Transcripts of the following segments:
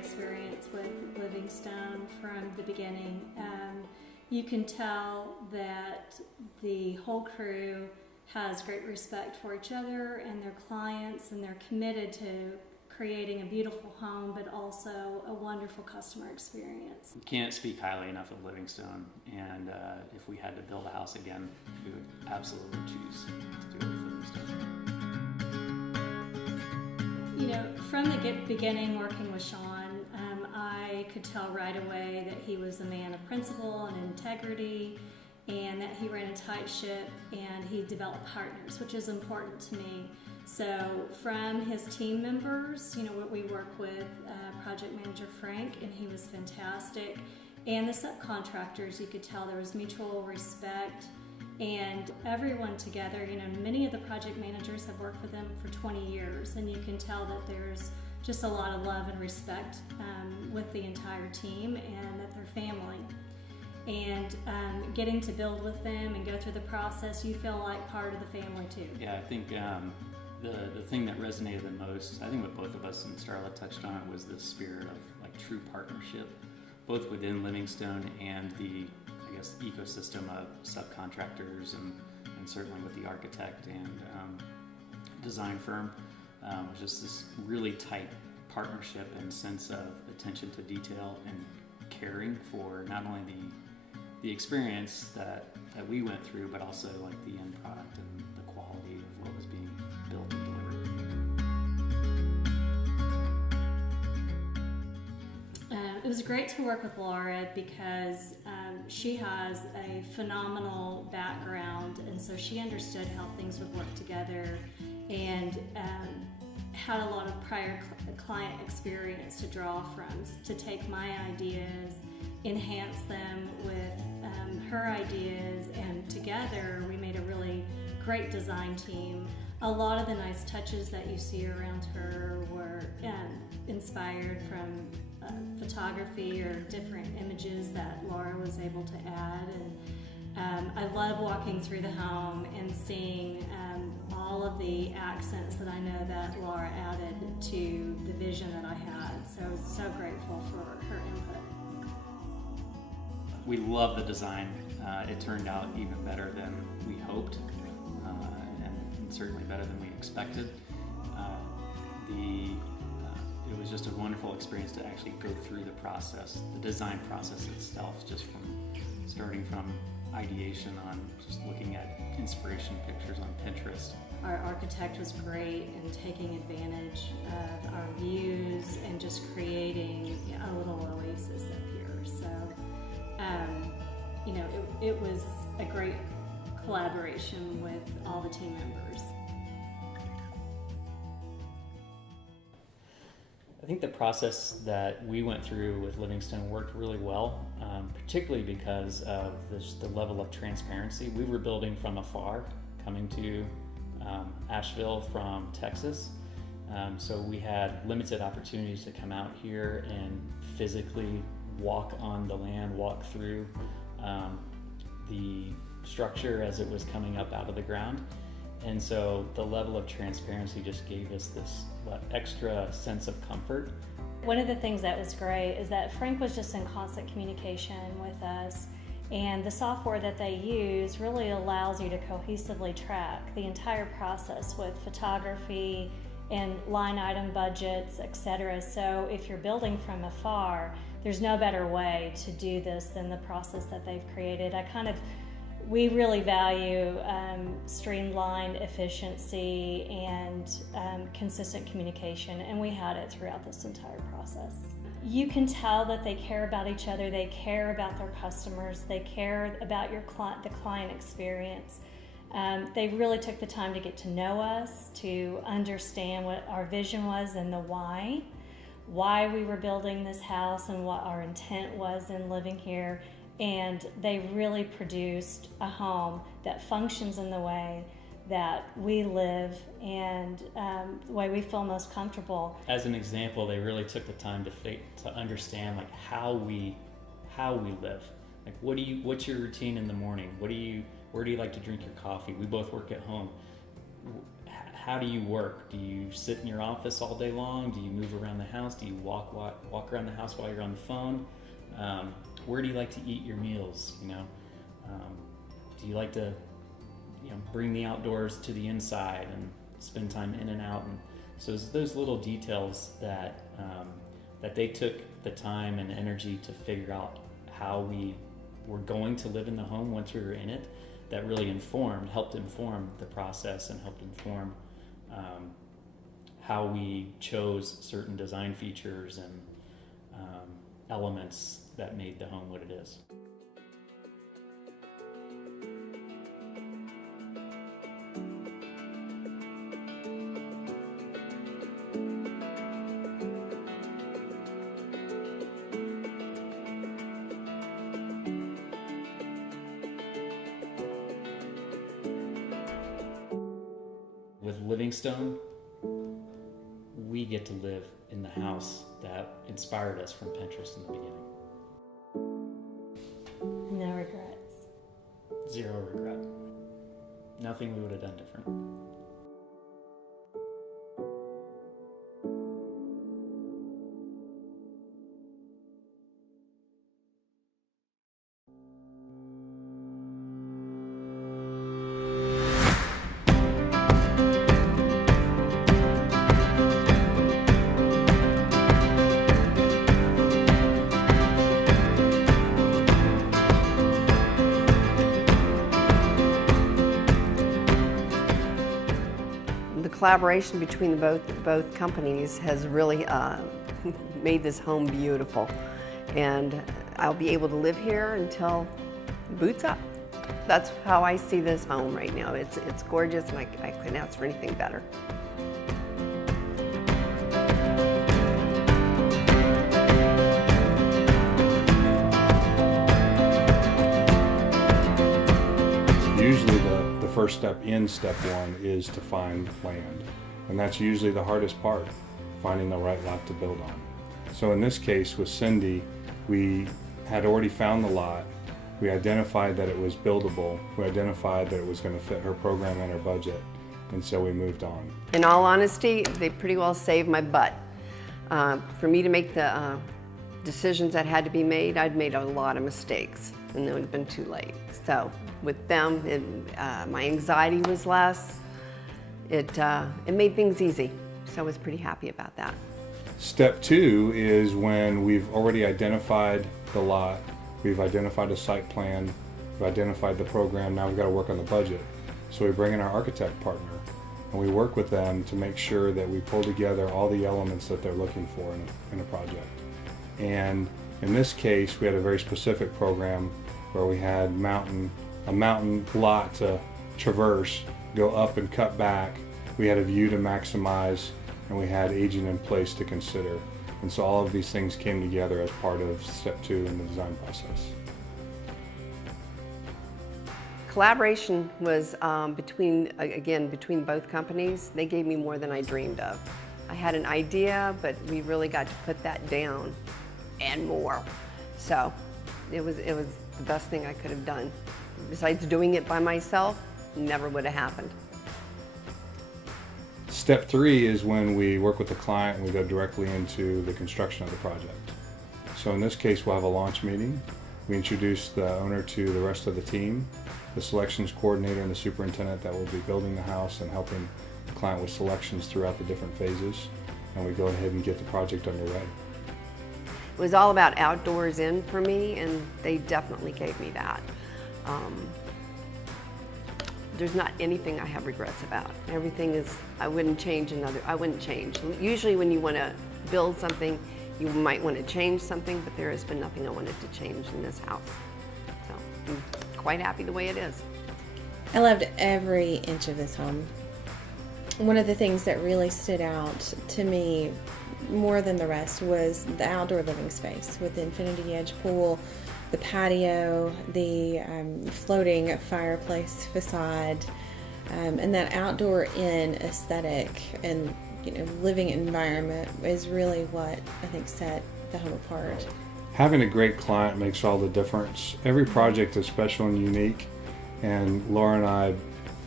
experience with Livingstone from the beginning. You can tell that the whole crew has great respect for each other and their clients, and they're committed to creating a beautiful home, but also a wonderful customer experience. Can't speak highly enough of Livingstone, and if we had to build a house again, we would absolutely choose to do it with Livingstone. You know, from the beginning working with Sean, I could tell right away that he was a man of principle and integrity, and that he ran a tight ship, and he developed partners, which is important to me. So from his team members, you know, we work with project manager Frank, and he was fantastic. And the subcontractors, you could tell there was mutual respect, and everyone together. You know, many of the project managers have worked with them for 20 years, and you can tell that there's just a lot of love and respect with the entire team, and that they're family. And getting to build with them and go through the process, you feel like part of the family too. Yeah, I think the thing that resonated the most, I think what both of us and Starla touched on, was the spirit of like true partnership, both within Livingstone and the, I guess, ecosystem of subcontractors, and certainly with the architect and design firm. It was just this really tight partnership and sense of attention to detail and caring for not only the experience that we went through, but also like the end product and the quality of what was being built and delivered. It was great to work with Laura because she has a phenomenal background, and so she understood how things would work together, and had a lot of prior client experience to draw from, to take my ideas, enhance them with her ideas, and together we made a really great design team. A lot of the nice touches that you see around her were inspired from photography or different images that Laura was able to add. And I love walking through the home and seeing all of the accents that I know that Laura added to the vision that I had. So grateful for her input. We love the design. It turned out even better than we hoped, and certainly better than we expected. It was just a wonderful experience to actually go through the process, the design process itself, just from starting from ideation on just looking at inspiration pictures on Pinterest. Our architect was great in taking advantage of our views and just creating a little oasis up here. So, you know, it was a great collaboration with all the team members. I think the process that we went through with Livingstone worked really well, particularly because of the level of transparency. We were building from afar, coming to Asheville from Texas, so we had limited opportunities to come out here and physically walk on the land, walk through the structure as it was coming up out of the ground. And so the level of transparency just gave us this extra sense of comfort. One of the things that was great is that Frank was just in constant communication with us, and the software that they use really allows you to cohesively track the entire process with photography and line item budgets, etc. So if you're building from afar, there's no better way to do this than the process that they've created. We really value streamlined efficiency and consistent communication, and we had it throughout this entire process. You can tell that they care about each other, they care about their customers, they care about the client experience. They really took the time to get to know us, to understand what our vision was and the why we were building this house and what our intent was in living here. And they really produced a home that functions in the way that we live and the way we feel most comfortable. As an example, they really took the time to understand like how we live. Like what's your routine in the morning? Where do you like to drink your coffee? We both work at home. how do you work? Do you sit in your office all day long? Do you move around the house? Do you walk around the house while you're on the phone? Where do you like to eat your meals? Do you like to bring the outdoors to the inside and spend time in and out? And so it's those little details that they took the time and energy to figure out how we were going to live in the home once we were in it, that really helped inform the process and helped inform how we chose certain design features and elements that made the home what it is. With Livingstone, we get to live in the house that inspired us from Pinterest in the beginning. No regrets. 0 regret. Nothing we would have done different. The collaboration between both companies has really made this home beautiful, and I'll be able to live here until boots up. That's how I see this home right now. It's gorgeous, and I couldn't ask for anything better. Usually the first step in step one is to find land, and that's usually the hardest part, finding the right lot to build on. So in this case with Cindy, we had already found the lot, we identified that it was buildable, we identified that it was going to fit her program and her budget, and so we moved on. In all honesty, they pretty well saved my butt. For me to make the decisions that had to be made, I'd made a lot of mistakes, and it would have been too late. So with them, my anxiety was less. It made things easy, so I was pretty happy about that. Step two is when we've already identified the lot, we've identified a site plan, we've identified the program, now we've got to work on the budget. So we bring in our architect partner, and we work with them to make sure that we pull together all the elements that they're looking for in a project. And in this case, we had a very specific program where we had a mountain lot to traverse, go up and cut back. We had a view to maximize, and we had aging in place to consider. And so all of these things came together as part of step two in the design process. Collaboration was between both companies. They gave me more than I dreamed of. I had an idea, but we really got to put that down and more. So it was the best thing I could have done. Besides doing it by myself, never would have happened. Step three is when we work with the client and we go directly into the construction of the project. So in this case, we'll have a launch meeting. We introduce the owner to the rest of the team, the selections coordinator and the superintendent that will be building the house and helping the client with selections throughout the different phases. And we go ahead and get the project underway. It was all about outdoors in for me, and they definitely gave me that. There's not anything I have regrets about. Everything is, I wouldn't change. Usually when you want to build something, you might want to change something, but there has been nothing I wanted to change in this house. So I'm quite happy the way it is. I loved every inch of this home. One of the things that really stood out to me more than the rest was the outdoor living space with the infinity edge pool, the patio, the floating fireplace facade, and that outdoor in aesthetic and living environment is really what I think set the home apart. Having a great client makes all the difference. Every project is special and unique, and Laura and I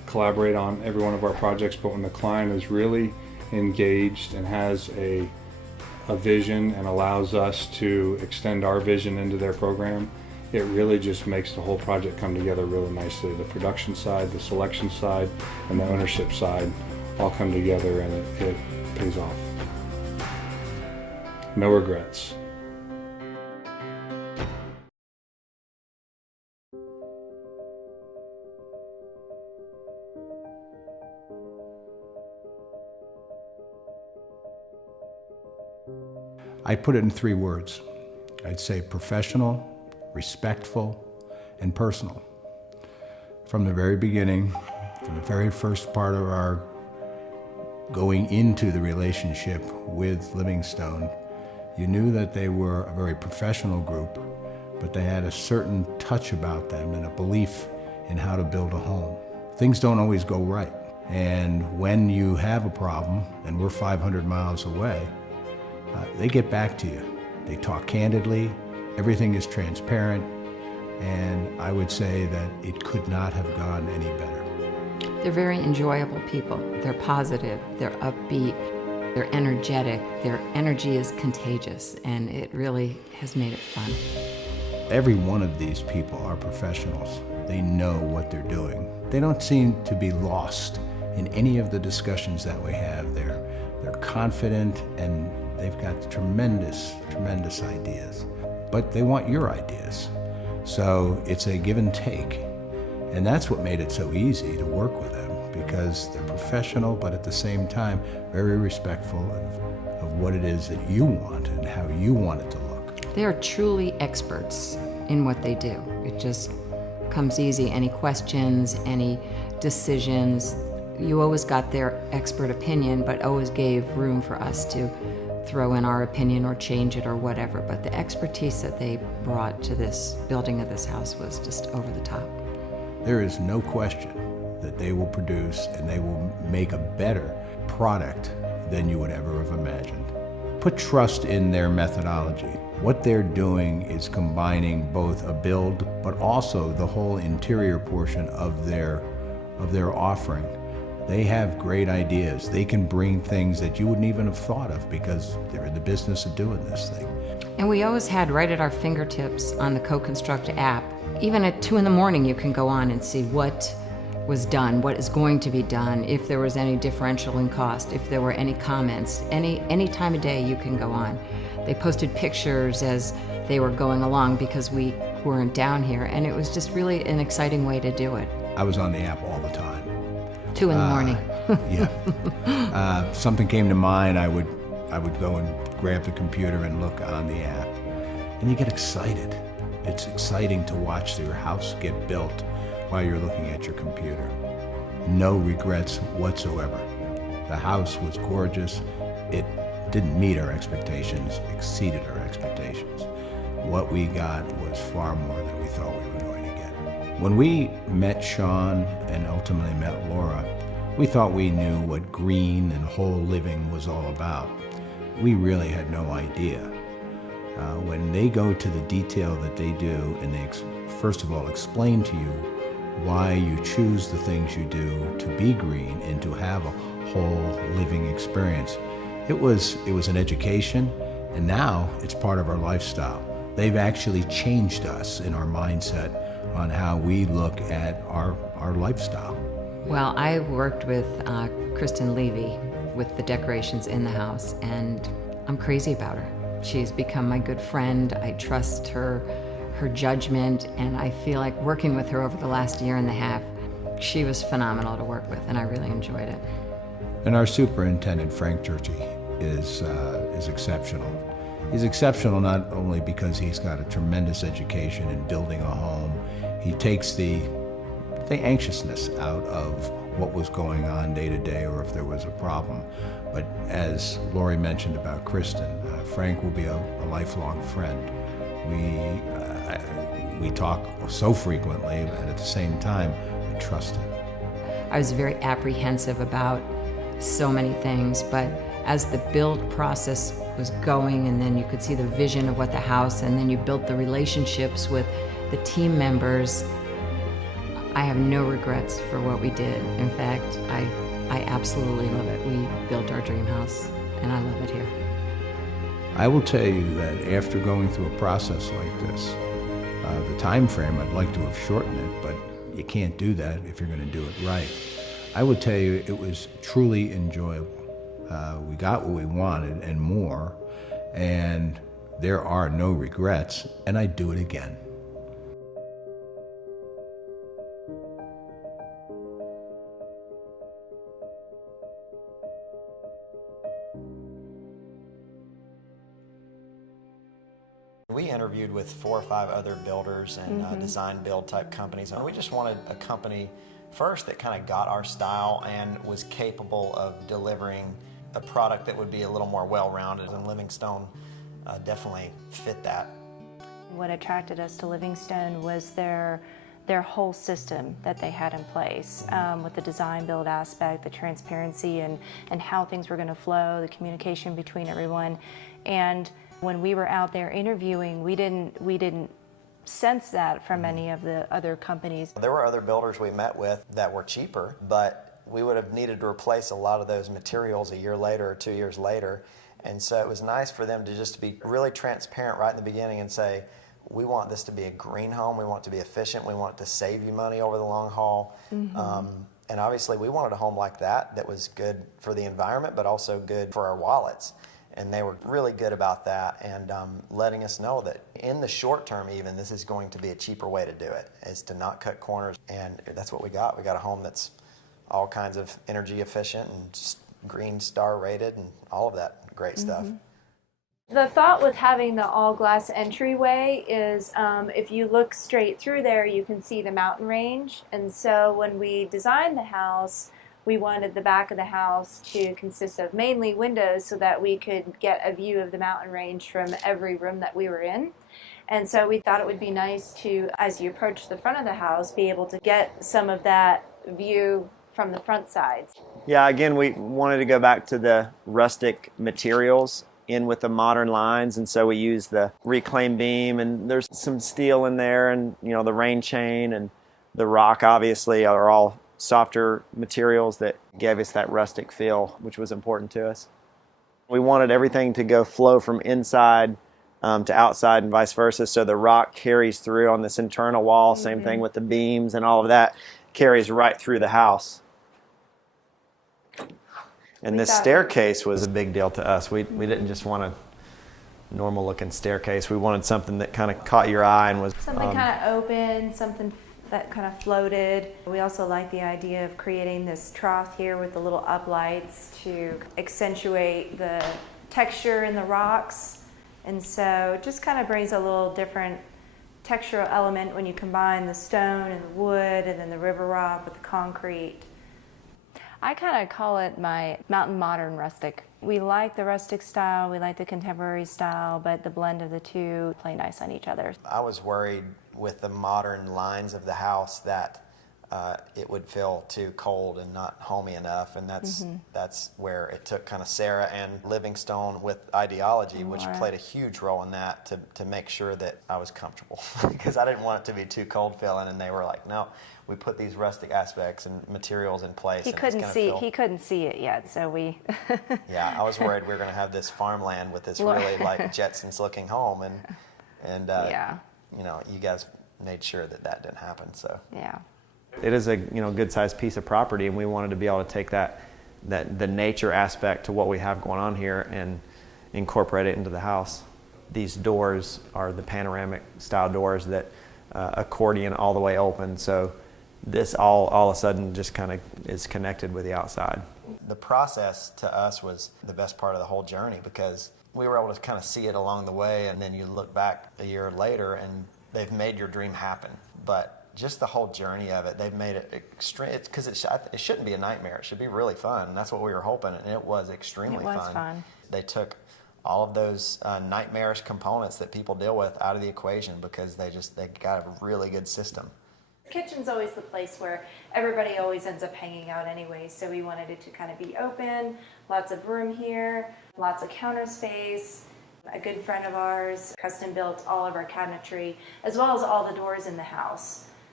collaborate on every one of our projects, but when the client is really engaged and has a vision and allows us to extend our vision into their program, it really just makes the whole project come together really nicely. The production side, the selection side, and the ownership side all come together, and it pays off. No regrets. I put it in 3 words. I'd say professional, respectful, and personal. From the very beginning, from the very first part of our going into the relationship with Livingstone, you knew that they were a very professional group, but they had a certain touch about them and a belief in how to build a home. Things don't always go right. And when you have a problem, and we're 500 miles away, they get back to you. They talk candidly, everything is transparent, and I would say that it could not have gone any better. They're very enjoyable people. They're positive, they're upbeat, they're energetic. Their energy is contagious, and it really has made it fun. Every one of these people are professionals. They know what they're doing. They don't seem to be lost in any of the discussions that we have. They're confident, and they've got tremendous ideas. But they want your ideas. So it's a give and take. And that's what made it so easy to work with them, because they're professional, but at the same time, very respectful of what it is that you want and how you want it to look. They are truly experts in what they do. It just comes easy. Any questions, any decisions, you always got their expert opinion, but always gave room for us to throw in our opinion or change it or whatever. But the expertise that they brought to this building of this house was just over the top. There is no question that they will produce and they will make a better product than you would ever have imagined. Put trust in their methodology. What they're doing is combining both a build, but also the whole interior portion of their offering. They have great ideas. They can bring things that you wouldn't even have thought of because they're in the business of doing this thing. And we always had right at our fingertips on the Co-Construct app. Even at 2 in the morning, you can go on and see what was done, what is going to be done, if there was any differential in cost, if there were any comments. Any time of day you can go on. They posted pictures as they were going along because we weren't down here, and it was just really an exciting way to do it. I was on the app all the time. 2 in the morning. Yeah. Something came to mind, I would go and grab the computer and look on the app. And you get excited. It's exciting to watch your house get built while you're looking at your computer. No regrets whatsoever. The house was gorgeous. It didn't meet our expectations, exceeded our expectations. What we got was far more than we thought we were going to get. When we met Sean and ultimately met Laura, we thought we knew what green and whole living was all about. We really had no idea. When they go to the detail that they do, and they first of all explain to you why you choose the things you do to be green and to have a whole living experience, it was an education, and now it's part of our lifestyle. They've actually changed us in our mindset on how we look at our lifestyle. Well, I worked with Kristen Levy with the decorations in the house, and I'm crazy about her. She's become my good friend. I trust her judgment, and I feel like working with her over the last year and a half, she was phenomenal to work with, and I really enjoyed it. And our superintendent, Frank Churchy, is exceptional. He's exceptional not only because he's got a tremendous education in building a home. He takes the anxiousness out of what was going on day to day or if there was a problem. But as Lori mentioned about Kristen, Frank will be a lifelong friend. We talk so frequently, and at the same time, I trust him. I was very apprehensive about so many things, but as the build process was going, and then you could see the vision of what the house, and then you built the relationships with the team members, I have no regrets for what we did. In fact, I absolutely love it. We built our dream house, and I love it here. I will tell you that after going through a process like this, the time frame, I'd like to have shortened it, but you can't do that if you're going to do it right. I would tell you it was truly enjoyable. We got what we wanted and more, and there are no regrets, and I'd do it again. We interviewed with 4 or 5 other builders and design build type companies, and we just wanted a company first that kind of got our style and was capable of delivering a product that would be a little more well-rounded, and Livingstone definitely fit that. What attracted us to Livingstone was their whole system that they had in place, with the design build aspect, the transparency, and how things were going to flow, the communication between everyone. And when we were out there interviewing, we didn't sense that from any of the other companies. There were other builders we met with that were cheaper, but we would have needed to replace a lot of those materials a year later or 2 years later. And so it was nice for them to just be really transparent right in the beginning and say, we want this to be a green home, we want it to be efficient, we want it to save you money over the long haul. And obviously we wanted a home like that was good for the environment, but also good for our wallets. And they were really good about that, and letting us know that in the short term even, this is going to be a cheaper way to do it, is to not cut corners. And that's what we got. We got a home that's all kinds of energy efficient and green star rated and all of that great stuff. The thought with having the all-glass entryway is if you look straight through there, you can see the mountain range. And so when we designed the house, we wanted the back of the house to consist of mainly windows so that we could get a view of the mountain range from every room that we were in. And so we thought it would be nice to, as you approach the front of the house, be able to get some of that view from the front sides. Yeah, again, we wanted to go back to the rustic materials in with the modern lines, and so we used the reclaimed beam, and there's some steel in there, and the rain chain and the rock obviously are all softer materials that gave us that rustic feel, which was important to us. We wanted everything to flow from inside to outside and vice versa, so the rock carries through on this internal wall, same thing with the beams and all of that, carries right through the house. And this staircase was a big deal to us. We didn't just want a normal looking staircase. We wanted something that kind of caught your eye and was Something kind of open, something that kind of floated. We also like the idea of creating this trough here with the little uplights to accentuate the texture in the rocks. And so it just kind of brings a little different textural element when you combine the stone and the wood and then the river rock with the concrete. I kind of call it my mountain modern rustic. We like the rustic style, we like the contemporary style, but the blend of the two play nice on each other. I was worried with the modern lines of the house that it would feel too cold and not homey enough, and that's where it took kind of Sarah and Livingstone with ideology, which played a huge role in that to make sure that I was comfortable because I didn't want it to be too cold feeling, and they were like, no, we put these rustic aspects and materials in place. He couldn't see it yet, so we. Yeah, I was worried we were going to have this farmland with this really like Jetsons looking home, and yeah. You guys made sure that didn't happen. So Yeah. it is a good sized piece of property, and we wanted to be able to take the nature aspect to what we have going on here and incorporate it into the house. These doors are the panoramic style doors that accordion all the way open, so this all of a sudden just kind of is connected with the outside. The process to us was the best part of the whole journey because we were able to kind of see it along the way, and then you look back a year later and they've made your dream happen. But just the whole journey of it, they've made it extreme. It's because it shouldn't be a nightmare. It should be really fun, and that's what we were hoping, and it was extremely fun. It was fun. They took all of those nightmarish components that people deal with out of the equation because they got a really good system. The kitchen's always the place where everybody always ends up hanging out anyway, so we wanted it to kind of be open, lots of room here, lots of counter space. A good friend of ours custom built all of our cabinetry, as well as all the doors in the house.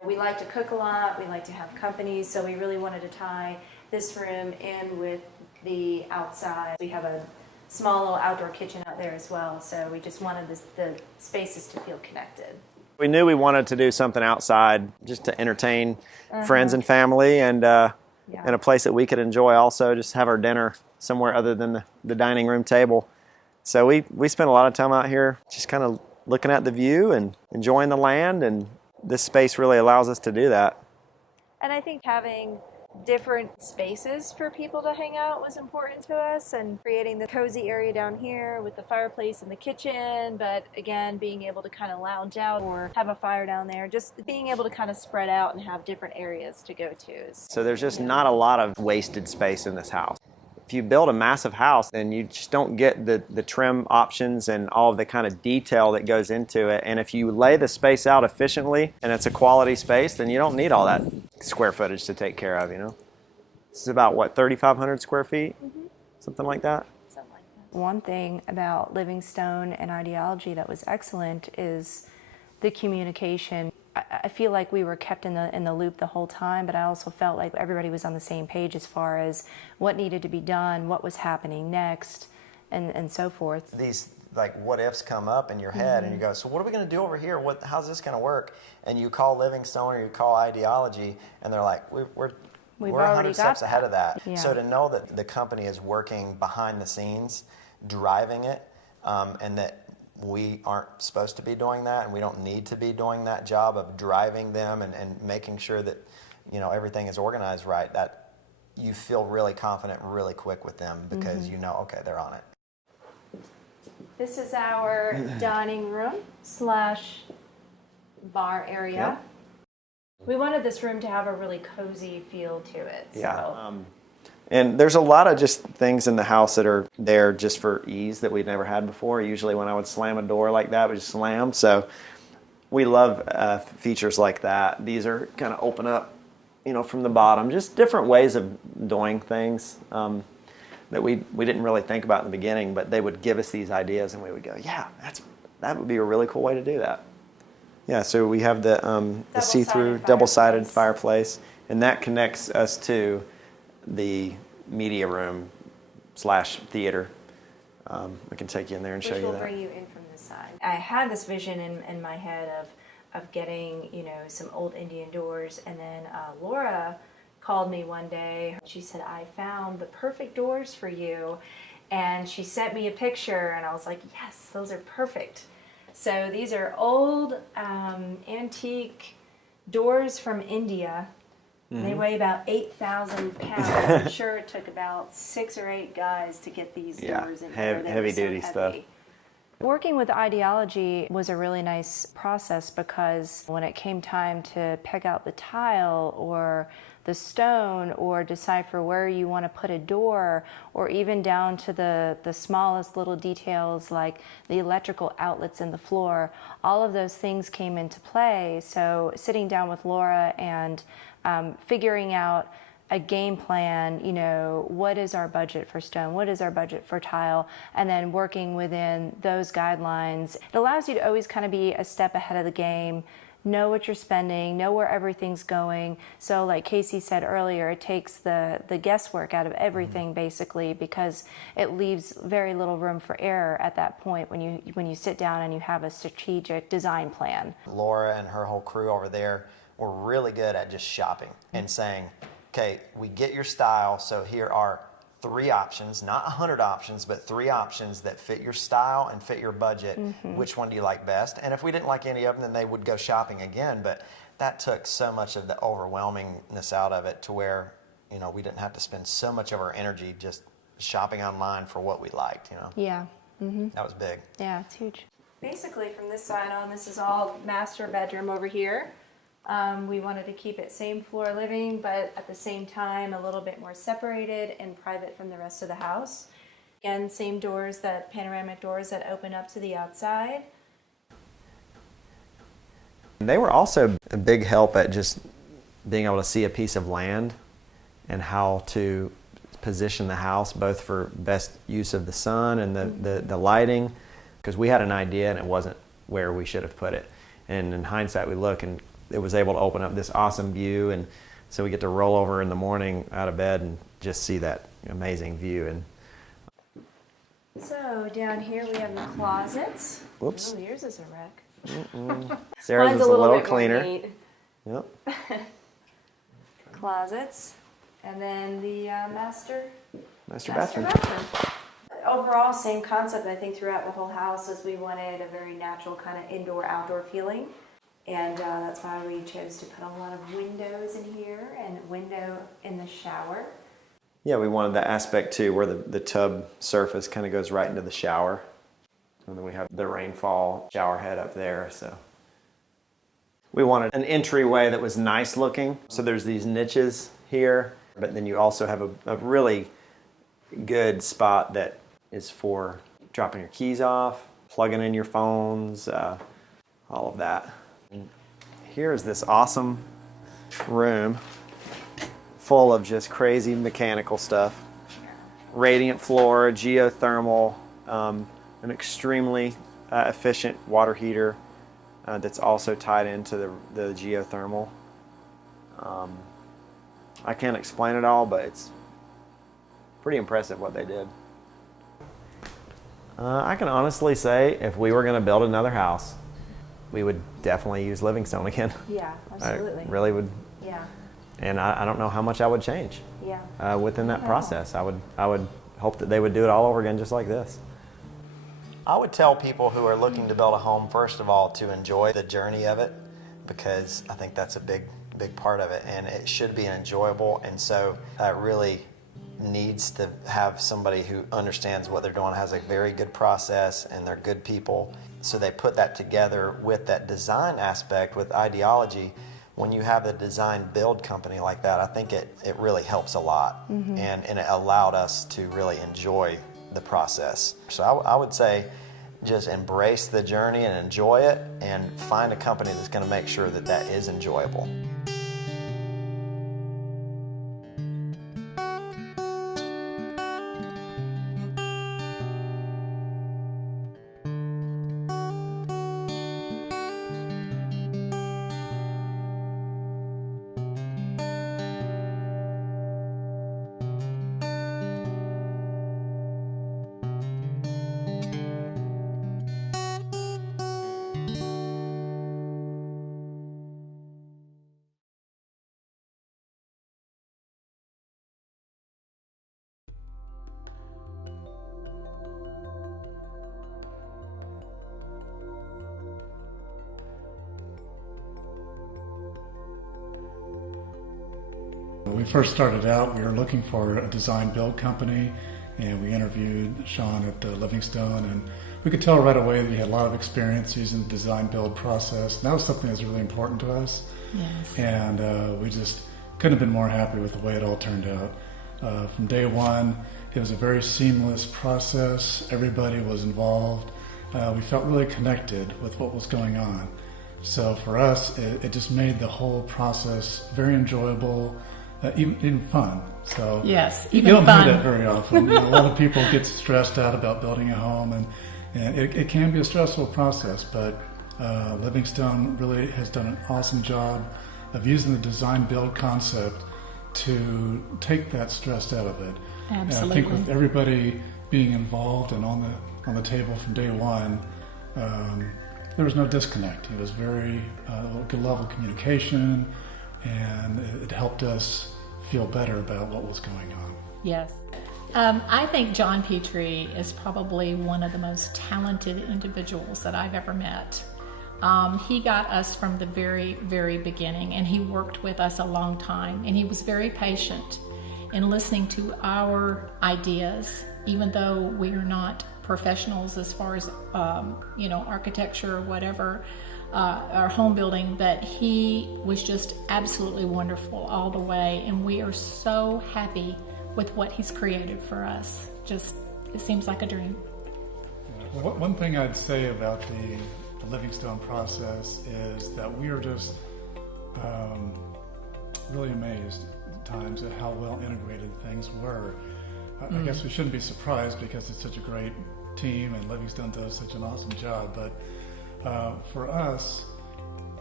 We like to cook a lot, we like to have company, so we really wanted to tie this room in with the outside. We have a small little outdoor kitchen out there as well, so we just wanted the spaces to feel connected. We knew we wanted to do something outside just to entertain friends and family, and in a place that we could enjoy also, just have our dinner somewhere other than the dining room table. So we spent a lot of time out here just kind of looking at the view and enjoying the land, and this space really allows us to do that. And I think having different spaces for people to hang out was important to us, and creating the cozy area down here with the fireplace in the kitchen, but again, being able to kind of lounge out or have a fire down there, just being able to kind of spread out and have different areas to go to. So there's just not a lot of wasted space in this house. If you build a massive house, then you just don't get the trim options and all of the kind of detail that goes into it. And if you lay the space out efficiently and it's a quality space, then you don't need all that square footage to take care of, you know. This is about, what, 3,500 square feet? Something like that? Something like that. One thing about Livingstone and Ideology that was excellent is the communication. I feel like we were kept in the loop the whole time, but I also felt like everybody was on the same page as far as what needed to be done, what was happening next, and so forth. These like what ifs come up in your head, and you go, so what are we going to do over here? How's this going to work? And you call Livingstone or you call Ideology, and they're like, we're 100 steps ahead of that. Yeah. So to know that the company is working behind the scenes, driving it, and that we aren't supposed to be doing that, and we don't need to be doing that job of driving them and making sure that, you know, everything is organized right, that you feel really confident really quick with them because you know, okay, they're on it. This is our dining room / bar area. Yep. We wanted this room to have a really cozy feel to it. Yeah. And there's a lot of just things in the house that are there just for ease that we'd never had before. Usually when I would slam a door like that, it would just slam. So we love features like that. These are kind of open up, you know, from the bottom. Just different ways of doing things that we didn't really think about in the beginning, but they would give us these ideas and we would go, yeah, that would be a really cool way to do that. Yeah, so we have the see-through double-sided fireplace, and that connects us to the media room / theater. We can take you in there and show you that. Which will bring you in from this side. I had this vision in my head of getting, you know, some old Indian doors, and then Laura called me one day. She said, I found the perfect doors for you, and she sent me a picture, and I was like, yes, those are perfect. So these are old antique doors from India. They weigh about 8,000 pounds. I'm sure it took about 6 or 8 guys to get these doors in here. Heavy duty stuff. Working with Ideology was a really nice process because when it came time to pick out the tile or the stone or decipher where you want to put a door, or even down to the smallest little details like the electrical outlets in the floor, all of those things came into play. So sitting down with Laura and figuring out a game plan, you know, what is our budget for stone, what is our budget for tile, and then working within those guidelines. It allows you to always kind of be a step ahead of the game, know what you're spending, know where everything's going. So like Casey said earlier, it takes the guesswork out of everything basically, because it leaves very little room for error at that point when you sit down and you have a strategic design plan. Laura and her whole crew over there were really good at just shopping and saying, okay, we get your style, so here are 3 options, not 100 options, but 3 options that fit your style and fit your budget. Which one do you like best? And if we didn't like any of them, then they would go shopping again. But that took so much of the overwhelmingness out of it to where, you know, we didn't have to spend so much of our energy just shopping online for what we liked, you know? Yeah. That was big. Yeah, it's huge. Basically, from this side on, this is all master bedroom over here. We wanted to keep it same floor living, but at the same time a little bit more separated and private from the rest of the house. Again, same doors, that panoramic doors that open up to the outside. They were also a big help at just being able to see a piece of land and how to position the house both for best use of the sun and the lighting, because we had an idea and it wasn't where we should have put it. And in hindsight we look and it was able to open up this awesome view, and so we get to roll over in the morning out of bed and just see that amazing view. And So down here we have the closets. whoops, Oh, yours is a wreck. Sarah's Mine's is a little bit more cleaner. neat. Yep. Closets, and then the master Master bathroom. Overall, same concept, I think, throughout the whole house, as we wanted a very natural kind of indoor-outdoor feeling. And that's why we chose to put a lot of windows in here and a window in the shower. Yeah, we wanted the aspect too where the tub surface kind of goes right into the shower. And then we have the rainfall shower head up there. So we wanted an entryway that was nice looking. So there's these niches here, but then you also have a really good spot that is for dropping your keys off, plugging in your phones, all of that. And here's this awesome room full of just crazy mechanical stuff. Radiant floor, geothermal, an extremely efficient water heater that's also tied into the geothermal. I can't explain it all, but it's pretty impressive what they did. I can honestly say if we were going to build another house, we would definitely use Livingstone again. Yeah, absolutely. I really would. Yeah, And I don't know how much I would change yeah. within that process. I would hope that they would do it all over again just like this. I would tell people who are looking to build a home, first of all, to enjoy the journey of it, because I think that's a big part of it, and it should be enjoyable. And so it really needs to have somebody who understands what they're doing, has a very good process, and they're good people. So they put that together with that design aspect, with ideology. When you have a design build company like that, I think it really helps a lot. And it allowed us to really enjoy the process. So I would say just embrace the journey and enjoy it, and find a company that's going to make sure that that is enjoyable. When we first started out, we were looking for a design build company, and we interviewed Sean at Livingstone, and we could tell right away that he had a lot of experience using the design build process. And that was something that was really important to us. Yes. And we just couldn't have been more happy with the way it all turned out. From day one, it was a very seamless process. Everybody was involved. We felt really connected with what was going on. So for us, it just made the whole process very enjoyable, even fun. So Yes, you even don't fun. hear that very often. You know, a lot of people get stressed out about building a home, and it can be a stressful process, but Livingstone really has done an awesome job of using the design build concept to take that stress out of it. Absolutely. And I think with everybody being involved and on the table from day one, there was no disconnect. It was very good level of communication, and it helped us feel better about what was going on. Yes. I think John Petrie is probably one of the most talented individuals that I've ever met. He got us from the very, very beginning, and he worked with us a long time, and he was very patient in listening to our ideas, even though we are not professionals as far as architecture or whatever, our home building, but he was just absolutely wonderful all the way, and we are so happy with what he's created for us. Just, it seems like a dream. One thing I'd say about the Livingstone process is that we are just really amazed at times at how well integrated things were. I guess we shouldn't be surprised because it's such a great team and Livingstone does such an awesome job, but for us,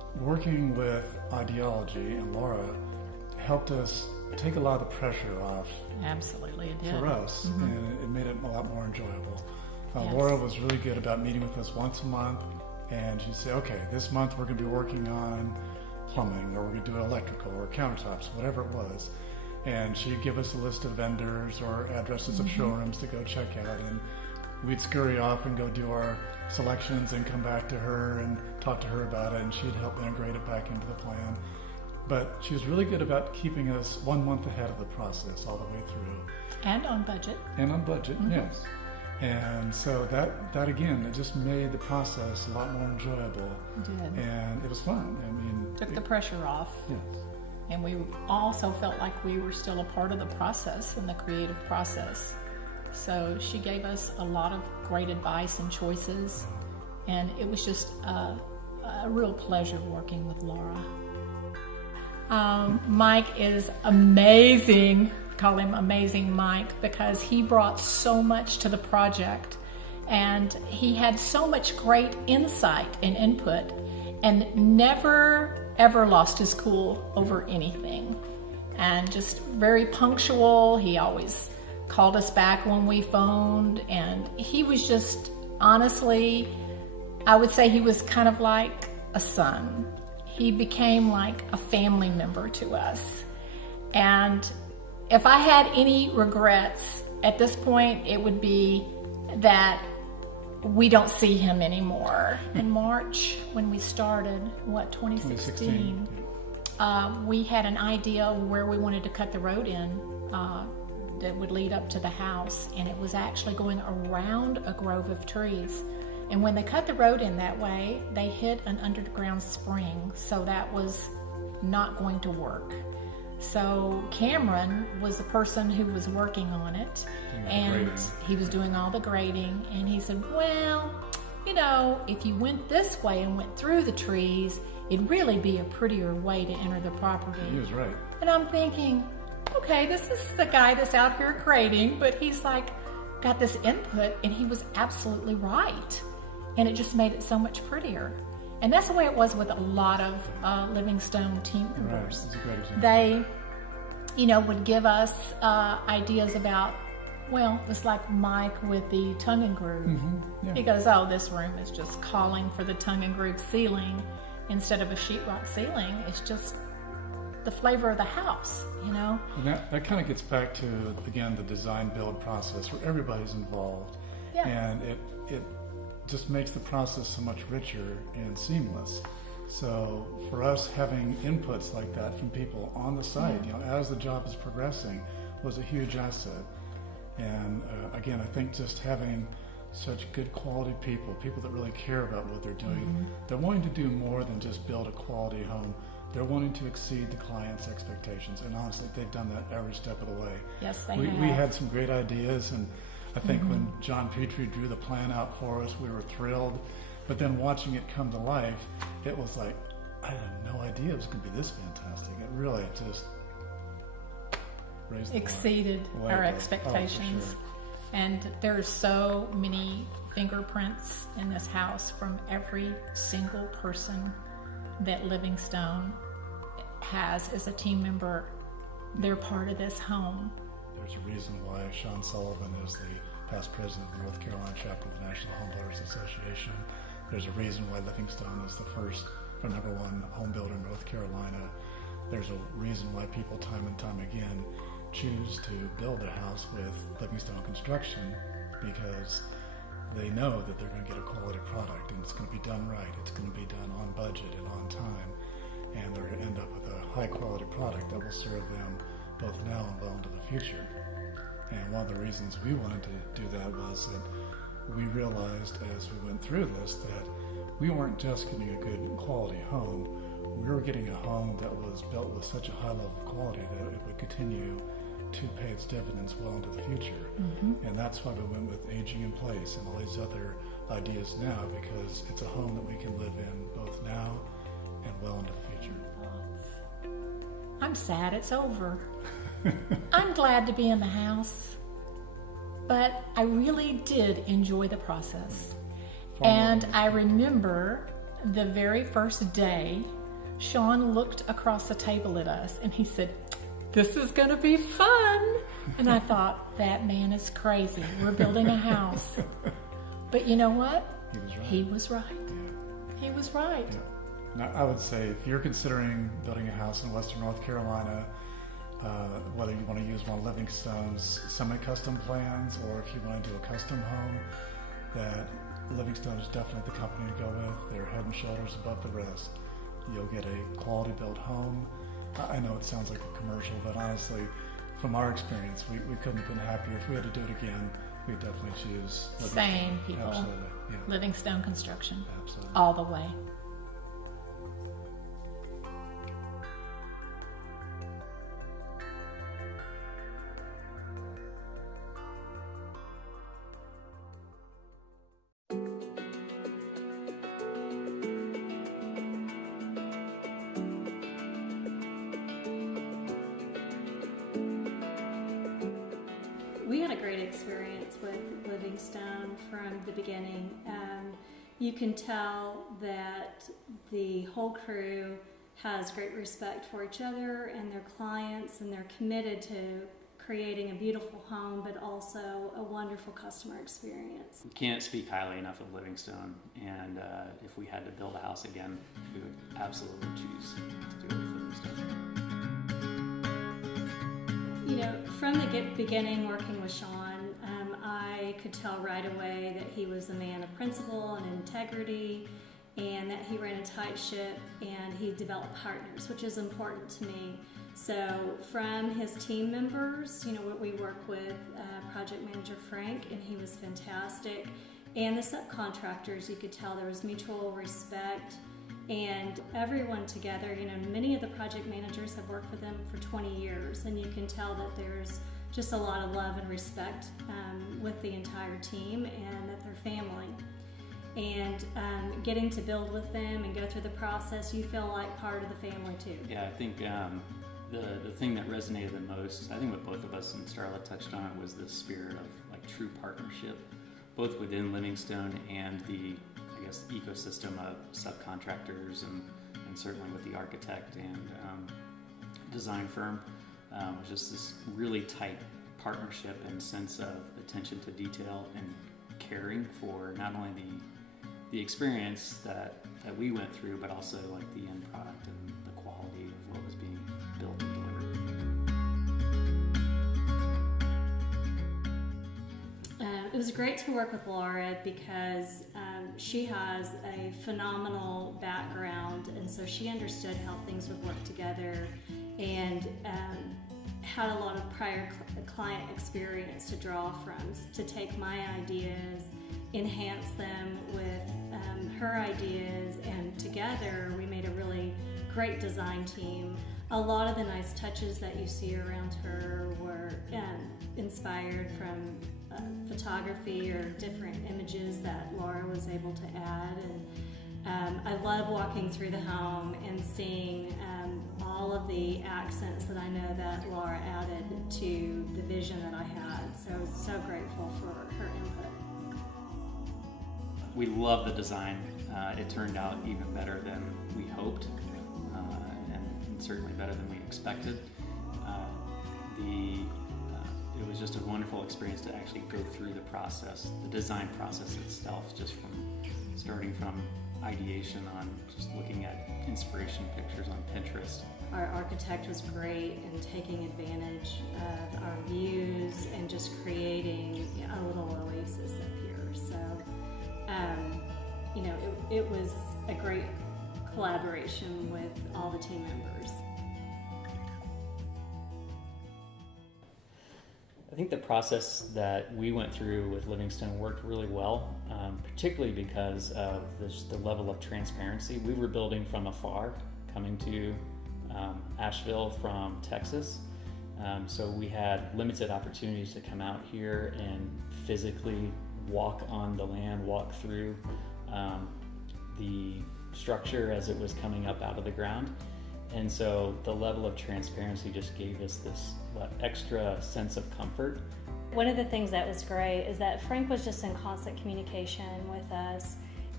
working with Ideology and Laura helped us take a lot of the pressure off Absolutely, it did. for us, and it made it a lot more enjoyable. Yes. Laura was really good about meeting with us once a month, and she'd say, okay, this month we're going to be working on plumbing, or we're going to do electrical, or countertops, whatever it was. And she'd give us a list of vendors or addresses of showrooms to go check out, and we'd scurry off and go do our selections and come back to her and talk to her about it, and she'd help integrate it back into the plan. But she was really good about keeping us 1 month ahead of the process all the way through. And on budget. And on budget, yes. And so that again, it just made the process a lot more enjoyable. It did. And it was fun. I mean, Took the pressure off. yes. And we also felt like we were still a part of the process and the creative process. So she gave us a lot of great advice and choices. And it was just a real pleasure working with Laura. Mike is amazing. Call him Amazing Mike, because he brought so much to the project, and he had so much great insight and input, and never ever lost his cool over anything, and just very punctual. He always called us back when we phoned, and he was just, honestly, I would say he was kind of like a son. He became like a family member to us. And if I had any regrets at this point, it would be that we don't see him anymore. In March, when we started, 2016, we had an idea where we wanted to cut the road in that would lead up to the house, and it was actually going around a grove of trees. And when they cut the road in that way, they hit an underground spring, so that was not going to work. So Cameron was the person who was working on it, and he was doing all the grading, and he said, well, you know, if you went this way and went through the trees, it'd really be a prettier way to enter the property. He was right. And I'm thinking, okay, this is the guy that's out here grading, but he's like got this input, and he was absolutely right. And it just made it so much prettier. And that's the way it was with a lot of Livingstone team members. Right. That's a great example. They, you know, would give us ideas about, well, it's like Mike with the tongue and groove. Yeah. He goes, oh, this room is just calling for the tongue and groove ceiling instead of a sheetrock ceiling. It's just the flavor of the house, you know? And that kind of gets back to, again, the design build process where everybody's involved. Yeah. And it just makes the process so much richer and seamless. So for us, having inputs like that from people on the site, you know, as the job is progressing, was a huge asset. And again, I think just having such good quality people that really care about what they're doing, they're wanting to do more than just build a quality home. They're wanting to exceed the client's expectations, and honestly, they've done that every step of the way. Yes, they We have. had some great ideas, and I think when John Petrie drew the plan out for us, we were thrilled. But then watching it come to life, it was like, I had no idea it was going to be this fantastic. It really just raised the Exceeded way our above. expectations. Oh, for sure. And there's so many fingerprints in this house from every single person that Livingstone has as a team member. They're part of this home. There's a reason why Sean Sullivan is the past president of the North Carolina chapter of the National Home Builders Association. There's a reason why Livingstone is the first or number one home builder in North Carolina. There's a reason why people time and time again choose to build a house with Livingstone Construction, because they know that they're going to get a quality product, and it's going to be done right. It's going to be done on budget and on time, and they're going to end up with a high quality product that will serve them both now and well into the future. And one of the reasons we wanted to do that was that we realized as we went through this that we weren't just getting a good quality home, we were getting a home that was built with such a high level of quality that it would continue to pay its dividends well into the future. And that's why we went with aging in place and all these other ideas now, because it's a home that we can live in both now and well into the future. I'm sad it's over. I'm glad to be in the house, but I really did enjoy the process. And I remember the very first day Sean looked across the table at us and he said, "This is going to be fun." And I thought, that man is crazy. We're building a house. But you know what? He was right. He was right. Yeah. Now, I would say if you're considering building a house in Western North Carolina, whether you want to use one of Livingstone's semi-custom plans or if you want to do a custom home, that Livingstone is definitely the company to go with. They're head and shoulders above the rest. You'll get a quality built home. I know it sounds like a commercial, but honestly, from our experience, we couldn't have been happier. If we had to do it again, we'd definitely choose Livingstone. Same people. Absolutely. Yeah. Livingstone Construction. Absolutely. All the way. We had a great experience with Livingstone from the beginning. You can tell that the whole crew has great respect for each other and their clients, and they're committed to creating a beautiful home, but also a wonderful customer experience. We can't speak highly enough of Livingstone, and if we had to build a house again, we would absolutely choose to do it with Livingstone. You know, from the beginning working with Sean, I could tell right away that he was a man of principle and integrity, and that he ran a tight ship, and he developed partners, which is important to me. So from his team members, you know, we work with project manager Frank, and he was fantastic. And the subcontractors, you could tell there was mutual respect, and everyone together. You know, many of the project managers have worked with them for 20 years, and you can tell that there's just a lot of love and respect with the entire team, and that they're family. And getting to build with them and go through the process, you feel like part of the family too. Yeah, I think the thing that resonated the most, I think what both of us and Starla touched on, was the spirit of like true partnership, both within Livingstone and the, I guess, ecosystem of subcontractors, and certainly with the architect and design firm. Was just this really tight partnership and sense of attention to detail and caring for not only the experience that we went through, but also like the end product and the quality of what was being built and delivered. It was great to work with Laura because she has a phenomenal background, and so she understood how things would work together, and had a lot of prior client experience to draw from, to take my ideas, enhance them with her ideas, and together we made a really great design team. A lot of the nice touches that you see around her were inspired from photography or different images that Laura was able to add. And I love walking through the home and seeing all of the accents that I know that Laura added to the vision that I had. So grateful for her input. We love the design. It turned out even better than we hoped, and certainly better than we expected. It was just a wonderful experience to actually go through the process, the design process itself, just from starting from ideation on just looking at inspiration pictures on Pinterest. Our architect was great in taking advantage of our views and just creating a little oasis up here. So, you know, it was a great collaboration with all the team members. I think the process that we went through with Livingstone worked really well, particularly because of the level of transparency. We were building from afar, coming to Asheville from Texas, so we had limited opportunities to come out here and physically walk on the land, walk through the structure as it was coming up out of the ground. And so the level of transparency just gave us this extra sense of comfort. One of the things that was great is that Frank was just in constant communication with us,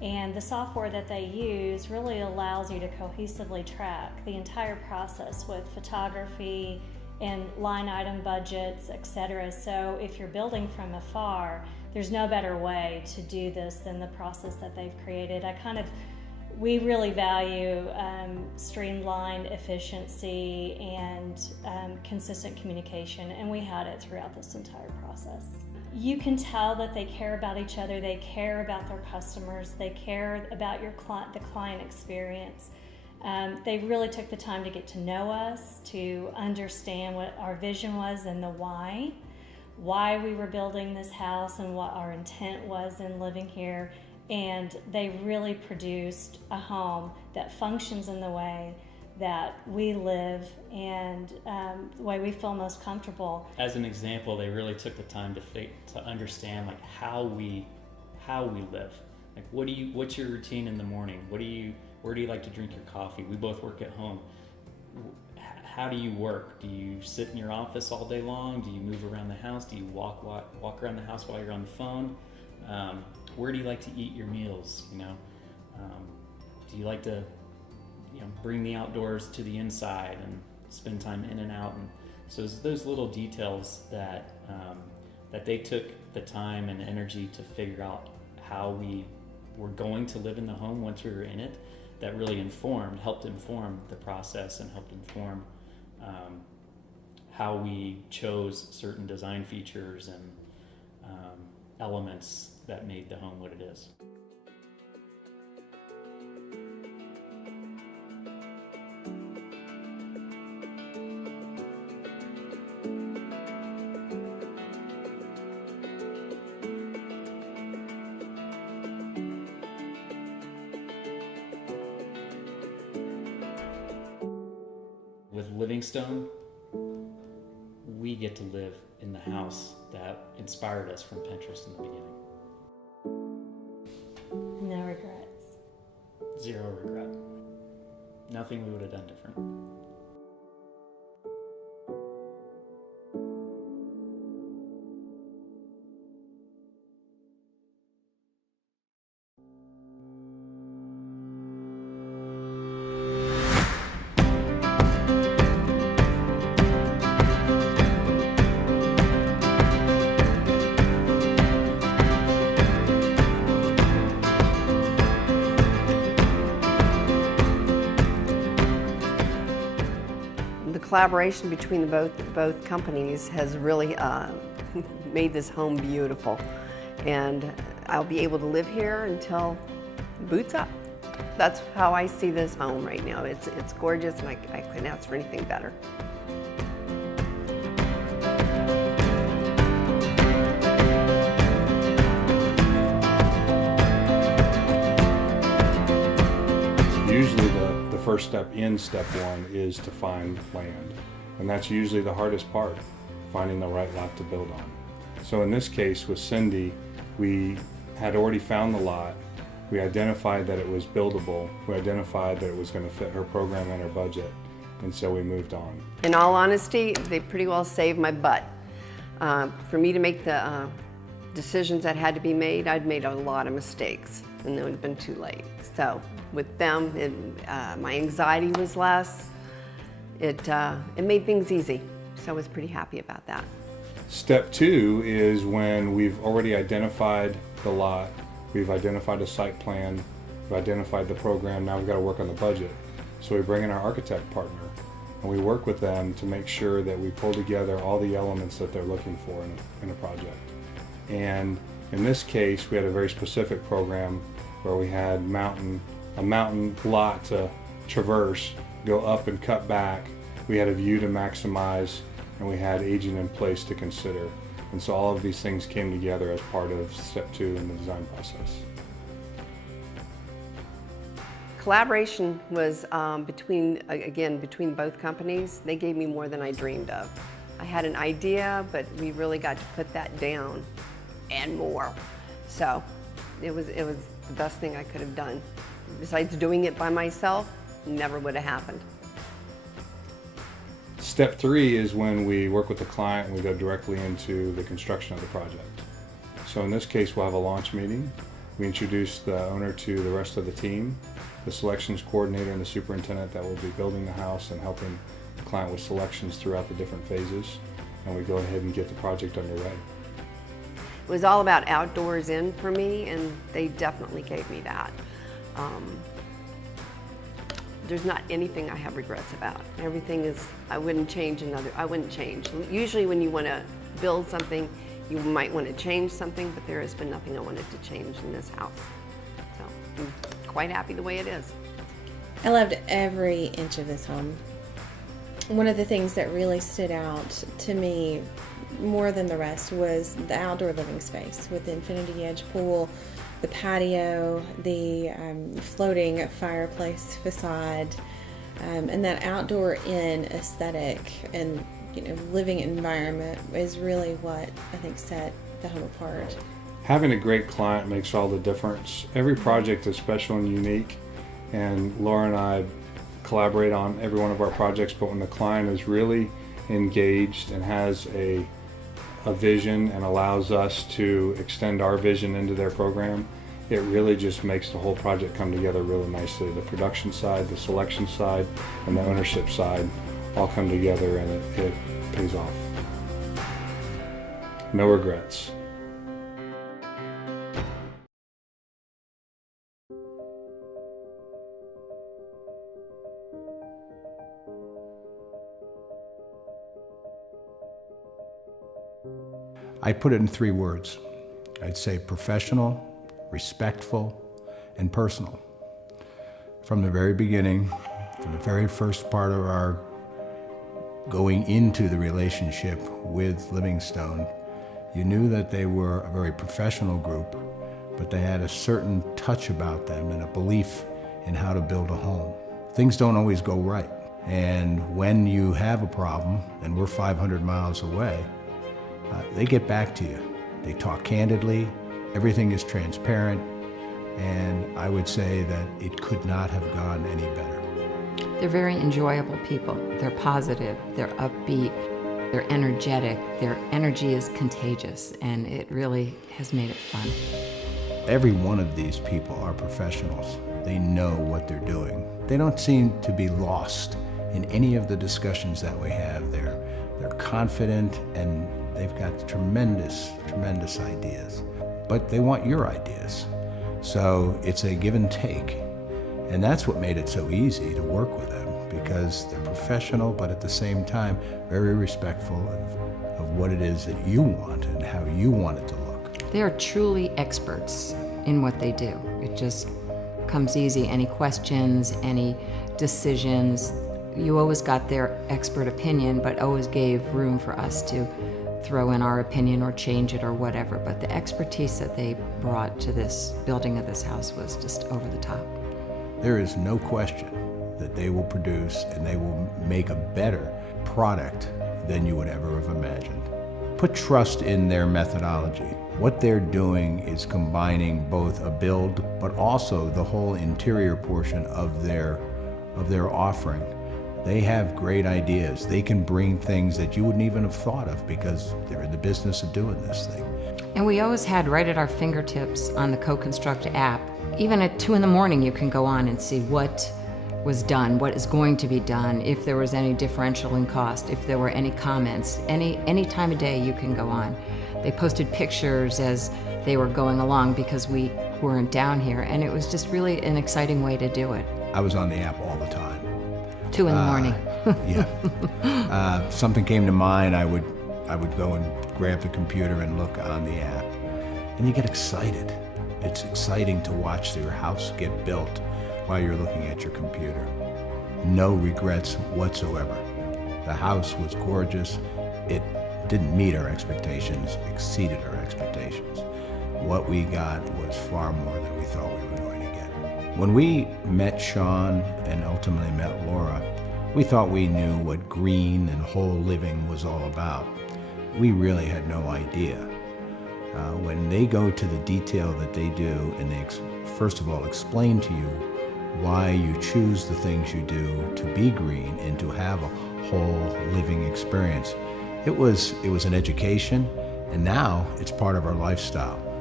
And the software that they use really allows you to cohesively track the entire process with photography and line item budgets, etc. So if you're building from afar, there's no better way to do this than the process that they've created. We really value streamlined efficiency and consistent communication, and we had it throughout this entire process. You can tell that they care about each other, they care about their customers, they care about the client experience. They really took the time to get to know us, to understand what our vision was and the why we were building this house and what our intent was in living here. And they really produced a home that functions in the way that we live and the way we feel most comfortable. As an example, they really took the time to understand like how we live. Like what's your routine in the morning? Where do you like to drink your coffee? We both work at home. How do you work? Do you sit in your office all day long? Do you move around the house? Do you walk around the house while you're on the phone? Where do you like to eat your meals? Do you like to bring the outdoors to the inside and spend time in and out? And so it's those little details that they took the time and energy to figure out how we were going to live in the home once we were in it, that really helped inform the process and helped inform how we chose certain design features and elements that made the home what it is. With Livingstone, we get to live in the house that inspired us from Pinterest in the beginning. No regrets. Zero regret. Nothing we would have done different. The collaboration between both companies has really made this home beautiful, and I'll be able to live here until boots up. That's how I see this home right now. It's gorgeous, and I couldn't ask for anything better. Usually the first step in step one is to find land. And that's usually the hardest part, finding the right lot to build on. So in this case with Cindy, we had already found the lot. We identified that it was buildable. We identified that it was going to fit her program and her budget. And so we moved on. In all honesty, they pretty well saved my butt. For me to make the decisions that had to be made, I'd made a lot of mistakes, and it would have been too late. So with them, my anxiety was less. It made things easy, so I was pretty happy about that. Step two is when we've already identified the lot, we've identified a site plan, we've identified the program, now we've got to work on the budget. So we bring in our architect partner, and we work with them to make sure that we pull together all the elements that they're looking for in a project. And in this case, we had a very specific program where we had a mountain lot to traverse, go up and cut back. We had a view to maximize, and we had aging in place to consider. And so all of these things came together as part of step two in the design process. Collaboration was between both companies. They gave me more than I dreamed of. I had an idea, but we really got to put that down and more. So it was the best thing I could have done. Besides doing it by myself, never would have happened. Step three is when we work with the client and we go directly into the construction of the project. So in this case, we'll have a launch meeting. We introduced the owner to the rest of the team, the selections coordinator and the superintendent that will be building the house and helping the client with selections throughout the different phases. And we go ahead and get the project underway. It was all about outdoors in for me, and they definitely gave me that. There's not anything I have regrets about. Everything is, I wouldn't change. Usually when you want to build something, you might want to change something, but there has been nothing I wanted to change in this house. So I'm quite happy the way it is. I loved every inch of this home. One of the things that really stood out to me more than the rest was the outdoor living space with the infinity edge pool, the patio, the floating fireplace facade, and that outdoor in aesthetic and living environment is really what I think set the home apart. Having a great client makes all the difference. Every project is special and unique, and Laura and I collaborate on every one of our projects, but when the client is really engaged and has a vision and allows us to extend our vision into their program, it really just makes the whole project come together really nicely. The production side, the selection side, and the ownership side all come together, and it pays off. No regrets. I put it in 3 words. I'd say professional, respectful, and personal. From the very beginning, from the very first part of our going into the relationship with Livingstone, you knew that they were a very professional group, but they had a certain touch about them and a belief in how to build a home. Things don't always go right. And when you have a problem, and we're 500 miles away, they get back to you. They talk candidly, everything is transparent, and I would say that it could not have gone any better. They're very enjoyable people. They're positive, they're upbeat, they're energetic, their energy is contagious, and it really has made it fun. Every one of these people are professionals. They know what they're doing. They don't seem to be lost in any of the discussions that we have. They're confident, and they've got tremendous ideas. But they want your ideas. So it's a give and take. And that's what made it so easy to work with them, because they're professional, but at the same time, very respectful of what it is that you want and how you want it to look. They are truly experts in what they do. It just comes easy. Any questions, any decisions, you always got their expert opinion, but always gave room for us to throw in our opinion or change it or whatever. But the expertise that they brought to this building of this house was just over the top. There is no question that they will produce and they will make a better product than you would ever have imagined. Put trust in their methodology. What they're doing is combining both a build, but also the whole interior portion of their offering. They have great ideas. They can bring things that you wouldn't even have thought of because they're in the business of doing this thing. And we always had right at our fingertips on the Co-Construct app. Even at 2 in the morning, you can go on and see what was done, what is going to be done, if there was any differential in cost, if there were any comments. Any time of day you can go on. They posted pictures as they were going along because we weren't down here, and it was just really an exciting way to do it. I was on the app all the time. 2 in the morning. Yeah. Something came to mind, I would go and grab the computer and look on the app. And you get excited. It's exciting to watch your house get built while you're looking at your computer. No regrets whatsoever. The house was gorgeous. It didn't meet our expectations, exceeded our expectations. What we got was far more than we thought we were going to get. When we met Sean and ultimately met Laura, we thought we knew what green and whole living was all about. We really had no idea. When they go to the detail that they do, and they first of all explain to you why you choose the things you do to be green and to have a whole living experience, it was an education, and now it's part of our lifestyle.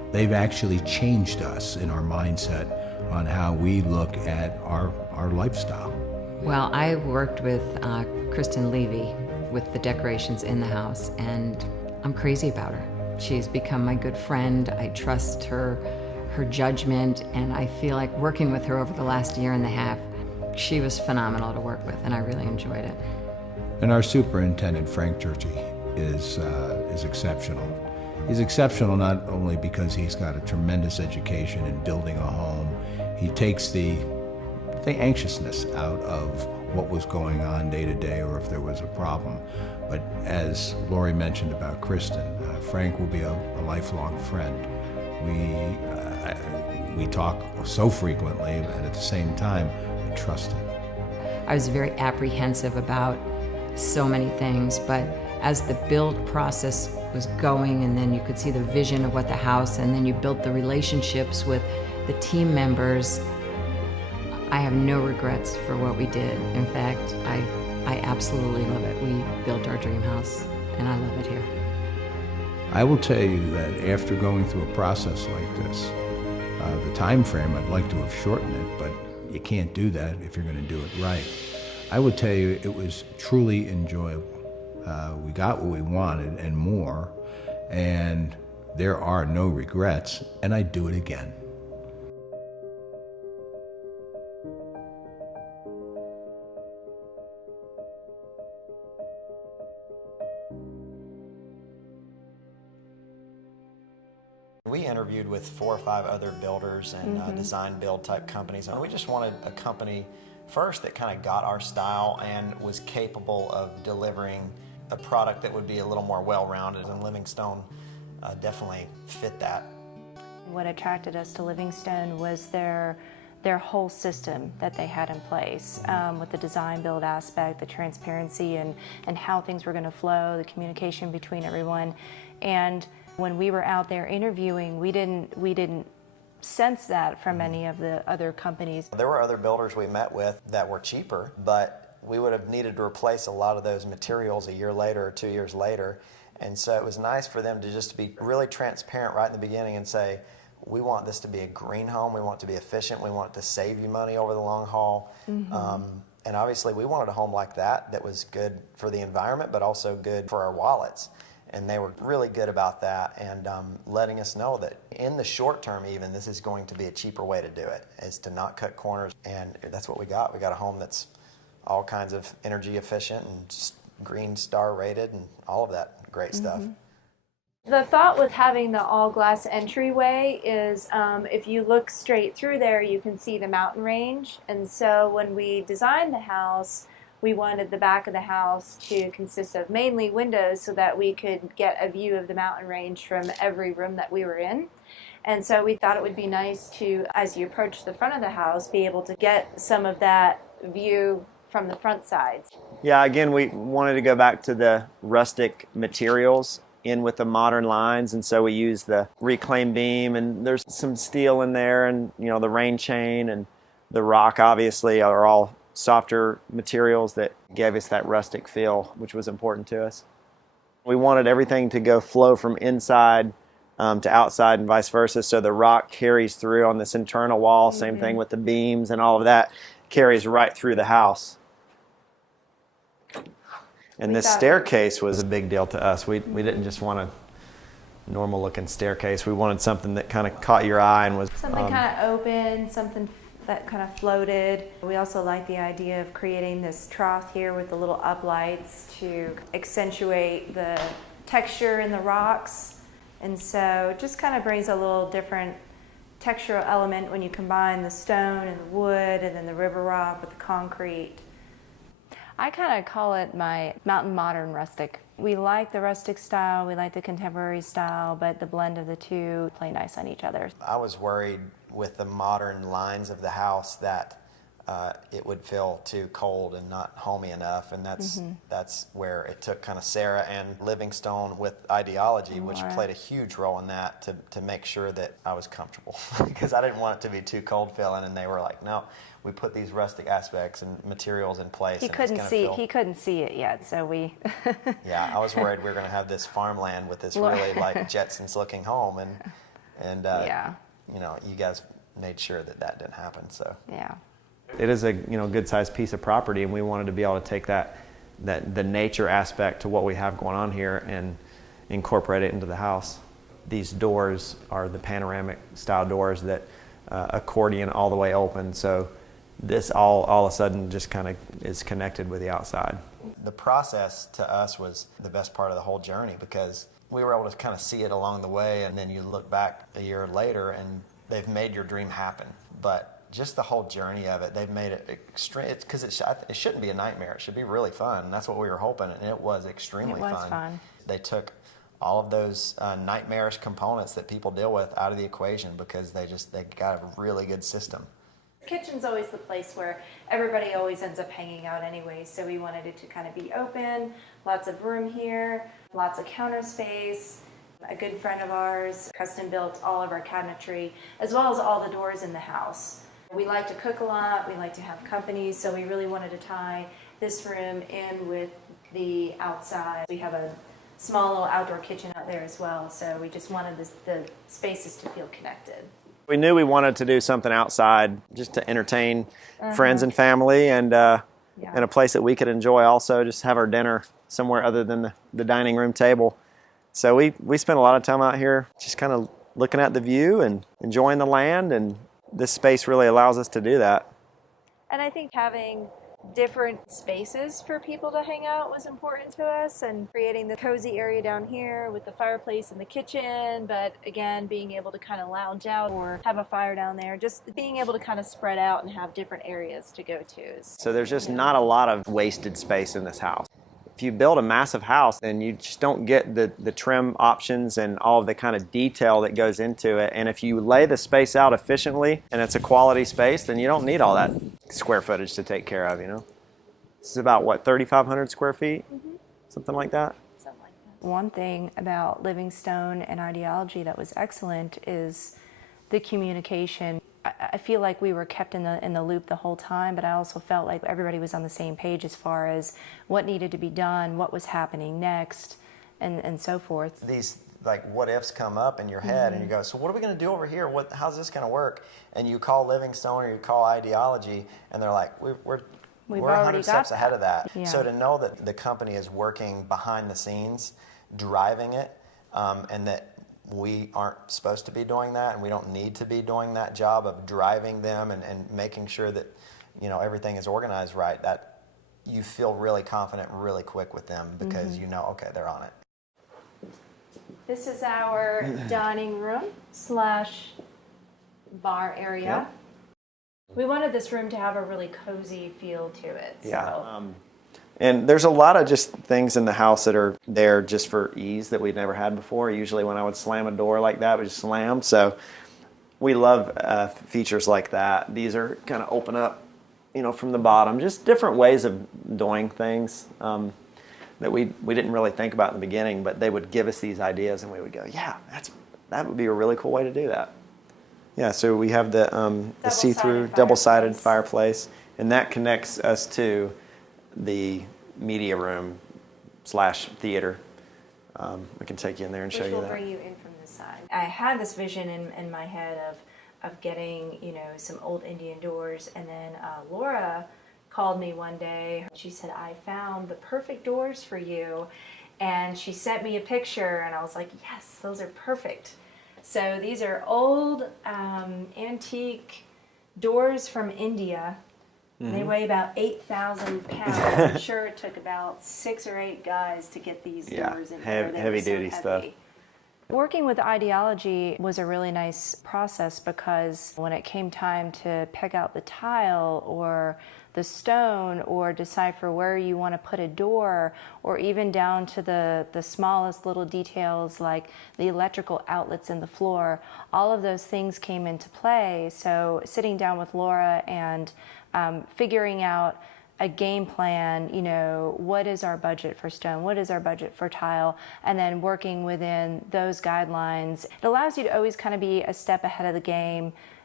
They've actually changed us in our mindset on how we look at our lifestyle. Well, I worked with Kristen Levy with the decorations in the house, and I'm crazy about her. She's become my good friend. I trust her judgment, and I feel like working with her over the last year and a half, she was phenomenal to work with, and I really enjoyed it. And our superintendent, Frank Churchy, is exceptional. He's exceptional not only because he's got a tremendous education in building a home. He takes the anxiousness out of what was going on day to day or if there was a problem. But as Lori mentioned about Kristen, Frank will be a lifelong friend. We talk so frequently, and at the same time, I trust him. I was very apprehensive about so many things, but as the build process was going, and then you could see the vision of what the house, and then you built the relationships with the team members, I have no regrets for what we did. In fact, I absolutely love it. We built our dream house, and I love it here. I will tell you that after going through a process like this, the time frame, I'd like to have shortened it, but you can't do that if you're going to do it right. I would tell you it was truly enjoyable. We got what we wanted and more, and there are no regrets, and I'd do it again. We interviewed with 4 or 5 other builders and design build type companies, and we just wanted a company first that kind of got our style and was capable of delivering a product that would be a little more well-rounded, and Livingstone definitely fit that. What attracted us to Livingstone was their whole system that they had in place, with the design build aspect, the transparency, and how things were going to flow, the communication between everyone. And when we were out there interviewing, we didn't sense that from any of the other companies. There were other builders we met with that were cheaper, but we would have needed to replace a lot of those materials a year later or 2 years later. And so it was nice for them to just be really transparent right in the beginning and say, we want this to be a green home, we want it to be efficient, we want it to save you money over the long haul. And obviously we wanted a home like that was good for the environment, but also good for our wallets. And they were really good about that, and letting us know that in the short term even, this is going to be a cheaper way to do it, is to not cut corners. And that's what we got. We got a home that's all kinds of energy efficient and green star rated and all of that great stuff. The thought with having the all glass entryway is if you look straight through there, you can see the mountain range. And so when we designed the house, we wanted the back of the house to consist of mainly windows so that we could get a view of the mountain range from every room that we were in. And so we thought it would be nice to, as you approach the front of the house, be able to get some of that view from the front sides. Yeah, again, we wanted to go back to the rustic materials in with the modern lines, and so we used the reclaimed beam, and there's some steel in there, and the rain chain and the rock obviously are all softer materials that gave us that rustic feel, which was important to us. We wanted everything to flow from inside to outside and vice versa, so the rock carries through on this internal wall, same thing with the beams and all of that, carries right through the house. And this staircase was a big deal to us. We didn't just want a normal looking staircase. We wanted something that kind of caught your eye and was something kind of open, something that kind of floated. We also like the idea of creating this trough here with the little uplights to accentuate the texture in the rocks. And so it just kind of brings a little different textural element when you combine the stone and the wood and then the river rock with the concrete. I kind of call it my mountain modern rustic. We like the rustic style, we like the contemporary style, but the blend of the two play nice on each other. I was worried with the modern lines of the house that it would feel too cold and not homey enough, and that's where it took kind of Sarah and Livingstone with ideology, which played a huge role in that to make sure that I was comfortable because I didn't want it to be too cold feeling, and they were like, no, we put these rustic aspects and materials in place. He couldn't see it yet, so we. Yeah, I was worried we were going to have this farmland with this really like Jetsons looking home, and And, Yeah. you know, you guys made sure that that didn't happen, so. Yeah. It is a good sized piece of property, and we wanted to be able to take that the nature aspect to what we have going on here and incorporate it into the house. These doors are the panoramic style doors that accordion all the way open, so this all of a sudden just kind of is connected with the outside. The process to us was the best part of the whole journey, because we were able to kind of see it along the way, and then you look back a year later and they've made your dream happen. But just the whole journey of it, they've made it extreme. It's because it shouldn't be a nightmare. It should be really fun. And that's what we were hoping, and it was extremely fun. They took all of those nightmarish components that people deal with out of the equation, because they got a really good system. Kitchen's always the place where everybody always ends up hanging out anyway, so we wanted it to kind of be open, lots of room here, lots of counter space. A good friend of ours custom built all of our cabinetry, as well as all the doors in the house. We like to cook a lot, we like to have company, so we really wanted to tie this room in with the outside. We have a small little outdoor kitchen out there as well, so we just wanted the spaces to feel connected. We knew we wanted to do something outside just to entertain friends and family, and in a place that we could enjoy also, just have our dinner somewhere other than the dining room table. So we spent a lot of time out here just kind of looking at the view and enjoying the land, and this space really allows us to do that. And I think having different spaces for people to hang out was important to us, and creating the cozy area down here with the fireplace in the kitchen, but again, being able to kind of lounge out or have a fire down there, just being able to kind of spread out and have different areas to go to. So there's just not a lot of wasted space in this house. If you build a massive house, then you just don't get the trim options and all of the kind of detail that goes into it. And if you lay the space out efficiently and it's a quality space, then you don't need all that square footage to take care of, you know. This is about, what, 3,500 square feet? Something like that? Something like that. One thing about Livingstone and Ideology that was excellent is the communication. I feel like we were kept in the loop the whole time, but I also felt like everybody was on the same page as far as what needed to be done, what was happening next, and so forth. These like what ifs come up in your head, and you go, so what are we going to do over here? How's this going to work? And you call Livingstone or you call Ideology, and they're like, we're 100 steps ahead of that. Yeah. So to know that the company is working behind the scenes, driving it, and that we aren't supposed to be doing that, and we don't need to be doing that job of driving them and making sure that, you know, everything is organized right, that you feel really confident really quick with them, because you know, okay, they're on it. This is our dining room / bar area. Yep. We wanted this room to have a really cozy feel to it. Yeah. And there's a lot of just things in the house that are there just for ease that we've never had before. Usually when I would slam a door like that, it would just slam. So we love features like that. These are kind of open up, you know, from the bottom. Just different ways of doing things that we didn't really think about in the beginning, but they would give us these ideas and we would go, yeah, that would be a really cool way to do that. Yeah, so we have the see-through double-sided fireplace, and that connects us to the media room / theater. We can take you in there and show you that. Which will bring you in from this side. I had this vision in my head of getting, you know, some old Indian doors, and then Laura called me one day. She said, I found the perfect doors for you, and she sent me a picture, and I was like, yes, those are perfect. So these are old antique doors from India. They weigh about 8,000 pounds. I'm sure it took about 6 or 8 guys to get these doors in there. Heavy duty stuff. Working with Ideology was a really nice process, because when it came time to pick out the tile or the stone or decipher where you want to put a door, or even down to the smallest little details like the electrical outlets in the floor, all of those things came into play. So sitting down with Laura and figuring out a game plan, you know, what is our budget for stone, what is our budget for tile, and then working within those guidelines. It allows you to always kind of be a step ahead of the game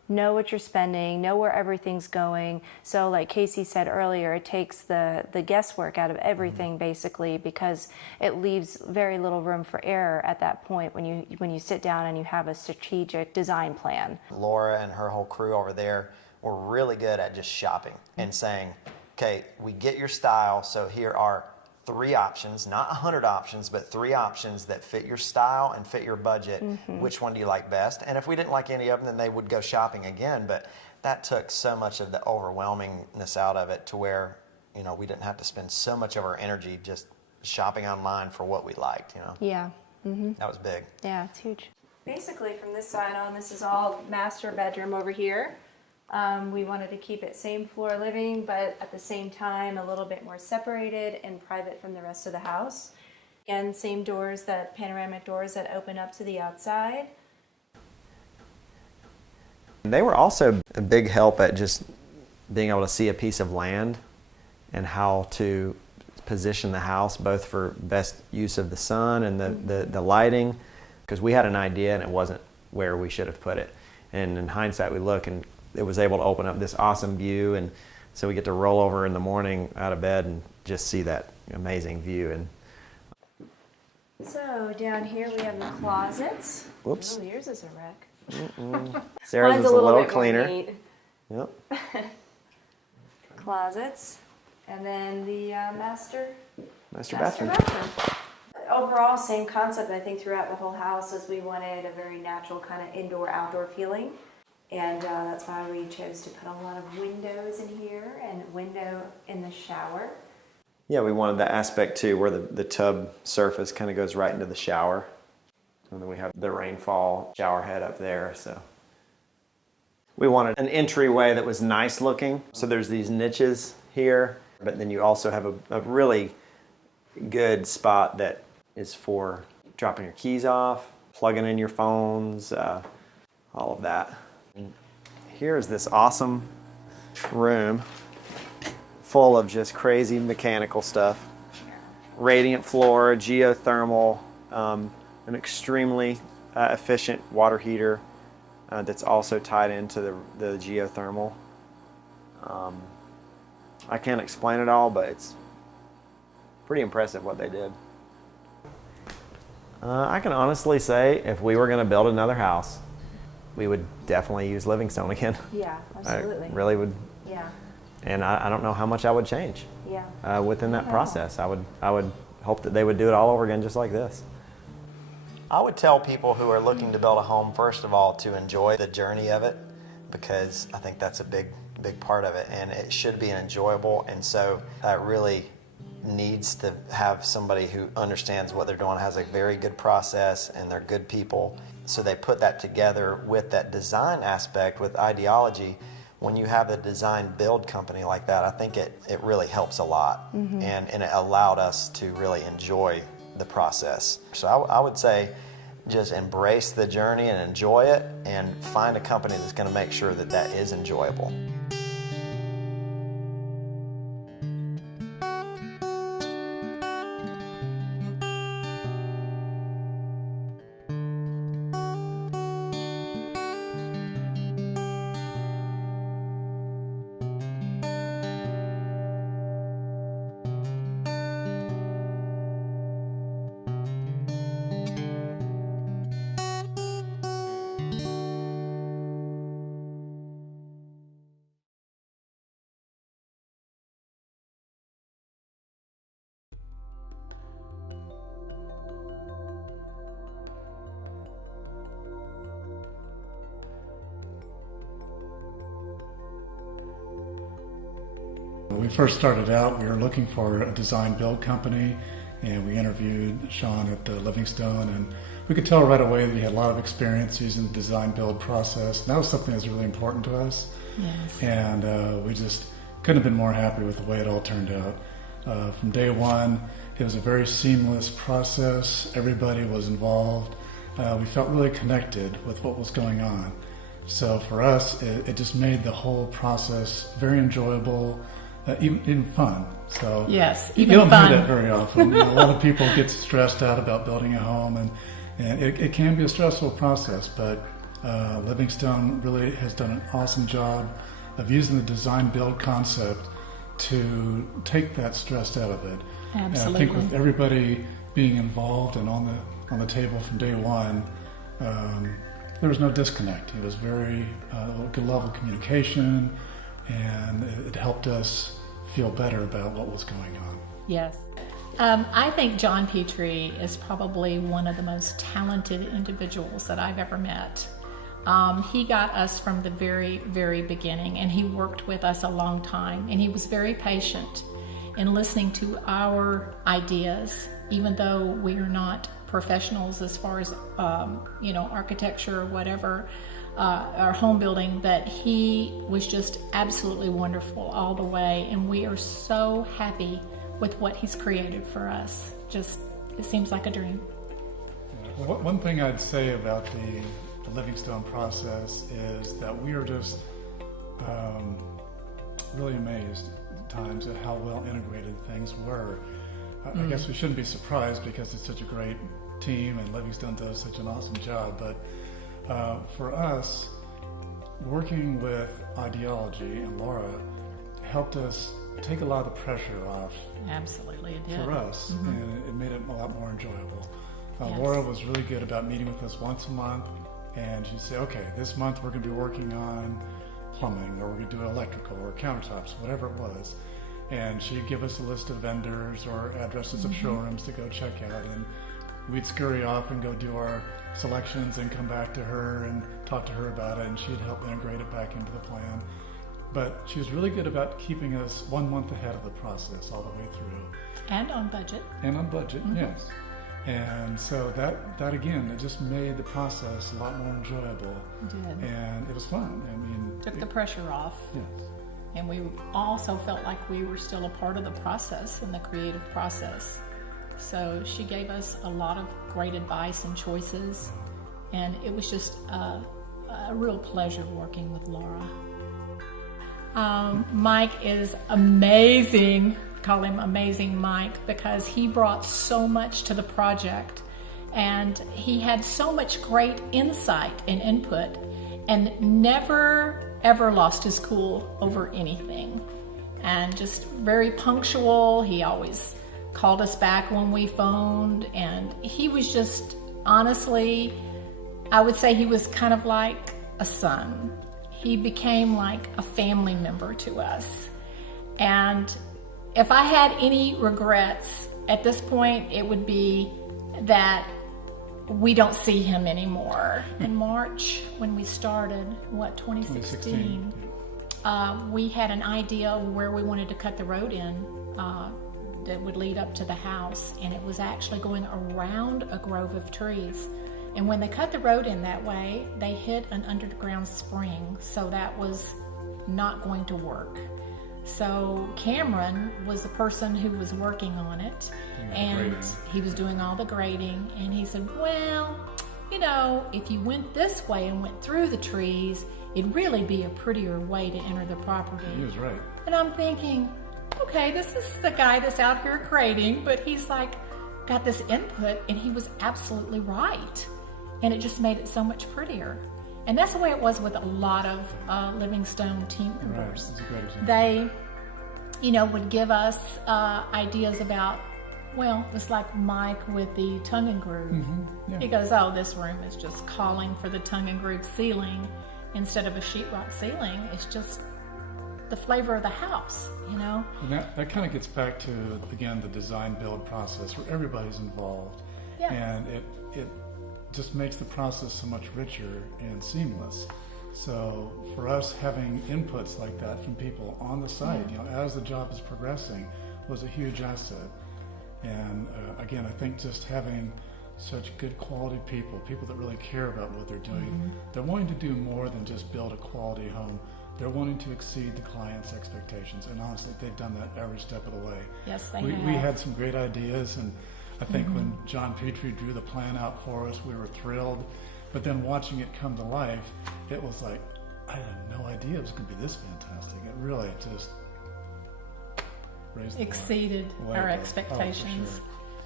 know what you're spending, know where everything's going. So like Casey said earlier, it takes the guesswork out of everything basically, because it leaves very little room for error at that point when you sit down and you have a strategic design plan. Laura and her whole crew over there were really good at just shopping and saying, okay, we get your style, so here are 3 options, not 100 options, but 3 options that fit your style and fit your budget. Which one do you like best? And if we didn't like any of them, then they would go shopping again. But that took so much of the overwhelmingness out of it to where, you know, we didn't have to spend so much of our energy just shopping online for what we liked, you know? Yeah. That was big. Yeah, it's huge. Basically, from this side on, this is all master bedroom over here. We wanted to keep it same floor living, but at the same time a little bit more separated and private from the rest of the house. Again, same doors, that panoramic doors that open up to the outside. They were also a big help at just being able to see a piece of land and how to position the house both for best use of the sun and the lighting, because we had an idea and it wasn't where we should have put it. And in hindsight we look and it was able to open up this awesome view, and so we get to roll over in the morning out of bed and just see that amazing view. And So down here we have the closets. Whoops. Oh, yours is a wreck. Sarah's Mine's is a little bit more cleaner. neat. Yep. Closets, and then the master Bathroom. Overall, same concept I think throughout the whole house, as we wanted a very natural kind of indoor-outdoor feeling. And that's why we chose to put a lot of windows in here and a window in the shower. Yeah, we wanted the aspect too where the tub surface kind of goes right into the shower. And then we have the rainfall shower head up there. So we wanted an entryway that was nice looking. So there's these niches here, but then you also have a really good spot that is for dropping your keys off, plugging in your phones, all of that. Here's this awesome room full of just crazy mechanical stuff. Radiant floor, geothermal, an extremely efficient water heater that's also tied into the geothermal. I can't explain it all, but it's pretty impressive what they did. I can honestly say if we were going to build another house, we would definitely use Livingstone again. Yeah, absolutely. I really would. Yeah. And I don't know how much I would change Yeah. within that process. I would hope that they would do it all over again just like this. I would tell people who are looking to build a home, first of all, to enjoy the journey of it, because I think that's a big part of it, and it should be enjoyable. And so it really needs to have somebody who understands what they're doing, has a very good process, and they're good people. So they put that together with that design aspect, with ideology. When you have a design build company like that, I think it really helps a lot. And it allowed us to really enjoy the process. So I would say just embrace the journey and enjoy it, and find a company that's going to make sure that that is enjoyable. When we first started out, we were looking for a design build company, and we interviewed Sean at Livingstone, and we could tell right away that he had a lot of experience using the design build process. And that was something that was really important to us. Yes. And we just couldn't have been more happy with the way it all turned out. From day one, it was a very seamless process. Everybody was involved. We felt really connected with what was going on. So for us, it just made the whole process very enjoyable, even fun. So Yes, you even don't fun. hear that very often. You know, a lot of people get stressed out about building a home, and it can be a stressful process. But Livingstone really has done an awesome job of using the design build concept to take that stress out of it. Absolutely. And I think with everybody being involved and on the table from day one, there was no disconnect. It was very good level of communication, and it helped us feel better about what was going on. Yes. I think John Petrie is probably one of the most talented individuals that I've ever met. He got us from the very, very beginning, and he worked with us a long time, and he was very patient in listening to our ideas, even though we are not professionals as far as architecture or whatever, our home building, but he was just absolutely wonderful all the way, and we are so happy with what he's created for us. Just, it seems like a dream. One thing I'd say about the Livingstone process is that we are just really amazed at times at how well integrated things were. I guess we shouldn't be surprised because it's such a great team and Livingstone does such an awesome job, but for us, working with ideology and Laura helped us take a lot of the pressure off. Absolutely, it did. For us, and it made it a lot more enjoyable. Yes. Laura was really good about meeting with us once a month, and she'd say, okay, this month we're going to be working on plumbing, or we're going to do electrical, or countertops, whatever it was. And she'd give us a list of vendors or addresses of showrooms to go check out, and we'd scurry off and go do our selections and come back to her and talk to her about it, and she'd help integrate it back into the plan. But she was really good about keeping us 1 month ahead of the process all the way through. And on budget. And on budget, yes. And so that again, it just made the process a lot more enjoyable. It did. And it was fun. I mean, Took the pressure off. Yes. And we also felt like we were still a part of the process and the creative process. So she gave us a lot of great advice and choices, and it was just a real pleasure working with Laura. Mike is amazing. Call him Amazing Mike, because he brought so much to the project, and he had so much great insight and input, and never ever lost his cool over anything, and just very punctual. He always called us back when we phoned, and he was just, honestly, I would say he was kind of like a son. He became like a family member to us. And if I had any regrets at this point, it would be that we don't see him anymore. In March, when we started, 2016, we had an idea where we wanted to cut the road in that would lead up to the house, and it was actually going around a grove of trees. And when they cut the road in that way, they hit an underground spring, so that was not going to work. So Cameron was the person who was working on it, and he was doing all the grading, and he said, well, if you went this way and went through the trees, it'd really be a prettier way to enter the property. He was right. And I'm thinking, okay, this is the guy that's out here grading, but he's like got this input, and he was absolutely right. And it just made it so much prettier. And that's the way it was with a lot of Livingstone team members. Right. That's a great example. They, would give us ideas about, well, it's like Mike with the tongue and groove. Yeah. He goes, oh, this room is just calling for the tongue and groove ceiling instead of a sheetrock ceiling. It's just the flavor of the house, And that kind of gets back to, again, the design build process where everybody's involved. Yeah. And it just makes the process so much richer and seamless. So for us, having inputs like that from people on the site, as the job is progressing, was a huge asset. And again, I think just having such good quality people that really care about what they're doing, they're wanting to do more than just build a quality home. They're wanting to exceed the client's expectations, and honestly, they've done that every step of the way. Yes, they we have. had some great ideas, and I think when John Petrie drew the plan out for us, we were thrilled. But then watching it come to life, it was like, I had no idea it was going to be this fantastic. It really just raised the exceeded way our above. expectations. Oh, for sure.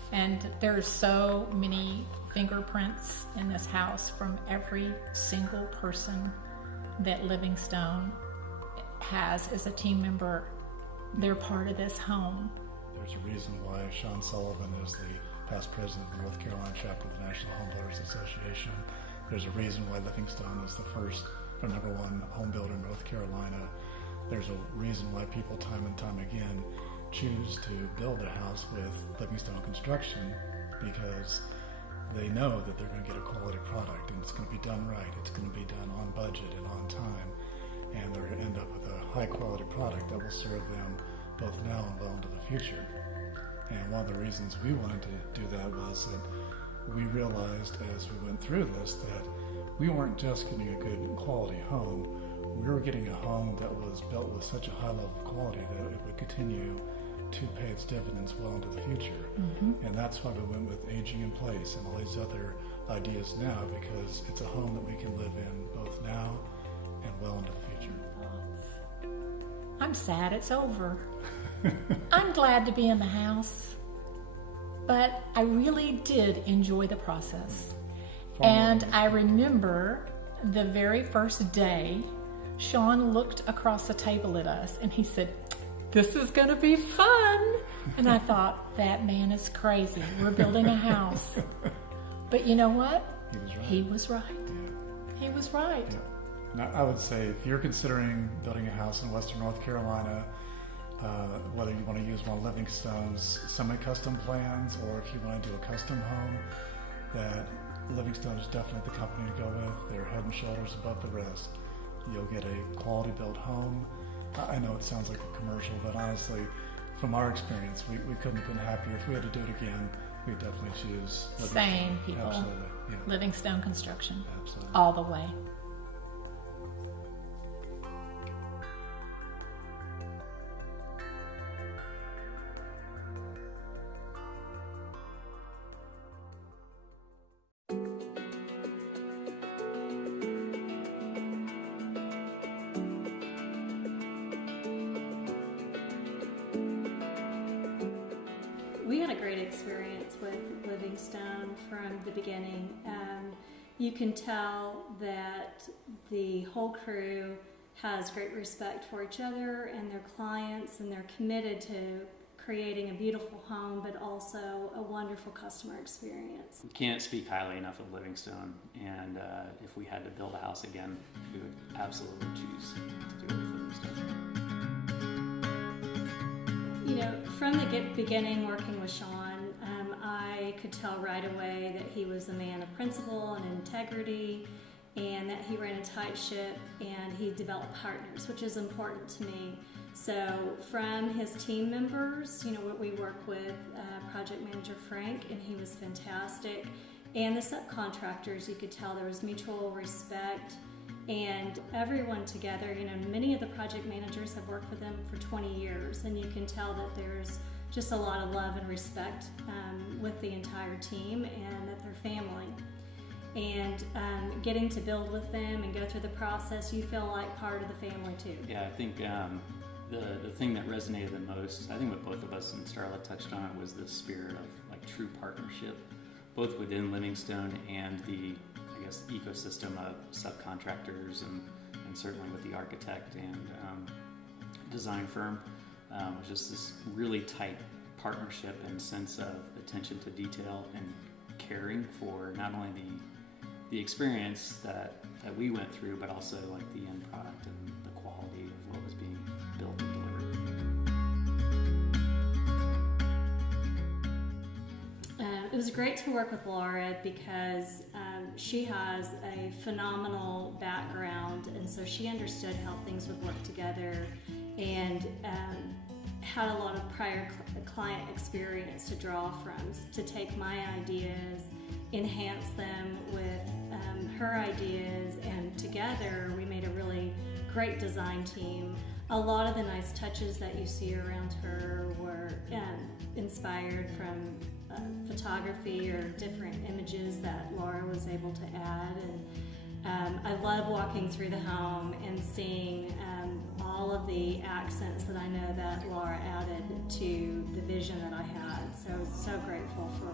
And there's so many fingerprints in this house from every single person that Livingstone has as a team member. They're part of this home. There's a reason why Sean Sullivan is the past president of the North Carolina chapter of the National Home Builders Association. There's a reason why Livingstone is the first or number one home builder in North Carolina. There's a reason why people time and time again choose to build a house with Livingstone Construction, because they know that they're going to get a quality product and it's going to be done right. It's going to be done on budget and on time, and they're going to end up with a high quality product that will serve them both now and well into the future. And one of the reasons we wanted to do that was that we realized as we went through this that we weren't just getting a good quality home, we were getting a home that was built with such a high level of quality that it would continue to pay its dividends well into the future. And that's why we went with aging in place and all these other ideas now, because it's a home that we can live in both now and well into the future. I'm sad it's over. I'm glad to be in the house, but I really did enjoy the process. And I remember the very first day, Sean looked across the table at us and he said, "This is going to be fun." And I thought, that man is crazy. We're building a house. But you know what? He was right. He was right. Yeah. Now, I would say if you're considering building a house in Western North Carolina, whether you want to use one of Livingstone's semi-custom plans or if you want to do a custom home, that Livingstone is definitely the company to go with. They're head and shoulders above the rest. You'll get a quality built home. I know it sounds like a commercial, but honestly, from our experience, we couldn't have been happier. If we had to do it again, we'd definitely choose Livingstone. Same people. Absolutely. Yeah. Livingstone Construction. Absolutely. All the way. We had a great experience with Livingstone from the beginning. You can tell that the whole crew has great respect for each other and their clients, and they're committed to creating a beautiful home, but also a wonderful customer experience. Can't speak highly enough of Livingstone, and if we had to build a house again, we would absolutely choose to do it with Livingstone. You know, from the beginning working with Sean, I could tell right away that he was a man of principle and integrity, and that he ran a tight ship, and he developed partners, which is important to me. So from his team members, you know, we work with project manager Frank, and he was fantastic. And the subcontractors, you could tell there was mutual respect, and everyone together. You know, many of the project managers have worked with them for 20 years, and you can tell that there's just a lot of love and respect with the entire team, and that they're family. And getting to build with them and go through the process, you feel like part of the family too. Yeah, I think the thing that resonated the most, I think what both of us and Starla touched on, was the spirit of like true partnership, both within Livingstone and the, I guess, ecosystem of subcontractors, and certainly with the architect and design firm. It was just this really tight partnership and sense of attention to detail and caring for not only the experience that we went through, but also like the end product and the quality of what was being built and delivered. It was great to work with Laura because she has a phenomenal background, and so she understood how things would work together, and had a lot of prior client experience to draw from, to take my ideas, enhance them with her ideas, and together we made a really great design team. A lot of the nice touches that you see around her were inspired from photography or different images that Laura was able to add. And I love walking through the home and seeing all of the accents that I know that Laura added to the vision that I had. So grateful for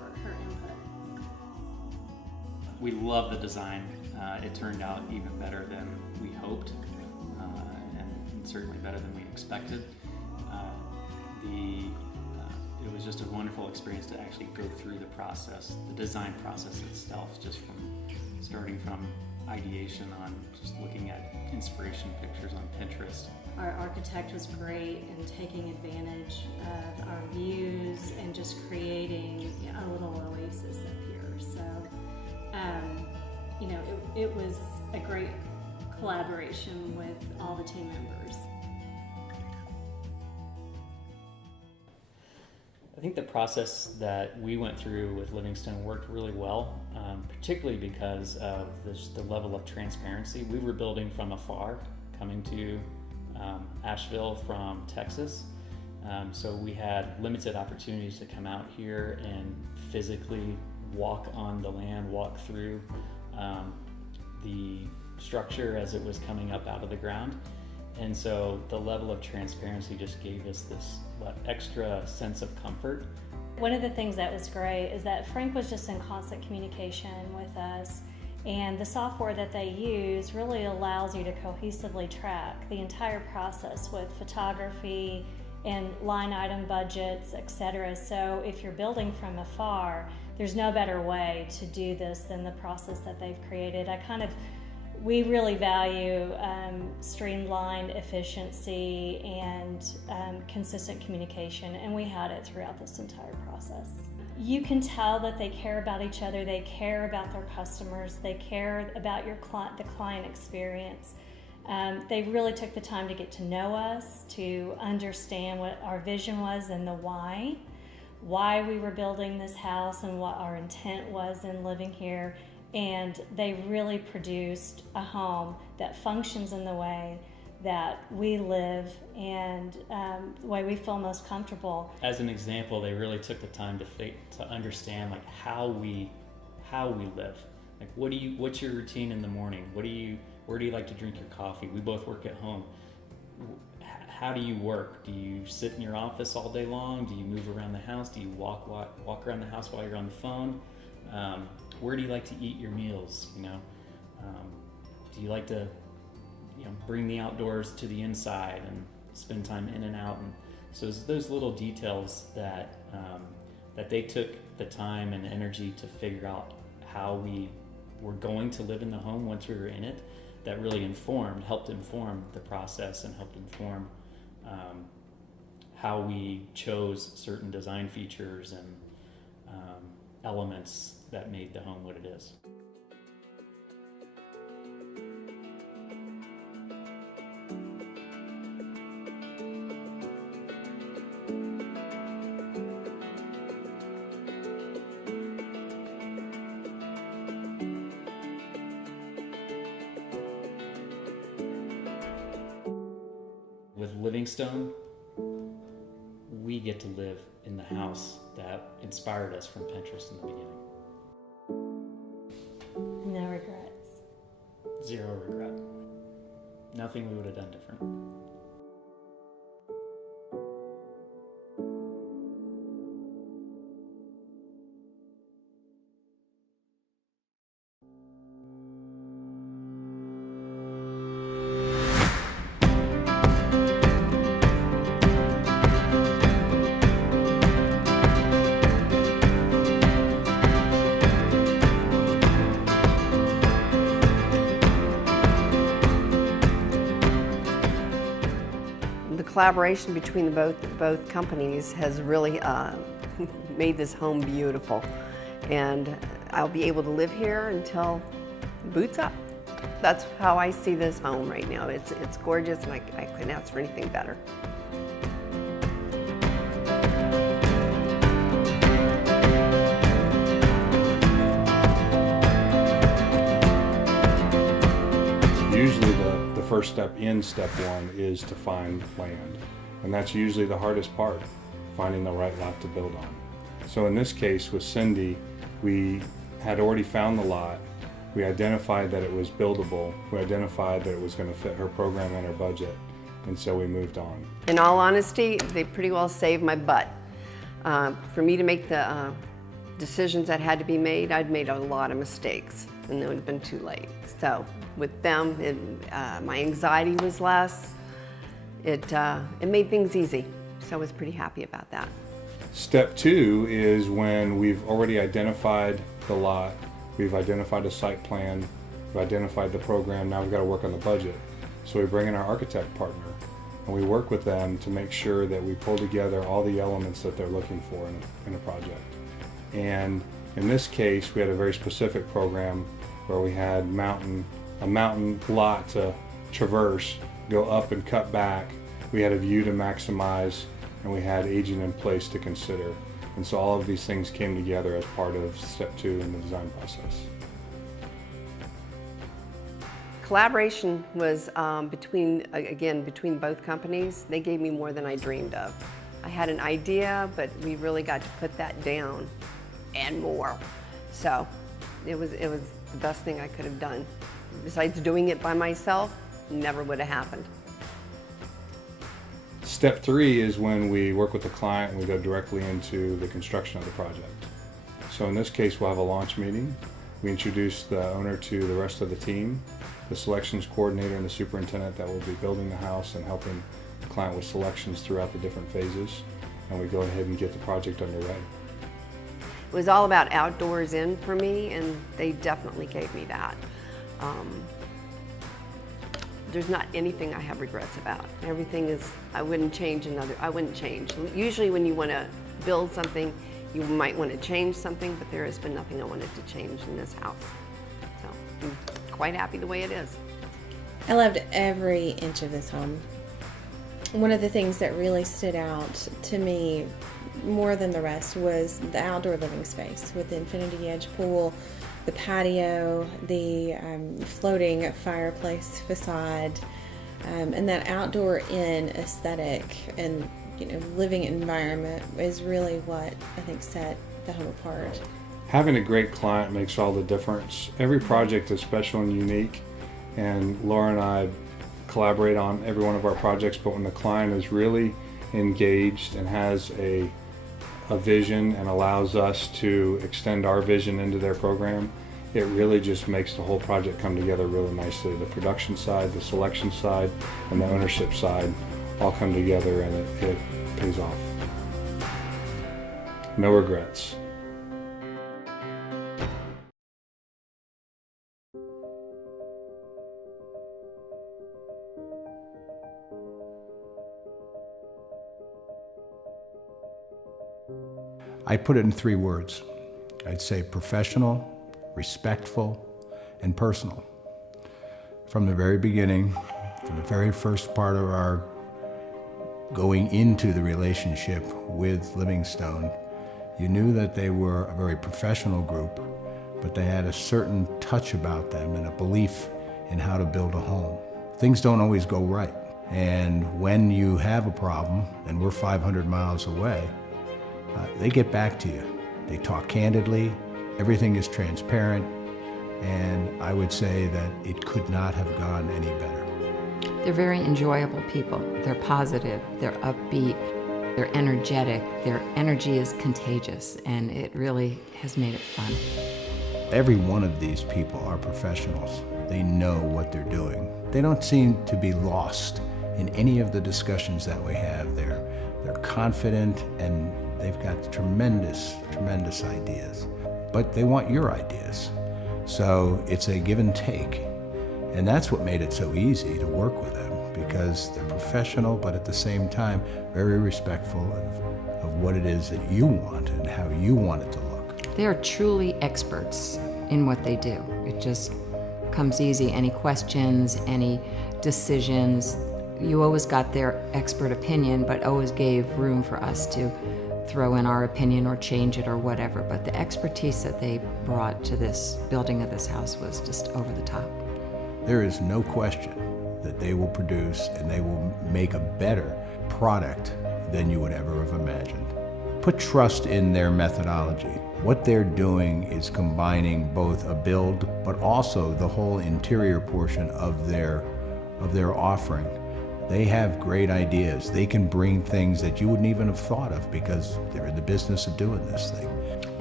we love the design. It turned out even better than we hoped, and certainly better than we expected. It was just a wonderful experience to actually go through the process, the design process itself, just from starting from ideation on just looking at inspiration pictures on Pinterest. Our architect was great in taking advantage of our views and just creating a little oasis up here. So, it was a great collaboration with all the team members. I think the process that we went through with Livingstone worked really well, particularly because of the level of transparency. We were building from afar, coming to Asheville from Texas, so we had limited opportunities to come out here and physically walk on the land, walk through the structure as it was coming up out of the ground. And so the level of transparency just gave us this extra sense of comfort. One of the things that was great is that Frank was just in constant communication with us, and the software that they use really allows you to cohesively track the entire process with photography and line item budgets, etc. So if you're building from afar, there's no better way to do this than the process that they've created. We really value streamlined efficiency and consistent communication, and we had it throughout this entire process. You can tell that they care about each other, they care about their customers, they care about the client experience. They really took the time to get to know us, to understand what our vision was and the why we were building this house and what our intent was in living here. And they really produced a home that functions in the way that we live and the way we feel most comfortable. As an example, they really took the time to understand how we live. Like, what's your routine in the morning? Where do you like to drink your coffee? We both work at home. How do you work? Do you sit in your office all day long? Do you move around the house? Do you walk around the house while you're on the phone? Where do you like to eat your meals? Do you like to, bring the outdoors to the inside and spend time in and out? And so it's those little details that they took the time and energy to figure out how we were going to live in the home once we were in it, that really helped inform the process and helped inform how we chose certain design features and elements that made the home what it is. With Livingstone, we get to live in the house that inspired us from Pinterest in the beginning. No regrets. Zero regret. Nothing we would have done different. Collaboration between both companies has really made this home beautiful, and I'll be able to live here until boots up. That's how I see this home right now. It's gorgeous, and I couldn't ask for anything better. Usually the first step in step one is to find land, and that's usually the hardest part, finding the right lot to build on. So in this case with Cindy, we had already found the lot, we identified that it was buildable, we identified that it was going to fit her program and her budget, and so we moved on. In all honesty, they pretty well saved my butt. For me to make the decisions that had to be made, I'd made a lot of mistakes and it would have been too late. So with them, my anxiety was less. It made things easy. So I was pretty happy about that. Step 2 is when we've already identified the lot, we've identified a site plan, we've identified the program, now we've got to work on the budget. So we bring in our architect partner and we work with them to make sure that we pull together all the elements that they're looking for in a project. And in this case, we had a very specific program where we had a mountain lot to traverse, go up and cut back. We had a view to maximize, and we had aging in place to consider. And so all of these things came together as part of step 2 in the design process. Collaboration was between both companies. They gave me more than I dreamed of. I had an idea, but we really got to put that down and more. So it was the best thing I could have done. Besides doing it by myself, never would have happened. Step 3 is when we work with the client and we go directly into the construction of the project. So in this case, we'll have a launch meeting. We introduce the owner to the rest of the team, the selections coordinator and the superintendent that will be building the house and helping the client with selections throughout the different phases. And we go ahead and get the project underway. It was all about outdoors in for me, and they definitely gave me that. There's not anything I have regrets about. Everything is, I wouldn't change. Usually when you want to build something, you might want to change something, but there has been nothing I wanted to change in this house. So I'm quite happy the way it is. I loved every inch of this home. One of the things that really stood out to me more than the rest was the outdoor living space with the Infinity Edge pool, the patio, the floating fireplace facade, and that outdoor in aesthetic and living environment is really what I think set the home apart. Having a great client makes all the difference. Every project is special and unique, and Laura and I collaborate on every one of our projects, but when the client is really engaged and has a vision and allows us to extend our vision into their program, it really just makes the whole project come together really nicely. The production side, the selection side, and the ownership side all come together, and it pays off. No regrets. I put it in 3 words. I'd say professional, respectful, and personal. From the very beginning, from the very first part of our going into the relationship with Livingstone, you knew that they were a very professional group, but they had a certain touch about them and a belief in how to build a home. Things don't always go right. And when you have a problem, and we're 500 miles away, they get back to you. They talk candidly, everything is transparent, and I would say that it could not have gone any better. They're very enjoyable people. They're positive, they're upbeat, they're energetic. Their energy is contagious, and it really has made it fun. Every one of these people are professionals. They know what they're doing. They don't seem to be lost in any of the discussions that we have. They're confident, and they've got tremendous ideas. But they want your ideas. So it's a give and take. And that's what made it so easy to work with them, because they're professional, but at the same time, very respectful of what it is that you want and how you want it to look. They are truly experts in what they do. It just comes easy. Any questions, any decisions, you always got their expert opinion, but always gave room for us to throw in our opinion or change it or whatever. But the expertise that they brought to this building of this house was just over the top. There is no question that they will produce and they will make a better product than you would ever have imagined. Put trust in their methodology. What they're doing is combining both a build, but also the whole interior portion of their offering. They have great ideas. They can bring things that you wouldn't even have thought of because they're in the business of doing this thing.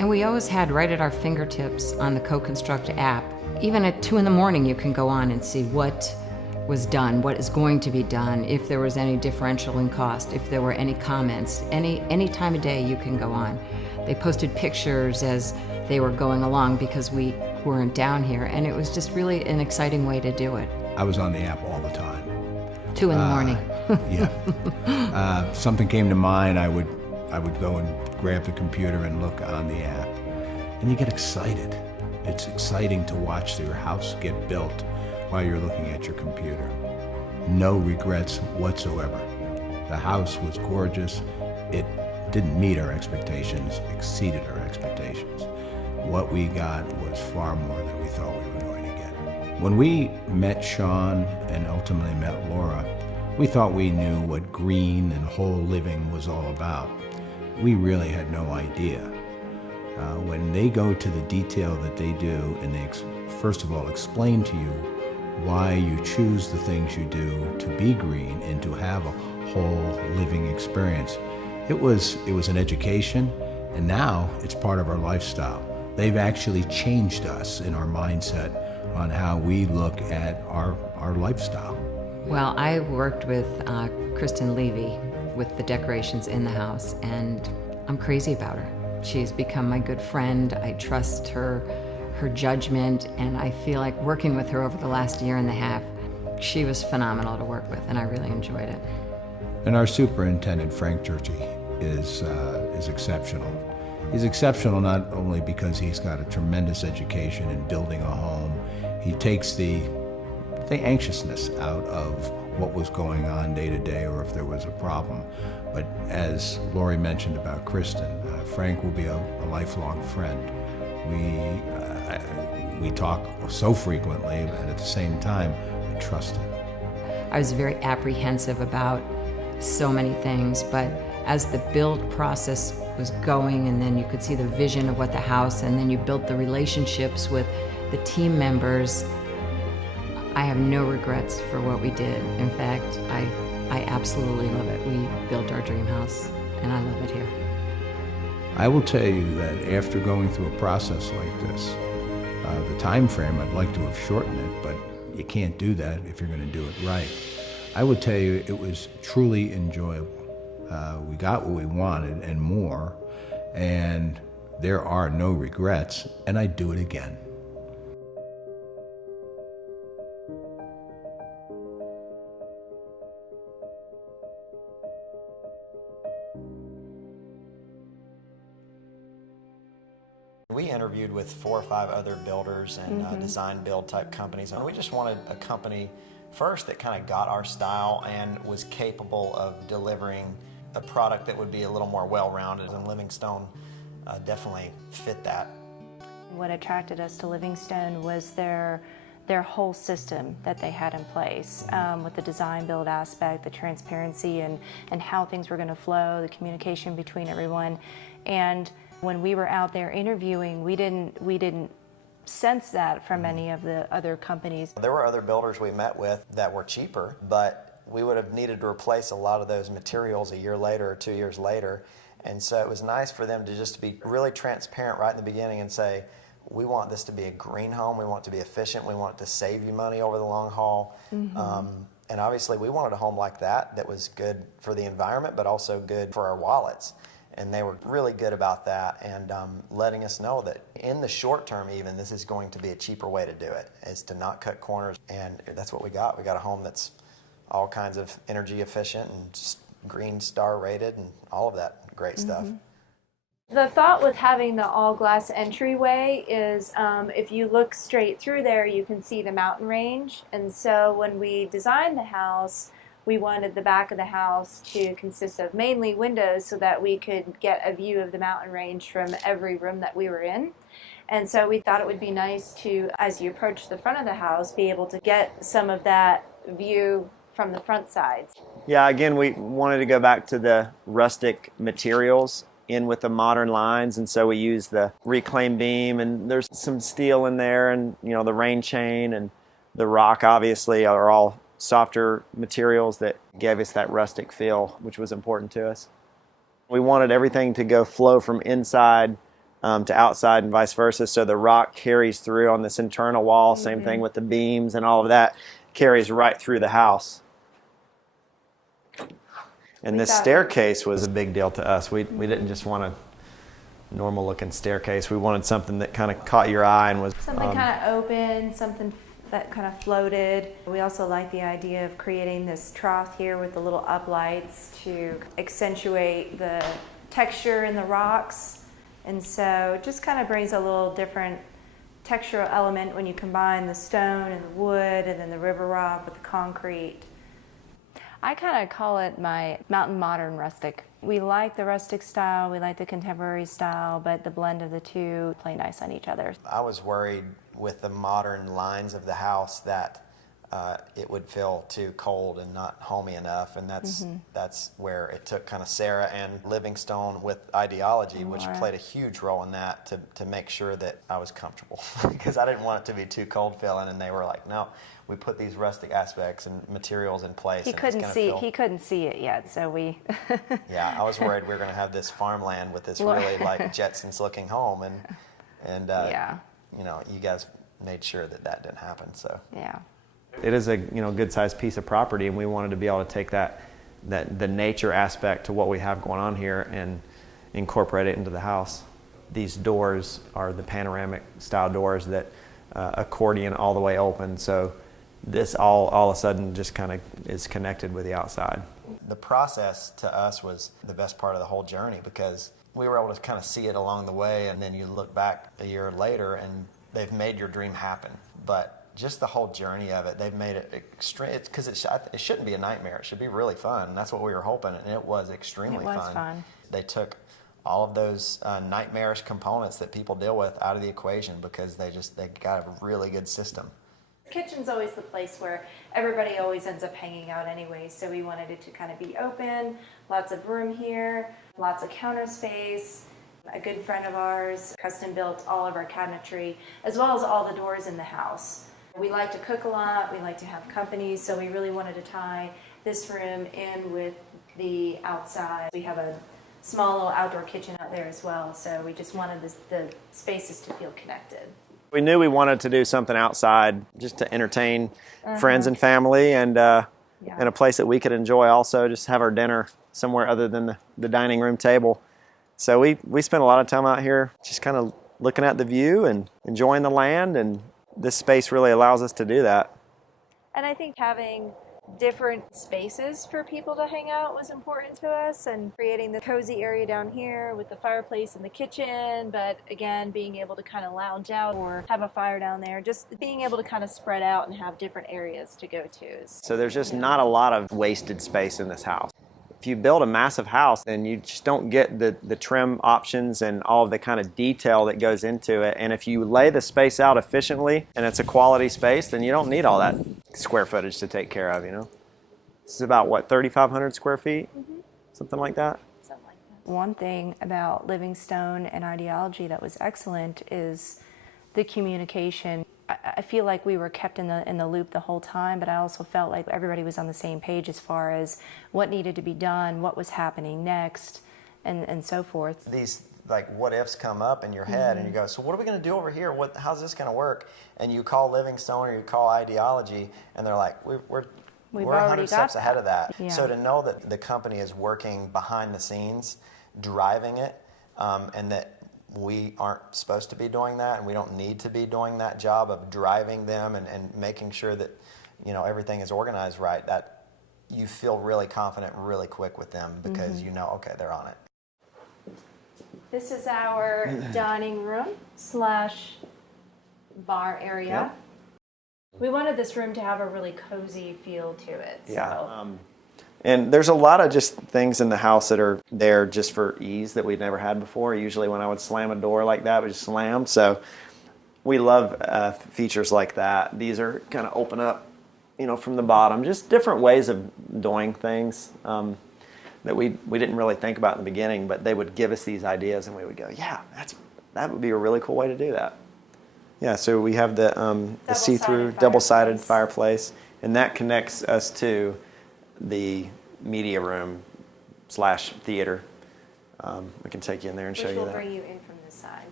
And we always had right at our fingertips on the Co-Construct app. Even at 2 in the morning, you can go on and see what was done, what is going to be done, if there was any differential in cost, if there were any comments. Any time of day you can go on. They posted pictures as they were going along because we weren't down here, and it was just really an exciting way to do it. I was on the app all the time. 2 in the morning. Yeah. Something came to mind, I would go and grab the computer and look on the app. And you get excited. It's exciting to watch your house get built while you're looking at your computer. No regrets whatsoever. The house was gorgeous. It didn't meet our expectations, exceeded our expectations. What we got was far more than we thought we were going to get. When we met Sean and ultimately met Laura, we thought we knew what green and whole living was all about. We really had no idea. When they go to the detail that they do, and they first of all explain to you why you choose the things you do to be green and to have a whole living experience, it was an education, and now it's part of our lifestyle. They've actually changed us in our mindset on how we look at our lifestyle. Well, I worked with Kristen Levy with the decorations in the house, and I'm crazy about her. She's become my good friend. I trust her judgment, and I feel like working with her over the last year and a half, she was phenomenal to work with, and I really enjoyed it. And our superintendent, Frank Churchy, is exceptional. He's exceptional not only because he's got a tremendous education in building a home. He takes the anxiousness out of what was going on day to day or if there was a problem. But as Lori mentioned about Kristen, Frank will be a lifelong friend. We talk so frequently, and at the same time, I trust him. I was very apprehensive about so many things, but as the build process was going, and then you could see the vision of what the house, and then you built the relationships with the team members, I have no regrets for what we did. In fact, I absolutely love it. We built our dream house, and I love it here. I will tell you that after going through a process like this, the time frame, I'd like to have shortened it, but you can't do that if you're going to do it right. I would tell you it was truly enjoyable. We got what we wanted and more, and there are no regrets, and I'd do it again. We interviewed with 4 or 5 other builders and design build type companies, and we just wanted a company first that kind of got our style and was capable of delivering a product that would be a little more well-rounded, and Livingstone definitely fit that. What attracted us to Livingstone was their whole system that they had in place, with the design build aspect, the transparency, and how things were going to flow, the communication between everyone. And when we were out there interviewing, we didn't sense that from any of the other companies. There were other builders we met with that were cheaper, but we would have needed to replace a lot of those materials a year later or 2 years later. And so it was nice for them to just be really transparent right in the beginning and say, we want this to be a green home, we want it to be efficient, we want it to save you money over the long haul. And obviously we wanted a home like that was good for the environment, but also good for our wallets. And they were really good about that, and letting us know that in the short term even, this is going to be a cheaper way to do it, is to not cut corners. And that's what we got. We got a home that's all kinds of energy efficient and just green star rated and all of that great stuff. The thought with having the all glass entryway is if you look straight through there, you can see the mountain range. And so when we designed the house, we wanted the back of the house to consist of mainly windows so that we could get a view of the mountain range from every room that we were in. And so we thought it would be nice to, as you approach the front of the house, be able to get some of that view from the front sides. Yeah, again, we wanted to go back to the rustic materials in with the modern lines, and so we used the reclaimed beam, and there's some steel in there, and the rain chain and the rock obviously are all softer materials that gave us that rustic feel, which was important to us. We wanted everything to go flow from inside to outside and vice versa. So the rock carries through on this internal wall. Same thing with the beams and all of that carries right through the house. And this staircase was a big deal to us. We didn't just want a normal looking staircase. We wanted something that kind of caught your eye and was something kind of open, something that kind of floated. We also like the idea of creating this trough here with the little uplights to accentuate the texture in the rocks. And so it just kind of brings a little different textural element when you combine the stone and the wood and then the river rock with the concrete. I kind of call it my mountain modern rustic. We like the rustic style, we like the contemporary style, but the blend of the two play nice on each other. I was worried with the modern lines of the house that it would feel too cold and not homey enough, and that's where it took kind of Sarah and Livingstone with ideology, which played a huge role in that to make sure that I was comfortable because I didn't want it to be too cold feeling, and they were like, no, we put these rustic aspects and materials in place. He couldn't see it yet, so we. Yeah, I was worried we were going to have this farmland with this really like Jetsons looking home, and you know, you guys made sure that didn't happen. So yeah. It is a good sized piece of property, and we wanted to be able to take the nature aspect to what we have going on here and incorporate it into the house. These doors are the panoramic style doors that accordion all the way open, so this all of a sudden just kind of is connected with the outside. The process to us was the best part of the whole journey because we were able to kind of see it along the way, and then you look back a year later and they've made your dream happen. But just the whole journey of it, they've made it extreme. It's because it shouldn't be a nightmare. It should be really fun. And that's what we were hoping, and it was extremely fun. They took all of those nightmarish components that people deal with out of the equation because they got a really good system. The kitchen's always the place where everybody always ends up hanging out anyway, so we wanted it to kind of be open, lots of room here, lots of counter space. A good friend of ours custom built all of our cabinetry, as well as all the doors in the house. We like to cook a lot, we like to have company, so we really wanted to tie this room in with the outside. We have a small little outdoor kitchen out there as well, so we just wanted the spaces to feel connected. We knew we wanted to do something outside just to entertain friends and family, and in a place that we could enjoy also, just have our dinner somewhere other than the dining room table. So we spent a lot of time out here just kind of looking at the view and enjoying the land, and this space really allows us to do that. And I think having different spaces for people to hang out was important to us, and creating the cozy area down here with the fireplace in the kitchen, but again, being able to kind of lounge out or have a fire down there, just being able to kind of spread out and have different areas to go to. So there's just not a lot of wasted space in this house. If you build a massive house, then you just don't get the trim options and all of the kind of detail that goes into it. And if you lay the space out efficiently and it's a quality space, then you don't need all that square footage to take care of, This is about, 3,500 square feet? Something like that? Something like that. One thing about Livingstone and ideology that was excellent is the communication. I feel like we were kept in the loop the whole time, but I also felt like everybody was on the same page as far as what needed to be done, what was happening next, and so forth. These what ifs come up in your head, and you go, so what are we going to do over here? How's this going to work? And you call Livingstone or you call ideology, and they're like, we're 100 steps ahead of that. Yeah. So to know that the company is working behind the scenes, driving it, and that we aren't supposed to be doing that, and we don't need to be doing that job of driving them and making sure that everything is organized right, that you feel really confident really quick with them because okay, they're on it. This is our dining room / bar area. Yep. We wanted this room to have a really cozy feel to it. Yeah. And there's a lot of just things in the house that are there just for ease that we'd never had before. Usually when I would slam a door like that, it would just slam. So we love features like that. These are kind of open up, from the bottom. Just different ways of doing things that we didn't really think about in the beginning, but they would give us these ideas and we would go, yeah, that would be a really cool way to do that. Yeah, so we have the see-through double-sided fireplace, and that connects us to the media room / theater. We can take you in there and show you that. Which will bring you in from this side.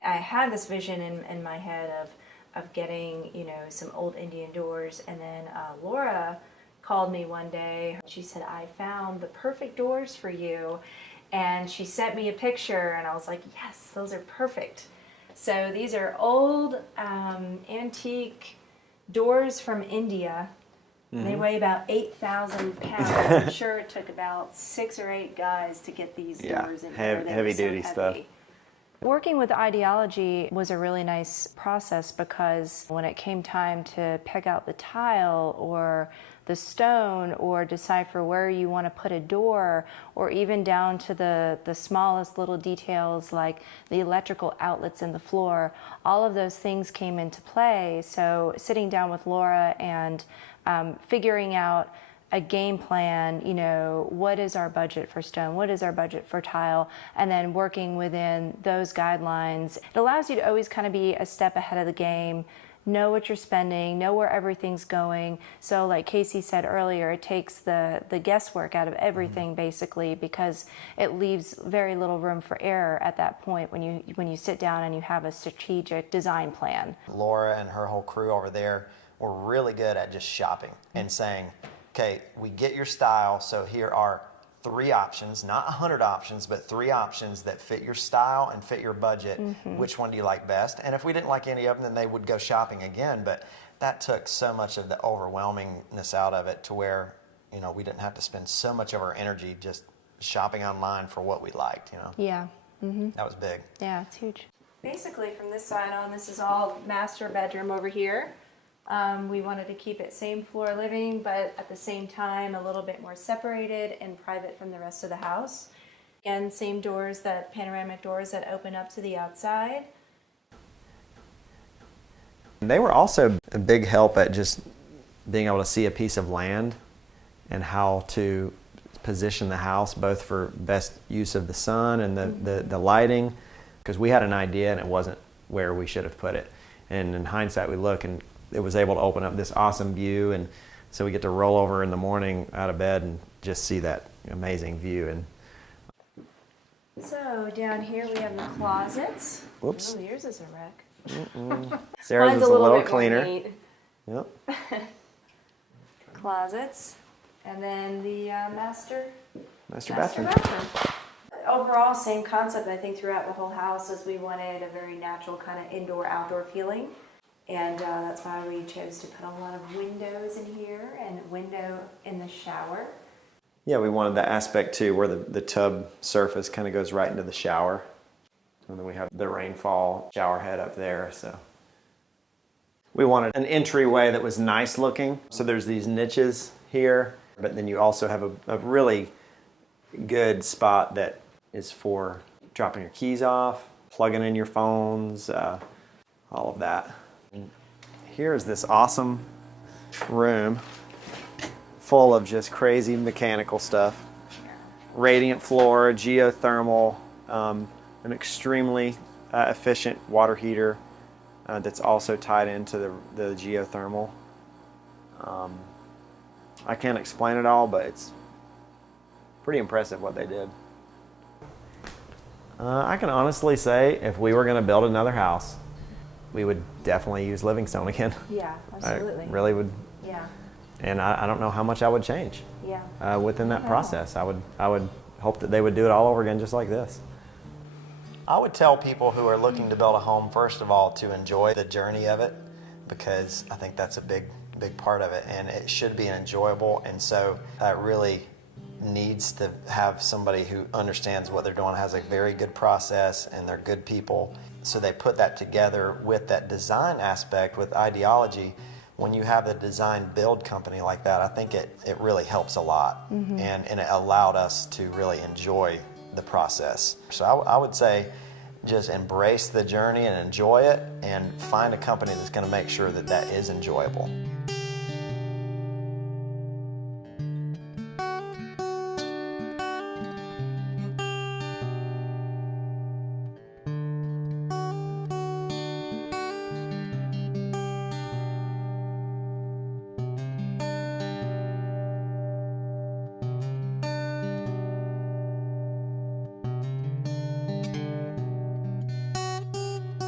I had this vision in my head of getting, you know, some old Indian doors, and then Laura called me one day. She said, I found the perfect doors for you, and she sent me a picture, and I was like, yes, those are perfect. So these are old antique doors from India. They weigh about 8,000 pounds. I'm sure it took about 6 or 8 guys to get these doors in here. They were heavy so duty stuff. heavy. Working with Ideology was a really nice process because when it came time to pick out the tile or the stone or decipher where you want to put a door, or even down to the smallest little details like the electrical outlets in the floor, all of those things came into play. So sitting down with Laura and figuring out a game plan, you know, what is our budget for stone, what is our budget for tile, and then working within those guidelines. It allows you to always kind of be a step ahead of the game, know what you're spending, know where everything's going. So like Casey said earlier, it takes the guesswork out of everything basically, because it leaves very little room for error at that point when you sit down and you have a strategic design plan. Laura and her whole crew over there were really good at just shopping and saying, okay, we get your style, so here are 3 options, not 100 options, but 3 options that fit your style and fit your budget. Which one do you like best? And if we didn't like any of them, then they would go shopping again. But that took so much of the overwhelmingness out of it to where, you know, we didn't have to spend so much of our energy just shopping online for what we liked, you know? Yeah. That was big. Yeah, it's huge. Basically, from this side on, this is all master bedroom over here. We wanted to keep it same floor living, but at the same time a little bit more separated and private from the rest of the house. Again, same doors, that panoramic doors that open up to the outside. They were also a big help at just being able to see a piece of land and how to position the house both for best use of the sun and the lighting, because we had an idea and it wasn't where we should have put it. And in hindsight we look and it was able to open up this awesome view, and so we get to roll over in the morning out of bed and just see that amazing view. And So down here we have the closets. Whoops. Oh, yours is a wreck. Sarah's Mine's is a little bit more cleaner. neat. Yep. Closets, and then the master Bathroom. Overall, same concept I think throughout the whole house, as we wanted a very natural kind of indoor-outdoor feeling. And that's why we chose to put a lot of windows in here and a window in the shower. Yeah, we wanted the aspect too where the tub surface kind of goes right into the shower. And then we have the rainfall shower head up there. So we wanted an entryway that was nice looking. So there's these niches here, but then you also have a really good spot that is for dropping your keys off, plugging in your phones, all of that. Here's this awesome room full of just crazy mechanical stuff. Radiant floor, geothermal, an extremely efficient water heater that's also tied into the geothermal. I can't explain it all, but it's pretty impressive what they did. I can honestly say if we were going to build another house, we would definitely use Livingstone again. Yeah, absolutely. I really would. Yeah. And I don't know how much I would change Yeah. within that process. I would hope that they would do it all over again just like this. I would tell people who are looking to build a home, first of all, to enjoy the journey of it, because I think that's a big part of it, and it should be enjoyable. And so it really needs to have somebody who understands what they're doing, has a very good process, and they're good people. So they put that together with that design aspect, with Ideology. When you have a design build company like that, I think it really helps a lot. And it allowed us to really enjoy the process. So I would say just embrace the journey and enjoy it, and find a company that's going to make sure that that is enjoyable.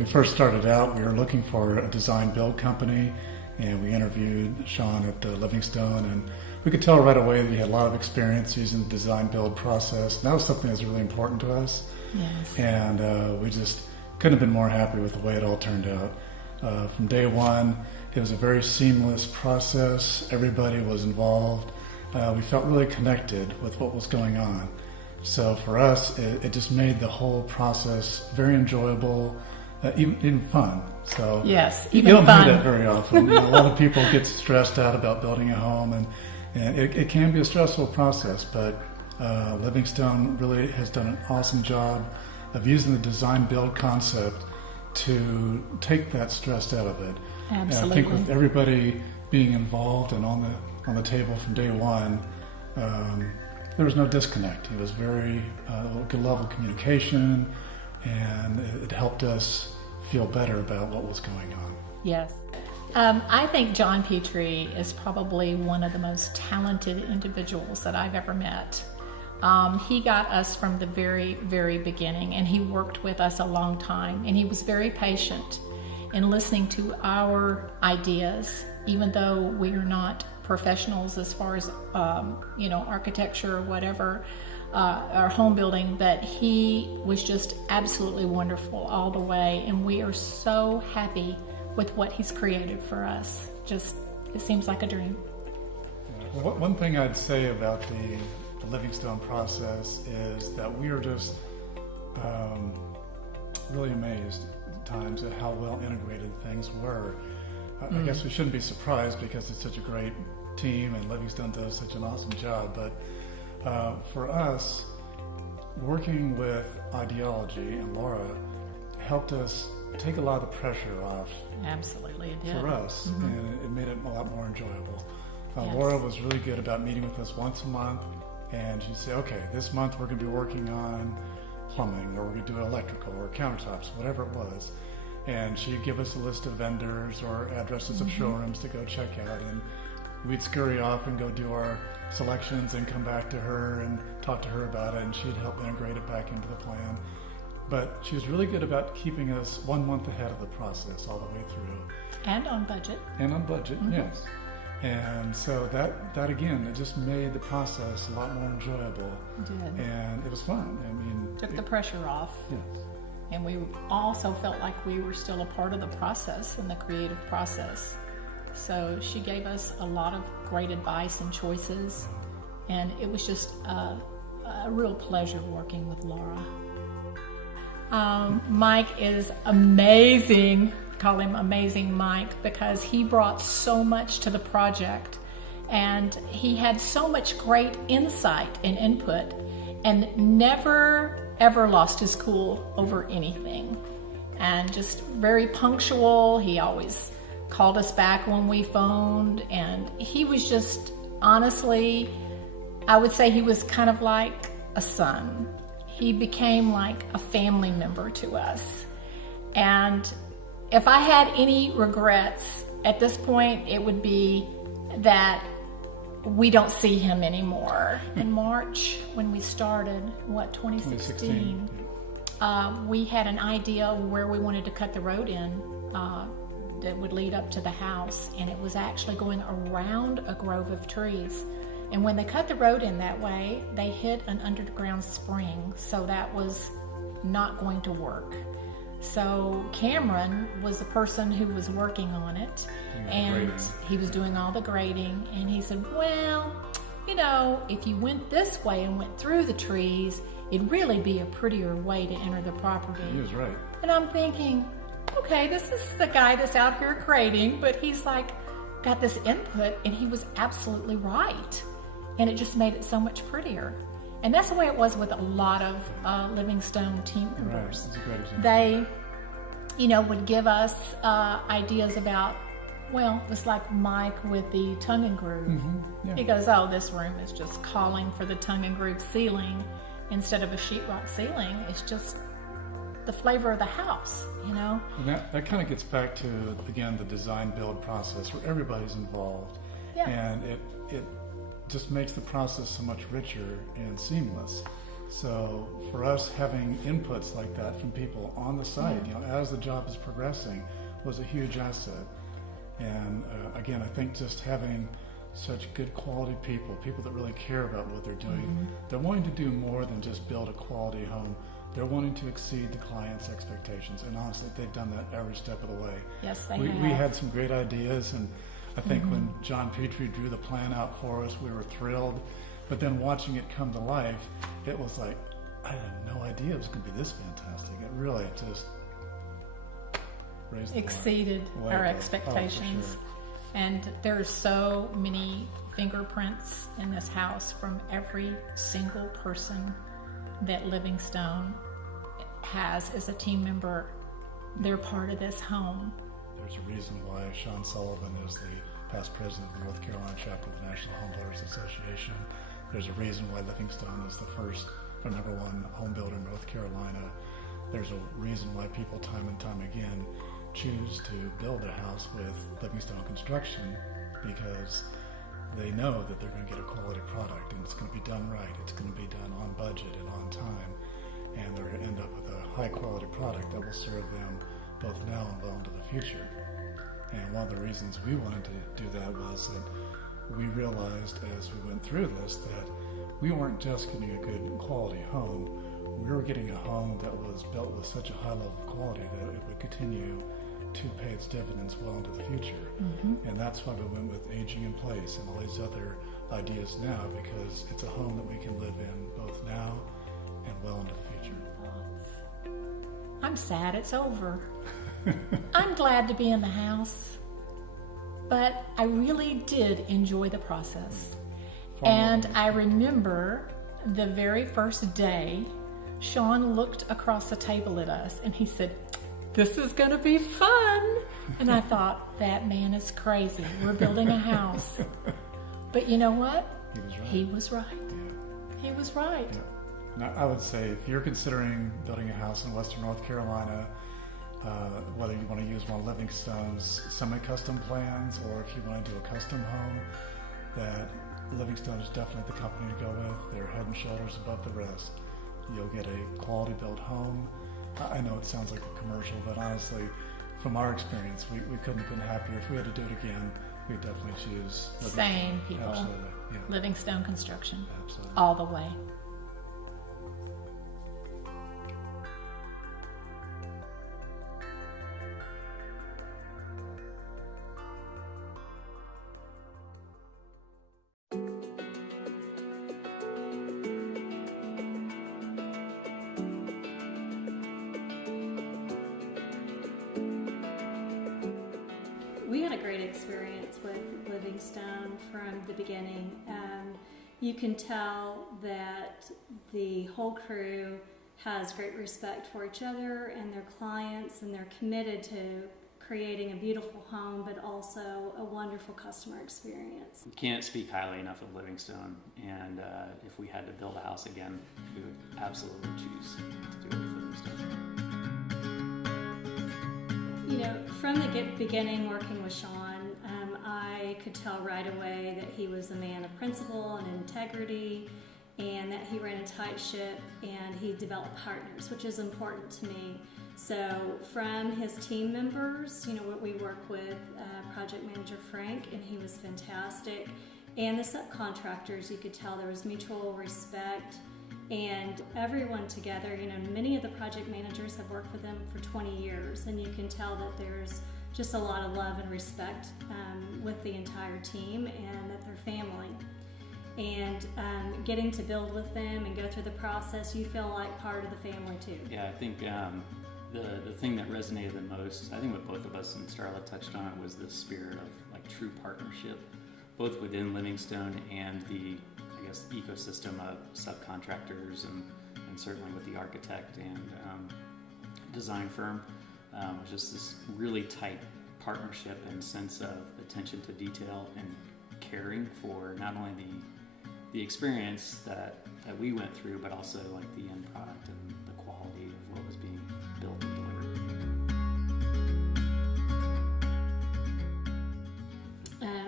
we first started out, we were looking for a design build company, and we interviewed Sean at Livingstone, and we could tell right away that he had a lot of experience using the design build process. And that was something that was really important to us. Yes. And we just couldn't have been more happy with the way it all turned out. From day one, it was a very seamless process. Everybody was involved. We felt really connected with what was going on. So for us, it just made the whole process very enjoyable, even fun. So yes, you even don't fun. hear that very often. You know, a lot of people get stressed out about building a home, and it can be a stressful process. But Livingstone really has done an awesome job of using the design build concept to take that stress out of it. Absolutely. And I think with everybody being involved and on the table from day one, there was no disconnect. It was very good level of communication, and it helped us feel better about what was going on. Yes. I think John Petrie is probably one of the most talented individuals that I've ever met. He got us from the very, very beginning, and he worked with us a long time, and he was very patient in listening to our ideas, even though we are not professionals as far as architecture or whatever, or home building, but he was just absolutely wonderful all the way, and we are so happy with what he's created for us. Just, it seems like a dream. One thing I'd say about the Livingstone process is that we are just really amazed at times at how well integrated things were. I guess we shouldn't be surprised because it's such a great team and Livingstone does such an awesome job, but for us, working with ideology and Laura helped us take a lot of the pressure off. Absolutely, it did. For us, and it made it a lot more enjoyable. Yes. Laura was really good about meeting with us once a month, and she'd say, okay, this month we're going to be working on plumbing, or we're going to do electrical, or countertops, whatever it was. And she'd give us a list of vendors or addresses of showrooms to go check out, and we'd scurry off and go do our selections and come back to her and talk to her about it, and she'd help integrate it back into the plan. But she was really good about keeping us 1 month ahead of the process all the way through. And on budget. And on budget, yes. And so that again, it just made the process a lot more enjoyable. It did. And it was fun. I mean, Took the pressure off. Yes. And we also felt like we were still a part of the process and the creative process. So she gave us a lot of great advice and choices, and it was just a real pleasure working with Laura. Mike is amazing. Call him Amazing Mike, because he brought so much to the project, and he had so much great insight and input, and never ever lost his cool over anything, and just very punctual. He always called us back when we phoned, and he was just, honestly, I would say he was kind of like a son. He became like a family member to us. And if I had any regrets at this point, it would be that we don't see him anymore. In March, when we started, 2016, we had an idea where we wanted to cut the road in that would lead up to the house, and it was actually going around a grove of trees. And when they cut the road in that way, they hit an underground spring, so that was not going to work. So Cameron was the person who was working on it, and he was doing all the grading, and he said, well, you know, if you went this way and went through the trees, it'd really be a prettier way to enter the property. He was right. And I'm thinking, okay, this is the guy that's out here grading, but he's like got this input, and he was absolutely right. And it just made it so much prettier. And that's the way it was with a lot of Livingstone team members. Right. That's a great example. They, would give us ideas about, well, it was like Mike with the tongue and groove. Yeah. He goes, oh, this room is just calling for the tongue and groove ceiling instead of a sheetrock ceiling. It's just the flavor of the house, And that kind of gets back to, again, the design build process where everybody's involved. Yeah. And it just makes the process so much richer and seamless. So for us, having inputs like that from people on the site, as the job is progressing, was a huge asset. And again, I think just having such good quality people that really care about what they're doing, they're wanting to do more than just build a quality home. They're wanting to exceed the client's expectations, and honestly, they've done that every step of the way. Yes, they we have. had some great ideas, and I think when John Petrie drew the plan out for us, we were thrilled. But then watching it come to life, it was like, I had no idea it was going to be this fantastic. It really just raised the Exceeded way our above. expectations. Oh, for sure. And there's so many fingerprints in this house from every single person that Livingstone has as a team member. They're part of this home. There's a reason why Sean Sullivan is the past president of the North Carolina chapter of the National Home Builders Association. There's a reason why Livingstone is the first or number one home builder in North Carolina. There's a reason why people time and time again choose to build a house with Livingstone Construction, because they know that they're going to get a quality product and it's going to be done right. It's going to be done on budget and on time, and they're going to end up with a high quality product that will serve them both now and well into the future. And one of the reasons we wanted to do that was that we realized as we went through this that we weren't just getting a good quality home, we were getting a home that was built with such a high level of quality that it would continue to pay its dividends well into the future. And that's why we went with aging in place and all these other ideas now, because it's a home that we can live in both now and well into the future. I'm sad it's over. I'm glad to be in the house, but I really did enjoy the process. And I remember the very first day, Sean looked across the table at us and he said, "This is going to be fun." And I thought, that man is crazy. We're building a house. But you know what? He was right. He was right. Yeah. Now, I would say if you're considering building a house in Western North Carolina, whether you want to use one of Livingstone's semi-custom plans or if you want to do a custom home, that Livingstone is definitely the company to go with. They're head and shoulders above the rest. You'll get a quality built home. I know it sounds like a commercial, but honestly, from our experience, we couldn't have been happier. If we had to do it again, we'd definitely choose Livingstone. Same people. Absolutely. Yeah. Livingstone Construction. Absolutely. All the way. We had a great experience with Livingstone from the beginning. You can tell that the whole crew has great respect for each other and their clients, and they're committed to creating a beautiful home, but also a wonderful customer experience. We can't speak highly enough of Livingstone, and if we had to build a house again, we would absolutely choose to do it with Livingstone. You know, from the beginning working with Sean, I could tell right away that he was a man of principle and integrity, and that he ran a tight ship and he developed partners, which is important to me. So from his team members, you know, we work with project manager Frank, and he was fantastic. And the subcontractors, you could tell there was mutual respect, and everyone together. You know, many of the project managers have worked with them for 20 years, and you can tell that there's just a lot of love and respect with the entire team, and that they're family. And getting to build with them and go through the process, you feel like part of the family too. Yeah, I think the thing that resonated the most, I think what both of us and Starla touched on, was the spirit of like true partnership, both within Livingstone and the, I guess, ecosystem of subcontractors, and certainly with the architect and design firm. It was just this really tight partnership and sense of attention to detail and caring for not only the experience that we went through, but also like the end product and the quality of what was being built and delivered.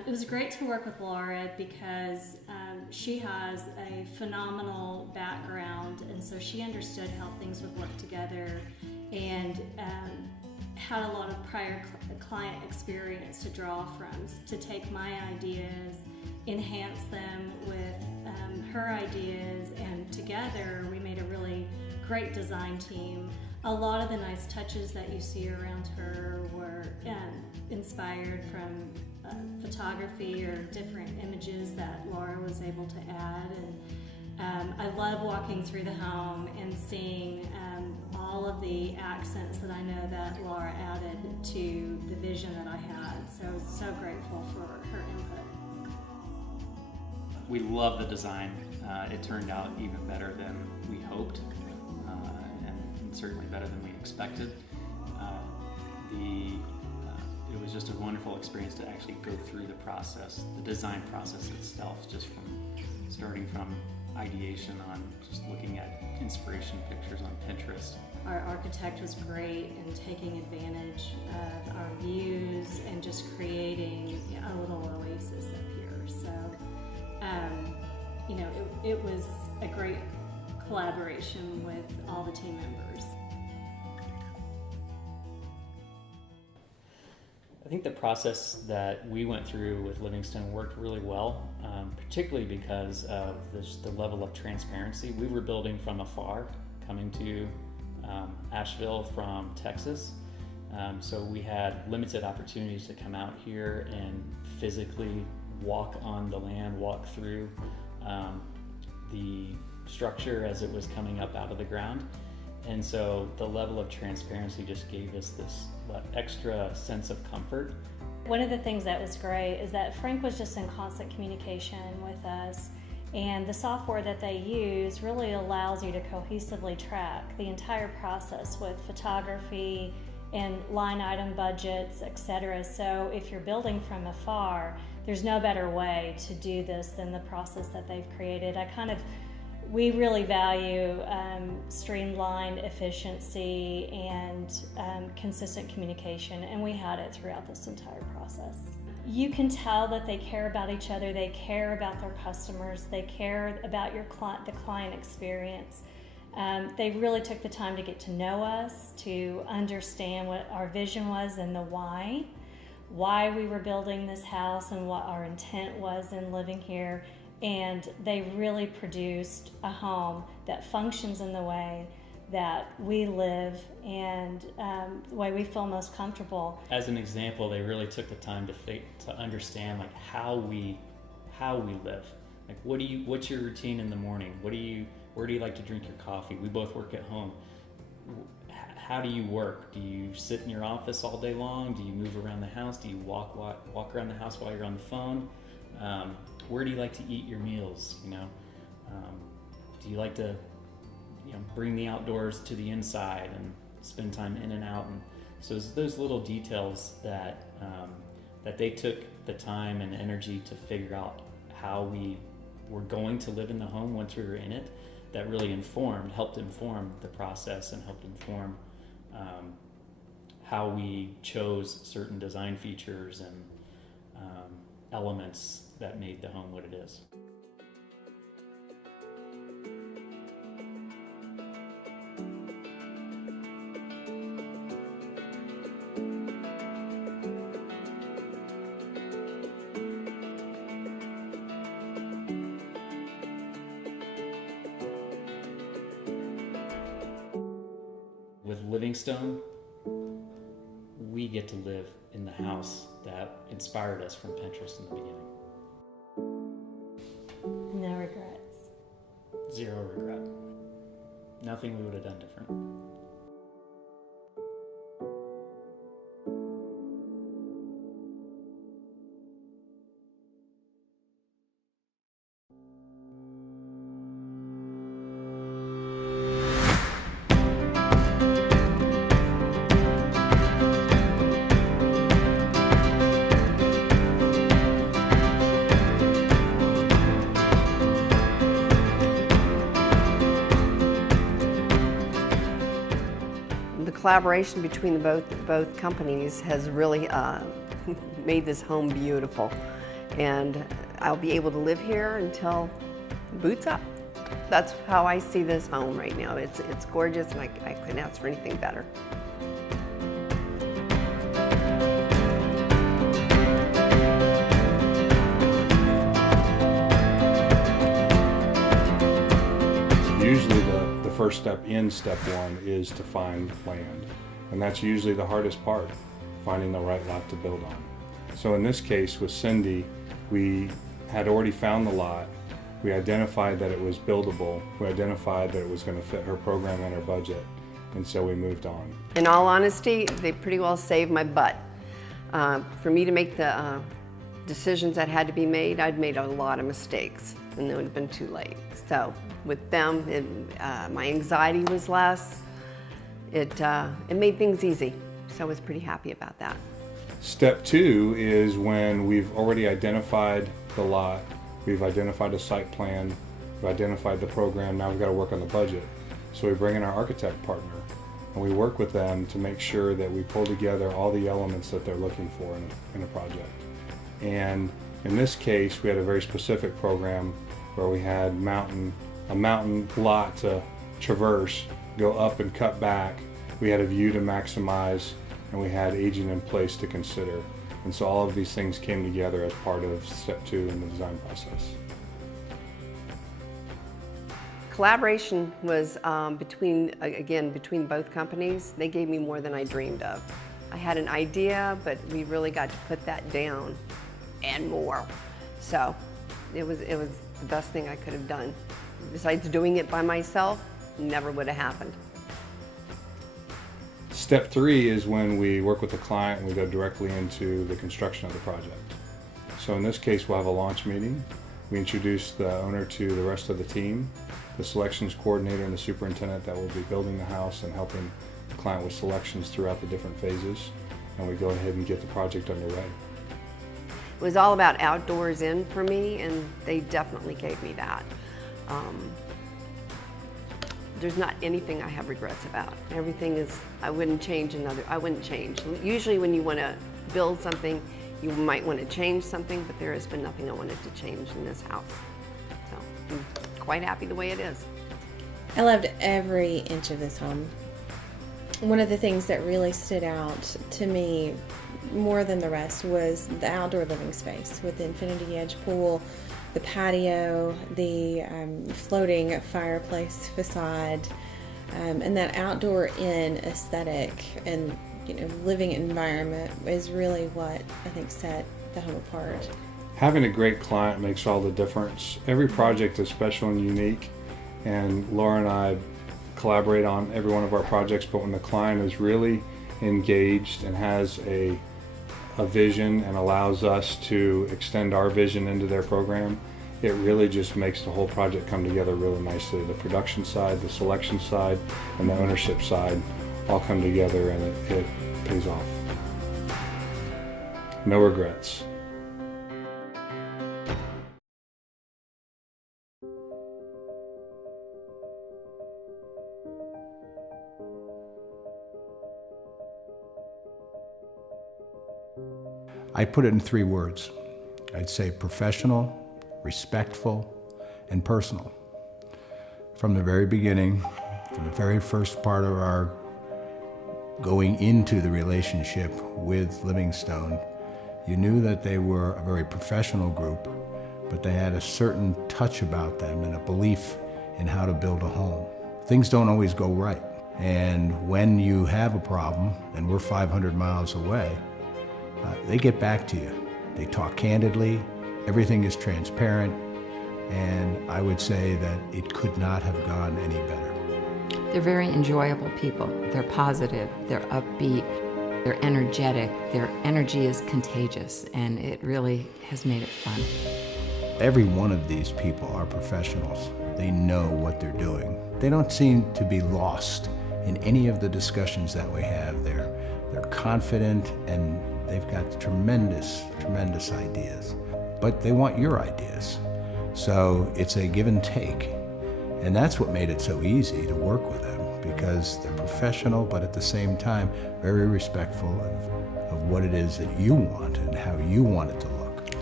It was great to work with Laura because she has a phenomenal background, and so she understood how things would work together, and had a lot of prior client experience to draw from, to take my ideas, enhance them with her ideas, and together we made a really great design team. A lot of the nice touches that you see around her were inspired from photography or different images that Laura was able to add. And I love walking through the home and seeing all of the accents that I know that Laura added to the vision that I had. So grateful for her input. We love the design. It turned out even better than we hoped, and certainly better than we expected. It was just a wonderful experience to actually go through the process, the design process itself, just from starting from ideation on just looking at inspiration pictures on Pinterest. Our architect was great in taking advantage of our views and just creating a little oasis up here. So, it was a great collaboration with all the team members. I think the process that we went through with Livingstone worked really well, particularly because of the level of transparency. We were building from afar, coming to Asheville from Texas, so we had limited opportunities to come out here and physically walk on the land, walk through the structure as it was coming up out of the ground. And so the level of transparency just gave us this extra sense of comfort. One of the things that was great is that Frank was just in constant communication with us, and the software that they use really allows you to cohesively track the entire process with photography and line item budgets, etc. So if you're building from afar, there's no better way to do this than the process that they've created. We really value streamlined efficiency and consistent communication, and we had it throughout this entire process. You can tell that they care about each other, they care about their customers, they care about the client experience. They really took the time to get to know us, to understand what our vision was and the why we were building this house and what our intent was in living here. And they really produced a home that functions in the way that we live and the way we feel most comfortable. As an example, they really took the time to understand how we live. Like, what's your routine in the morning? Where do you like to drink your coffee? We both work at home. How do you work? Do you sit in your office all day long? Do you move around the house? Do you walk around the house while you're on the phone? Where do you like to eat your meals? Do you like to, bring the outdoors to the inside and spend time in and out? And so it's those little details that they took the time and energy to figure out how we were going to live in the home once we were in it, that really helped inform the process and helped inform how we chose certain design features and elements that made the home what it is. With Livingstone, we get to live in the house that inspired us from Pinterest in the beginning. No regrets. Zero regret. Nothing we would have done different. Collaboration between both companies has really made this home beautiful. and I'll be able to live here until boots up. That's how I see this home right now. It's gorgeous, and I couldn't ask for anything better. Usually the first step in step one is to find land. And that's usually the hardest part, finding the right lot to build on. So in this case with Cindy, we had already found the lot. We identified that it was buildable. We identified that it was going to fit her program and her budget. And so we moved on. In all honesty, they pretty well saved my butt. For me to make the decisions that had to be made, I'd made a lot of mistakes, and it would have been too late. So with them, my anxiety was less. It made things easy, so I was pretty happy about that. Step two is when we've already identified the lot, we've identified a site plan, we've identified the program, now we've got to work on the budget. So we bring in our architect partner, and we work with them to make sure that we pull together all the elements that they're looking for in a project. And in this case, we had a very specific program where we had a mountain lot to traverse, go up and cut back. We had a view to maximize, and we had aging in place to consider. And so all of these things came together as part of step two in the design process. Collaboration was between both companies. They gave me more than I dreamed of. I had an idea, but we really got to put that down and more. So it was the best thing I could have done. Besides doing it by myself, never would have happened. Step three is when we work with the client and we go directly into the construction of the project. So in this case, we'll have a launch meeting. We introduce the owner to the rest of the team, the selections coordinator and the superintendent that will be building the house and helping the client with selections throughout the different phases. And we go ahead and get the project underway. It was all about outdoors in for me, and they definitely gave me that. There's not anything I have regrets about. Everything is, I wouldn't change. Usually when you want to build something, you might want to change something, but there has been nothing I wanted to change in this house. So I'm quite happy the way it is. I loved every inch of this home. One of the things that really stood out to me more than the rest was the outdoor living space with the Infinity Edge pool, the patio, the floating fireplace facade, and that outdoor in aesthetic and living environment is really what I think set the home apart. Having a great client makes all the difference. Every project is special and unique, and Laura and I collaborate on every one of our projects, but when the client is really engaged and has a vision and allows us to extend our vision into their program, it really just makes the whole project come together really nicely. The production side, the selection side, and the ownership side all come together, and it pays off. No regrets. I put it in 3 words. I'd say professional, respectful, and personal. From the very beginning, from the very first part of our going into the relationship with Livingstone, you knew that they were a very professional group, but they had a certain touch about them and a belief in how to build a home. Things don't always go right. And when you have a problem, and we're 500 miles away, they get back to you. They talk candidly, everything is transparent, and I would say that it could not have gone any better. They're very enjoyable people. They're positive, they're upbeat, they're energetic. Their energy is contagious, and it really has made it fun. Every one of these people are professionals. They know what they're doing. They don't seem to be lost in any of the discussions that we have. They're confident, and they've got tremendous, tremendous ideas. But they want your ideas. So it's a give and take. And that's what made it so easy to work with them, because they're professional, but at the same time, very respectful of what it is that you want and how you want it to look.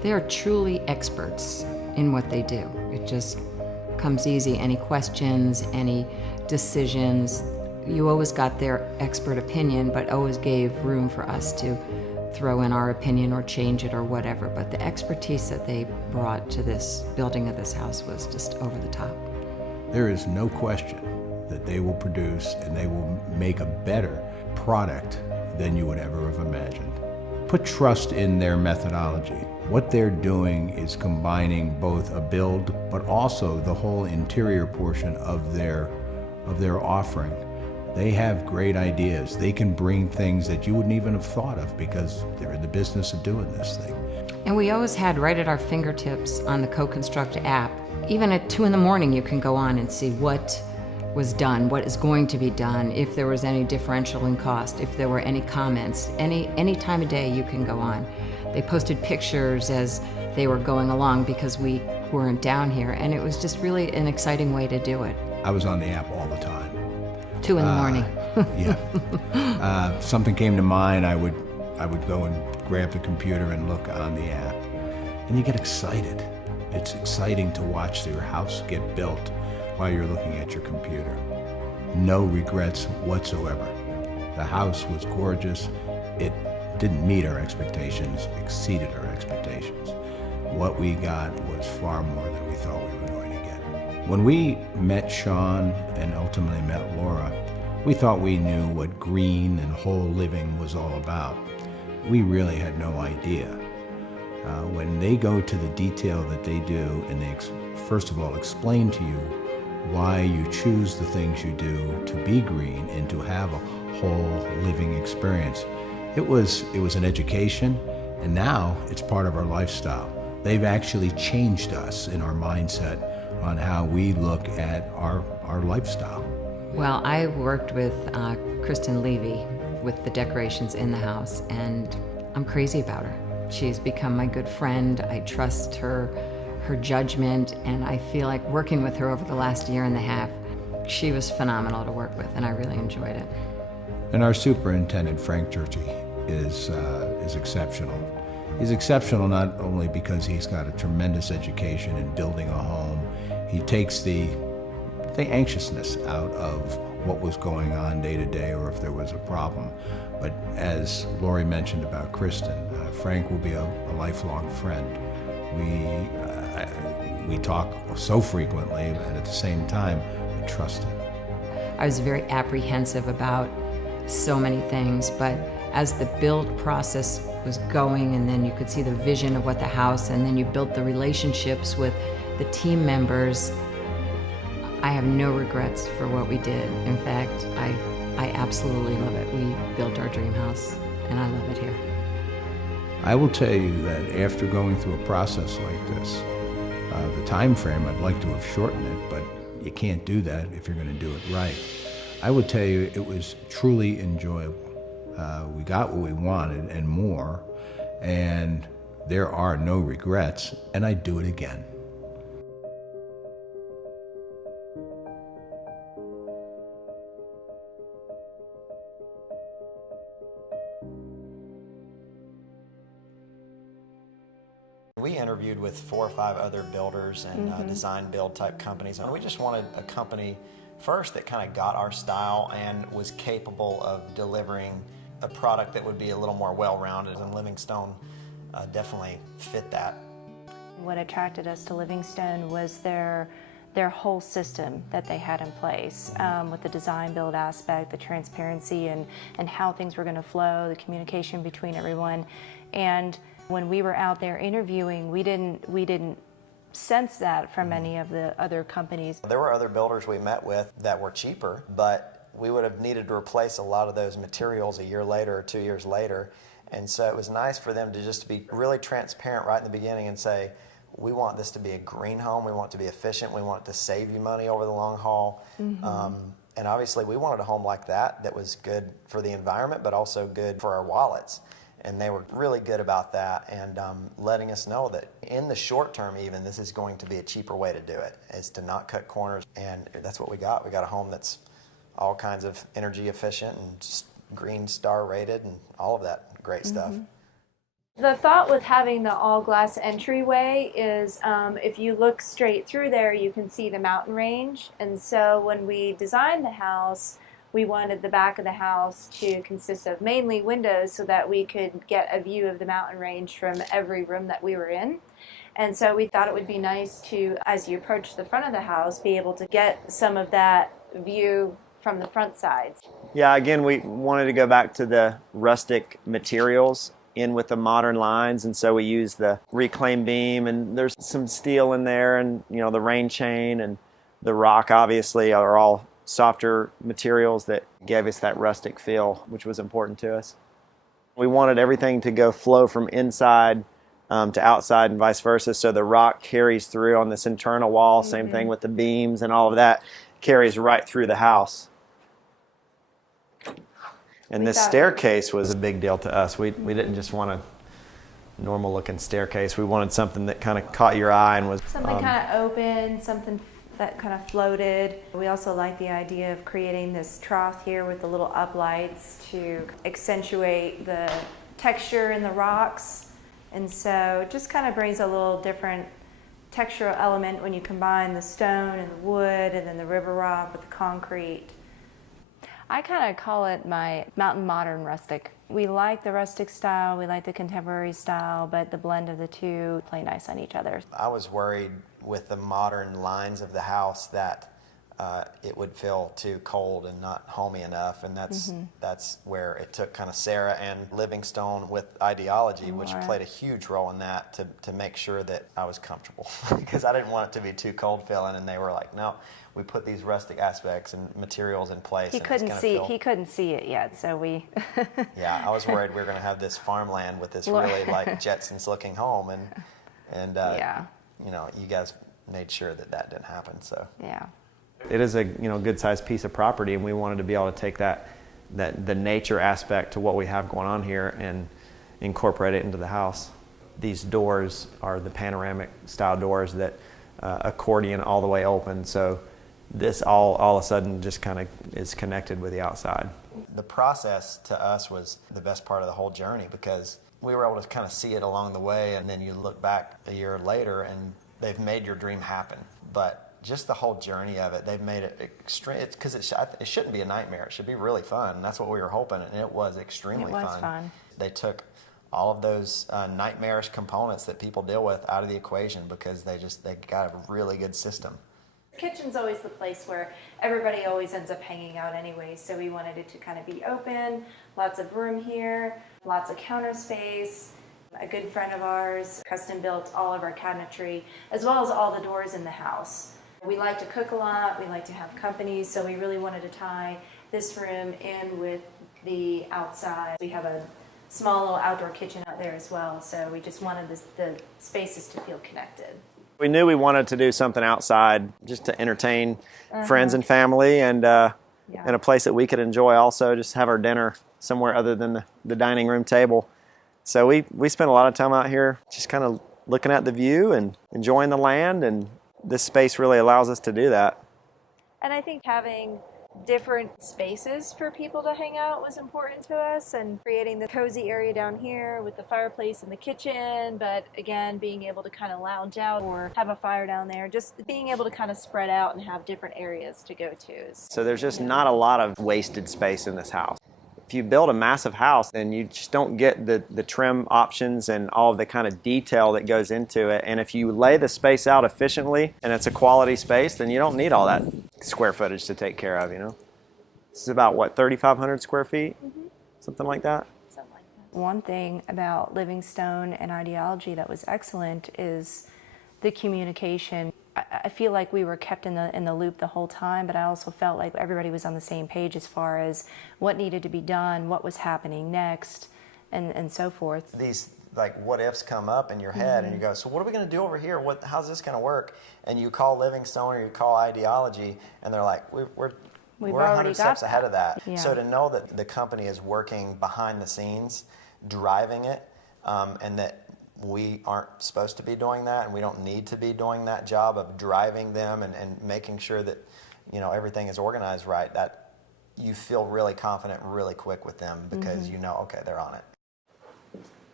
They are truly experts in what they do. It just comes easy. Any questions, any decisions, you always got their expert opinion, but always gave room for us to throw in our opinion or change it or whatever. But the expertise that they brought to this building of this house was just over the top. There is no question that they will produce and they will make a better product than you would ever have imagined. Put trust in their methodology. What they're doing is combining both a build, but also the whole interior portion of their offering. They have great ideas. They can bring things that you wouldn't even have thought of because they're in the business of doing this thing. And we always had right at our fingertips on the Co-Construct app. Even at 2 in the morning, you can go on and see what was done, what is going to be done, if there was any differential in cost, if there were any comments. Any time of day you can go on. They posted pictures as they were going along because we weren't down here, and it was just really an exciting way to do it. I was on the app all the time. 2 in the morning. Yeah. Something came to mind, I would go and grab the computer and look on the app. And you get excited. It's exciting to watch your house get built while you're looking at your computer. No regrets whatsoever. The house was gorgeous. It didn't meet our expectations, exceeded our expectations. What we got was far more than we thought we were going to get. When we met Sean and ultimately met Laura, we thought we knew what green and whole living was all about. We really had no idea. When they go to the detail that they do, and they first of all explain to you why you choose the things you do to be green and to have a whole living experience, it was an education, and now it's part of our lifestyle. They've actually changed us in our mindset on how we look at our lifestyle. Well, I worked with Kristen Levy with the decorations in the house, and I'm crazy about her. She's become my good friend. I trust her judgment, and I feel like working with her over the last year and a half, she was phenomenal to work with, and I really enjoyed it. And our superintendent, Frank Churchy, is exceptional. He's exceptional not only because he's got a tremendous education in building a home. He takes the anxiousness out of what was going on day to day or if there was a problem. But as Lori mentioned about Kristen, Frank will be a lifelong friend. We talk so frequently, and at the same time, I trust him. I was very apprehensive about so many things, but as the build process was going, and then you could see the vision of what the house, and then you built the relationships with the team members, I have no regrets for what we did. In fact, I absolutely love it. We built our dream house, and I love it here. I will tell you that after going through a process like this, the time frame, I'd like to have shortened it, but you can't do that if you're going to do it right. I would tell you it was truly enjoyable. We got what we wanted and more, and there are no regrets, and I'd do it again. We interviewed with 4 or 5 other builders and design build type companies, and we just wanted a company first that kind of got our style and was capable of delivering a product that would be a little more well-rounded, and Livingstone definitely fit that. What attracted us to Livingstone was their whole system that they had in place, with the design build aspect, the transparency, and how things were going to flow, the communication between everyone. And when we were out there interviewing, we didn't sense that from any of the other companies. There were other builders we met with that were cheaper, but we would have needed to replace a lot of those materials a year later or 2 years later. And so it was nice for them to just be really transparent right in the beginning and say, we want this to be a green home, we want it to be efficient, we want it to save you money over the long haul. And obviously we wanted a home like that was good for the environment, but also good for our wallets. And they were really good about that, and letting us know that in the short term even, this is going to be a cheaper way to do it, is to not cut corners. And that's what we got. We got a home that's all kinds of energy efficient and just green star rated and all of that great stuff. The thought with having the all-glass entryway is if you look straight through there, you can see the mountain range. And so when we designed the house, we wanted the back of the house to consist of mainly windows so that we could get a view of the mountain range from every room that we were in. And so we thought it would be nice to, as you approach the front of the house, be able to get some of that view from the front sides. Yeah, again, we wanted to go back to the rustic materials in with the modern lines, and so we used the reclaimed beam, and there's some steel in there, and you know, the rain chain and the rock obviously are all softer materials that gave us that rustic feel, which was important to us. We wanted everything to go flow from inside to outside and vice versa, so the rock carries through on this internal wall. Same thing with the beams, and all of that carries right through the house. And this staircase was a big deal to us. We didn't just want a normal looking staircase. We wanted something that kind of caught your eye and was something kind of open, something that kind of floated. We also like the idea of creating this trough here with the little uplights to accentuate the texture in the rocks. And so it just kind of brings a little different textural element when you combine the stone and the wood and then the river rock with the concrete. I kind of call it my mountain modern rustic. We like the rustic style, we like the contemporary style, but the blend of the two play nice on each other. I was worried with the modern lines of the house that it would feel too cold and not homey enough, and that's where it took kind of Sarah and Livingstone with ideology, which played a huge role in that to make sure that I was comfortable because I didn't want it to be too cold feeling, and they were like, no, we put these rustic aspects and materials in place. He couldn't see it yet, so we. Yeah, I was worried we were going to have this farmland with this really like Jetsons looking home, and yeah, you know, you guys made sure that didn't happen. So yeah. It is a good sized piece of property, and we wanted to be able to take the nature aspect to what we have going on here and incorporate it into the house. These doors are the panoramic style doors that accordion all the way open, so this all of a sudden just kind of is connected with the outside. The process to us was the best part of the whole journey because we were able to kind of see it along the way, and then you look back a year later and they've made your dream happen. But just the whole journey of it, they've made it extreme. It's because it shouldn't be a nightmare. It should be really fun. And that's what we were hoping, and it was extremely fun. They took all of those nightmarish components that people deal with out of the equation because they got a really good system. The kitchen's always the place where everybody always ends up hanging out anyway, so we wanted it to kind of be open, lots of room here, lots of counter space. A good friend of ours custom built all of our cabinetry, as well as all the doors in the house. We like to cook a lot, we like to have company, so we really wanted to tie this room in with the outside. We have a small little outdoor kitchen out there as well, so we just wanted the spaces to feel connected. We knew we wanted to do something outside just to entertain friends and family, and in a place that we could enjoy also, just have our dinner somewhere other than the dining room table. So we spent a lot of time out here just kind of looking at the view and enjoying the land, and this space really allows us to do that. And I think having different spaces for people to hang out was important to us, and creating the cozy area down here with the fireplace in the kitchen, but again, being able to kind of lounge out or have a fire down there, just being able to kind of spread out and have different areas to go to. So there's just not a lot of wasted space in this house. If you build a massive house, then you just don't get the trim options and all of the kind of detail that goes into it. And if you lay the space out efficiently and it's a quality space, then you don't need all that square footage to take care of, you know. This is about, what, 3,500 square feet? Something like that? Something like that. One thing about Livingstone and ideology that was excellent is the communication. I feel like we were kept in the loop the whole time, but I also felt like everybody was on the same page as far as what needed to be done, what was happening next, and so forth. These like what ifs come up in your head, and you go, so what are we going to do over here? How's this going to work? And you call Livingstone or you call ideology, and they're like, we're 100 steps ahead of that. Yeah. So to know that the company is working behind the scenes, driving it, and that we aren't supposed to be doing that, and we don't need to be doing that job of driving them and making sure that, you know, everything is organized right, that you feel really confident really quick with them because you know, okay, they're on it.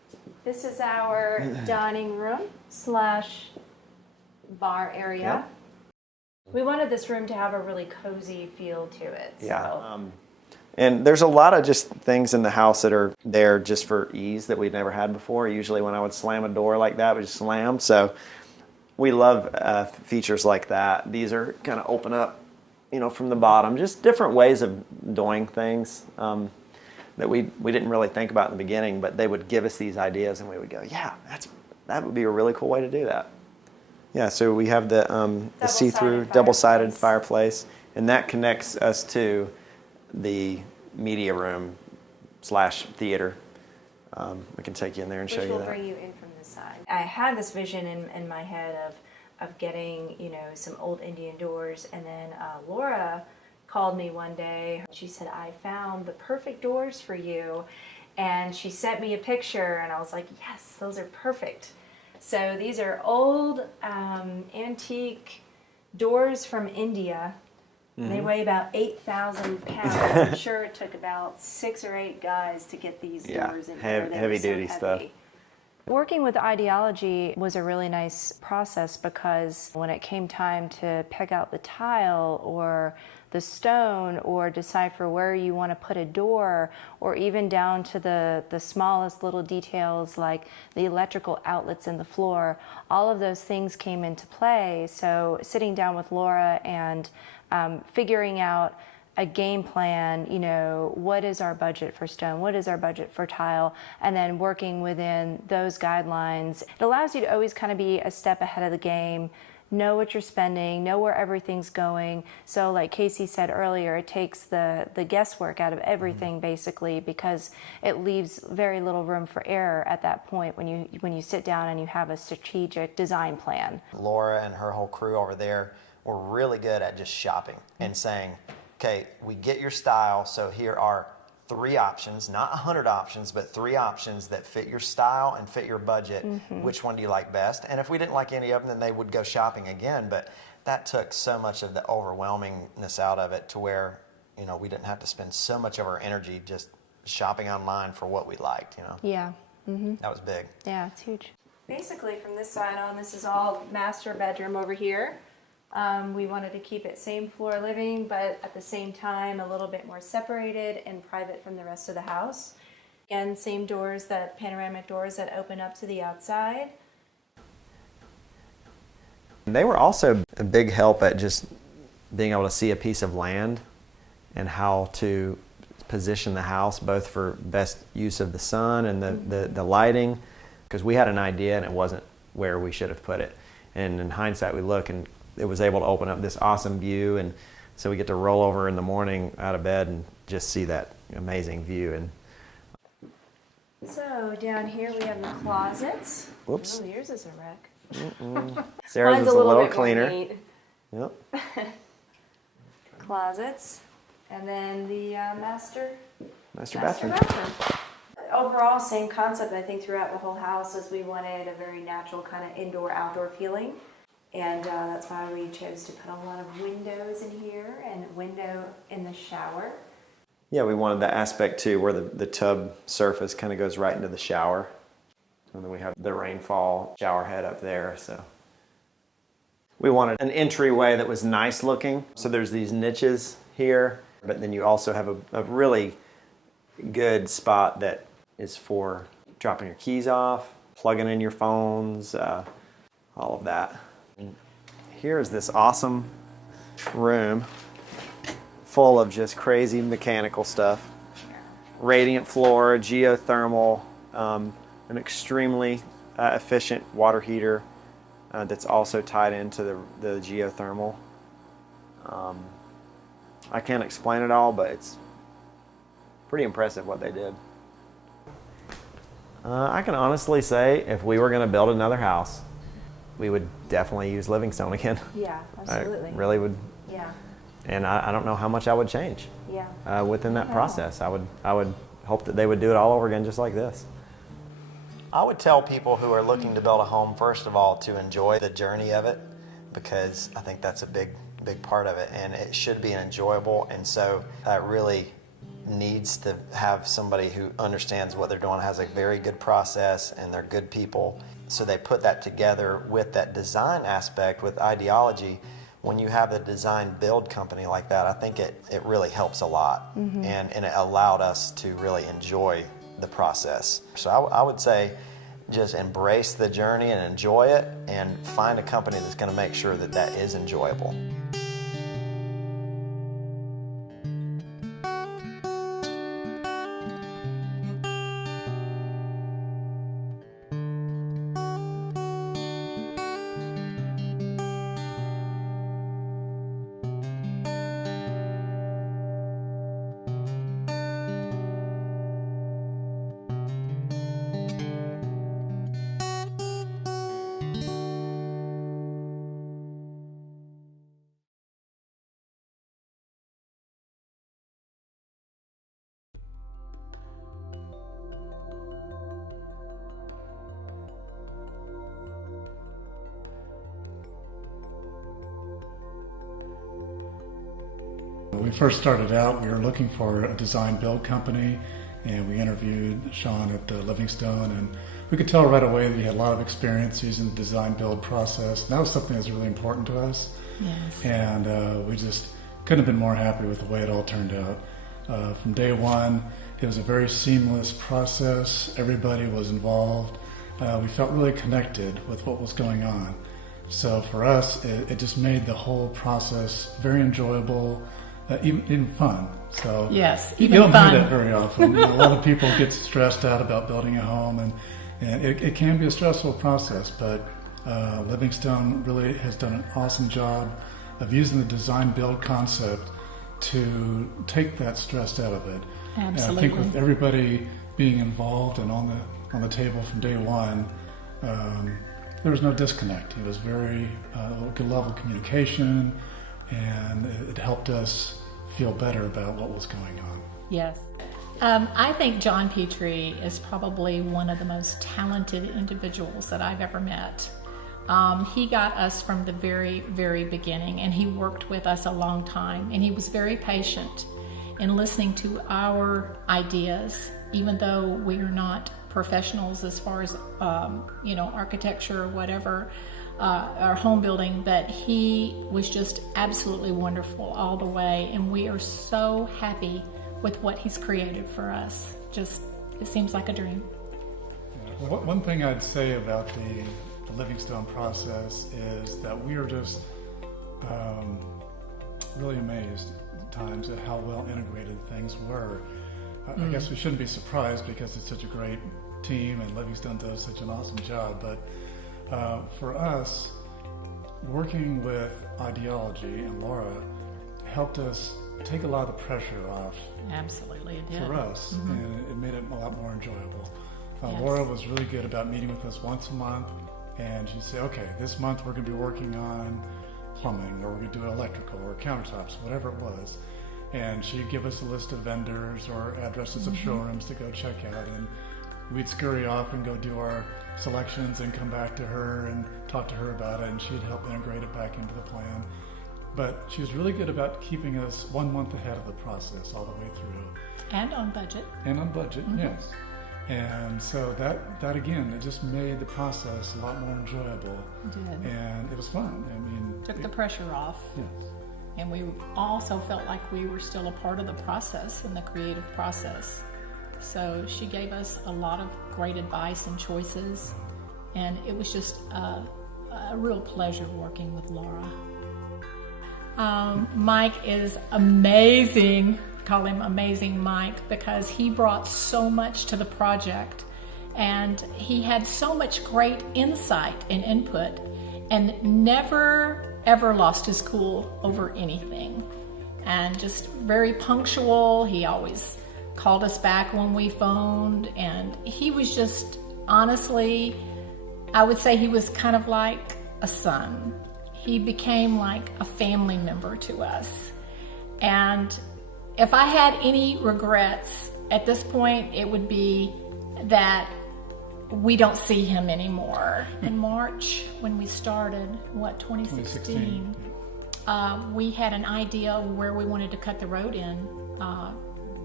This is our dining room slash bar area. Yep. We wanted this room to have a really cozy feel to it. Yeah. And there's a lot of just things in the house that are there just for ease that we've never had before. Usually when I would slam a door like that, we just slam. So we love features like that. These are kind of open up, you know, from the bottom. Just different ways of doing things that we didn't really think about in the beginning, but they would give us these ideas and we would go, yeah, that would be a really cool way to do that. Yeah, so we have the see-through double-sided fireplace, and that connects us to the media room slash theater. We can take you in there and show you that. Which will bring you in from this side. I had this vision in my head of getting, you know, some old Indian doors, and then Laura called me one day. She said, I found the perfect doors for you, and she sent me a picture, and I was like, yes, those are perfect. So these are old antique doors from India. Mm-hmm. They weigh about 8,000 pounds. I'm sure it took about 6 or 8 guys to get these doors in here. Heavy duty stuff. Working with Ideology was a really nice process because when it came time to pick out the tile or the stone or decipher where you want to put a door, or even down to the smallest little details like the electrical outlets in the floor, all of those things came into play. So sitting down with Laura and figuring out a game plan, you know, what is our budget for stone, what is our budget for tile, and then working within those guidelines. It allows you to always kind of be a step ahead of the game, know what you're spending, know where everything's going. So like Casey said earlier, it takes the guesswork out of everything basically, because it leaves very little room for error at that point when you sit down and you have a strategic design plan. Laura and her whole crew over there were really good at just shopping and saying, okay, we get your style, so here are 3 options, not 100 options, but 3 options that fit your style and fit your budget. Mm-hmm. Which one do you like best? And if we didn't like any of them, then they would go shopping again. But that took so much of the overwhelmingness out of it to where, you know, we didn't have to spend so much of our energy just shopping online for what we liked, you know? Yeah. Mm-hmm. That was big. Yeah, it's huge. Basically, from this side on, this is all master bedroom over here. We wanted to keep it same floor living, but at the same time a little bit more separated and private from the rest of the house. Again, same doors, that panoramic doors that open up to the outside. They were also a big help at just being able to see a piece of land and how to position the house both for best use of the sun and the lighting, because we had an idea and it wasn't where we should have put it. And in hindsight we look and it was able to open up this awesome view, and so we get to roll over in the morning out of bed and just see that amazing view. And so down here we have the closets. Whoops. Oh, yours is a wreck. Sarah's is a little cleaner. Yep. Closets, and then the master bathroom. Overall, same concept I think throughout the whole house, as we wanted a very natural kind of indoor-outdoor feeling. And that's why we chose to put a lot of windows in here and a window in the shower. Yeah, we wanted the aspect too where the tub surface kind of goes right into the shower. And then we have the rainfall shower head up there. So we wanted an entryway that was nice looking. So there's these niches here, but then you also have a really good spot that is for dropping your keys off, plugging in your phones, all of that. Here's this awesome room full of just crazy mechanical stuff. Radiant floor, geothermal, an extremely efficient water heater that's also tied into the geothermal. I can't explain it all, but it's pretty impressive what they did. I can honestly say if we were going to build another house, we would definitely use Livingstone again. Yeah, absolutely. I really would. Yeah. And I don't know how much I would change. Yeah. Within that process, I would hope that they would do it all over again, just like this. I would tell people who are looking to build a home, first of all, to enjoy the journey of it, because I think that's a big part of it, and it should be enjoyable. And so really needs to have somebody who understands what they're doing, has a very good process, and they're good people. So they put that together with that design aspect, with ideology. When you have a design build company like that, I think it really helps a lot. And it allowed us to really enjoy the process. So I would say just embrace the journey and enjoy it, and find a company that's going to make sure that that is enjoyable. When we first started out, we were looking for a design build company, and we interviewed Sean at Livingstone, and we could tell right away that he had a lot of experience using the design build process. And that was something that was really important to us. Yes. And we just couldn't have been more happy with the way it all turned out. From day one, it was a very seamless process. Everybody was involved. We felt really connected with what was going on. So for us, it just made the whole process very enjoyable, even fun. So yes, you even don't fun. hear that very often. You know, a lot of people get stressed out about building a home, and it can be a stressful process. But Livingstone really has done an awesome job of using the design build concept to take that stress out of it. Absolutely. And I think with everybody being involved and on the table from day one, there was no disconnect. It was very good level of communication, and it helped us feel better about what was going on. Yes. I think John Petrie is probably one of the most talented individuals that I've ever met. He got us from the very, very beginning, and he worked with us a long time, and he was very patient in listening to our ideas, even though we are not professionals as far as architecture or whatever, or home building, but he was just absolutely wonderful all the way, and we are so happy with what he's created for us. Just, it seems like a dream. Yeah. One thing I'd say about the Livingstone process is that we are just really amazed at times at how well integrated things were. I guess we shouldn't be surprised because it's such a great team and Livingstone does such an awesome job, but for us, working with ideology and Laura helped us take a lot of the pressure off. Absolutely, it did. For us, and it made it a lot more enjoyable. Yes. Laura was really good about meeting with us once a month, and she'd say, okay, this month we're going to be working on plumbing, or we're going to do electrical, or countertops, whatever it was. And she'd give us a list of vendors or addresses of showrooms to go check out, and we'd scurry off and go do our selections and come back to her and talk to her about it, and she'd help integrate it back into the plan. But she was really good about keeping us 1 month ahead of the process all the way through. And on budget. And on budget, yes. And so that again, it just made the process a lot more enjoyable. It did. And it was fun. I mean, Took the pressure off. Yes. And we also felt like we were still a part of the process and the creative process. So she gave us a lot of great advice and choices, and it was just a real pleasure working with Laura. Mike is amazing. Call him Amazing Mike, because he brought so much to the project, and he had so much great insight and input, and never ever lost his cool over anything, and just very punctual. He always called us back when we phoned, and he was just, honestly, I would say he was kind of like a son. He became like a family member to us. And if I had any regrets at this point, it would be that we don't see him anymore. In March, when we started, 2016, we had an idea where we wanted to cut the road in.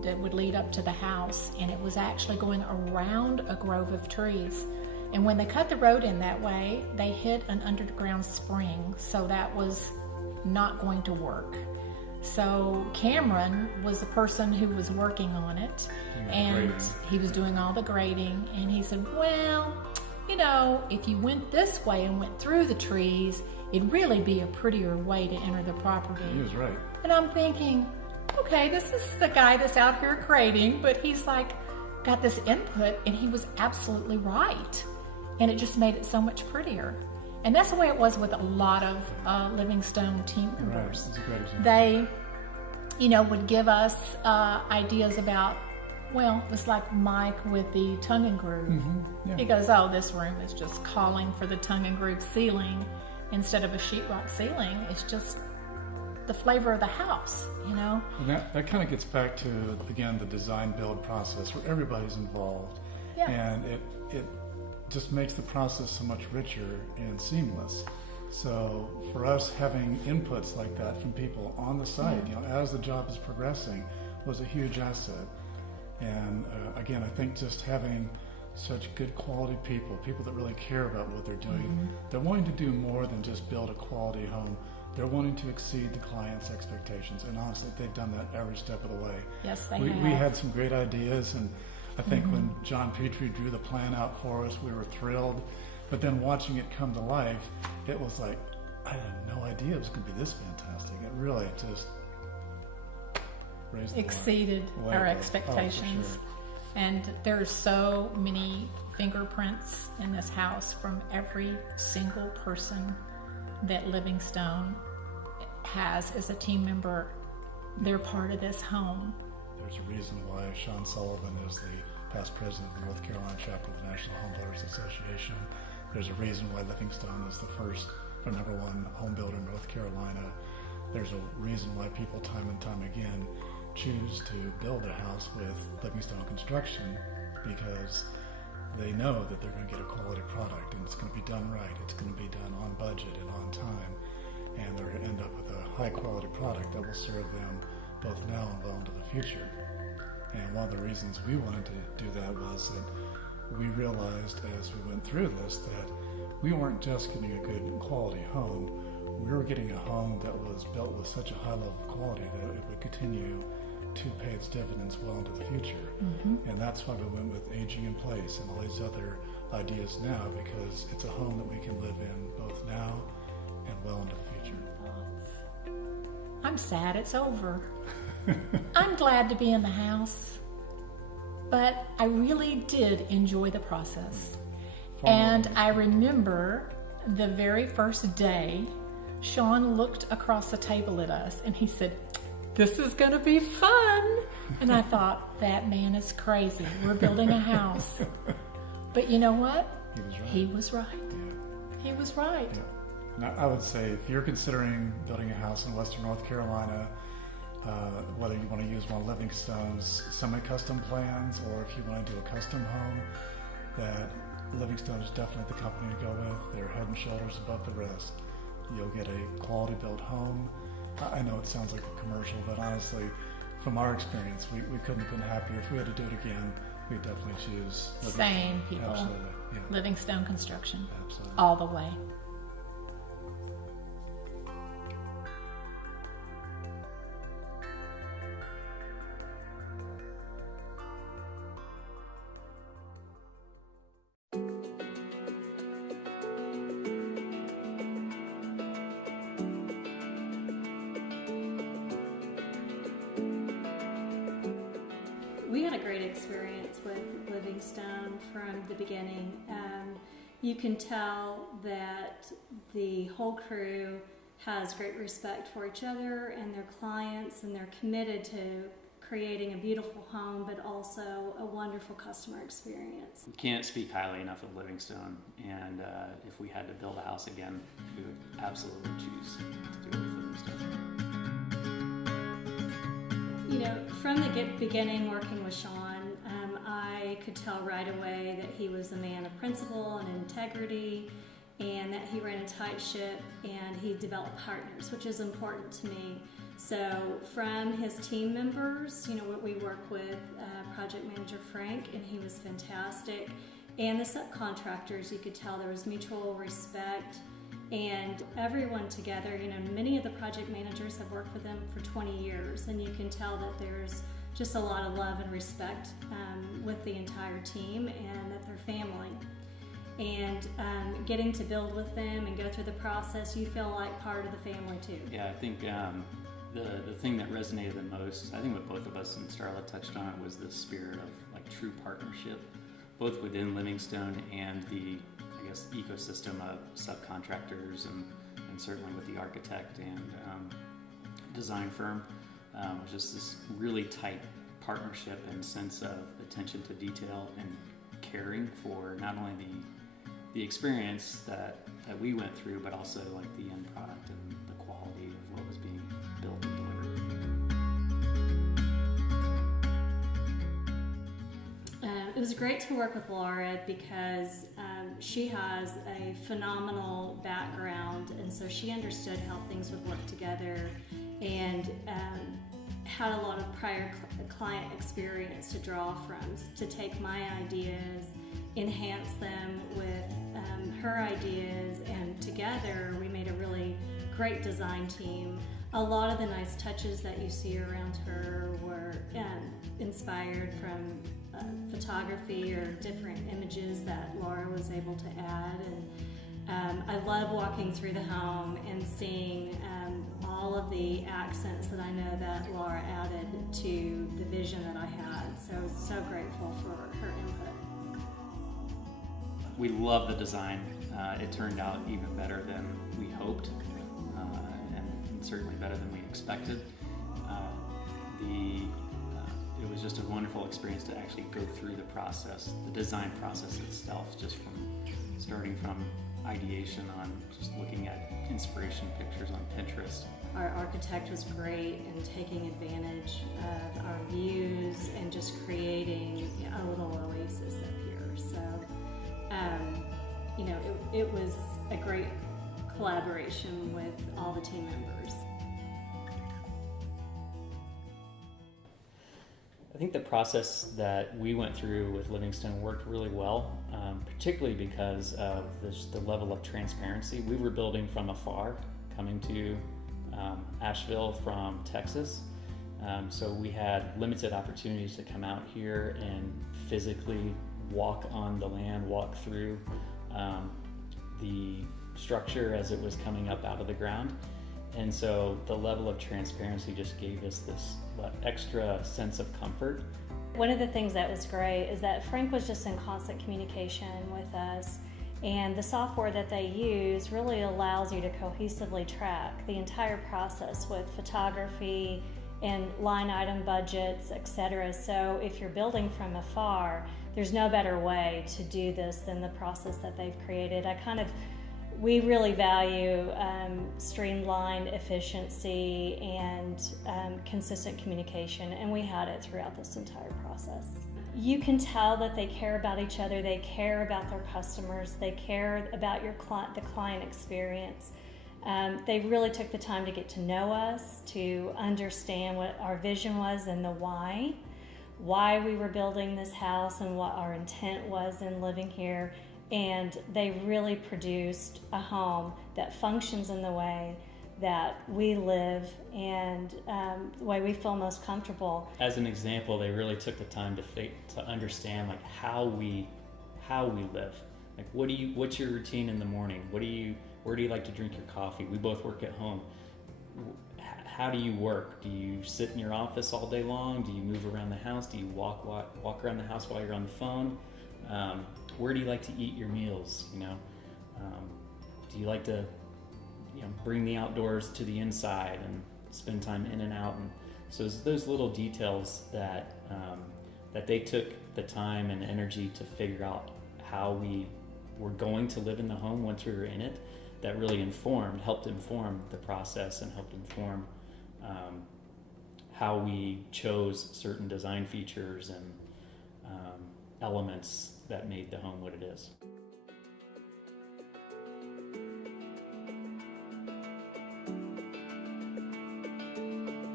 that would lead up to the house, and it was actually going around a grove of trees. And when they cut the road in that way, they hit an underground spring, so that was not going to work. So Cameron was the person who was working on it, and he was doing all the grading, and he said, well, you know, if you went this way and went through the trees, it'd really be a prettier way to enter the property. He was right. And I'm thinking, okay, this is the guy that's out here grading, but he's like got this input, and he was absolutely right. And it just made it so much prettier. And that's the way it was with a lot of Livingstone team members. Right, that's a great example. They, you know, would give us ideas about, well, it was like Mike with the tongue and groove. Mm-hmm. Yeah. He goes, oh, this room is just calling for the tongue and groove ceiling instead of a sheetrock ceiling. It's just the flavor of the house, you know? And that kind of gets back to, again, the design build process where everybody's involved. Yeah. And it just makes the process so much richer and seamless. So for us, having inputs like that from people on the site, you know, as the job is progressing, was a huge asset. And again, I think just having such good quality people that really care about what they're doing, they're wanting to do more than just build a quality home. They're wanting to exceed the client's expectations, and honestly, they've done that every step of the way. Yes, they we have. had some great ideas, and I think when John Petrie drew the plan out for us, we were thrilled. But then watching it come to life, it was like, I had no idea it was going to be this fantastic. It really just raised the Exceeded bar. our Way above. expectations. Oh, for sure. And there's so many fingerprints in this house from every single person that Livingstone has as a team member. They're part of this home. There's a reason why Sean Sullivan is the past president of the North Carolina chapter of the National Home Builders Association. There's a reason why Livingstone is the first or number one home builder in North Carolina. There's a reason why people time and time again choose to build a house with Livingstone Construction, because they know that they're going to get a quality product and it's going to be done right. It's going to be done on budget and on time, and they're going to end up with a high quality product that will serve them both now and well into the future. And one of the reasons we wanted to do that was that we realized as we went through this that we weren't just getting a good quality home, we were getting a home that was built with such a high level of quality that it would continue to pay its dividends well into the future. And that's why we went with aging in place and all these other ideas now, because it's a home that we can live in both now and well into the future. I'm sad it's over. I'm glad to be in the house, but I really did enjoy the process. And I remember the very first day, Sean looked across the table at us and he said, "This is going to be fun." And I thought, that man is crazy. We're building a house. But you know what? He was right. He was right. Yeah. Now, I would say if you're considering building a house in Western North Carolina, whether you want to use one of Livingstone's semi-custom plans or if you want to do a custom home, that Livingstone is definitely the company to go with. They're head and shoulders above the rest. You'll get a quality built home. I know it sounds like a commercial, but honestly, from our experience, we couldn't have been happier. If we had to do it again, we'd definitely choose Livingstone. Same people. Absolutely. Yeah. Livingstone Construction. Absolutely. All the way. We had a great experience with Livingstone from the beginning. You can tell that the whole crew has great respect for each other and their clients, and they're committed to creating a beautiful home, but also a wonderful customer experience. We can't speak highly enough of Livingstone, and if we had to build a house again, we would absolutely choose to do it with Livingstone. You know, from the beginning working with Sean, I could tell right away that he was a man of principle and integrity, and that he ran a tight ship and he developed partners, which is important to me. So from his team members, we work with project manager Frank, and he was fantastic. And the subcontractors, you could tell there was mutual respect, and everyone together. Many of the project managers have worked with them for 20 years, and you can tell that there's just a lot of love and respect with the entire team, and that they're family. And getting to build with them and go through the process, you feel like part of the family too. Yeah, I think the thing that resonated the most, I think what both of us and Starla touched on, was the spirit of like true partnership, both within Livingstone and the, I guess, ecosystem of subcontractors, and certainly with the architect and design firm. It was just this really tight partnership and sense of attention to detail and caring for not only the experience that we went through, but also like the end product and the quality of what was being built and delivered. It was great to work with Laura because she has a phenomenal background, and so she understood how things would work together, and had a lot of prior client experience to draw from, to take my ideas, enhance them with her ideas, and together we made a really great design team. A lot of the nice touches that you see around her were inspired from photography or different images that Laura was able to add. And I love walking through the home and seeing all of the accents that I know that Laura added to the vision that I had. So grateful for her input. We love the design. It turned out even better than we hoped, and certainly better than we expected. It was just a wonderful experience to actually go through the process, the design process itself, just from starting from ideation on just looking at inspiration pictures on Pinterest. Our architect was great in taking advantage of our views and just creating a little oasis up here. So, it was a great collaboration with all the team members. I think the process that we went through with Livingstone worked really well, particularly because of the level of transparency. We were building from afar, coming to Asheville from Texas, so we had limited opportunities to come out here and physically walk on the land, walk through the structure as it was coming up out of the ground. And so the level of transparency just gave us this extra sense of comfort. One of the things that was great is that Frank was just in constant communication with us, and the software that they use really allows you to cohesively track the entire process with photography and line item budgets, etc. So if you're building from afar, there's no better way to do this than the process that they've created. We really value streamlined efficiency and consistent communication, and we had it throughout this entire process. You can tell that they care about each other, they care about their customers, they care about the client experience. They really took the time to get to know us, to understand what our vision was and the why we were building this house and what our intent was in living here. And they really produced a home that functions in the way that we live and the way we feel most comfortable. As an example, they really took the time to understand like how we live. Like what's your routine in the morning? Where do you like to drink your coffee? We both work at home. How do you work? Do you sit in your office all day long? Do you move around the house? Do you walk around the house while you're on the phone? Where do you like to eat your meals? Do you like to, bring the outdoors to the inside and spend time in and out? And so it's those little details that they took the time and energy to figure out how we were going to live in the home once we were in it, that really helped inform the process and helped inform how we chose certain design features and elements that made the home what it is.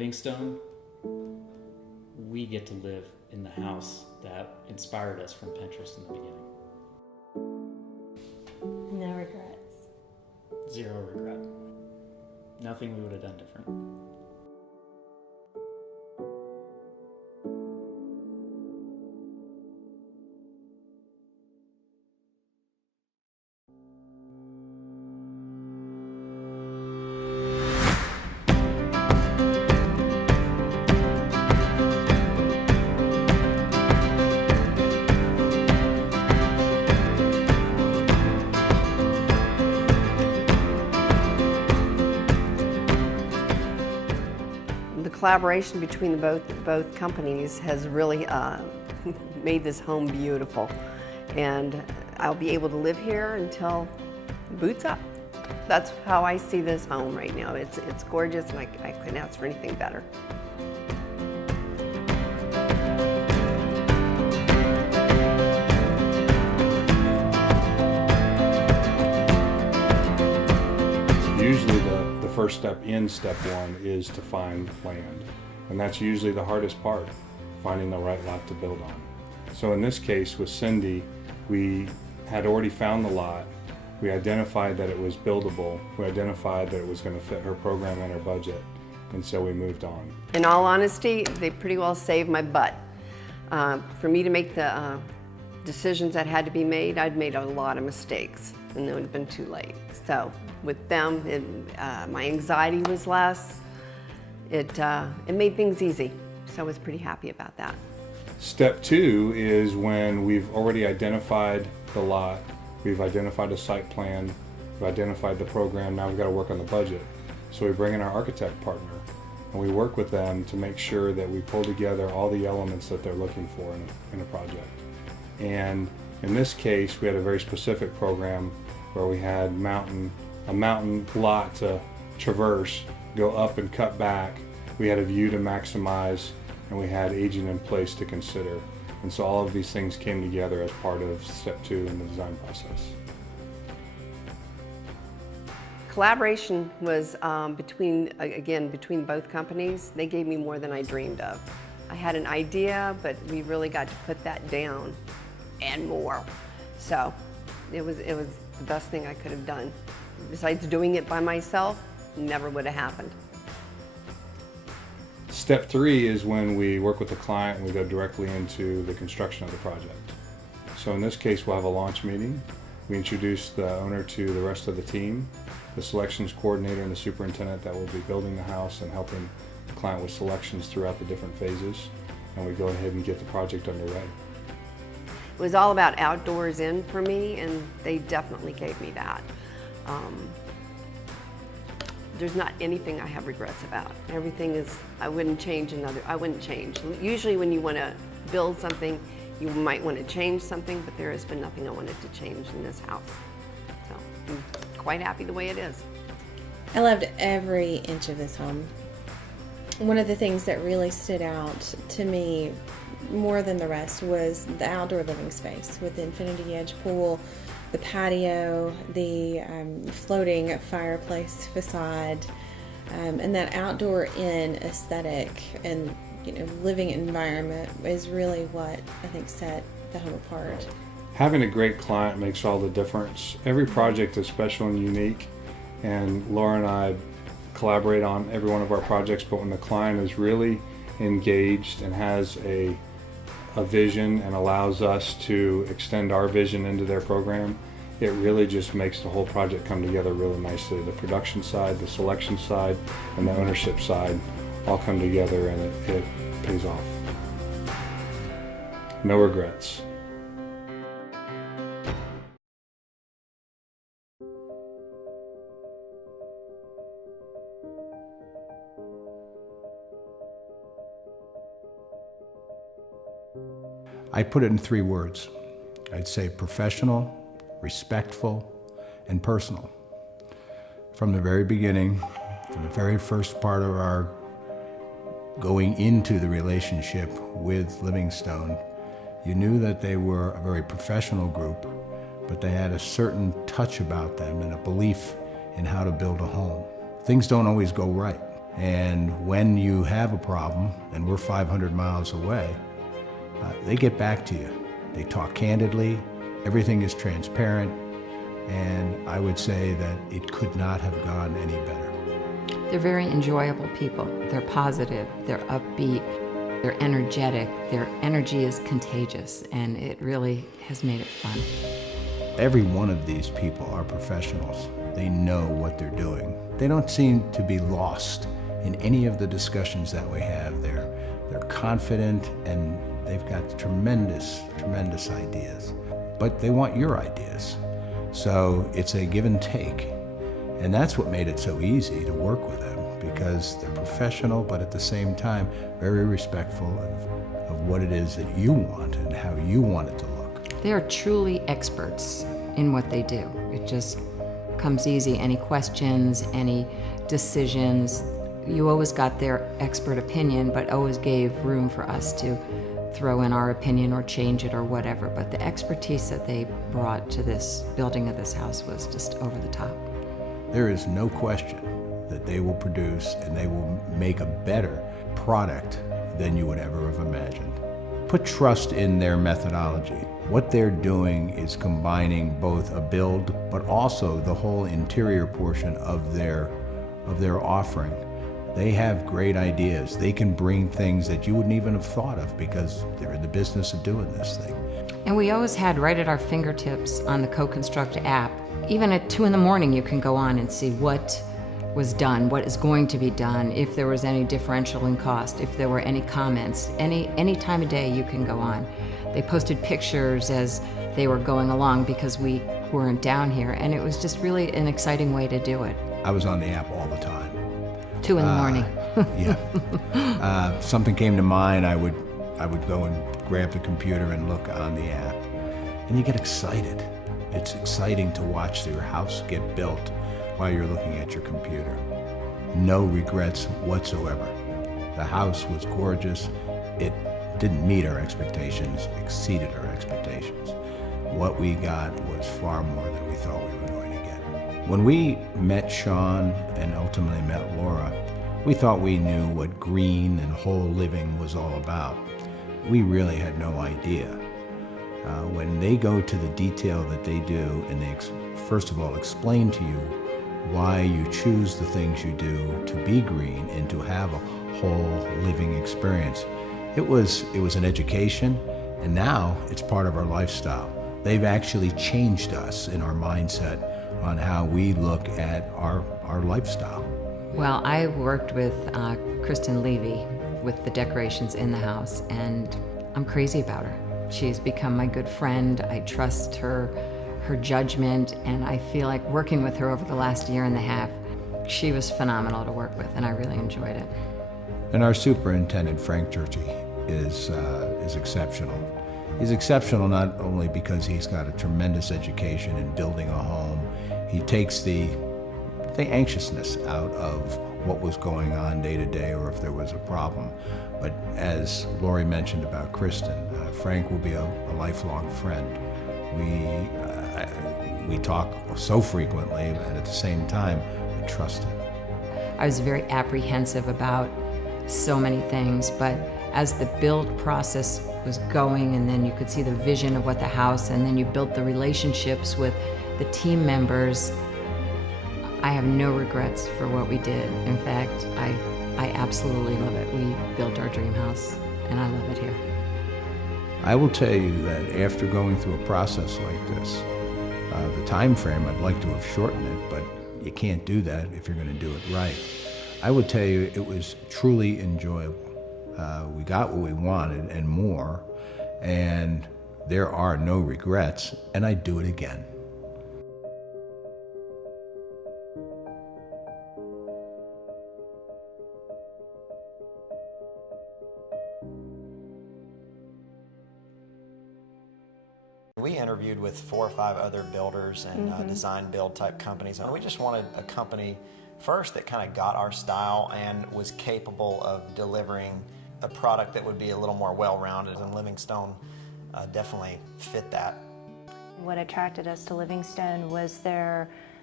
Livingstone, we get to live in the house that inspired us from Pinterest in the beginning. No regrets. Zero regret. Nothing we would have done different. The collaboration between both companies has really made this home beautiful, and I'll be able to live here until boots up. That's how I see this home right now. It's gorgeous, and I couldn't ask for anything better. Usually the first step in step one is to find land. And that's usually the hardest part, finding the right lot to build on. So in this case with Cindy, we had already found the lot. We identified that it was buildable. We identified that it was going to fit her program and her budget. And so we moved on. In all honesty, they pretty well saved my butt. For me to make the decisions that had to be made, I'd made a lot of mistakes, and it would have been too late. So with them, my anxiety was less. It made things easy, so I was pretty happy about that. Step two is when we've already identified the lot, we've identified a site plan, we've identified the program, now we've got to work on the budget. So we bring in our architect partner, and we work with them to make sure that we pull together all the elements that they're looking for in a project. And in this case, we had a very specific program where we had a mountain lot to traverse, go up and cut back. We had a view to maximize, and we had aging in place to consider. And so all of these things came together as part of step two in the design process. Collaboration was between both companies. They gave me more than I dreamed of. I had an idea, but we really got to put that down and more. So it was the best thing I could have done. Besides doing it by myself, never would have happened. Step three is when we work with the client and we go directly into the construction of the project. So in this case, we'll have a launch meeting. We introduce the owner to the rest of the team, the selections coordinator and the superintendent that will be building the house and helping the client with selections throughout the different phases. And we go ahead and get the project underway. It was all about outdoors in for me, and they definitely gave me that. There's not anything I have regrets about. Everything is, I wouldn't change. Usually when you want to build something, you might want to change something, but there has been nothing I wanted to change in this house. So I'm quite happy the way it is. I loved every inch of this home. One of the things that really stood out to me more than the rest was the outdoor living space with the Infinity Edge pool, the patio, the floating fireplace facade, and that outdoor in aesthetic and living environment is really what I think set the home apart. Having a great client makes all the difference. Every project is special and unique, and Laura and I collaborate on every one of our projects, but when the client is really engaged and has a vision and allows us to extend our vision into their program, it really just makes the whole project come together really nicely. The production side, the selection side, and the ownership side all come together, and it pays off. No regrets. I put it in 3 words. I'd say professional, respectful, and personal. From the very beginning, from the very first part of our going into the relationship with Livingstone, you knew that they were a very professional group, but they had a certain touch about them and a belief in how to build a home. Things don't always go right, And when you have a problem, and we're 500 miles away, they get back to you. They talk candidly, everything is transparent, and I would say that it could not have gone any better. They're very enjoyable people. They're positive, they're upbeat, they're energetic. Their energy is contagious, and it really has made it fun. Every one of these people are professionals. They know what they're doing. They don't seem to be lost in any of the discussions that we have. They're confident, and they've got tremendous, tremendous ideas. But they want your ideas. So it's a give and take. And that's what made it so easy to work with them, because they're professional, but at the same time, very respectful of what it is that you want and how you want it to look. They are truly experts in what they do. It just comes easy. Any questions, any decisions, you always got their expert opinion, but always gave room for us to throw in our opinion or change it or whatever. But the expertise that they brought to this building of this house was just over the top. There is no question that they will produce and they will make a better product than you would ever have imagined. Put trust in their methodology. What they're doing is combining both a build, but also the whole interior portion of their offering. They have great ideas. They can bring things that you wouldn't even have thought of because they're in the business of doing this thing. And we always had right at our fingertips on the Co-Construct app. Even at 2 in the morning, you can go on and see what was done, what is going to be done, if there was any differential in cost, if there were any comments. Any time of day you can go on. They posted pictures as they were going along because we weren't down here, and it was just really an exciting way to do it. I was on the app all the time. 2 in the morning. Yeah. Something came to mind, I would go and grab the computer and look on the app. And you get excited. It's exciting to watch your house get built while you're looking at your computer. No regrets whatsoever. The house was gorgeous. It didn't meet our expectations, exceeded our expectations. What we got was far more than we thought we were going to get. When we met Sean and ultimately met Laura, we thought we knew what green and whole living was all about. We really had no idea. When they go to the detail that they do, and they first of all explain to you why you choose the things you do to be green and to have a whole living experience, it was an education, and now it's part of our lifestyle. They've actually changed us in our mindset on how we look at our lifestyle. Well, I worked with Kristen Levy with the decorations in the house, and I'm crazy about her. She's become my good friend. I trust her judgment, and I feel like working with her over the last year and a half, she was phenomenal to work with, and I really enjoyed it. And our superintendent, Frank Churchy, is exceptional. He's exceptional not only because he's got a tremendous education in building a home. He takes the anxiousness out of what was going on day to day or if there was a problem. But as Lori mentioned about Kristen, Frank will be a lifelong friend. We talk so frequently, and at the same time, I trust him. I was very apprehensive about so many things, but as the build process was going, and then you could see the vision of what the house, and then you built the relationships with the team members, I have no regrets for what we did. In fact, I absolutely love it. We built our dream house, and I love it here. I will tell you that after going through a process like this, the time frame, I'd like to have shortened it, but you can't do that if you're going to do it right. I would tell you it was truly enjoyable. We got what we wanted and more, and there are no regrets, and I'd do it again. We interviewed with 4 or 5 other builders and design build type companies, and we just wanted a company first that kind of got our style and was capable of delivering a product that would be a little more well-rounded, and Livingstone definitely fit that. What attracted us to Livingstone was their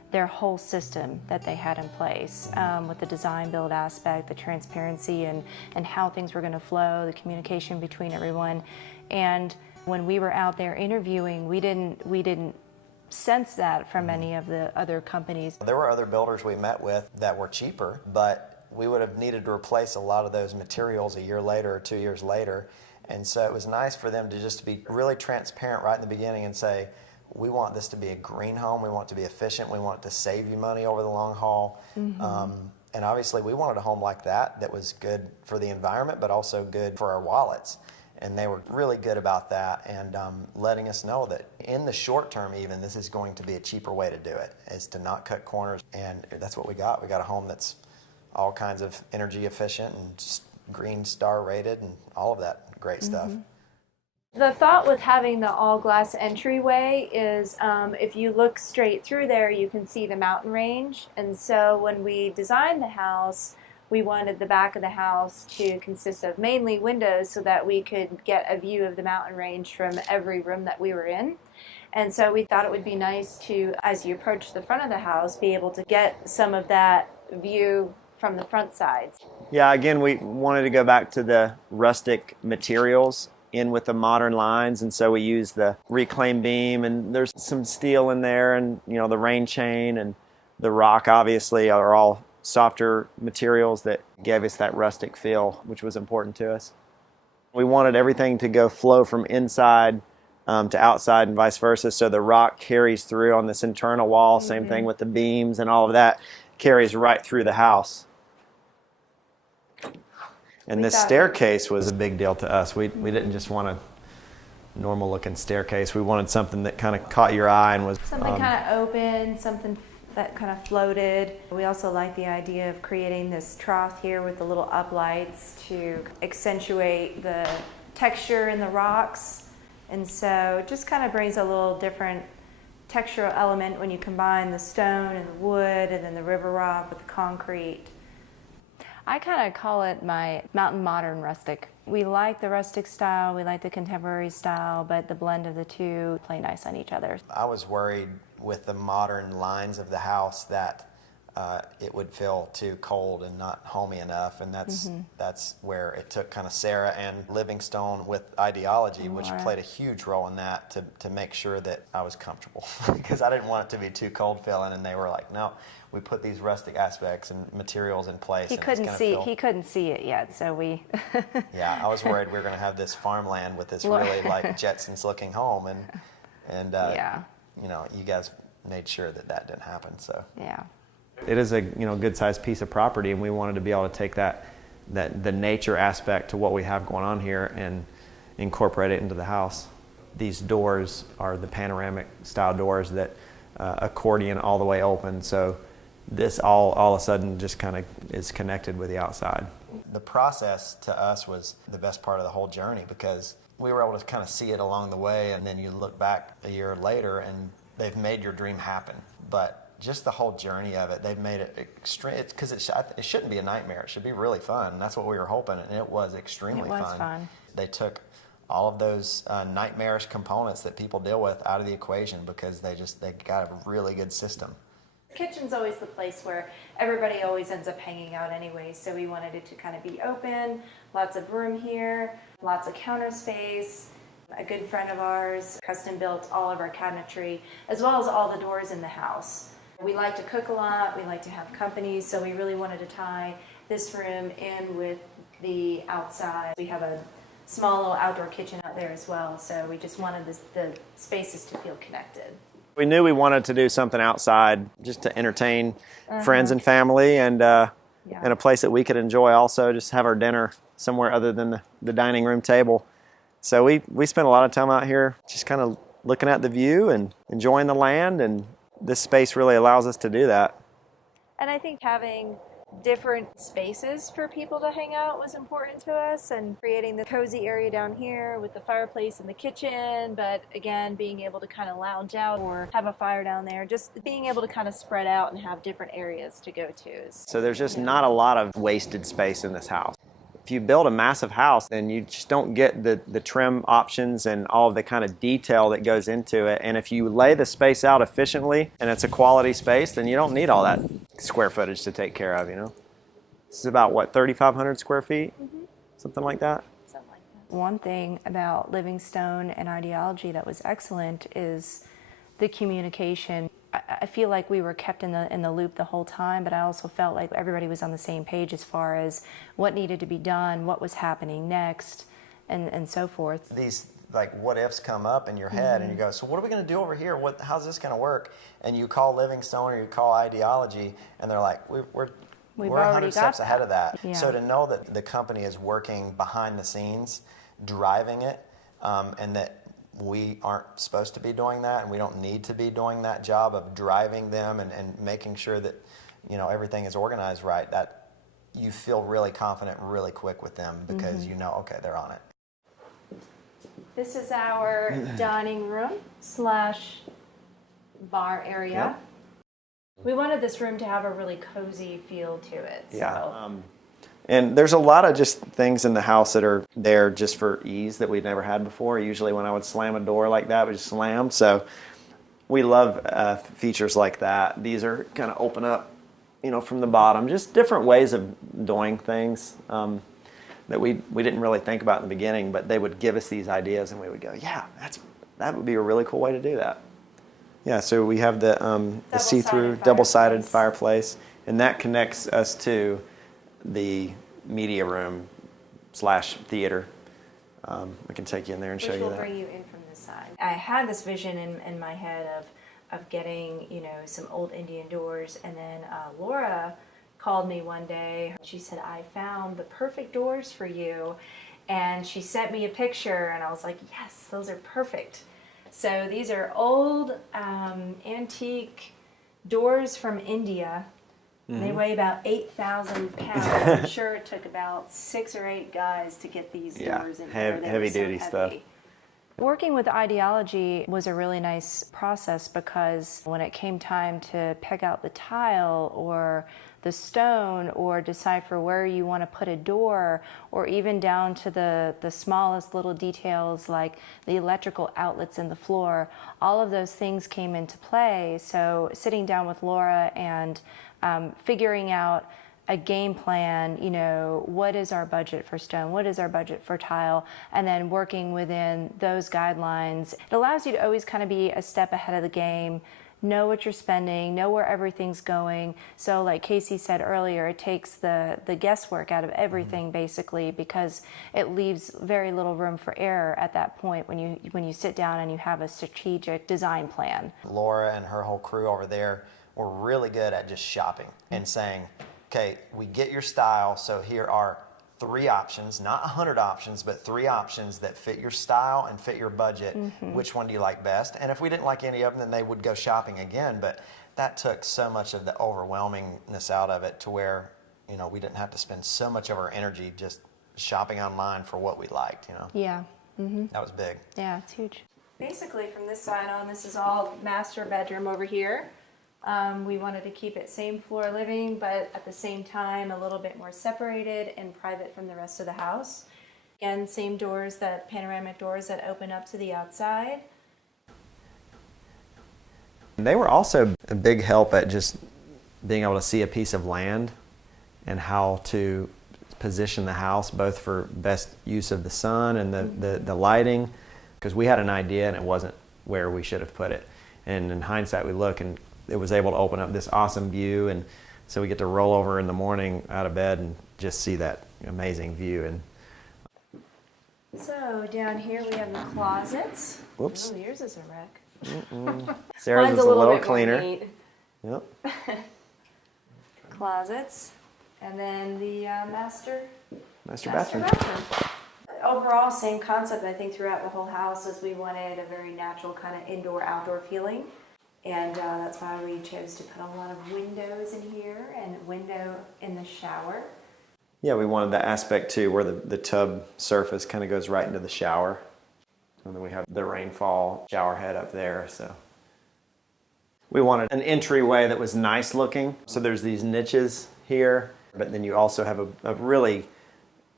their whole system that they had in place with the design build aspect, the transparency and how things were going to flow, the communication between everyone. And when we were out there interviewing, we didn't sense that from any of the other companies. There were other builders we met with that were cheaper, but we would have needed to replace a lot of those materials a year later or 2 years later. And so it was nice for them to just be really transparent right in the beginning and say, we want this to be a green home, we want it to be efficient, we want it to save you money over the long haul. And obviously we wanted a home like that was good for the environment but also good for our wallets. And they were really good about that and letting us know that in the short term even, this is going to be a cheaper way to do it, is to not cut corners. And that's what we got. We got a home that's all kinds of energy efficient and just green star rated and all of that great stuff. The thought with having the all-glass entryway is if you look straight through there, you can see the mountain range. And so when we designed the house, we wanted the back of the house to consist of mainly windows so that we could get a view of the mountain range from every room that we were in. And so we thought it would be nice to, as you approach the front of the house, be able to get some of that view from the front sides. Yeah, again, we wanted to go back to the rustic materials in with the modern lines, and so we used the reclaimed beam, and there's some steel in there, and you know, the rain chain and the rock obviously are all softer materials that gave us that rustic feel, which was important to us. We wanted everything to go flow from inside to outside and vice versa, so the rock carries through on this internal wall, same thing with the beams and all of that carries right through the house. And this staircase was a big deal to us. We didn't just want a normal looking staircase. We wanted something that kind of caught your eye and was something kind of open, something that kind of floated. We also like the idea of creating this trough here with the little uplights to accentuate the texture in the rocks. And so it just kind of brings a little different textural element when you combine the stone and the wood and then the river rock with the concrete. I kind of call it my mountain modern rustic. We like the rustic style, we like the contemporary style, but the blend of the two play nice on each other. I was worried with the modern lines of the house that it would feel too cold and not homey enough, and that's where it took kind of Sarah and Livingstone with ideology, which played a huge role in that to make sure that I was comfortable because I didn't want it to be too cold feeling, and they were like, no, we put these rustic aspects and materials in place. He couldn't see it yet, so we. Yeah, I was worried we were going to have this farmland with this really like Jetsons looking home, and yeah, you know, you guys made sure that didn't happen. So yeah. It is a good sized piece of property, and we wanted to be able to take the nature aspect to what we have going on here and incorporate it into the house. These doors are the panoramic style doors that accordion all the way open, so this all of a sudden just kind of is connected with the outside. The process to us was the best part of the whole journey because we were able to kind of see it along the way, and then you look back a year later and they've made your dream happen. But just the whole journey of it, they've made it extreme. It's because it shouldn't be a nightmare. It should be really fun. And that's what we were hoping, and it was extremely fun. They took all of those nightmarish components that people deal with out of the equation because they got a really good system. The kitchen's always the place where everybody always ends up hanging out anyway, so we wanted it to kind of be open, lots of room here, lots of counter space. A good friend of ours custom built all of our cabinetry, as well as all the doors in the house. We like to cook a lot, we like to have company, so we really wanted to tie this room in with the outside. We have a small little outdoor kitchen out there as well, so we just wanted the spaces to feel connected. We knew we wanted to do something outside just to entertain friends and family, and in a place that we could enjoy also, just have our dinner somewhere other than the dining room table. So we spent a lot of time out here just kind of looking at the view and enjoying the land, and this space really allows us to do that. And I think having different spaces for people to hang out was important to us, and creating the cozy area down here with the fireplace in the kitchen, but again, being able to kind of lounge out or have a fire down there, just being able to kind of spread out and have different areas to go to. So there's just not a lot of wasted space in this house. If you build a massive house, then you just don't get the trim options and all of the kind of detail that goes into it. And if you lay the space out efficiently and it's a quality space, then you don't need all that square footage to take care of, you know? This is about, what, 3,500 square feet? Something like that? One thing about Livingstone and Ideology that was excellent is the communication. I feel like we were kept in the loop the whole time, but I also felt like everybody was on the same page as far as what needed to be done, what was happening next, and so forth. These like what ifs come up in your head, and you go, so what are we going to do over here? How's this going to work? And you call Livingstone or you call Ideology, and they're like, we're 100 steps ahead of that. Yeah. So to know that the company is working behind the scenes, driving it, and that we aren't supposed to be doing that, and we don't need to be doing that job of driving them and making sure that, you know, everything is organized right, that you feel really confident really quick with them because you know, okay, they're on it. This is our dining room slash bar area. Yep. We wanted this room to have a really cozy feel to it. Yeah. And there's a lot of just things in the house that are there just for ease that we'd never had before. Usually when I would slam a door like that, it would just slam. So we love features like that. These are kind of open up, you know, from the bottom. Just different ways of doing things that we didn't really think about in the beginning, but they would give us these ideas and we would go, yeah, that would be a really cool way to do that. Yeah, so we have the see-through double-sided fireplace, and that connects us to the media room / theater. We can take you in there and show you that. Which will bring you in from this side. I had this vision in my head of getting, you know, some old Indian doors, and then Laura called me one day. She said, I found the perfect doors for you, and she sent me a picture, and I was like, yes, those are perfect. So these are old antique doors from India. They weigh about 8,000 pounds. I'm sure it took about 6 or 8 guys to get these doors in here. Heavy duty stuff. Working with Ideology was a really nice process because when it came time to pick out the tile or the stone or decipher where you want to put a door, or even down to the smallest little details like the electrical outlets in the floor, all of those things came into play. So sitting down with Laura and figuring out a game plan, you know, what is our budget for stone, what is our budget for tile, and then working within those guidelines. It allows you to always kind of be a step ahead of the game, know what you're spending, know where everything's going. So like Casey said earlier, it takes the guesswork out of everything basically, because it leaves very little room for error at that point when you sit down and you have a strategic design plan. Laura and her whole crew over there were really good at just shopping and saying, okay, we get your style, so here are 3 options, not 100 options, but 3 options that fit your style and fit your budget. Which one do you like best? And if we didn't like any of them, then they would go shopping again. But that took so much of the overwhelmingness out of it to where, you know, we didn't have to spend so much of our energy just shopping online for what we liked, you know? Yeah. That was big. Yeah, it's huge. Basically from this side on, this is all master bedroom over here. We wanted to keep it same floor living, but at the same time a little bit more separated and private from the rest of the house. Again, same doors, that panoramic doors that open up to the outside. They were also a big help at just being able to see a piece of land and how to position the house both for best use of the sun and the lighting, because we had an idea and it wasn't where we should have put it. And in hindsight we look and it was able to open up this awesome view, and so we get to roll over in the morning out of bed and just see that amazing view. And so down here we have the closets. Whoops. Oh, yours is a wreck. Sarah's is a little cleaner. Yep. Closets, and then the master bathroom. Overall, same concept I think throughout the whole house, as we wanted a very natural kind of indoor-outdoor feeling. And that's why we chose to put a lot of windows in here and a window in the shower. Yeah, we wanted the aspect too where the tub surface kind of goes right into the shower. And then we have the rainfall shower head up there. So we wanted an entryway that was nice looking. So there's these niches here, but then you also have a really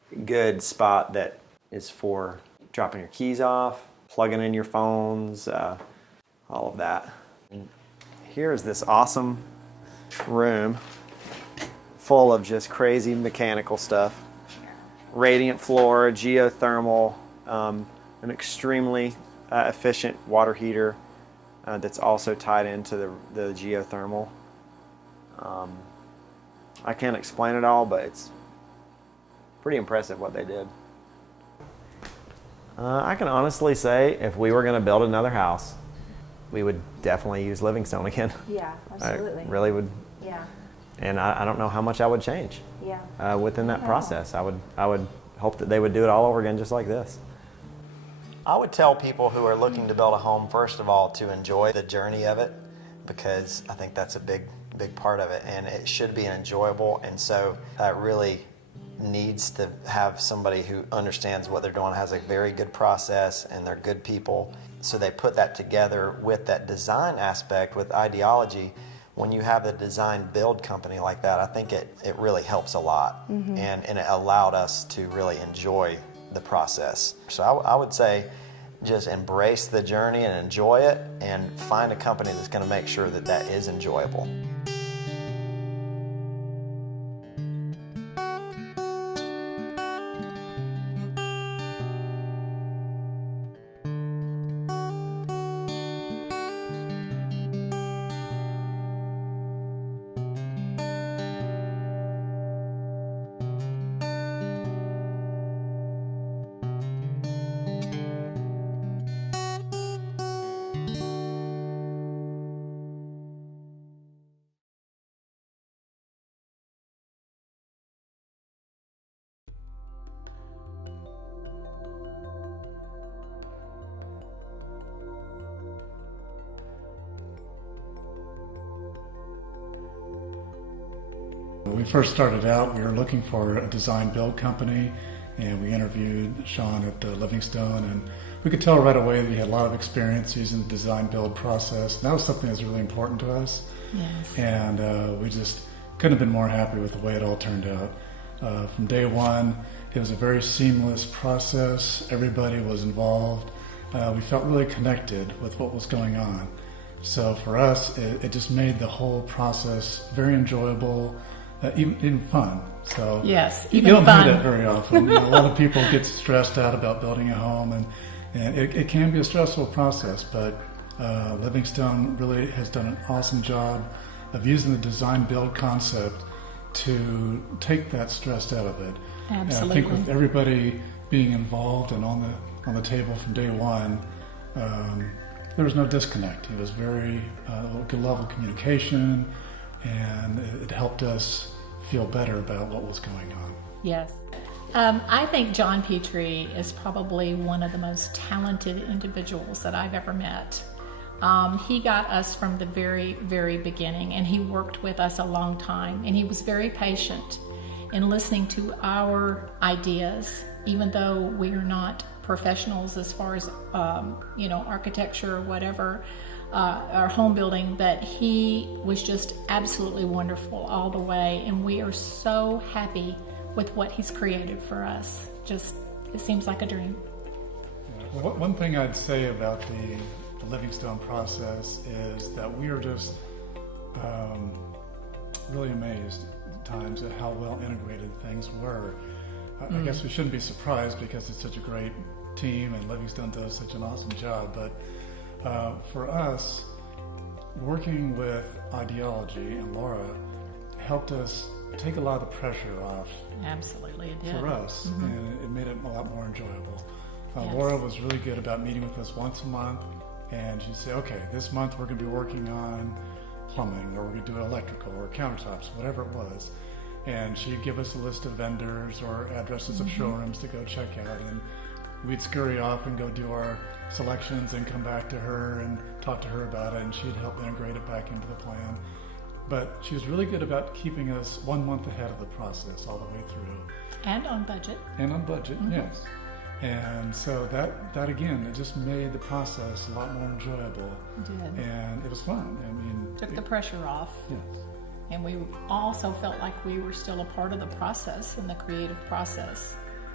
good spot that is for dropping your keys off, plugging in your phones, all of that. And here's this awesome room full of just crazy mechanical stuff. Radiant floor, geothermal, an extremely efficient water heater that's also tied into the geothermal. I can't explain it all, but it's pretty impressive what they did. I can honestly say if we were going to build another house, we would definitely use Livingstone again. Yeah, absolutely. I really would. Yeah. And I don't know how much I would change Yeah. within that process. I would hope that they would do it all over again just like this. I would tell people who are looking to build a home, first of all, to enjoy the journey of it, because I think that's a big part of it, and it should be enjoyable. And so it really needs to have somebody who understands what they're doing, has a very good process, and they're good people. So they put that together with that design aspect, with ideology. When you have a design build company like that, I think it really helps a lot. And it allowed us to really enjoy the process. So I would say just embrace the journey and enjoy it, and find a company that's going to make sure that that is enjoyable. When we first started out, we were looking for a design build company, and we interviewed Sean at Livingstone, and we could tell right away that he had a lot of experience using the design build process. And that was something that's really important to us. Yes. And we just couldn't have been more happy with the way it all turned out. From day one, it was a very seamless process. Everybody was involved. We felt really connected with what was going on. So for us, it just made the whole process very enjoyable, even fun. So yes, you even don't fun. hear that very often. You know, a lot of people get stressed out about building a home, and it can be a stressful process. But Livingstone really has done an awesome job of using the design build concept to take that stress out of it. Absolutely. And I think with everybody being involved and on the table from day one, there was no disconnect. It was very good level of communication, and it helped us feel better about what was going on. Yes. I think John Petrie is probably one of the most talented individuals that I've ever met. He got us from the very, very beginning, and he worked with us a long time, and he was very patient in listening to our ideas, even though we are not professionals as far as architecture or whatever, our home building, but he was just absolutely wonderful all the way, and we are so happy with what he's created for us. Just, it seems like a dream. Well, one thing I'd say about the Livingstone process is that we are just really amazed at times at how well integrated things were. I guess we shouldn't be surprised because it's such a great team and Livingstone does such an awesome job, but for us, working with ideology and Laura helped us take a lot of the pressure off. Absolutely, it did. For us, and it made it a lot more enjoyable. Yes. Laura was really good about meeting with us once a month, and she'd say, okay, this month we're going to be working on plumbing, or we're going to do electrical, or countertops, whatever it was. And she'd give us a list of vendors or addresses of showrooms to go check out, and we'd scurry off and go do our selections and come back to her and talk to her about it, and she'd help integrate it back into the plan. But she was really good about keeping us 1 month ahead of the process all the way through. And on budget. And on budget, yes. And so that again, it just made the process a lot more enjoyable. It did. And it was fun. I mean, Took the pressure off. Yes. And we also felt like we were still a part of the process and the creative process.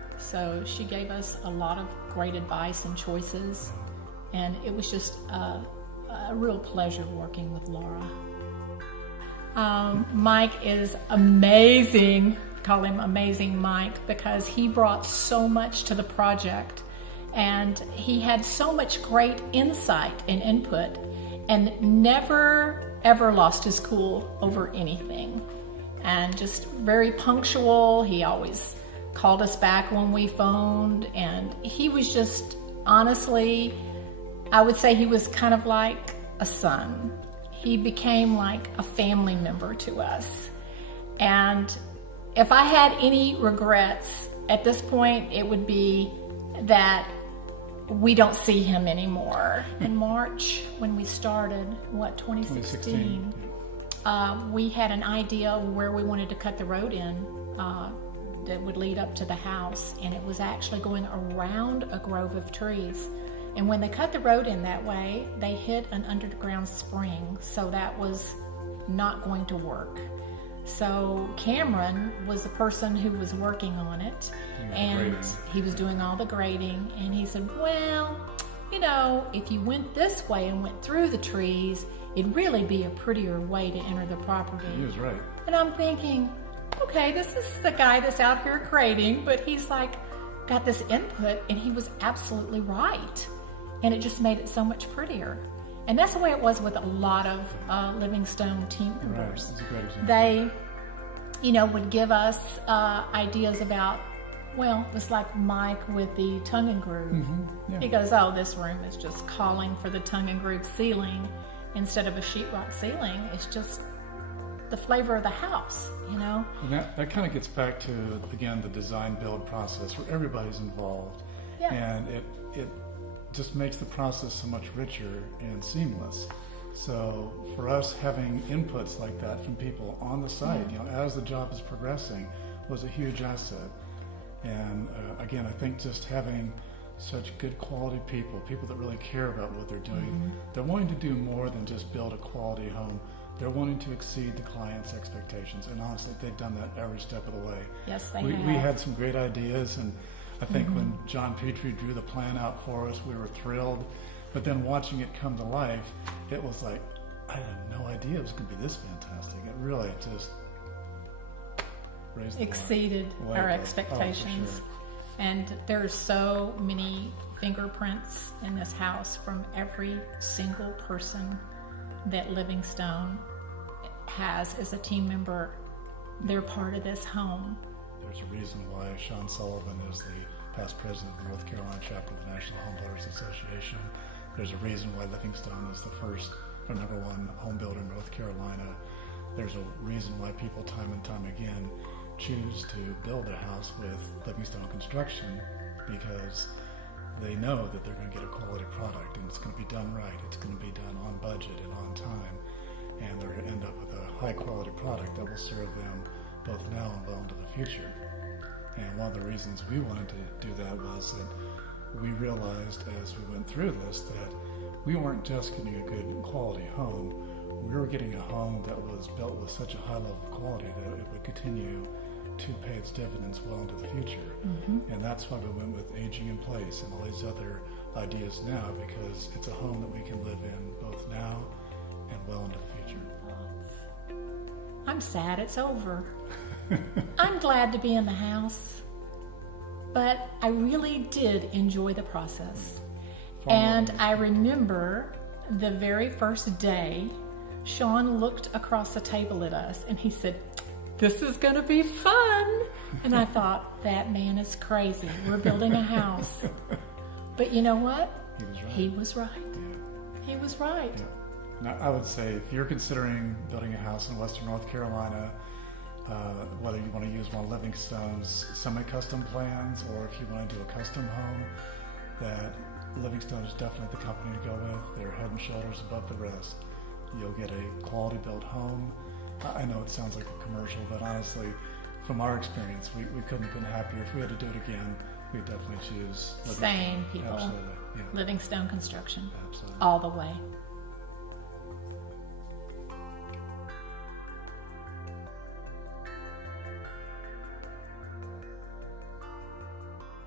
So she gave us a lot of great advice and choices, and it was just a real pleasure working with Laura. Mike is amazing. Call him Amazing Mike, because he brought so much to the project, and he had so much great insight and input, and never ever lost his cool over anything, and just very punctual. He always called us back when we phoned, and he was just, honestly, I would say he was kind of like a son. He became like a family member to us. And if I had any regrets at this point, it would be that we don't see him anymore. In March, when we started, 2016, we had an idea where we wanted to cut the road in that would lead up to the house, and it was actually going around a grove of trees. And when they cut the road in that way, they hit an underground spring, so that was not going to work. So Cameron was the person who was working on it, and he was doing all the grading, and he said, well, you know, if you went this way and went through the trees, it'd really be a prettier way to enter the property. He was right. And I'm thinking, okay, this is the guy that's out here grading, but he's like got this input, and he was absolutely right. And it just made it so much prettier. And that's the way it was with a lot of Livingstone team members. Right. That's a great example. They, you know, would give us ideas about, well, it's like Mike with the tongue and groove. Mm-hmm. Yeah. He goes, oh, this room is just calling for the tongue and groove ceiling instead of a sheetrock ceiling. It's just the flavor of the house, you know? And that kind of gets back to, again, the design build process where everybody's involved. Yeah. And it just makes the process so much richer and seamless. So for us, having inputs like that from people on the site, you know, as the job is progressing, was a huge asset. And again, I think just having such good quality people that really care about what they're doing, they're wanting to do more than just build a quality home. They're wanting to exceed the client's expectations, and honestly, they've done that every step of the way. Yes, they We have. had some great ideas, and I think when John Petrie drew the plan out for us, we were thrilled. But then watching it come to life, it was like, I had no idea it was going to be this fantastic. It really just raised the Exceeded way our above. expectations. Oh, for sure. And there's so many fingerprints in this house from every single person that Livingstone has as a team member. They're part of this home. There's a reason why Sean Sullivan is the past president of the North Carolina chapter of the National Home Builders Association. There's a reason why Livingstone is the first or number one home builder in North Carolina. There's a reason why people time and time again choose to build a house with Livingstone Construction, because they know that they're going to get a quality product, and it's going to be done right. It's going to be done on budget and on time, and they're going to end up with a high quality product that will serve them both now and well into the future. And one of the reasons we wanted to do that was that we realized as we went through this that we weren't just getting a good quality home, we were getting a home that was built with such a high level of quality that it would continue to pay its dividends well into the future. And that's why we went with aging in place and all these other ideas now, because it's a home that we can live in both now and well into the future. I'm sad it's over. I'm glad to be in the house, but I really did enjoy the process. And I remember the very first day, Sean looked across the table at us and he said, "This is going to be fun." And I thought, that man is crazy. We're building a house. But you know what? He was right. He was right. Yeah. Now, I would say if you're considering building a house in Western North Carolina, whether you want to use one of Livingstone's semi-custom plans or if you want to do a custom home, that Livingstone is definitely the company to go with. They're head and shoulders above the rest. You'll get a quality built home. I know it sounds like a commercial, but honestly, from our experience, we couldn't have been happier. If we had to do it again, we'd definitely choose Livingstone. Same people. Absolutely. Yeah. Livingstone Construction. Absolutely. All the way.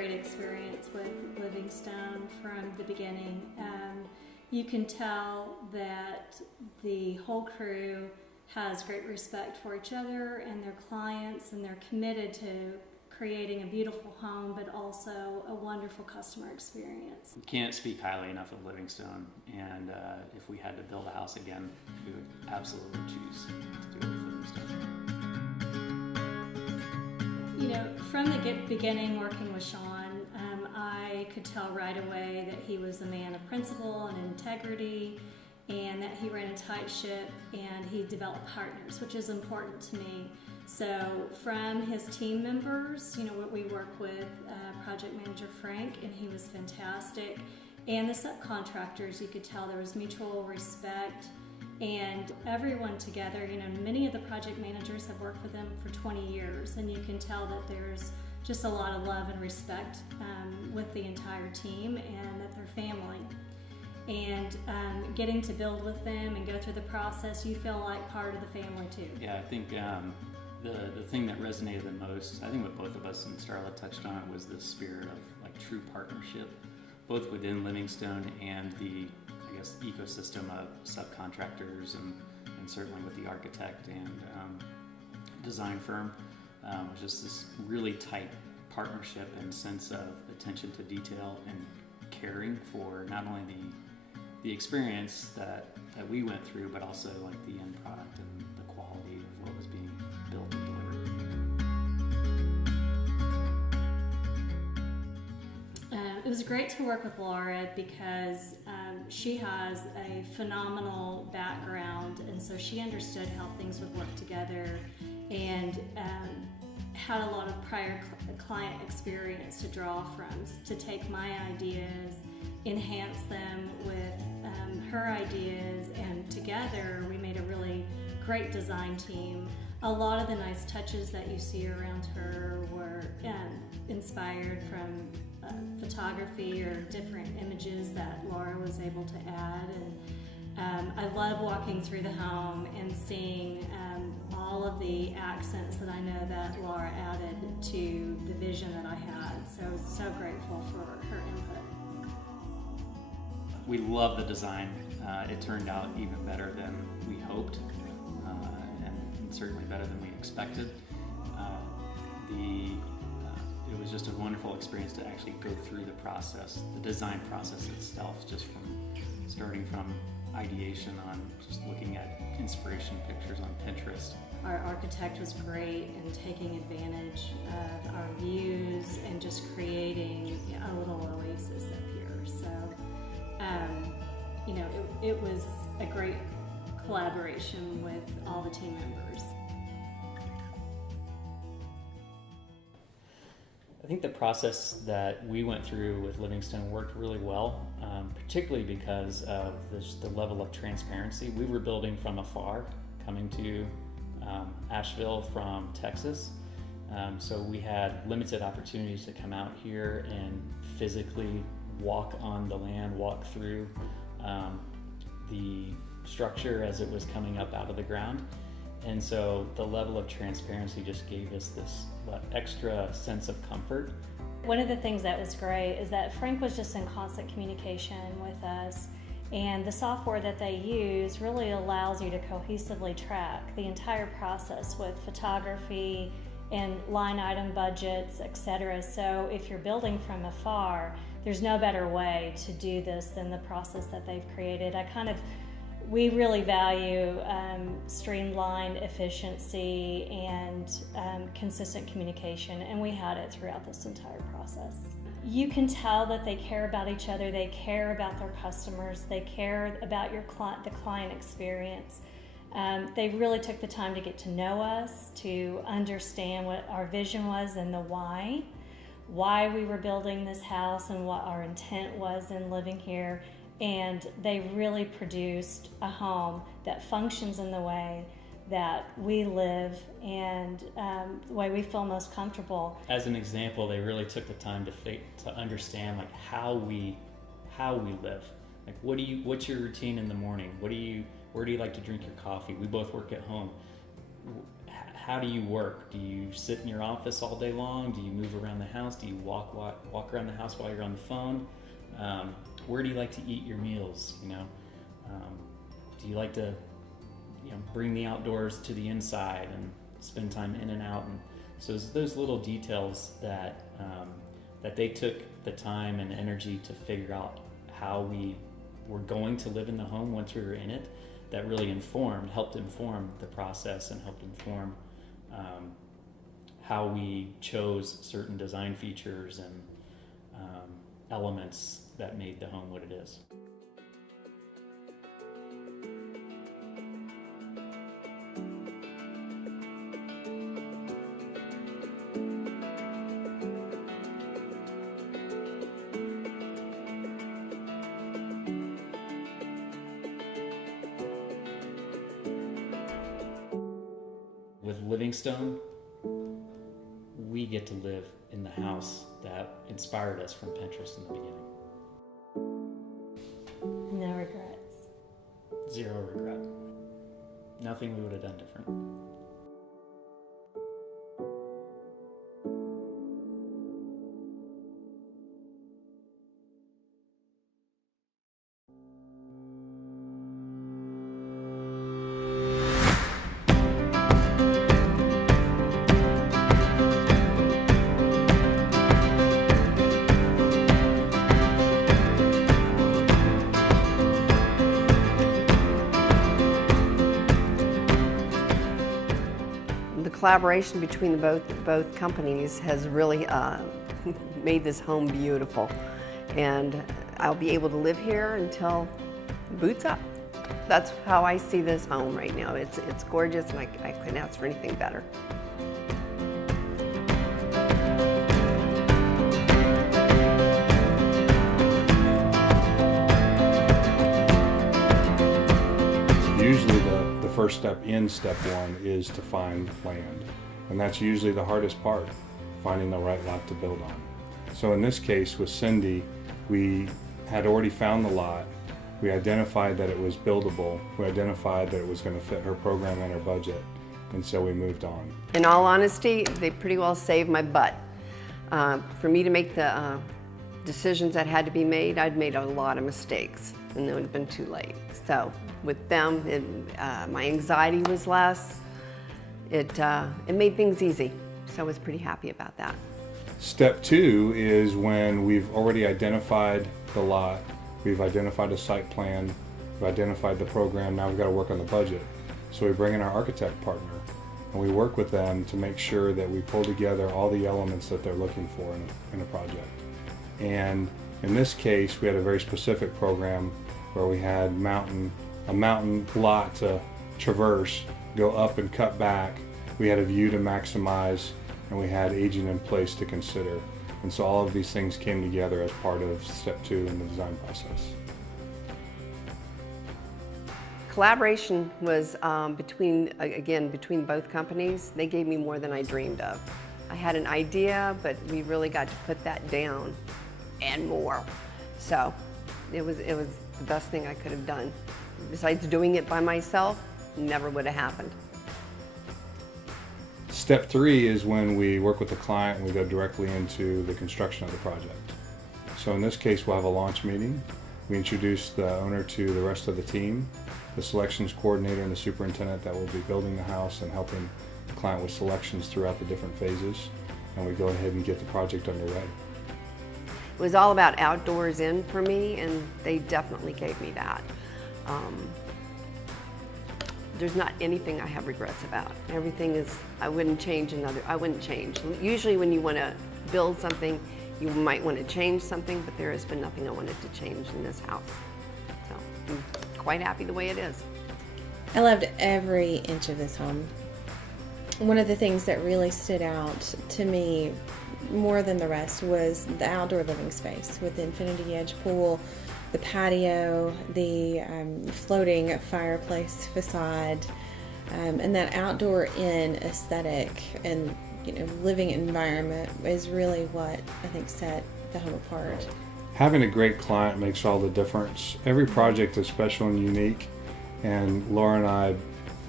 great experience with Livingstone from the beginning. You can tell that the whole crew has great respect for each other and their clients, and they're committed to creating a beautiful home, but also a wonderful customer experience. We can't speak highly enough of Livingstone, and if we had to build a house again, we would absolutely choose to do it with Livingstone. You know, from the beginning working with Sean, I could tell right away that he was a man of principle and integrity, and that he ran a tight ship, and he developed partners, which is important to me. So from his team members, you know, we work with project manager Frank, and he was fantastic. And the subcontractors, you could tell there was mutual respect, and everyone together. You know, many of the project managers have worked with them for 20 years, and you can tell that there's just a lot of love and respect with the entire team, and that they're family. And getting to build with them and go through the process, you feel like part of the family too. Yeah, I think the thing that resonated the most, I think what both of us and Starla touched on, was the spirit of like true partnership, both within Livingstone and the, I guess, ecosystem of subcontractors, and certainly with the architect and design firm. It was just this really tight partnership and sense of attention to detail and caring for not only the experience that we went through, but also like the end product and the quality of what was being built and delivered. It was great to work with Laura because she has a phenomenal background, and so she understood how things would work together, and had a lot of prior client experience to draw from, to take my ideas, enhance them with her ideas, and together we made a really great design team. A lot of the nice touches that you see around her were inspired from photography or different images that Laura was able to add. And I love walking through the home and seeing all of the accents that I know that Laura added to the vision that I had. So grateful for her input. We love the design. It turned out even better than we hoped, and certainly better than we expected. It was just a wonderful experience to actually go through the process, the design process itself, just from starting from ideation on just looking at inspiration pictures on Pinterest. Our architect was great in taking advantage of our views and just creating a little oasis up here. So, you know, it was a great collaboration with all the team members. I think the process that we went through with Livingstone worked really well, particularly because of the level of transparency. We were building from afar, coming to Asheville from Texas, so we had limited opportunities to come out here and physically walk on the land, walk through the structure as it was coming up out of the ground. And so the level of transparency just gave us this extra sense of comfort. One of the things that was great is that Frank was just in constant communication with us, and the software that they use really allows you to cohesively track the entire process with photography and line item budgets, etc. So if you're building from afar, there's no better way to do this than the process that they've created. We really value streamlined efficiency and consistent communication, and we had it throughout this entire process. You can tell that they care about each other, they care about their customers, they care about the client experience. They really took the time to get to know us, to understand what our vision was and the why we were building this house and what our intent was in living here. And they really produced a home that functions in the way that we live and the way we feel most comfortable. As an example, they really took the time to understand like how we live. Like what's your routine in the morning? Where do you like to drink your coffee? We both work at home. how do you work? Do you sit in your office all day long? Do you move around the house? Do you walk around the house while you're on the phone? Where do you like to eat your meals? Do you like to bring the outdoors to the inside and spend time in and out? And so it's those little details that that they took the time and energy to figure out how we were going to live in the home once we were in it, that really helped inform the process and helped inform how we chose certain design features and elements that made the home what it is. With Livingstone, we get to live in the house that inspired us from Pinterest in the beginning. No regrets. Zero regret. Nothing we would have done different. The collaboration between both companies has really made this home beautiful, and I'll be able to live here until boots up. That's how I see this home right now. It's gorgeous, and I couldn't ask for anything better. Usually the first step in step one is to find land. And that's usually the hardest part, finding the right lot to build on. So in this case with Cindy, we had already found the lot. We identified that it was buildable. We identified that it was going to fit her program and her budget. And so we moved on. In all honesty, they pretty well saved my butt. For me to make the decisions that had to be made, I'd made a lot of mistakes, and it would have been too late. So with them, my anxiety was less. It made things easy, so I was pretty happy about that. Step two is when we've already identified the lot, we've identified a site plan, we've identified the program, now we've got to work on the budget. So we bring in our architect partner, and we work with them to make sure that we pull together all the elements that they're looking for in a project. And in this case, we had a very specific program where we had a mountain lot to traverse, go up and cut back. We had a view to maximize, and we had aging in place to consider. And so all of these things came together as part of step two in the design process. Collaboration was between both companies. They gave me more than I dreamed of. I had an idea, but we really got to put that down and more. So it was the best thing I could have done. Besides doing it by myself, never would have happened. Step three is when we work with the client and we go directly into the construction of the project. So in this case, we'll have a launch meeting. We introduce the owner to the rest of the team, the selections coordinator and the superintendent that will be building the house and helping the client with selections throughout the different phases. And we go ahead and get the project underway. It was all about outdoors in for me, and they definitely gave me that. There's not anything I have regrets about. Everything is, I wouldn't change. Usually when you want to build something, you might want to change something, but there has been nothing I wanted to change in this house. So I'm quite happy the way it is. I loved every inch of this home. One of the things that really stood out to me more than the rest was the outdoor living space with the infinity edge pool, the patio, the floating fireplace facade, and that outdoor in aesthetic and living environment is really what I think set the home apart. Having a great client makes all the difference. Every project is special and unique, and Laura and I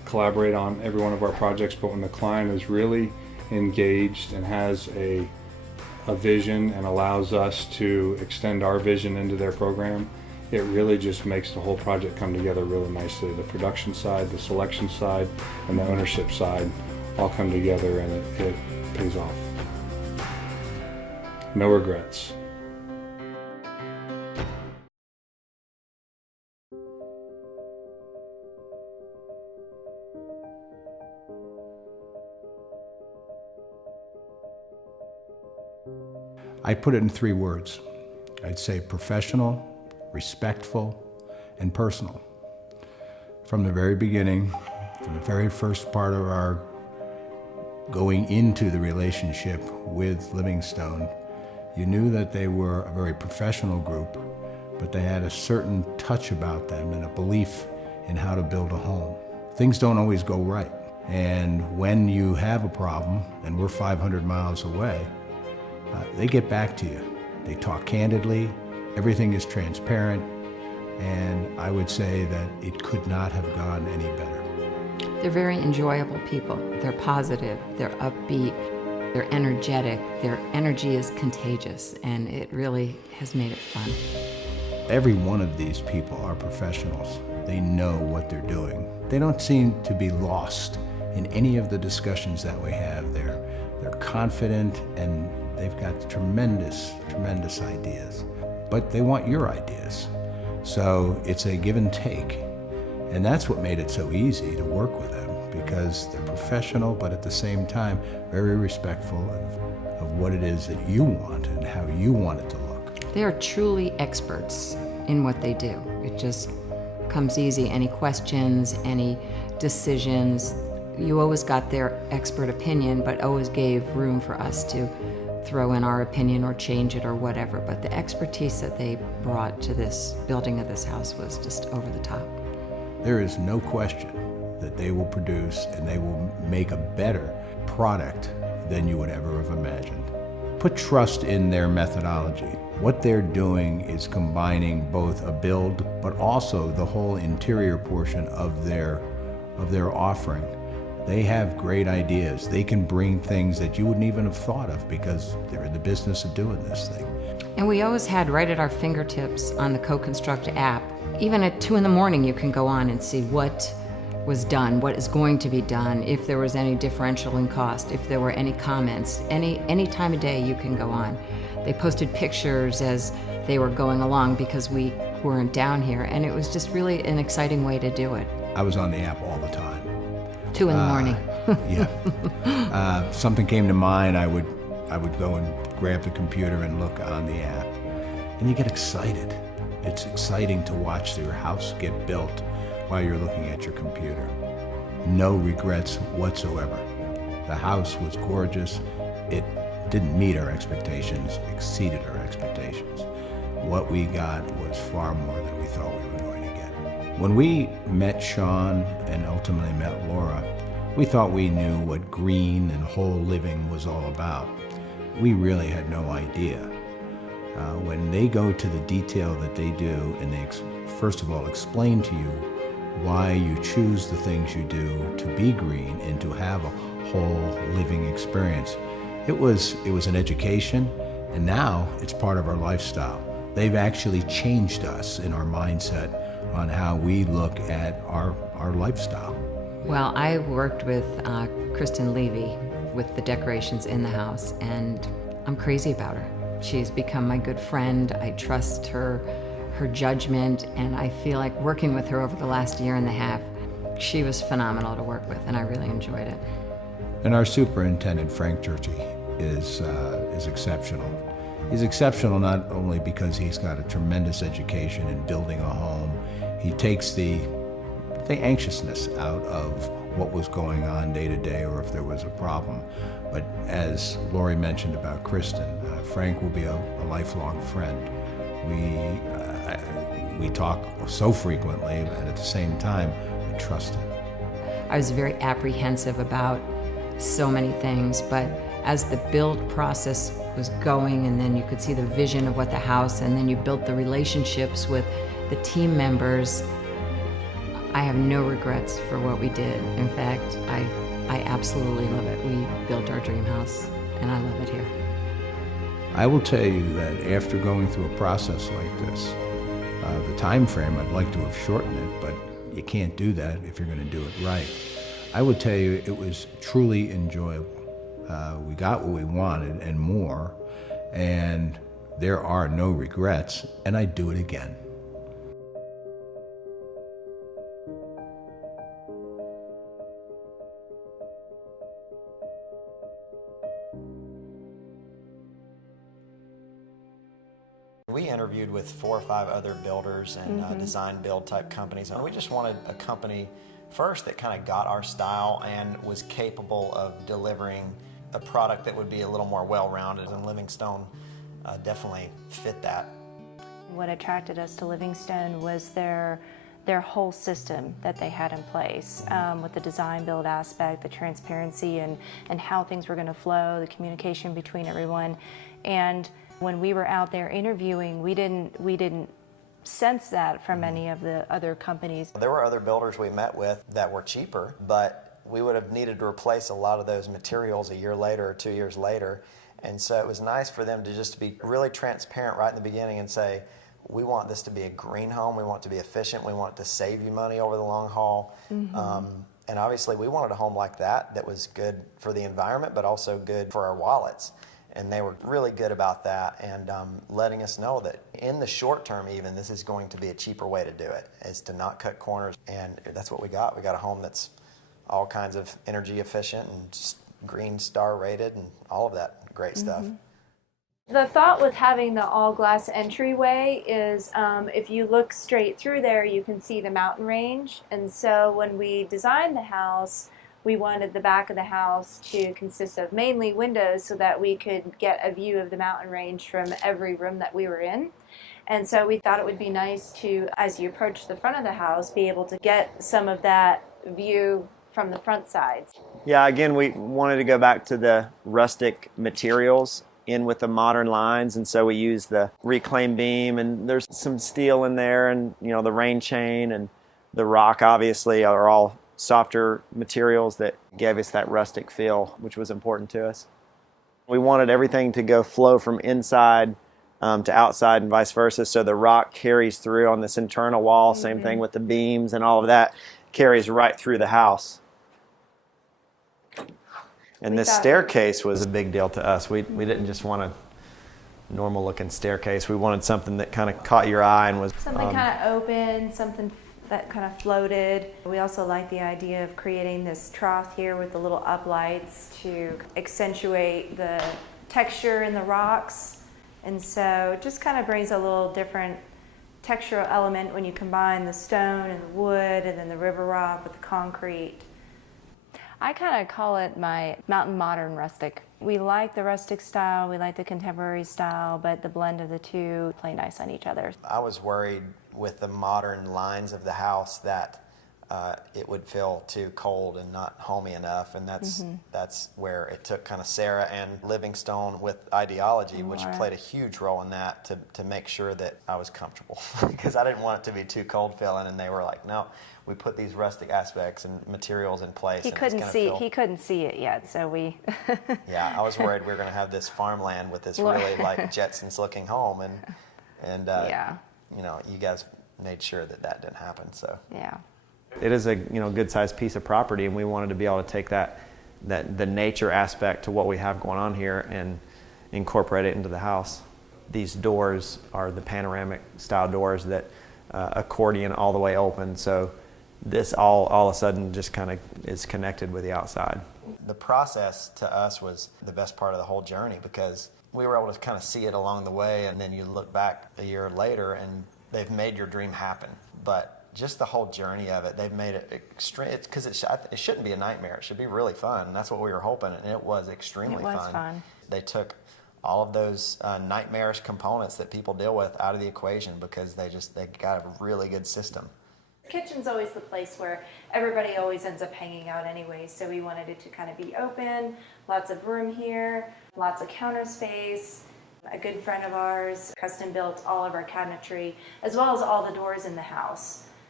collaborate on every one of our projects, but when the client is really engaged and has a vision and allows us to extend our vision into their program, it really just makes the whole project come together really nicely. The production side, the selection side, and the ownership side all come together, and it pays off. No regrets. I put it in 3 words. I'd say professional, respectful, and personal. From the very beginning, from the very first part of our going into the relationship with Livingstone, you knew that they were a very professional group, but they had a certain touch about them and a belief in how to build a home. Things don't always go right. And when you have a problem, and we're 500 miles away, they get back to you. They talk candidly, everything is transparent, and I would say that it could not have gone any better. They're very enjoyable people. They're positive, they're upbeat, they're energetic. Their energy is contagious, and it really has made it fun. Every one of these people are professionals. They know what they're doing. They don't seem to be lost in any of the discussions that we have. They're confident, and they've got tremendous, tremendous ideas. But they want your ideas. So it's a give and take. And that's what made it so easy to work with them, because they're professional, but at the same time, very respectful of what it is that you want and how you want it to look. They are truly experts in what they do. It just comes easy. Any questions, any decisions, you always got their expert opinion, but always gave room for us to throw in our opinion or change it or whatever. But the expertise that they brought to this building of this house was just over the top. There is no question that they will produce and they will make a better product than you would ever have imagined. Put trust in their methodology. What they're doing is combining both a build, but also the whole interior portion of their offering. They have great ideas. They can bring things that you wouldn't even have thought of because they're in the business of doing this thing. And we always had right at our fingertips on the Co-Construct app. Even at 2 in the morning, you can go on and see what was done, what is going to be done, if there was any differential in cost, if there were any comments. Any time of day you can go on. They posted pictures as they were going along because we weren't down here, and it was just really an exciting way to do it. I was on the app all the time. 2 in the morning. Yeah. Something came to mind, I would go and grab the computer and look on the app. And you get excited. It's exciting to watch your house get built while you're looking at your computer. No regrets whatsoever. The house was gorgeous. It didn't meet our expectations, exceeded our expectations. What we got was far more than we thought we were going to get. When we met Sean and ultimately met Laura, we thought we knew what green and whole living was all about. We really had no idea. When they go to the detail that they do, and they first of all explain to you why you choose the things you do to be green and to have a whole living experience, it was an education, and now it's part of our lifestyle. They've actually changed us in our mindset on how we look at our lifestyle. Well, I worked with Kristen Levy with the decorations in the house, and I'm crazy about her. She's become my good friend. I trust her judgment, and I feel like working with her over the last year and a half, she was phenomenal to work with, and I really enjoyed it. And our superintendent, Frank Churchy, is exceptional. He's exceptional not only because he's got a tremendous education in building a home. He takes the anxiousness out of what was going on day to day or if there was a problem. But as Lori mentioned about Kristen, Frank will be a lifelong friend. We talk so frequently, and at the same time, I trust him. I was very apprehensive about so many things, but as the build process was going, and then you could see the vision of what the house, and then you built the relationships with the team members, I have no regrets for what we did. In fact, I absolutely love it. We built our dream house, and I love it here. I will tell you that after going through a process like this, the time frame, I'd like to have shortened it, but you can't do that if you're going to do it right. I would tell you it was truly enjoyable. We got what we wanted and more, and there are no regrets, and I'd do it again. We interviewed with 4 or 5 other builders and design build type companies, and we just wanted a company first that kind of got our style and was capable of delivering a product that would be a little more well-rounded, and Livingstone definitely fit that. What attracted us to Livingstone was their whole system that they had in place, with the design build aspect, the transparency, and how things were going to flow, the communication between everyone. And when we were out there interviewing, we didn't sense that from any of the other companies. There were other builders we met with that were cheaper, but we would have needed to replace a lot of those materials a year later or 2 years later. And so it was nice for them to just be really transparent right in the beginning and say, we want this to be a green home, we want it to be efficient, we want it to save you money over the long haul. And obviously we wanted a home like that was good for the environment, but also good for our wallets. And they were really good about that, and letting us know that in the short term even, this is going to be a cheaper way to do it, is to not cut corners. And that's what we got. We got a home that's all kinds of energy efficient and just green star rated and all of that great stuff. The thought with having the all-glass entryway is if you look straight through there, you can see the mountain range. And so when we designed the house, we wanted the back of the house to consist of mainly windows so that we could get a view of the mountain range from every room that we were in. And so we thought it would be nice to, as you approach the front of the house, be able to get some of that view from the front sides. Yeah, again, we wanted to go back to the rustic materials in with the modern lines, and so we used the reclaimed beam, and there's some steel in there, and the rain chain and the rock obviously are all softer materials that gave us that rustic feel, which was important to us. We wanted everything to flow from inside to outside and vice versa, so the rock carries through on this internal wall, same thing with the beams, and all of that carries right through the house. And this staircase was a big deal to us. We didn't just want a normal looking staircase. We wanted something that kind of caught your eye and was something kind of open, something that kind of floated. We also like the idea of creating this trough here with the little uplights to accentuate the texture in the rocks. And so it just kind of brings a little different textural element when you combine the stone and the wood and then the river rock with the concrete. I kind of call it my mountain modern rustic. We like the rustic style, we like the contemporary style, but the blend of the two play nice on each other. I was worried with the modern lines of the house that it would feel too cold and not homey enough, and that's where it took kind of Sarah and Livingstone with ideology, which played a huge role in that to make sure that I was comfortable because I didn't want it to be too cold feeling, and they were like, no, we put these rustic aspects and materials in place. He couldn't see it yet, so we. Yeah, I was worried we were going to have this farmland with this really like Jetsons looking home, and yeah. You guys made sure that didn't happen. So yeah. It is a good sized piece of property, and we wanted to be able to take the nature aspect to what we have going on here and incorporate it into the house. These doors are the panoramic style doors that accordion all the way open, so this all of a sudden just kind of is connected with the outside. The process to us was the best part of the whole journey because we were able to kind of see it along the way, and then you look back a year later and they've made your dream happen. But just the whole journey of it, they've made it extreme. It's because it shouldn't be a nightmare. It should be really fun, and that's what we were hoping, and it was extremely fun. They took all of those nightmarish components that people deal with out of the equation because they got a really good system. The kitchen's always the place where everybody always ends up hanging out anyway, so we wanted it to kind of be open, lots of room here, lots of counter space. A good friend of ours custom built all of our cabinetry, as well as all the doors in the house.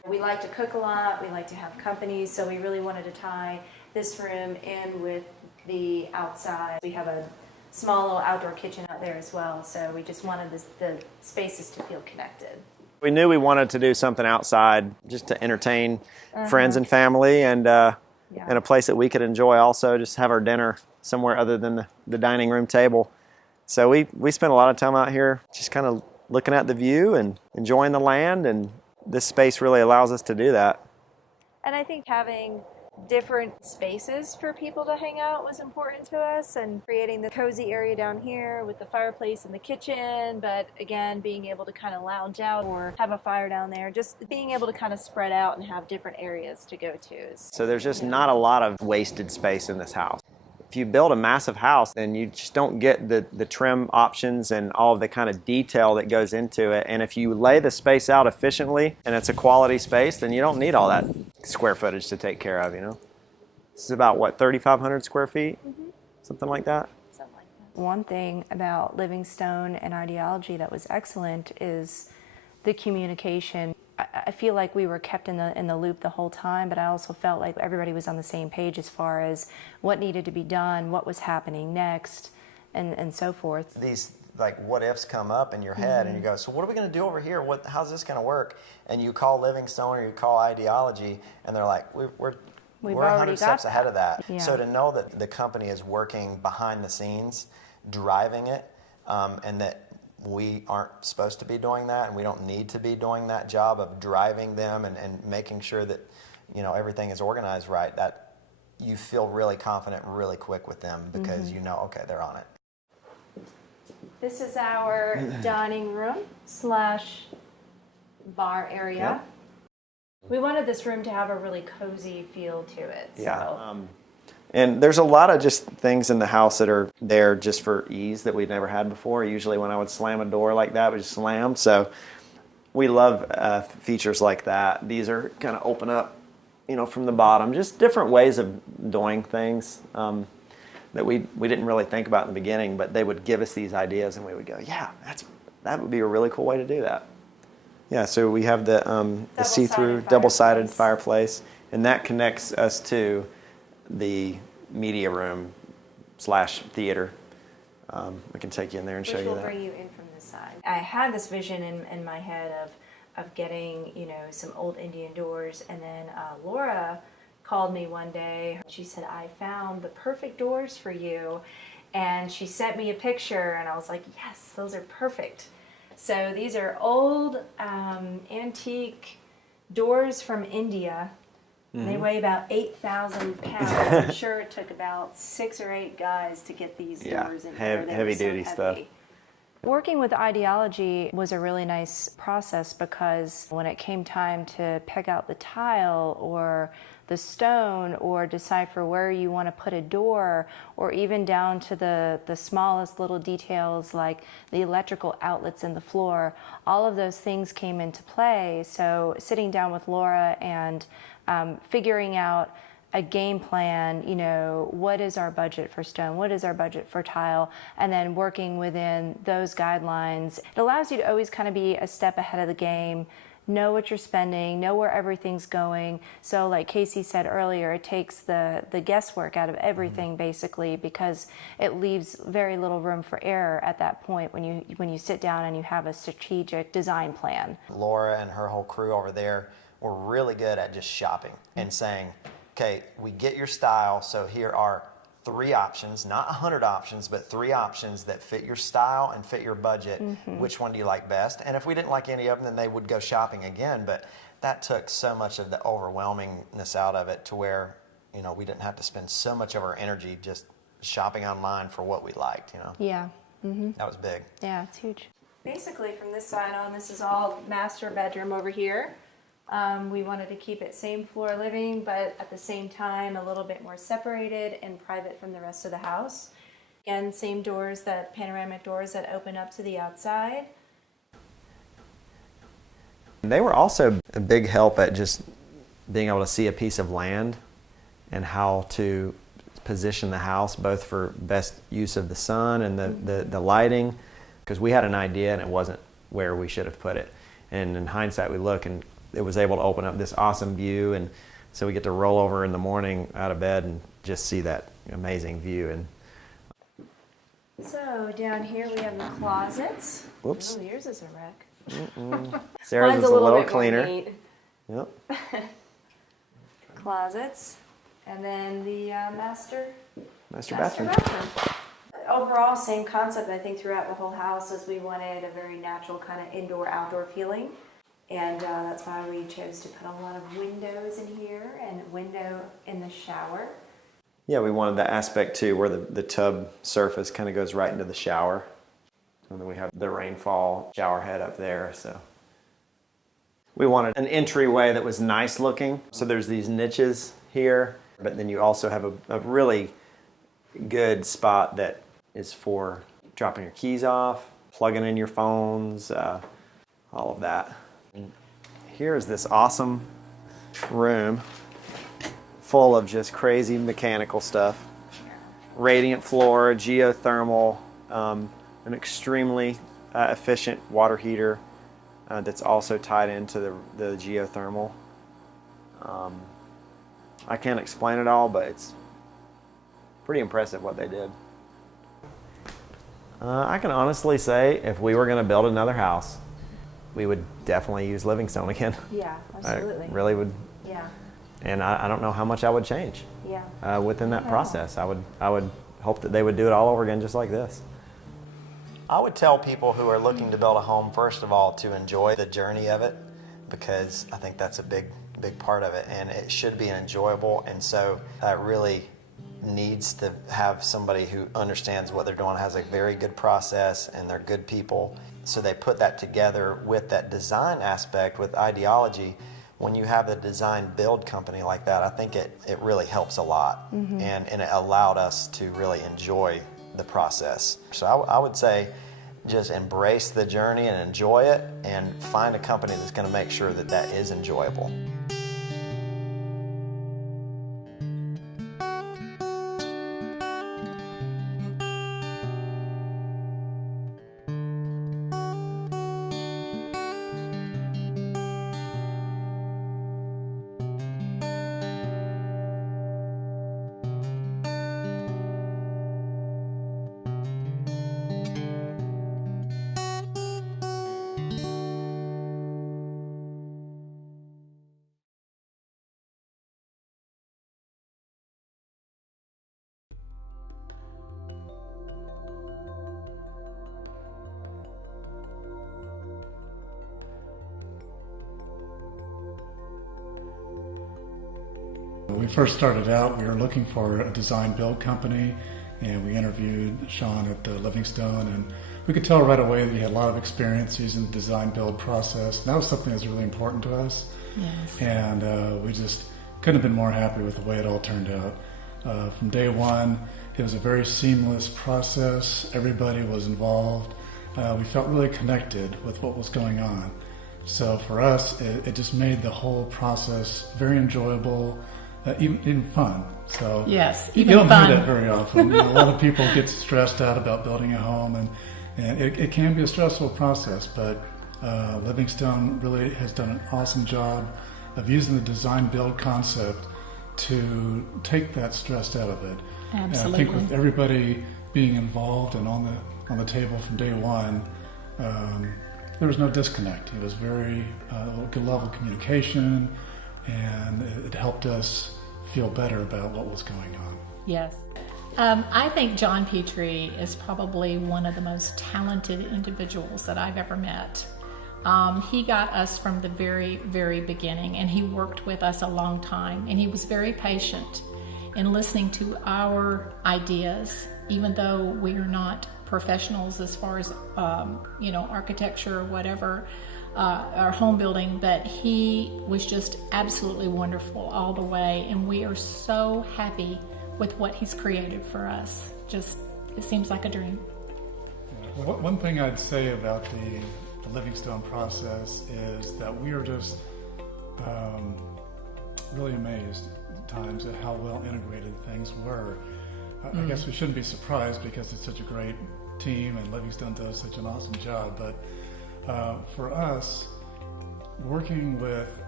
We like to cook a lot, we like to have company, so we really wanted to tie this room in with the outside. We have a small little outdoor kitchen out there as well, so we just wanted the spaces to feel connected. We knew we wanted to do something outside just to entertain friends and family, and in a place that we could enjoy also, just have our dinner somewhere other than the dining room table. So we spent a lot of time out here just kind of looking at the view and enjoying the land, and this space really allows us to do that. And I think having different spaces for people to hang out was important to us, and creating the cozy area down here with the fireplace in the kitchen, but again being able to kind of lounge out or have a fire down there, just being able to kind of spread out and have different areas to go to. So there's just not a lot of wasted space in this house. If you build a massive house, then you just don't get the trim options and all of the kind of detail that goes into it. And if you lay the space out efficiently and it's a quality space, then you don't need all that square footage to take care of, you know. This is about, what, 3,500 square feet? Something like that? Something like that. One thing about Livingstone and Ideology that was excellent is the communication. I feel like we were kept in the loop the whole time, but I also felt like everybody was on the same page as far as what needed to be done, what was happening next, and so forth. These like what ifs come up in your head, and you go, so what are we going to do over here? How's this going to work? And you call Livingstone or you call Ideology, and they're like, we're 100 steps ahead of that. Yeah. So to know that the company is working behind the scenes, driving it, and that we aren't supposed to be doing that, and we don't need to be doing that job of driving them and making sure that, you know, everything is organized right, that you feel really confident really quick with them because you know, okay, they're on it. This is our dining room slash bar area. Yep. We wanted this room to have a really cozy feel to it. Yeah. And there's a lot of just things in the house that are there just for ease that we'd never had before. Usually when I would slam a door like that, it would just slam. So we love features like that. These are kind of open up, you know, from the bottom. Just different ways of doing things that we didn't really think about in the beginning, but they would give us these ideas and we would go, yeah, that would be a really cool way to do that. Yeah, so we have the see-through double-sided fireplace, and that connects us to the media room / theater. We can take you in there and show you that. Which will bring you in from this side. I had this vision in my head of getting, you know, some old Indian doors, and then Laura called me one day. She said, I found the perfect doors for you, and she sent me a picture, and I was like, yes, those are perfect. So these are old antique doors from India. They weigh about 8,000 pounds. I'm sure it took about 6 or 8 guys to get these doors in here. Heavy duty stuff. Working with Ideology was a really nice process because when it came time to pick out the tile or the stone or decipher where you want to put a door, or even down to the smallest little details like the electrical outlets in the floor, all of those things came into play. So sitting down with Laura and figuring out a game plan, you know, what is our budget for stone, what is our budget for tile, and then working within those guidelines. It allows you to always kind of be a step ahead of the game, know what you're spending, know where everything's going. So like Casey said earlier, it takes the guesswork out of everything basically, because it leaves very little room for error at that point when you sit down and you have a strategic design plan. Laura and her whole crew over there were really good at just shopping and saying, okay, we get your style, so here are 3 options, not 100 options, but 3 options that fit your style and fit your budget. Which one do you like best? And if we didn't like any of them, then they would go shopping again. But that took so much of the overwhelmingness out of it to where, you know, we didn't have to spend so much of our energy just shopping online for what we liked, you know? Yeah. That was big. Yeah, it's huge. Basically from this side on, this is all master bedroom over here. We wanted to keep it same floor living, but at the same time a little bit more separated and private from the rest of the house. Again, same doors, that panoramic doors that open up to the outside. They were also a big help at just being able to see a piece of land and how to position the house both for best use of the sun and the lighting, because we had an idea and it wasn't where we should have put it. And in hindsight we look and it was able to open up this awesome view, and so we get to roll over in the morning out of bed and just see that amazing view. And So down here we have the closets. whoops, Oh, yours is a wreck. Sarah's Mine's is a little bit more cleaner. neat. Yep. Closets, and then the master Bathroom. bathroom. Overall, same concept, I think, throughout the whole house, is we wanted a very natural kind of indoor-outdoor feeling. And that's why we chose to put a lot of windows in here and a window in the shower. Yeah, we wanted the aspect too where the tub surface kind of goes right into the shower. And then we have the rainfall shower head up there. So we wanted an entryway that was nice looking. So there's these niches here, but then you also have a really good spot that is for dropping your keys off, plugging in your phones, all of that. And here is this awesome room full of just crazy mechanical stuff. Radiant floor, geothermal, an extremely efficient water heater that's also tied into the geothermal. I can't explain it all, but it's pretty impressive what they did. I can honestly say if we were going to build another house, we would definitely use Livingstone again. Yeah, absolutely. I really would. Yeah, And I don't know how much I would change yeah. within that process. I would hope that they would do it all over again just like this. I would tell people who are looking to build a home, first of all, to enjoy the journey of it, because I think that's a big part of it, and it should be enjoyable. And so it really needs to have somebody who understands what they're doing, has a very good process, and they're good people. So they put that together with that design aspect, with ideology. When you have a design build company like that, I think it really helps a lot. And it allowed us to really enjoy the process. So I would say just embrace the journey and enjoy it, and find a company that's going to make sure that that is enjoyable. When we first started out, we were looking for a design build company, and we interviewed Sean at Livingstone, and we could tell right away that he had a lot of experience using the design build process. And that was something that's really important to us. Yes. And we just couldn't have been more happy with the way it all turned out. From day one, it was a very seamless process. Everybody was involved. We felt really connected with what was going on. So for us, it just made the whole process very enjoyable, even fun. So Yes, you even don't fun. hear that very often. You know, a lot of people get stressed out about building a home, and it can be a stressful process, but Livingstone really has done an awesome job of using the design build concept to take that stress out of it. And I think with everybody being involved and on the table from day one, there was no disconnect. It was very good level of communication, and it helped us feel better about what was going on. Yes. I think John Petrie is probably one of the most talented individuals that I've ever met. He got us from the very, very beginning, and he worked with us a long time, and he was very patient in listening to our ideas, even though we are not professionals as far as architecture or whatever, our home building, but he was just absolutely wonderful all the way, and we are so happy with what he's created for us. Just, it seems like a dream. One thing I'd say about the Livingstone process is that we are just really amazed at times at how well integrated things were. I guess we shouldn't be surprised because it's such a great team and Livingstone does such an awesome job, but for us, working with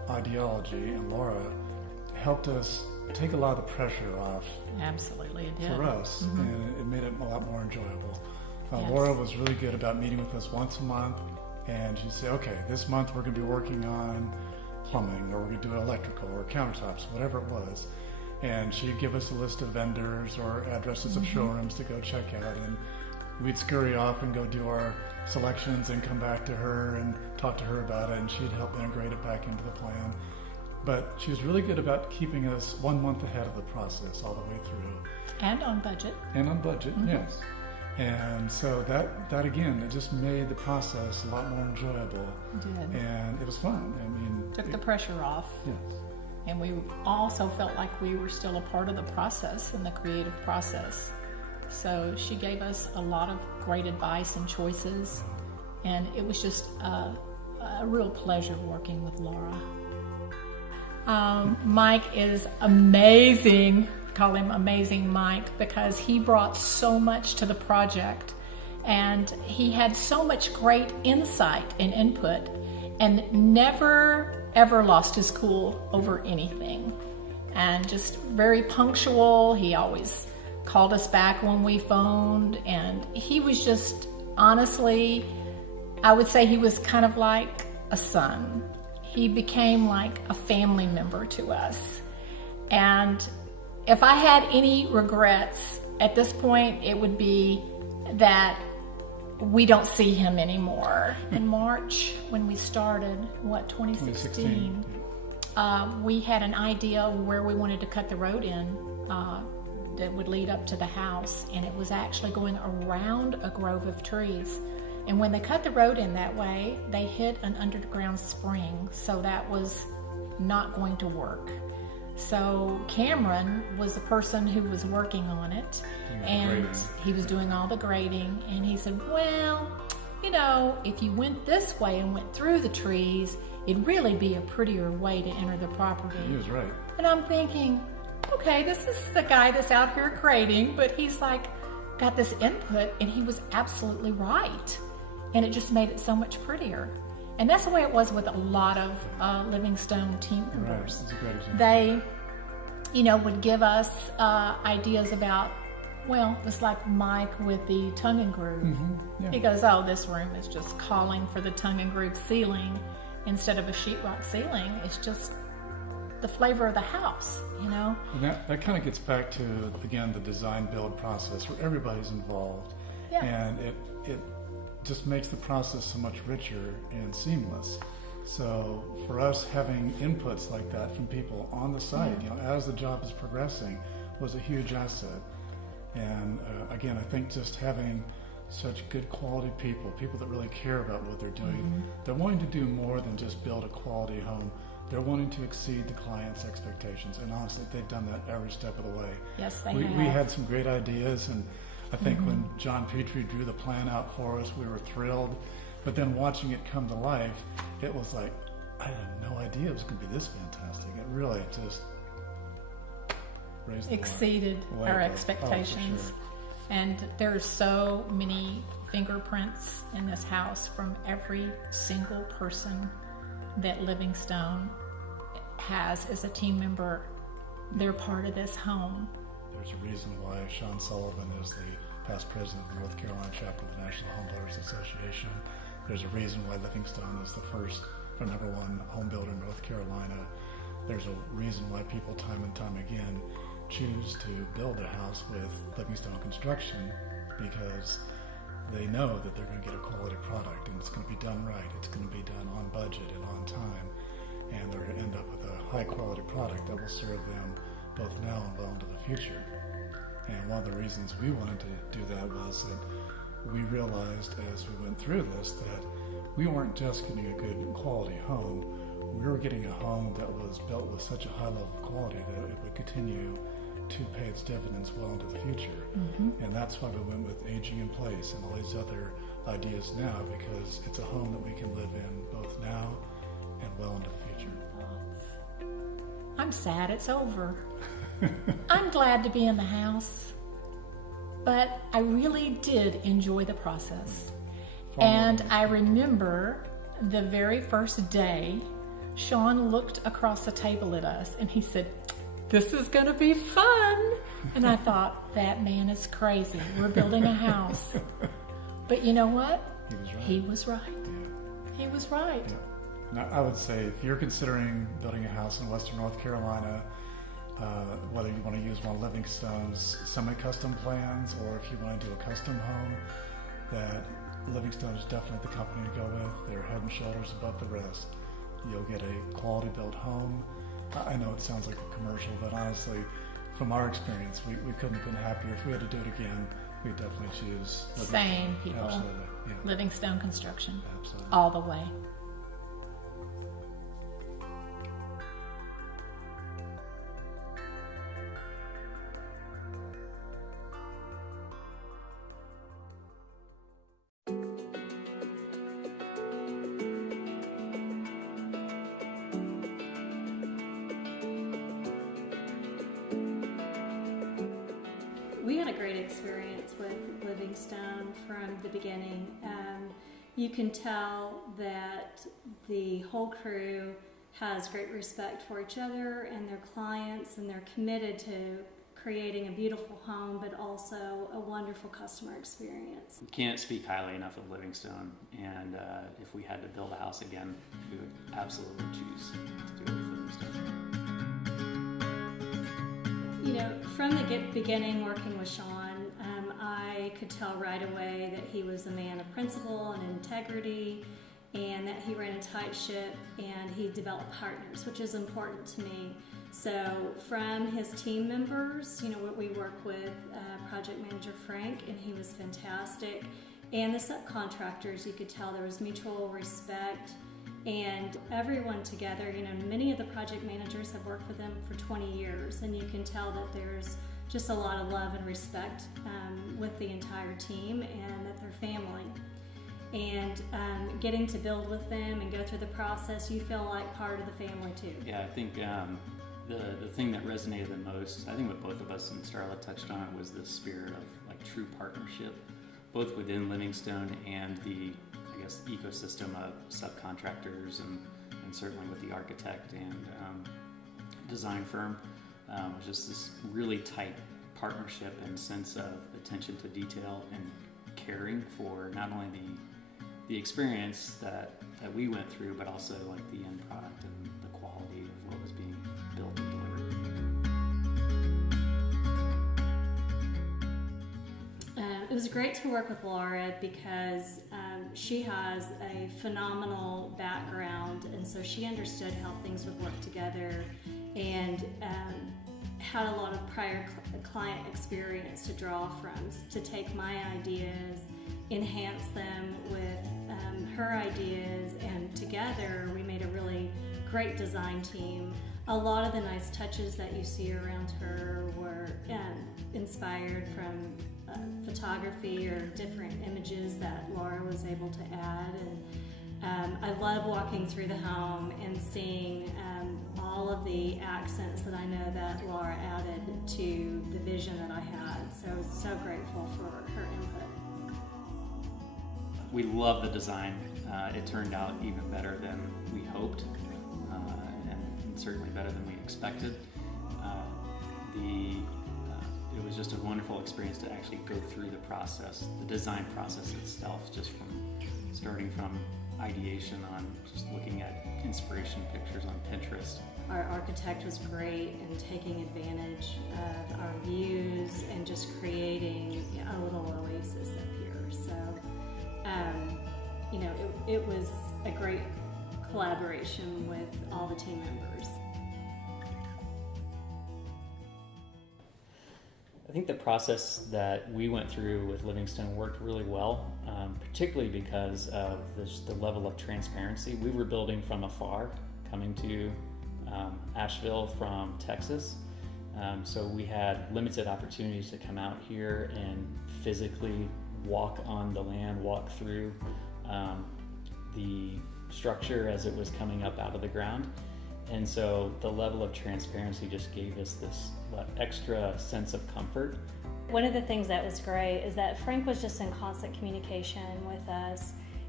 ideology and Laura helped us take a lot of the pressure off Absolutely, it did. for us, Mhm. and it made it a lot more enjoyable. Yes. Laura was really good about meeting with us once a month, and she'd say, okay, this month we're going to be working on plumbing, or we're going to do electrical or countertops, whatever it was. And she'd give us a list of vendors or addresses of Mhm. showrooms to go check out, and we'd scurry off and go do our selections and come back to her and talk to her about it, and she'd help integrate it back into the plan. But she was really good about keeping us 1 month ahead of the process all the way through. And on budget. And on budget, Mhm. yes. And so that again, it just made the process a lot more enjoyable. It did. And it was fun. I mean, Took the pressure off. Yes. And we also felt like we were still a part of the process and the creative process. So she gave us a lot of great advice and choices. And it was just a real pleasure working with Laura. Mike is amazing. Call him Amazing Mike, because he brought so much to the project, and he had so much great insight and input, and never ever lost his cool over anything, and just very punctual. He always called us back when we phoned, and he was just, honestly, I would say he was kind of like a son. He became like a family member to us. And if I had any regrets at this point, it would be that we don't see him anymore. In March, when we started, 2016, we had an idea where we wanted to cut the road in that would lead up to the house, and it was actually going around a grove of trees. And when they cut the road in that way, they hit an underground spring, so that was not going to work. So Cameron was the person who was working on it, and he was doing all the grading, and he said, well, you know, if you went this way and went through the trees, it'd really be a prettier way to enter the property. He was right. And I'm thinking, okay, this is the guy that's out here grading, but he's like got this input, and he was absolutely right. And it just made it so much prettier. And that's the way it was with a lot of Livingstone team members. Right, that's a great example. They, you know, would give us ideas about, well, it's like Mike with the tongue and groove. Mm-hmm. Yeah. He goes, oh, this room is just calling for the tongue and groove ceiling instead of a sheetrock ceiling. It's just the flavor of the house, you know? And that kind of gets back to, again, the design build process where everybody's involved. Yeah. And it just makes the process so much richer and seamless. So for us, having inputs like that from people on the site, you know, as the job is progressing, was a huge asset. And again, I think just having such good quality people that really care about what they're doing, they're wanting to do more than just build a quality home. They're wanting to exceed the client's expectations, and honestly, they've done that every step of the way. Yes, they We have. had some great ideas, and I think when John Petrie drew the plan out for us, we were thrilled. But then watching it come to life, it was like, I had no idea it was going to be this fantastic. It really just raised the Exceeded bar. our Way above. expectations. Oh, for sure. And there's so many fingerprints in this house from every single person that Livingstone has as a team member. They're part of this home. There's a reason why Sean Sullivan is the past president of the North Carolina chapter of the National Home Builders Association. There's a reason why Livingstone is the first or number one home builder in North Carolina. There's a reason why people time and time again choose to build a house with Livingstone Construction, because they know that they're going to get a quality product, and it's going to be done right. It's going to be done on budget and on time, and they're going to end up with a high quality product that will serve them both now and well into the future. And one of the reasons we wanted to do that was that we realized as we went through this that we weren't just getting a good quality home, we were getting a home that was built with such a high level of quality that it would continue to pay its dividends well into the future. And that's why we went with aging in place and all these other ideas now, because it's a home that we can live in both now and well into the future. I'm sad it's over. I'm glad to be in the house, but I really did enjoy the process. And I remember the very first day Sean looked across the table at us and he said, "This is going to be fun." And I thought, that man is crazy. We're building a house. But you know what? He was right. He was right. Yeah. Now, I would say if you're considering building a house in Western North Carolina, whether you want to use one of Livingstone's semi-custom plans or if you want to do a custom home, that Livingstone is definitely the company to go with. They're head and shoulders above the rest. You'll get a quality built home. I know it sounds like a commercial, but honestly, from our experience, we couldn't have been happier. If we had to do it again, we'd definitely choose Livingstone. Same people. Absolutely. Yeah. Livingstone Construction. Absolutely. All the way. We had a great experience with Livingstone from the beginning. You can tell that the whole crew has great respect for each other and their clients, and they're committed to creating a beautiful home, but also a wonderful customer experience. We can't speak highly enough of Livingstone, and if we had to build a house again, we would absolutely choose to do it with Livingstone. You know, from the beginning working with Sean, I could tell right away that he was a man of principle and integrity, and that he ran a tight ship, and he developed partners, which is important to me. So from his team members, you know, we work with project manager Frank, and he was fantastic. And the subcontractors, you could tell there was mutual respect, and everyone together. You know, many of the project managers have worked with them for 20 years, and you can tell that there's just a lot of love and respect with the entire team, and that they're family. And getting to build with them and go through the process, you feel like part of the family too. Yeah, I think the thing that resonated the most, I think what both of us and Starla touched on, was the spirit of like true partnership, both within Livingstone and the, I guess, ecosystem of subcontractors, and certainly with the architect and design firm. It was just this really tight partnership and sense of attention to detail and caring for not only the experience that we went through, but also like the end product and the quality of what was being built and delivered. It was great to work with Laura because she has a phenomenal background, and so she understood how things would work together, and had a lot of prior client experience to draw from, to take my ideas, enhance them with her ideas, and together we made a really great design team. A lot of the nice touches that you see around her were inspired from photography or different images that Laura was able to add. And I love walking through the home and seeing all of the accents that I know that Laura added to the vision that I had. So grateful for her input. We love the design. It turned out even better than we hoped, and certainly better than we expected. It was just a wonderful experience to actually go through the process, the design process itself, just from starting from ideation on just looking at inspiration pictures on Pinterest. Our architect was great in taking advantage of our views and just creating a little oasis up here. So, you know, it was a great collaboration with all the team members. I think the process that we went through with Livingstone worked really well, particularly because of the level of transparency. We were building from afar, coming to Asheville from Texas, so we had limited opportunities to come out here and physically walk on the land, walk through the structure as it was coming up out of the ground. And so the level of transparency just gave us this extra sense of comfort. One of the things that was great is that Frank was just in constant communication with us,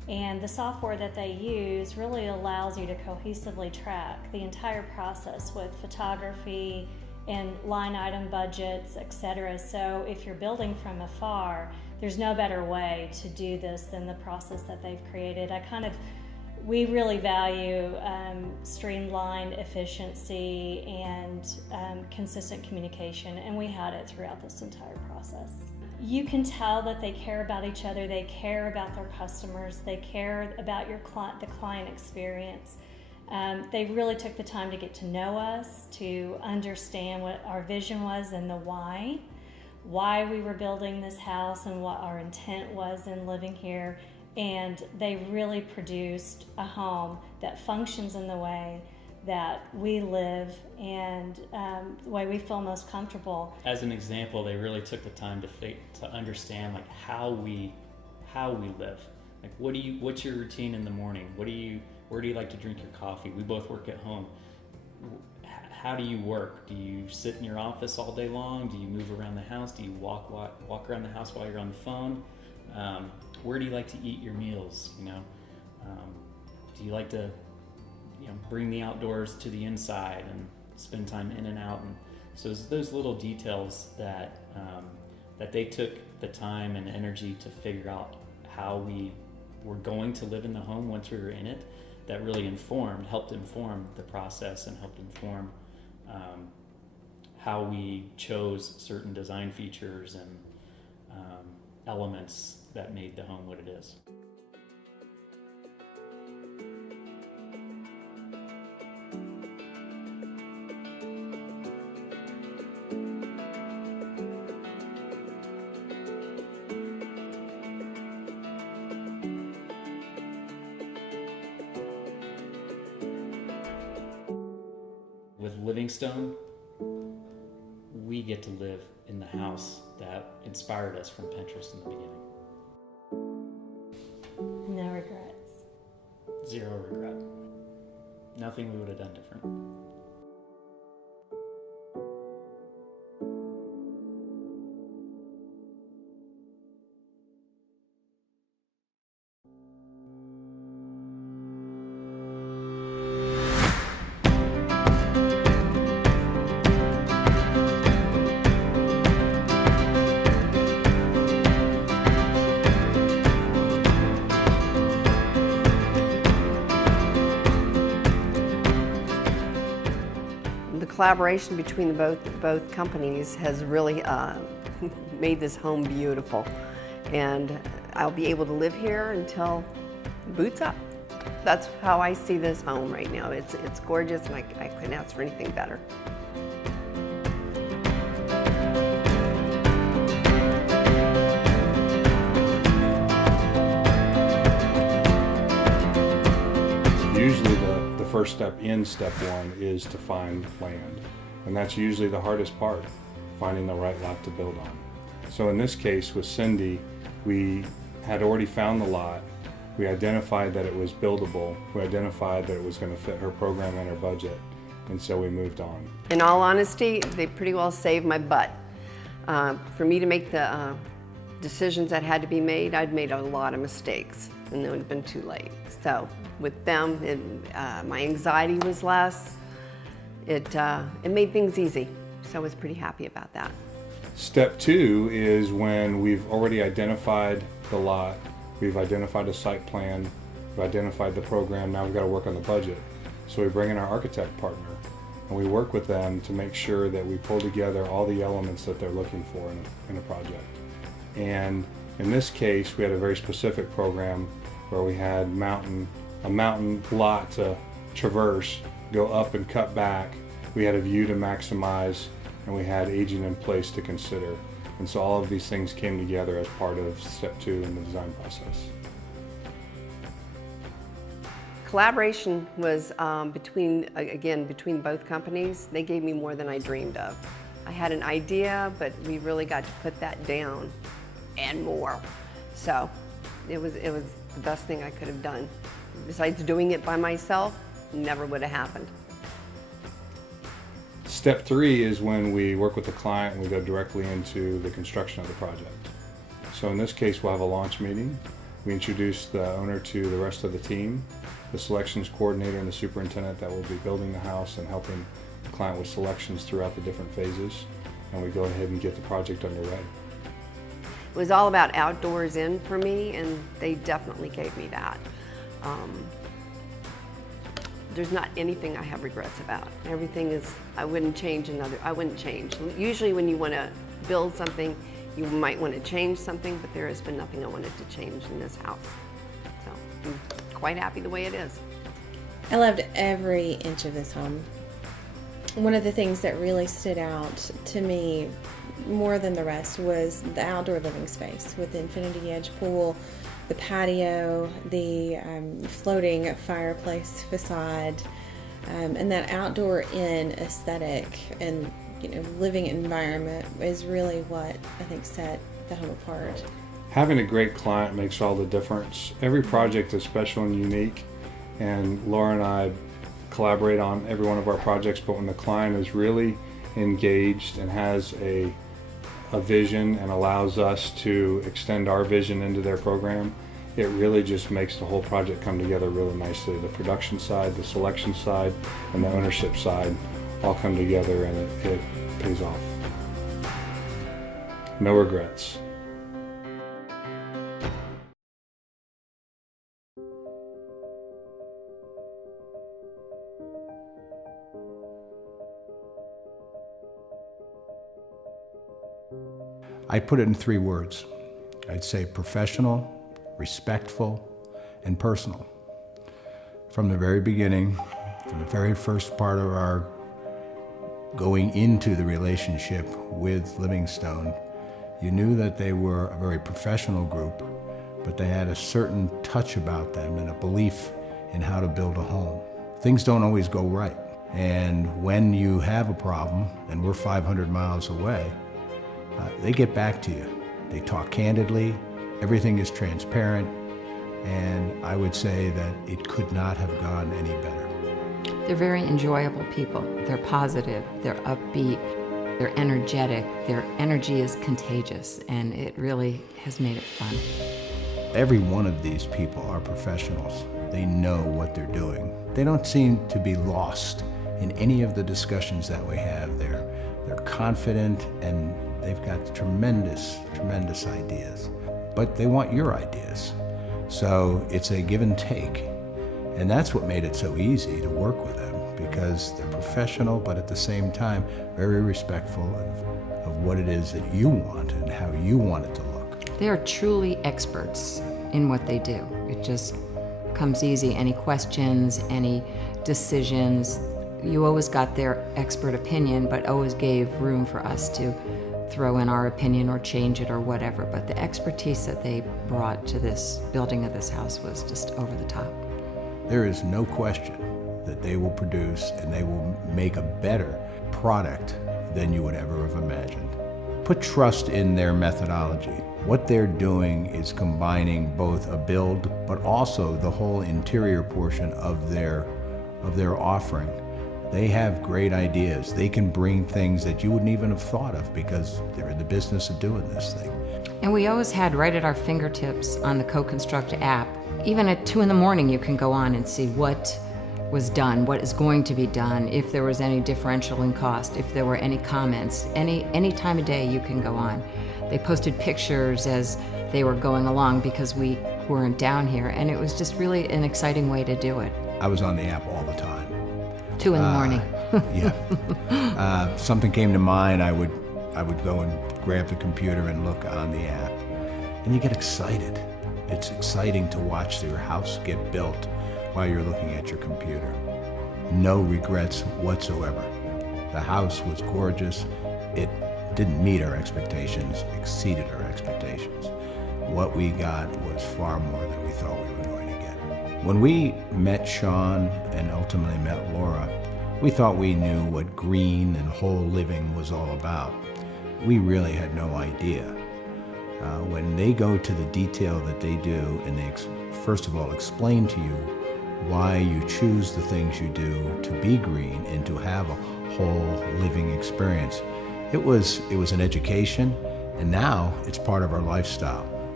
And the software that they use really allows you to cohesively track the entire process with photography and line item budgets, etc. So if you're building from afar, there's no better way to do this than the process that they've created. We really value streamlined efficiency and consistent communication, and we had it throughout this entire process. You can tell that they care about each other, they care about their customers, they care about the client experience. They really took the time to get to know us, to understand what our vision was and the why we were building this house and what our intent was in living here. And they really produced a home that functions in the way that we live and the way we feel most comfortable. As an example, they really took the time to understand like how we live. Like what's your routine in the morning? Where do you like to drink your coffee? We both work at home. How do you work? Do you sit in your office all day long? Do you move around the house? Do you walk around the house while you're on the phone? Where do you like to eat your meals? Do you like to bring the outdoors to the inside and spend time in and out? And so it's those little details that they took the time and energy to figure out how we were going to live in the home once we were in it, that really helped inform the process and helped inform how we chose certain design features and elements that made the home what it is. With Livingstone, we get to live in the house that inspired us from Pinterest in the beginning. No regrets. Zero regret. Nothing we would have done different. Collaboration between both companies has really made this home beautiful, and I'll be able to live here until boots up. That's how I see this home right now. It's gorgeous, and I couldn't ask for anything better. Usually the first step in step one is to find land. And that's usually the hardest part, finding the right lot to build on. So in this case with Cindy, we had already found the lot. We identified that it was buildable. We identified that it was going to fit her program and her budget. And so we moved on. In all honesty, they pretty well saved my butt. For me to make the decisions that had to be made, I'd made a lot of mistakes, and it would have been too late. So with them, my anxiety was less. It made things easy, so I was pretty happy about that. Step two is when we've already identified the lot, we've identified a site plan, we've identified the program, now we've got to work on the budget. So we bring in our architect partner, and we work with them to make sure that we pull together all the elements that they're looking for in a project. And in this case, we had a very specific program where we had a mountain lot to traverse, go up and cut back. We had a view to maximize, and we had aging in place to consider. And so all of these things came together as part of step two in the design process. Collaboration was between both companies. They gave me more than I dreamed of. I had an idea, but we really got to put that down and more. So it was the best thing I could have done. Besides doing it by myself, never would have happened. Step three is when we work with the client and we go directly into the construction of the project. So in this case, we'll have a launch meeting. We introduced the owner to the rest of the team, the selections coordinator and the superintendent that will be building the house and helping the client with selections throughout the different phases. And we go ahead and get the project underway. It was all about outdoors in for me, and they definitely gave me that. There's not anything I have regrets about. Everything is, I wouldn't change. Usually when you want to build something, you might want to change something, but there has been nothing I wanted to change in this house. So I'm quite happy the way it is. I loved every inch of this home. One of the things that really stood out to me more than the rest was the outdoor living space with the Infinity Edge pool, the patio, the floating fireplace facade, and that outdoor in aesthetic and living environment is really what I think set the home apart. Having a great client makes all the difference. Every project is special and unique, and Laura and I collaborate on every one of our projects, but when the client is really engaged and has a vision and allows us to extend our vision into their program, it really just makes the whole project come together really nicely. The production side, the selection side, and the ownership side all come together, and it pays off. No regrets. I'd put it in 3 words. I'd say professional, respectful, and personal. From the very beginning, from the very first part of our going into the relationship with Livingstone, you knew that they were a very professional group, but they had a certain touch about them and a belief in how to build a home. Things don't always go right. And when you have a problem, and we're 500 miles away, they get back to you. They talk candidly, everything is transparent, and I would say that it could not have gone any better. They're very enjoyable people. They're positive, they're upbeat, they're energetic. Their energy is contagious, and it really has made it fun. Every one of these people are professionals. They know what they're doing. They don't seem to be lost in any of the discussions that we have. They're confident, and they've got tremendous, tremendous ideas. But they want your ideas. So it's a give and take. And that's what made it so easy to work with them, because they're professional, but at the same time, very respectful of what it is that you want and how you want it to look. They are truly experts in what they do. It just comes easy. Any questions, any decisions, you always got their expert opinion, but always gave room for us to throw in our opinion or change it or whatever. But the expertise that they brought to this building of this house was just over the top. There is no question that they will produce and they will make a better product than you would ever have imagined. Put trust in their methodology. What they're doing is combining both a build, but also the whole interior portion of their offering. They have great ideas. They can bring things that you wouldn't even have thought of because they're in the business of doing this thing. And we always had right at our fingertips on the Co-Construct app. Even at 2 in the morning, you can go on and see what was done, what is going to be done, if there was any differential in cost, if there were any comments. Any time of day you can go on. They posted pictures as they were going along because we weren't down here, and it was just really an exciting way to do it. I was on the app all the time. 2 in the morning. Yeah. Something came to mind, I would go and grab the computer and look on the app, and you get excited. It's exciting to watch your house get built while you're looking at your computer. No regrets whatsoever. The house was gorgeous. It didn't meet our expectations, exceeded our expectations. What we got was far more than we thought we were going to get. When we met Sean and ultimately met Laura, we thought we knew what green and whole living was all about. We really had no idea. When they go to the detail that they do, and they first of all explain to you why you choose the things you do to be green and to have a whole living experience, it was an education, and now it's part of our lifestyle.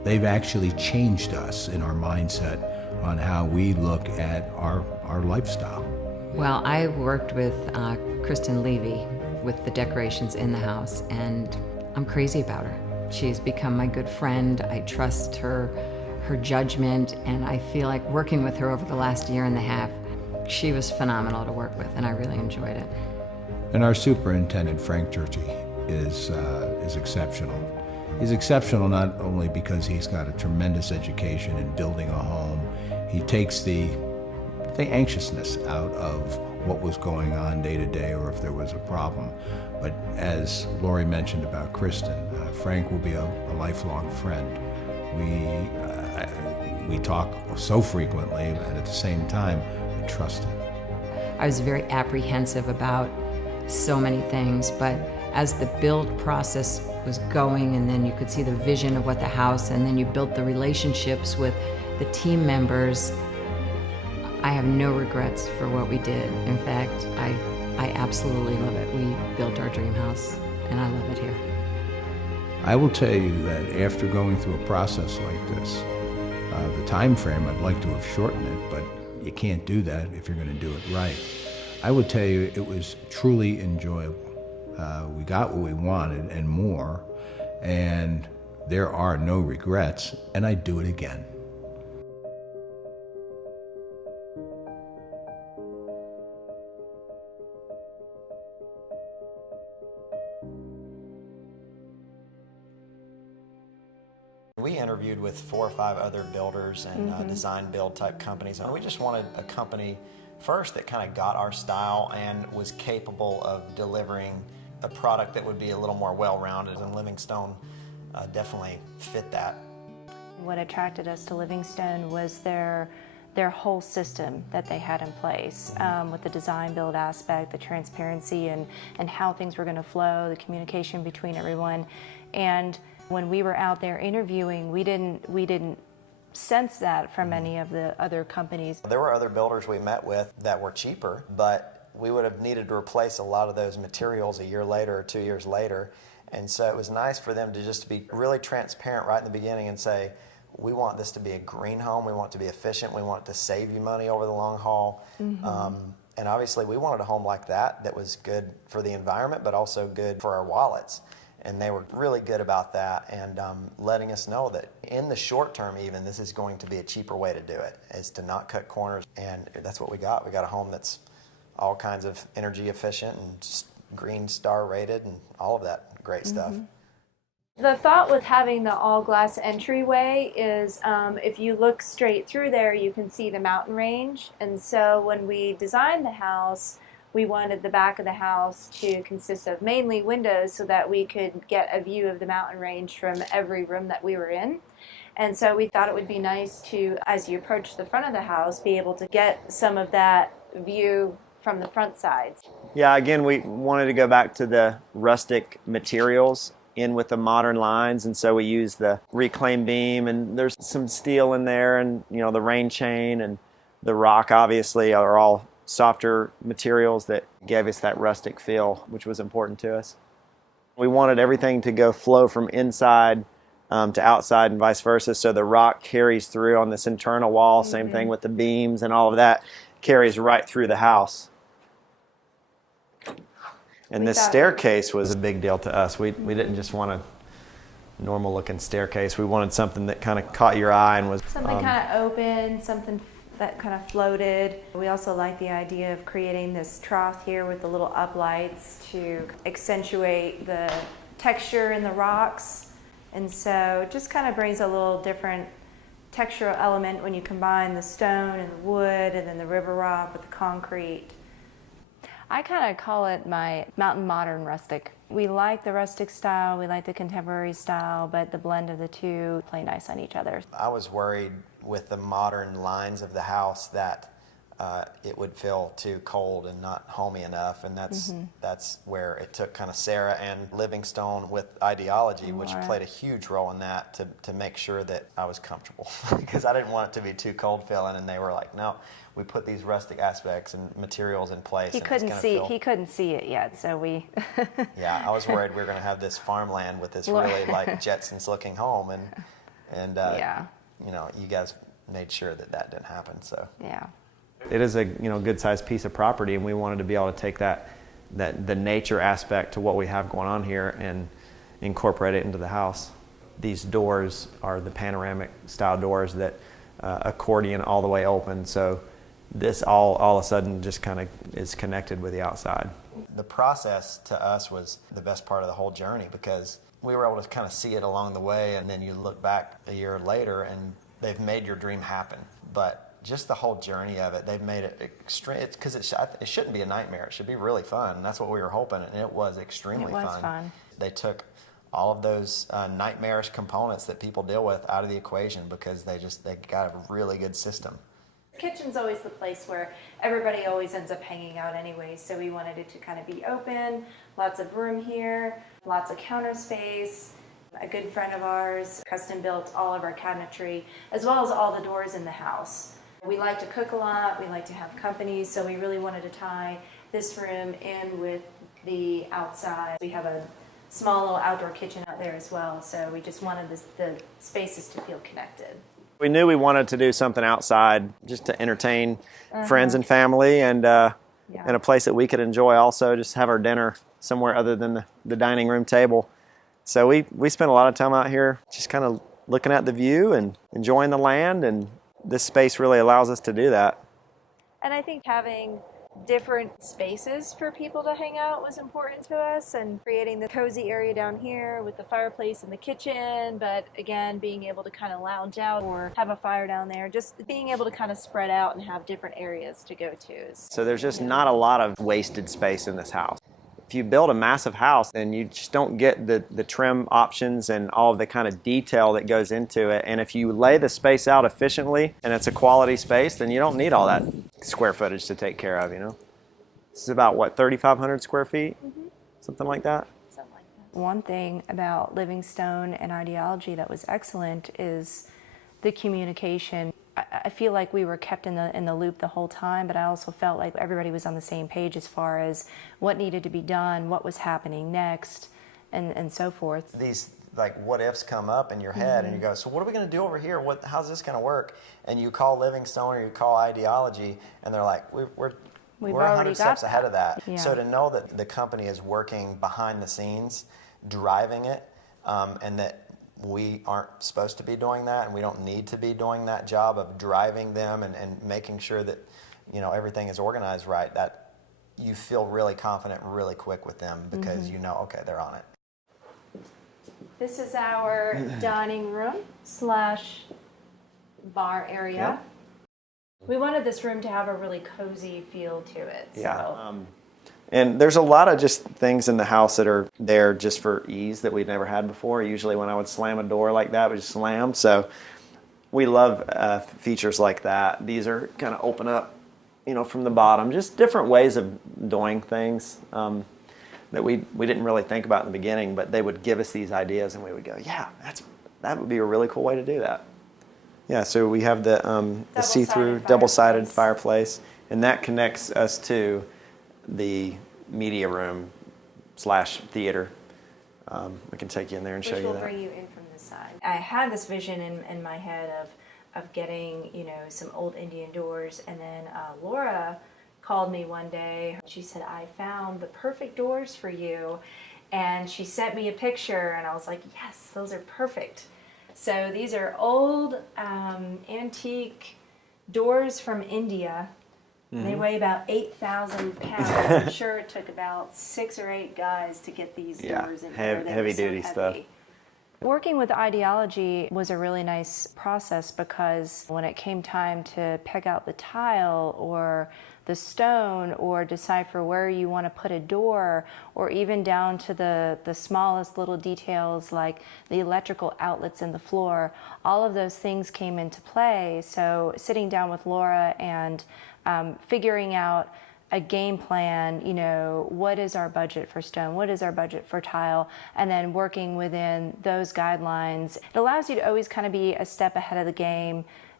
They've actually changed us in our mindset on how we look at our lifestyle. Well, I worked with Kristen Levy with the decorations in the house, and I'm crazy about her. She's become my good friend. I trust her judgment, and I feel like working with her over the last year and a half, she was phenomenal to work with, and I really enjoyed it. And our superintendent, Frank Churchy, is exceptional. He's exceptional not only because he's got a tremendous education in building a home. He takes the anxiousness out of what was going on day to day or if there was a problem. But as Lori mentioned about Kristen, Frank will be a lifelong friend. We talk so frequently, and at the same time, I trust him. I was very apprehensive about so many things, but as the build process was going, and then you could see the vision of what the house, and then you built the relationships with the team members, I have no regrets for what we did. In fact, I absolutely love it. We built our dream house, and I love it here. I will tell you that after going through a process like this, the time frame, I'd like to have shortened it, but you can't do that if you're going to do it right. I would tell you it was truly enjoyable. We got what we wanted and more, and there are no regrets, and I'd do it again. We interviewed with 4 or 5 other builders and design build type companies, and we just wanted a company first that kind of got our style and was capable of delivering a product that would be a little more well-rounded, and Livingstone definitely fit that. What attracted us to Livingstone was their whole system that they had in place, with the design build aspect, the transparency, and how things were going to flow, the communication between everyone. And when we were out there interviewing, we didn't sense that from any of the other companies. There were other builders we met with that were cheaper, but we would have needed to replace a lot of those materials a year later or 2 years later. And so it was nice for them to just be really transparent right in the beginning and say, we want this to be a green home, we want it to be efficient, we want it to save you money over the long haul. And obviously we wanted a home like that was good for the environment, but also good for our wallets. And they were really good about that, and letting us know that in the short term even, this is going to be a cheaper way to do it, is to not cut corners. And that's what we got. We got a home that's all kinds of energy efficient and green star rated and all of that great stuff. The thought with having the all glass entryway is if you look straight through there, you can see the mountain range. And so when we designed the house, we wanted the back of the house to consist of mainly windows so that we could get a view of the mountain range from every room that we were in. And so we thought it would be nice to, as you approach the front of the house, be able to get some of that view from the front sides. Yeah, again, we wanted to go back to the rustic materials in with the modern lines, and so we used the reclaimed beam, and there's some steel in there, and the rain chain and the rock obviously are all softer materials that gave us that rustic feel, which was important to us. We wanted everything to flow from inside to outside and vice versa, so the rock carries through on this internal wall, same thing with the beams and all of that, carries right through the house. And this staircase was a big deal to us. We didn't just want a normal looking staircase. We wanted something that kind of caught your eye and was something kind of open, something that kind of floated. We also like the idea of creating this trough here with the little uplights to accentuate the texture in the rocks. And so it just kind of brings a little different textural element when you combine the stone and the wood and then the river rock with the concrete. I kind of call it my mountain modern rustic. We like the rustic style, we like the contemporary style, but the blend of the two play nice on each other. I was worried with the modern lines of the house that it would feel too cold and not homey enough, and that's where it took kind of Sarah and Livingstone with ideology, which played a huge role in that to make sure that I was comfortable because I didn't want it to be too cold feeling, and they were like, no, we put these rustic aspects and materials in place. He couldn't see it yet, so we. Yeah, I was worried we were going to have this farmland with this really like Jetsons looking home, and And, Yeah. you know, you guys made sure that that didn't happen, so. Yeah. It is a good sized piece of property, and we wanted to be able to take the nature aspect to what we have going on here and incorporate it into the house. These doors are the panoramic style doors that accordion all the way open, so this all of a sudden just kind of is connected with the outside. The process to us was the best part of the whole journey, because we were able to kind of see it along the way, and then you look back a year later and they've made your dream happen. But just the whole journey of it, they've made it extreme. It's because it shouldn't be a nightmare. It should be really fun. And that's what we were hoping, and it was extremely fun. It was fun. They took all of those nightmarish components that people deal with out of the equation, because they got a really good system. The kitchen's always the place where everybody always ends up hanging out anyway, so we wanted it to kind of be open, lots of room here, lots of counter space. A good friend of ours custom built all of our cabinetry, as well as all the doors in the house. We like to cook a lot, we like to have company, so we really wanted to tie this room in with the outside. We have a small little outdoor kitchen out there as well, so we just wanted the spaces to feel connected. We knew we wanted to do something outside just to entertain friends and family, and in a place that we could enjoy also, just have our dinner somewhere other than the dining room table. So we spent a lot of time out here just kind of looking at the view and enjoying the land, and this space really allows us to do that. And I think having different spaces for people to hang out was important to us, and creating the cozy area down here with the fireplace in the kitchen, but again, being able to kind of lounge out or have a fire down there, just being able to kind of spread out and have different areas to go to. So there's just not a lot of wasted space in this house. If you build a massive house, then you just don't get the trim options and all of the kind of detail that goes into it. And if you lay the space out efficiently and it's a quality space, then you don't need all that square footage to take care of, you know. This is about, what, 3,500 square feet? Something like that? Something like that. One thing about Livingstone and Ideology that was excellent is the communication. I feel like we were kept in the loop the whole time, but I also felt like everybody was on the same page as far as what needed to be done, what was happening next, and so forth. These like what ifs come up in your head, and you go, so what are we going to do over here? How's this going to work? And you call Livingstone or you call Ideology, and they're like, we're 100 steps ahead of that. Yeah. So to know that the company is working behind the scenes, driving it, and that we aren't supposed to be doing that, and we don't need to be doing that job of driving them and making sure that, you know, everything is organized right, that you feel really confident really quick with them, because you know, okay, they're on it. This is our dining room / bar area. Yep. We wanted this room to have a really cozy feel to it. Yeah. And there's a lot of just things in the house that are there just for ease that we've never had before. Usually when I would slam a door like that, we just slam. So we love features like that. These are kind of open up, you know, from the bottom. Just different ways of doing things that we didn't really think about in the beginning, but they would give us these ideas, and we would go, yeah, that would be a really cool way to do that. Yeah, so we have the see-through double-sided fireplace, and that connects us to the media room / theater. We can take you in there and show you that. Which will bring you in from this side. I had this vision in my head of getting, you know, some old Indian doors, and then Laura called me one day. She said, I found the perfect doors for you, and she sent me a picture, and I was like, yes, those are perfect. So these are old antique doors from India. They weigh about 8,000 pounds. I'm sure it took about 6 or 8 guys to get these doors in there. Heavy duty stuff. Working with Ideology was a really nice process, because when it came time to pick out the tile or the stone or decipher where you want to put a door, or even down to the smallest little details like the electrical outlets in the floor, all of those things came into play. So sitting down with Laura and figuring out a game plan, you know, what is our budget for stone, what is our budget for tile, and then working within those guidelines. It allows you to always kind of be a step ahead of the game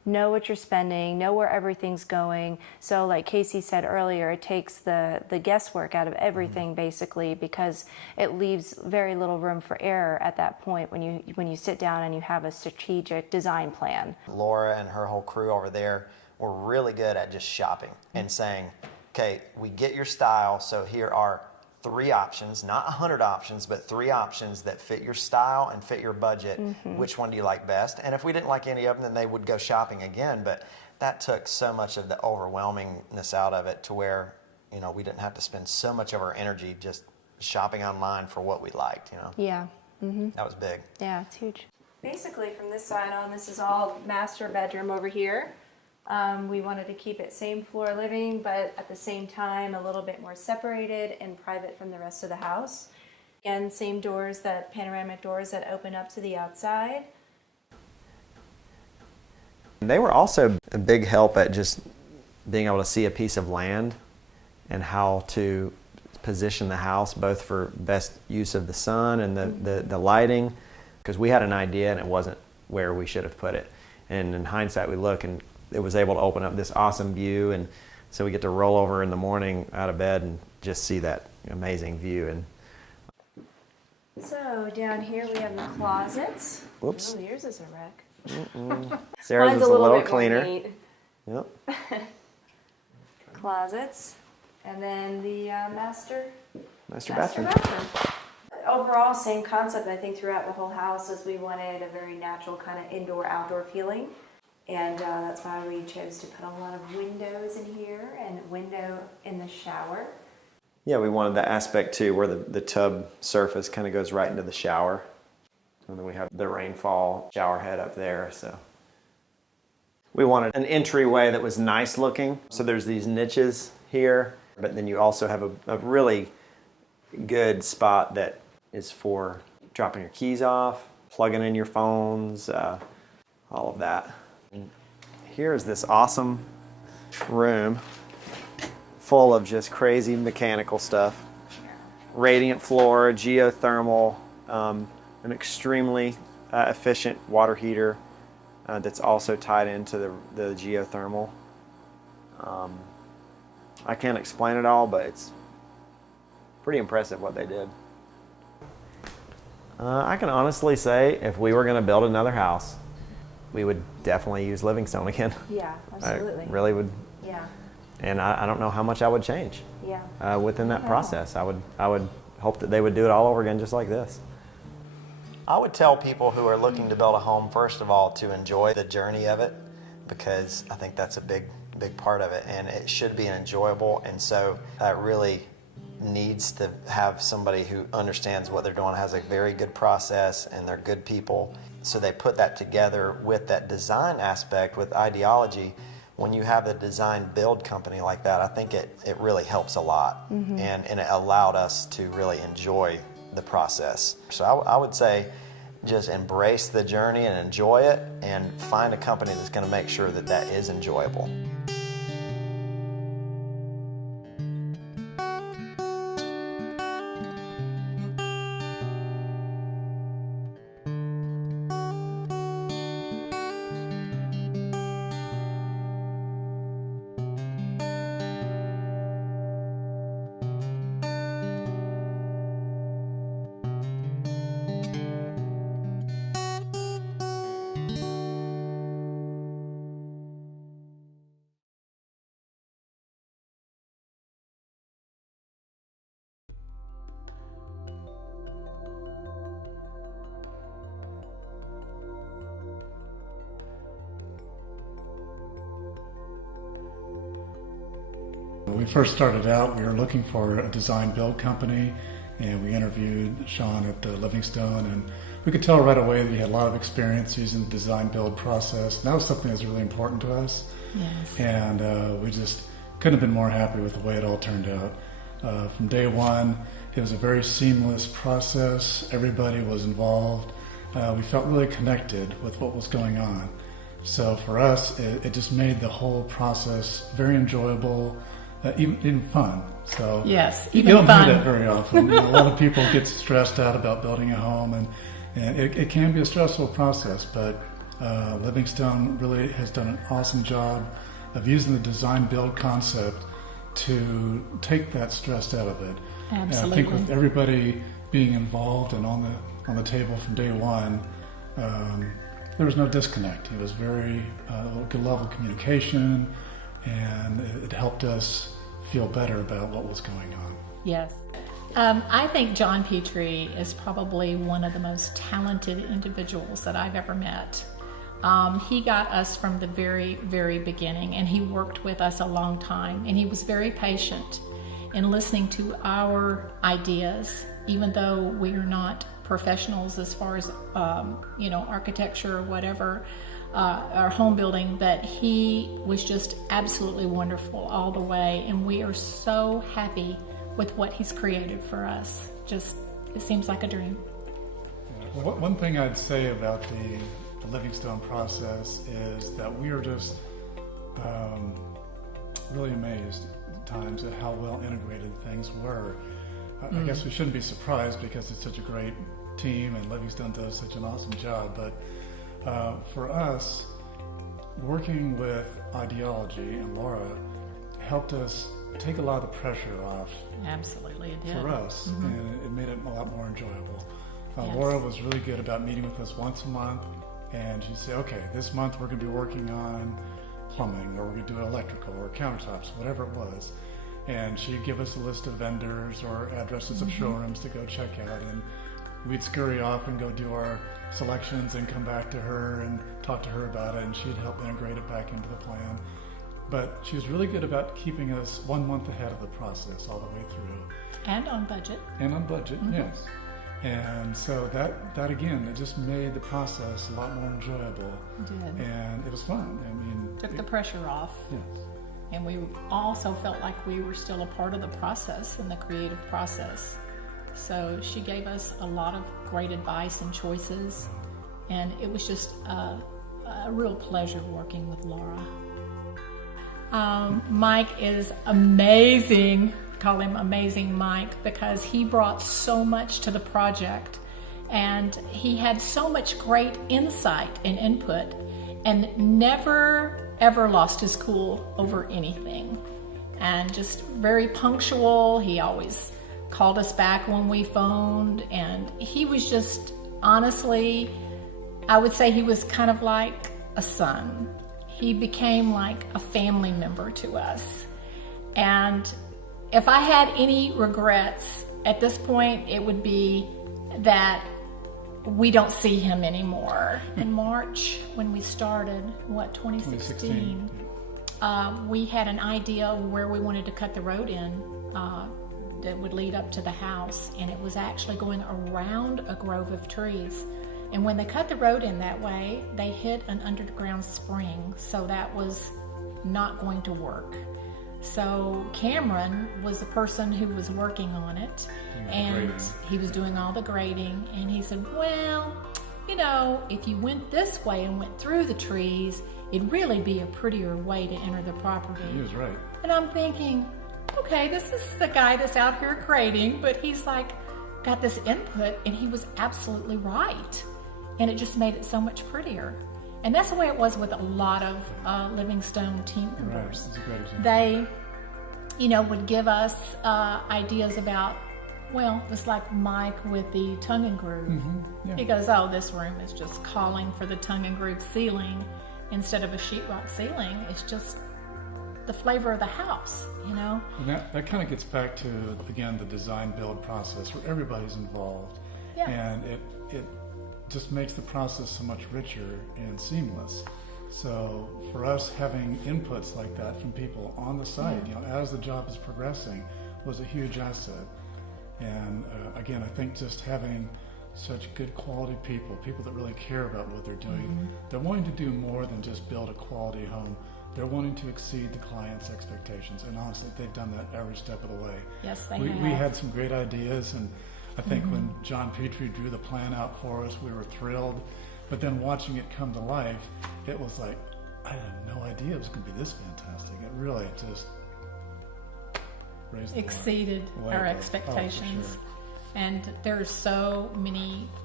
know what you're spending, know where everything's going. So like Casey said earlier, it takes the guesswork out of everything basically, because it leaves very little room for error at that point when you sit down and you have a strategic design plan. Laura and her whole crew over there were really good at just shopping and saying, okay, we get your style, so here are 3 options, not 100 options, but 3 options that fit your style and fit your budget. Which one do you like best? And if we didn't like any of them, then they would go shopping again. But that took so much of the overwhelmingness out of it to where, you know, we didn't have to spend so much of our energy just shopping online for what we liked, you know? Yeah. That was big. Yeah, it's huge. Basically from this side on, this is all master bedroom over here. We wanted to keep it same floor living, but at the same time a little bit more separated and private from the rest of the house. Again, same doors, that panoramic doors that open up to the outside. They were also a big help at just being able to see a piece of land and how to position the house both for best use of the sun and the lighting, because we had an idea and it wasn't where we should have put it. And in hindsight we look and it was able to open up this awesome view, and so we get to roll over in the morning out of bed and just see that amazing view. And So down here we have the closets. Whoops. Oh, yours is a wreck. Sarah's Mine's is a little bit more cleaner. neat. Yep. Closets, and then the master Bathroom. Overall, same concept I think throughout the whole house, as we wanted a very natural kind of indoor-outdoor feeling. And that's why we chose to put a lot of windows in here and a window in the shower. Yeah, we wanted the aspect too where the tub surface kind of goes right into the shower. And then we have the rainfall shower head up there. So we wanted an entryway that was nice looking. So there's these niches here, but then you also have a really good spot that is for dropping your keys off, plugging in your phones, all of that. And here's this awesome room full of just crazy mechanical stuff. Radiant floor, geothermal, an extremely efficient water heater that's also tied into the geothermal. I can't explain it all, but it's pretty impressive what they did. I can honestly say if we were going to build another house, we would definitely use Livingstone again. Yeah, absolutely. I really would. Yeah. And I don't know how much I would change Yeah. within that process. I would hope that they would do it all over again just like this. I would tell people who are looking to build a home, first of all, to enjoy the journey of it, because I think that's a big part of it, and it should be enjoyable. And so it really needs to have somebody who understands what they're doing, has a very good process, and they're good people. So they put that together with that design aspect, with ideology. When you have a design build company like that, I think it really helps a lot. And it allowed us to really enjoy the process. So I would say just embrace the journey and enjoy it, and find a company that's going to make sure that that is enjoyable. When we first started out, we were looking for a design build company, and we interviewed Sean at Livingstone, and we could tell right away that he had a lot of experience using the design build process. And that was something that was really important to us. Yes. And we just couldn't have been more happy with the way it all turned out. From day one, it was a very seamless process. Everybody was involved. We felt really connected with what was going on. So for us, it just made the whole process very enjoyable, even fun. So Yes, you even don't fun. hear that very often. You know, a lot of people get stressed out about building a home, and it can be a stressful process. But Livingstone really has done an awesome job of using the design build concept to take that stress out of it. Absolutely. And I think with everybody being involved and on the table from day one, there was no disconnect. It was very good level of communication, and it helped us feel better about what was going on. Yes. I think John Petrie is probably one of the most talented individuals that I've ever met. He got us from the very, very beginning, and he worked with us a long time, and he was very patient in listening to our ideas, even though we are not professionals as far as architecture or whatever, our home building, but he was just absolutely wonderful all the way, and we are so happy with what he's created for us. Just, it seems like a dream. Well, one thing I'd say about the Livingstone process is that we are just really amazed at times at how well integrated things were. I guess we shouldn't be surprised because it's such a great team and Livingstone does such an awesome job, but for us, working with Ideology and Laura helped us take a lot of the pressure off. Absolutely, it did. For us, and it made it a lot more enjoyable. Yes. Laura was really good about meeting with us once a month, and she'd say, okay, this month we're going to be working on plumbing, or we're going to do electrical, or countertops, whatever it was. And she'd give us a list of vendors or addresses of showrooms to go check out, and we'd scurry off and go do our selections and come back to her and talk to her about it, and she'd help integrate it back into the plan. But she was really good about keeping us 1 month ahead of the process all the way through. And on budget. And on budget, yes. And so that again, it just made the process a lot more enjoyable. It did. And it was fun. I mean, Took the pressure off. Yes. And we also felt like we were still a part of the process and the creative process. So she gave us a lot of great advice and choices. And it was just a real pleasure working with Laura. Mike is amazing. Call him Amazing Mike, because he brought so much to the project, and he had so much great insight and input, and never ever lost his cool over anything, and just very punctual. He always called us back when we phoned, and he was just, honestly, I would say he was kind of like a son. He became like a family member to us. And if I had any regrets at this point, it would be that we don't see him anymore. In March, when we started, 2016, we had an idea of where we wanted to cut the road in that would lead up to the house, and it was actually going around a grove of trees. And when they cut the road in that way, they hit an underground spring, so that was not going to work. So Cameron was the person who was working on it, and he was doing all the grading, and he said, well, if you went this way and went through the trees, it'd really be a prettier way to enter the property. He was right. And I'm thinking, okay, this is the guy that's out here grading, but he's got this input, and he was absolutely right. And it just made it so much prettier. And that's the way it was with a lot of Livingstone team members. Right. That's a great example. They, would give us ideas about, it's like Mike with the tongue and groove. Yeah. He goes, oh, this room is just calling for the tongue and groove ceiling instead of a sheetrock ceiling. It's just the flavor of the house, And that kind of gets back to, again, the design build process where everybody's involved. Yeah. And it just makes the process so much richer and seamless. So for us, having inputs like that from people on the site, as the job is progressing, was a huge asset. And again, I think just having such good quality people that really care about what they're doing, they're wanting to do more than just build a quality home. They're wanting to exceed the client's expectations, and honestly, they've done that every step of the way. Yes, they We have. had some great ideas, and I think when John Petrie drew the plan out for us, we were thrilled. But then watching it come to life, it was like, I had no idea it was going to be this fantastic. It really just raised exceeded the our bar. expectations. Oh, for sure. And there are so many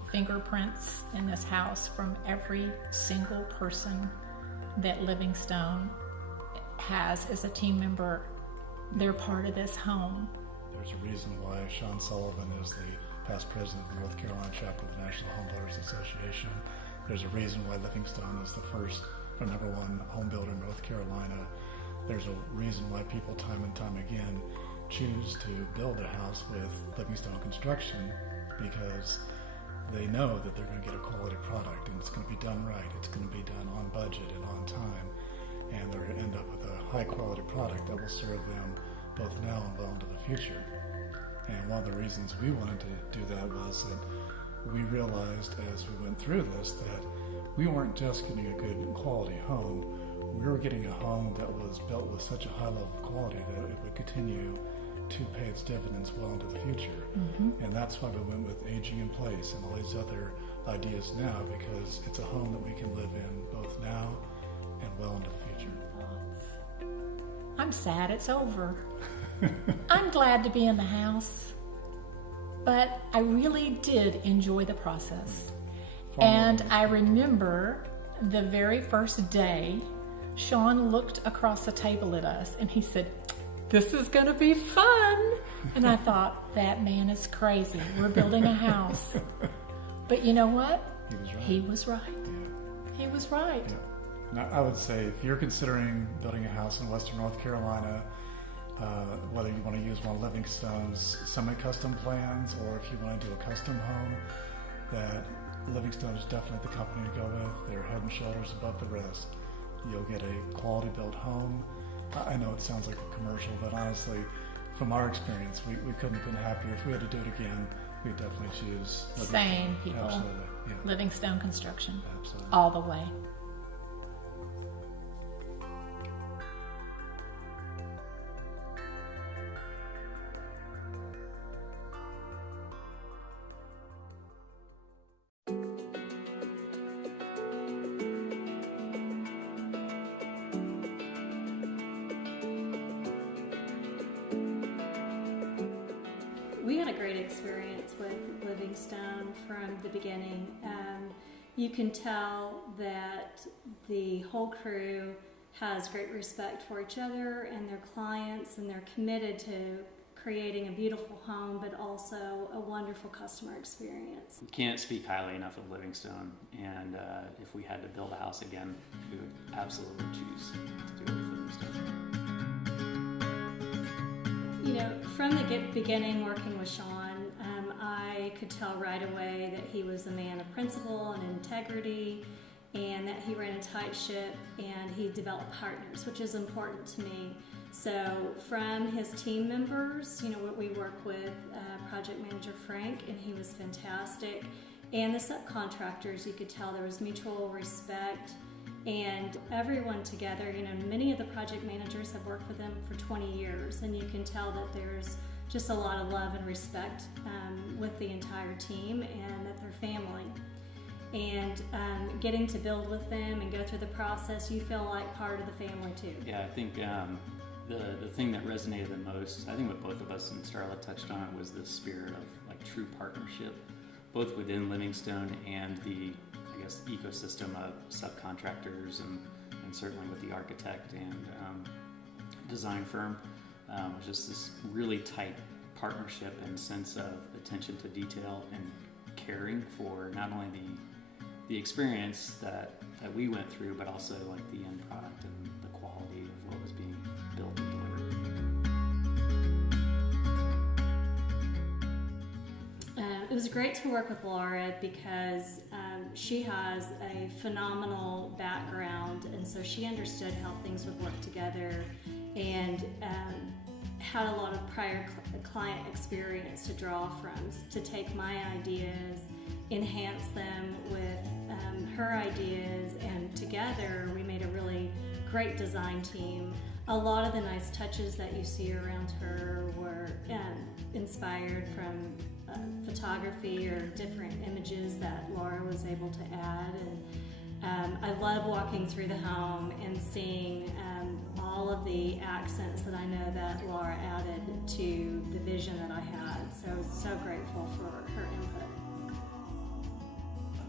fingerprints in this house from every single person that Livingstone has as a team member. They're part of this home. There's a reason why Sean Sullivan is the past president of the North Carolina chapter of the National Home Builders Association. There's a reason why Livingstone is the first or number one home builder in North Carolina. There's a reason why people time and time again choose to build a house with Livingstone Construction, because they know that they're going to get a quality product and it's going to be done right. It's going to be done on budget and on time, and they're going to end up with a high quality product that will serve them both now and well into the future. And one of the reasons we wanted to do that was that we realized as we went through this that we weren't just getting a good quality home, we were getting a home that was built with such a high level of quality that it would continue to pay its dividends well into the future. And that's why we went with aging in place and all these other ideas now, because it's a home that we can live in both now and well into the future. I'm sad it's over. I'm glad to be in the house, but I really did enjoy the process. And I remember the very first day, Sean looked across the table at us and he said, "This is going to be fun." And I thought, that man is crazy. We're building a house. But you know what? He was right. He was right. Yeah. Now, I would say if you're considering building a house in Western North Carolina, whether you want to use one of Livingstone's semi-custom plans or if you want to do a custom home, that Livingstone is definitely the company to go with. They're head and shoulders above the rest. You'll get a quality built home. I know it sounds like a commercial, but honestly, from our experience, we couldn't have been happier. If we had to do it again, we'd definitely choose Livingstone. Same people. Absolutely. Yeah. Livingstone Construction. Absolutely. All the way. We had a great experience with Livingstone from the beginning. You can tell that the whole crew has great respect for each other and their clients, and they're committed to creating a beautiful home, but also a wonderful customer experience. Can't speak highly enough of Livingstone, and if we had to build a house again, we would absolutely choose to do it with Livingstone. You know, from the beginning working with Sean, I could tell right away that he was a man of principle and integrity, and that he ran a tight ship, and he developed partners, which is important to me. So from his team members, you know, we work with project manager Frank, and he was fantastic. And the subcontractors, you could tell there was mutual respect, and everyone together. You know, many of the project managers have worked with them for 20 years, and you can tell that there's just a lot of love and respect with the entire team, and that they're family. And getting to build with them and go through the process, you feel like part of the family too. Yeah, I think the thing that resonated the most, I think what both of us and Starla touched on, was the spirit of like true partnership, both within Livingstone and the, I guess, ecosystem of subcontractors, and certainly with the architect and design firm. It was just this really tight partnership and sense of attention to detail and caring for not only the experience that we went through, but also like the end product and the quality of what was being built and delivered. It was great to work with Laura because she has a phenomenal background, and so she understood how things would work together, and had a lot of prior client experience to draw from, to take my ideas, enhance them with her ideas, and together we made a really great design team. A lot of the nice touches that you see around her were inspired from photography or different images that Laura was able to add. And I love walking through the home and seeing all of the accents that I know that Laura added to the vision that I had. So grateful for her input.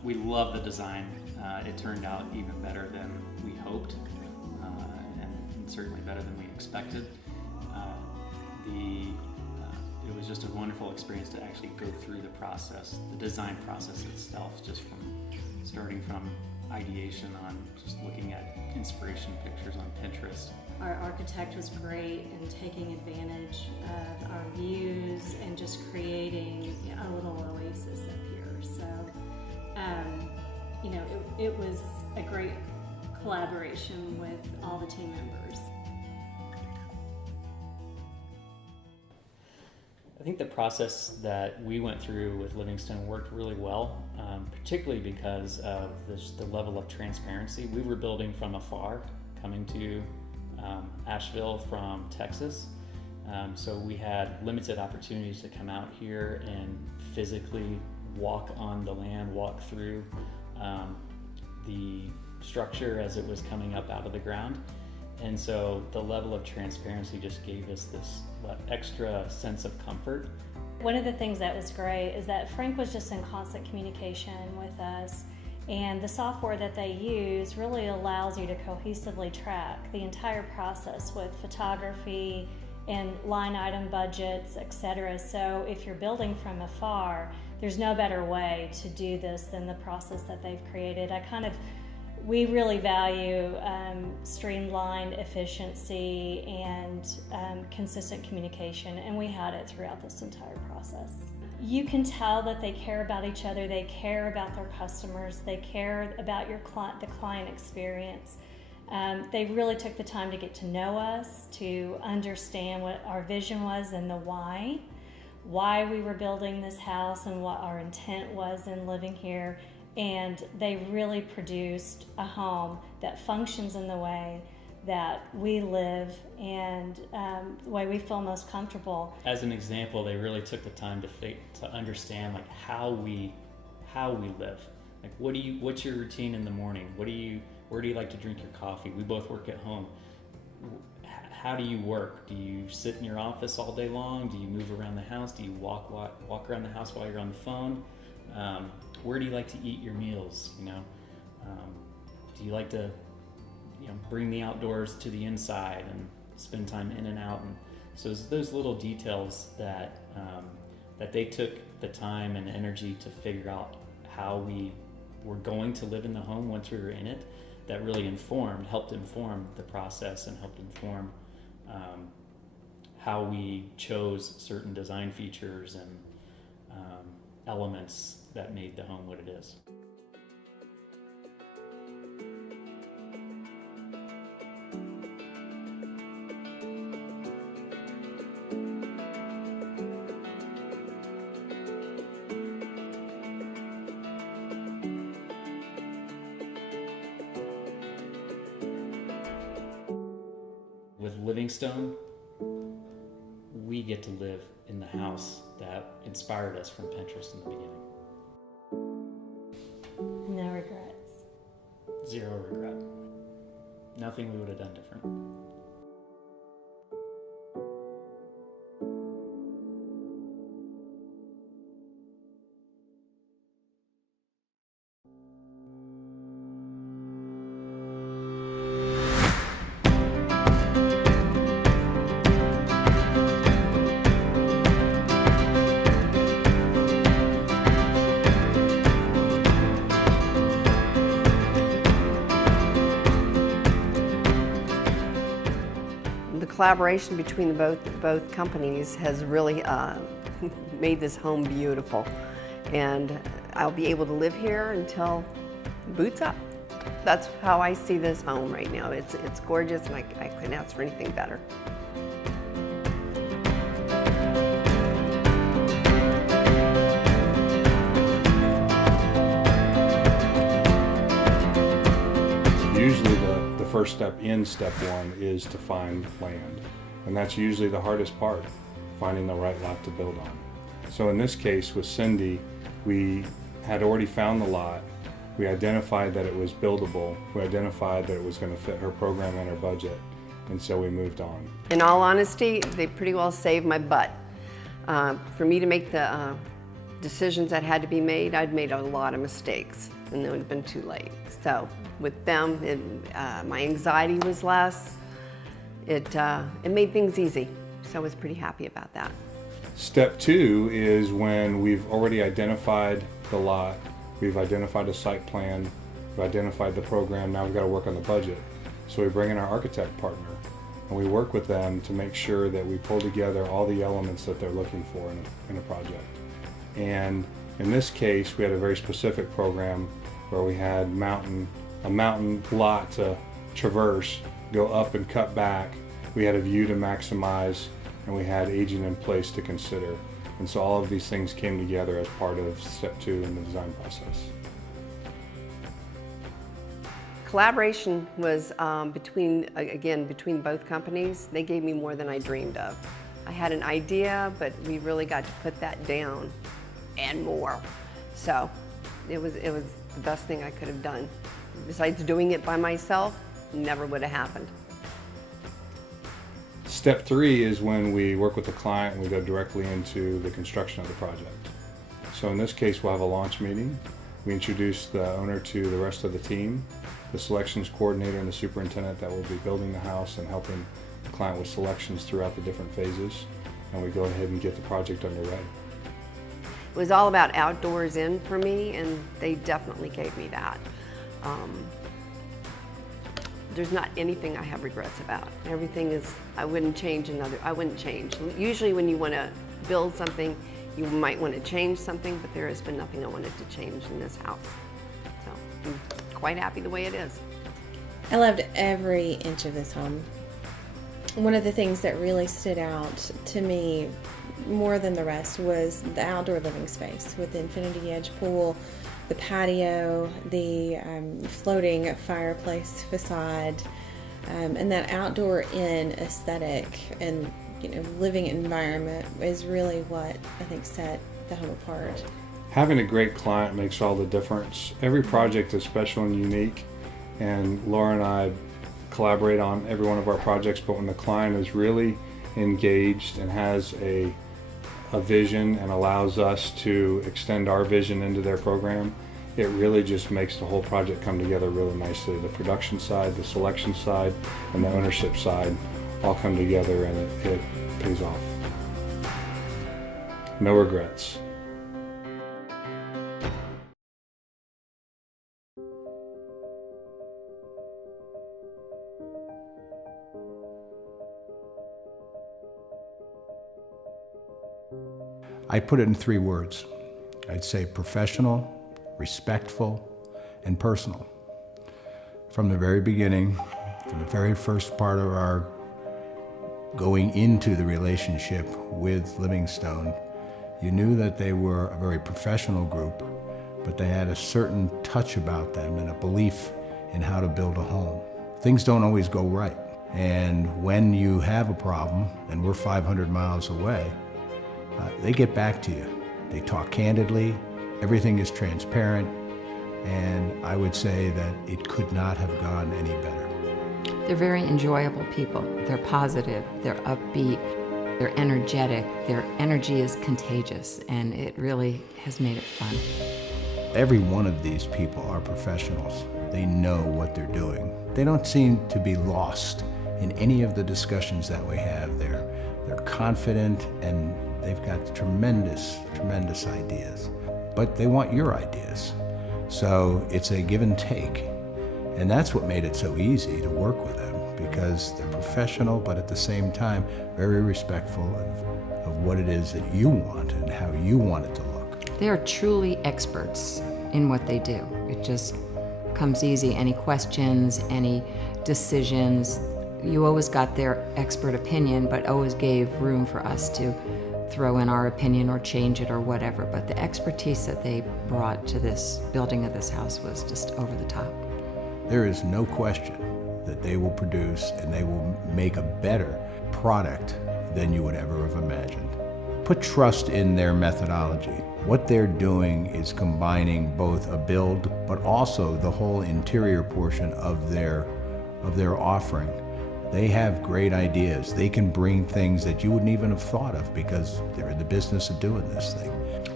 we love the design. It turned out even better than we hoped, and certainly better than we expected. It was just a wonderful experience to actually go through the process, the design process itself, just from starting from ideation on just looking at inspiration pictures on Pinterest. Our architect was great in taking advantage of our views and just creating a little oasis up here. So, it was a great collaboration with all the team members. I think the process that we went through with Livingstone worked really well, particularly because of the level of transparency. We were building from afar, coming to Asheville from Texas, so we had limited opportunities to come out here and physically walk on the land, walk through the structure as it was coming up out of the ground. And so the level of transparency just gave us this extra sense of comfort. One of the things that was great is that Frank was just in constant communication with us, and the software that they use really allows you to cohesively track the entire process with photography and line item budgets, etc. So if you're building from afar, there's no better way to do this than the process that they've created. We really value streamlined efficiency and consistent communication, and we had it throughout this entire process. You can tell that they care about each other, they care about their customers, they care about the client experience. They really took the time to get to know us, to understand what our vision was and the why we were building this house and what our intent was in living here. And they really produced a home that functions in the way that we live and the way we feel most comfortable. As an example, they really took the time to understand how we live. Like, what's your routine in the morning? Where do you like to drink your coffee? We both work at home. How do you work? Do you sit in your office all day long? Do you move around the house? Do you walk around the house while you're on the phone? Where do you like to eat your meals? Do you like to, bring the outdoors to the inside and spend time in and out? And so it's those little details that they took the time and energy to figure out how we were going to live in the home once we were in it, that really helped inform the process and helped inform how we chose certain design features and elements that made the home what it is. With Livingstone, we get to live in the house that inspired us from Pinterest in the beginning. No regrets. Zero regret. Nothing we would have done different. Collaboration between both companies has really made this home beautiful, and I'll be able to live here until boots up. That's how I see this home right now. It's gorgeous, and I couldn't ask for anything better. Usually the first step in step one is to find land. And that's usually the hardest part, finding the right lot to build on. So in this case with Cindy, we had already found the lot. We identified that it was buildable. We identified that it was going to fit her program and her budget. And so we moved on. In all honesty, they pretty well saved my butt. For me to make the decisions that had to be made, I'd made a lot of mistakes and it would have been too late. So with them, my anxiety was less. It made things easy. So I was pretty happy about that. Step 2 is when we've already identified the lot, we've identified a site plan, we've identified the program, now we've got to work on the budget. So we bring in our architect partner and we work with them to make sure that we pull together all the elements that they're looking for in a project. And in this case, we had a very specific program where we had a mountain lot to traverse, go up and cut back. We had a view to maximize, and we had aging in place to consider. And so all of these things came together as part of step 2 in the design process. Collaboration was between both companies. They gave me more than I dreamed of. I had an idea, but we really got to put that down and more. So it was the best thing I could have done. Besides doing it by myself, never would have happened. Step 3 is when we work with the client and we go directly into the construction of the project. So in this case, we'll have a launch meeting. We introduce the owner to the rest of the team, the selections coordinator and the superintendent that will be building the house and helping the client with selections throughout the different phases. And we go ahead and get the project underway. It was all about outdoors in for me, and they definitely gave me that. There's not anything I have regrets about. Everything is, I wouldn't change. Usually when you want to build something, you might want to change something, but there has been nothing I wanted to change in this house. So I'm quite happy the way it is. I loved every inch of this home. One of the things that really stood out to me more than the rest was the outdoor living space with the Infinity Edge pool, the patio, the floating fireplace facade, and that outdoor in aesthetic and living environment is really what I think set the home apart. Having a great client makes all the difference. Every project is special and unique, and Laura and I collaborate on every one of our projects, but when the client is really engaged and has a vision and allows us to extend our vision into their program, it really just makes the whole project come together really nicely. The production side, the selection side, and the ownership side all come together, and it pays off. No regrets. I put it in 3 words. I'd say professional, respectful, and personal. From the very beginning, from the very first part of our going into the relationship with Livingstone, you knew that they were a very professional group, but they had a certain touch about them and a belief in how to build a home. Things don't always go right. And when you have a problem, and we're 500 miles away, they get back to you. They talk candidly, everything is transparent, and I would say that it could not have gone any better. They're very enjoyable people. They're positive, they're upbeat, they're energetic. Their energy is contagious, and it really has made it fun. Every one of these people are professionals. They know what they're doing. They don't seem to be lost in any of the discussions that we have. They're confident, and they've got tremendous, tremendous ideas. But they want your ideas. So it's a give and take. And that's what made it so easy to work with them, because they're professional, but at the same time, very respectful of what it is that you want and how you want it to look. They are truly experts in what they do. It just comes easy. Any questions, any decisions, you always got their expert opinion, but always gave room for us to throw in our opinion or change it or whatever. But the expertise that they brought to this building of this house was just over the top. There is no question that they will produce and they will make a better product than you would ever have imagined. Put trust in their methodology. What they're doing is combining both a build, but also the whole interior portion of their offering. They have great ideas. They can bring things that you wouldn't even have thought of because they're in the business of doing this thing.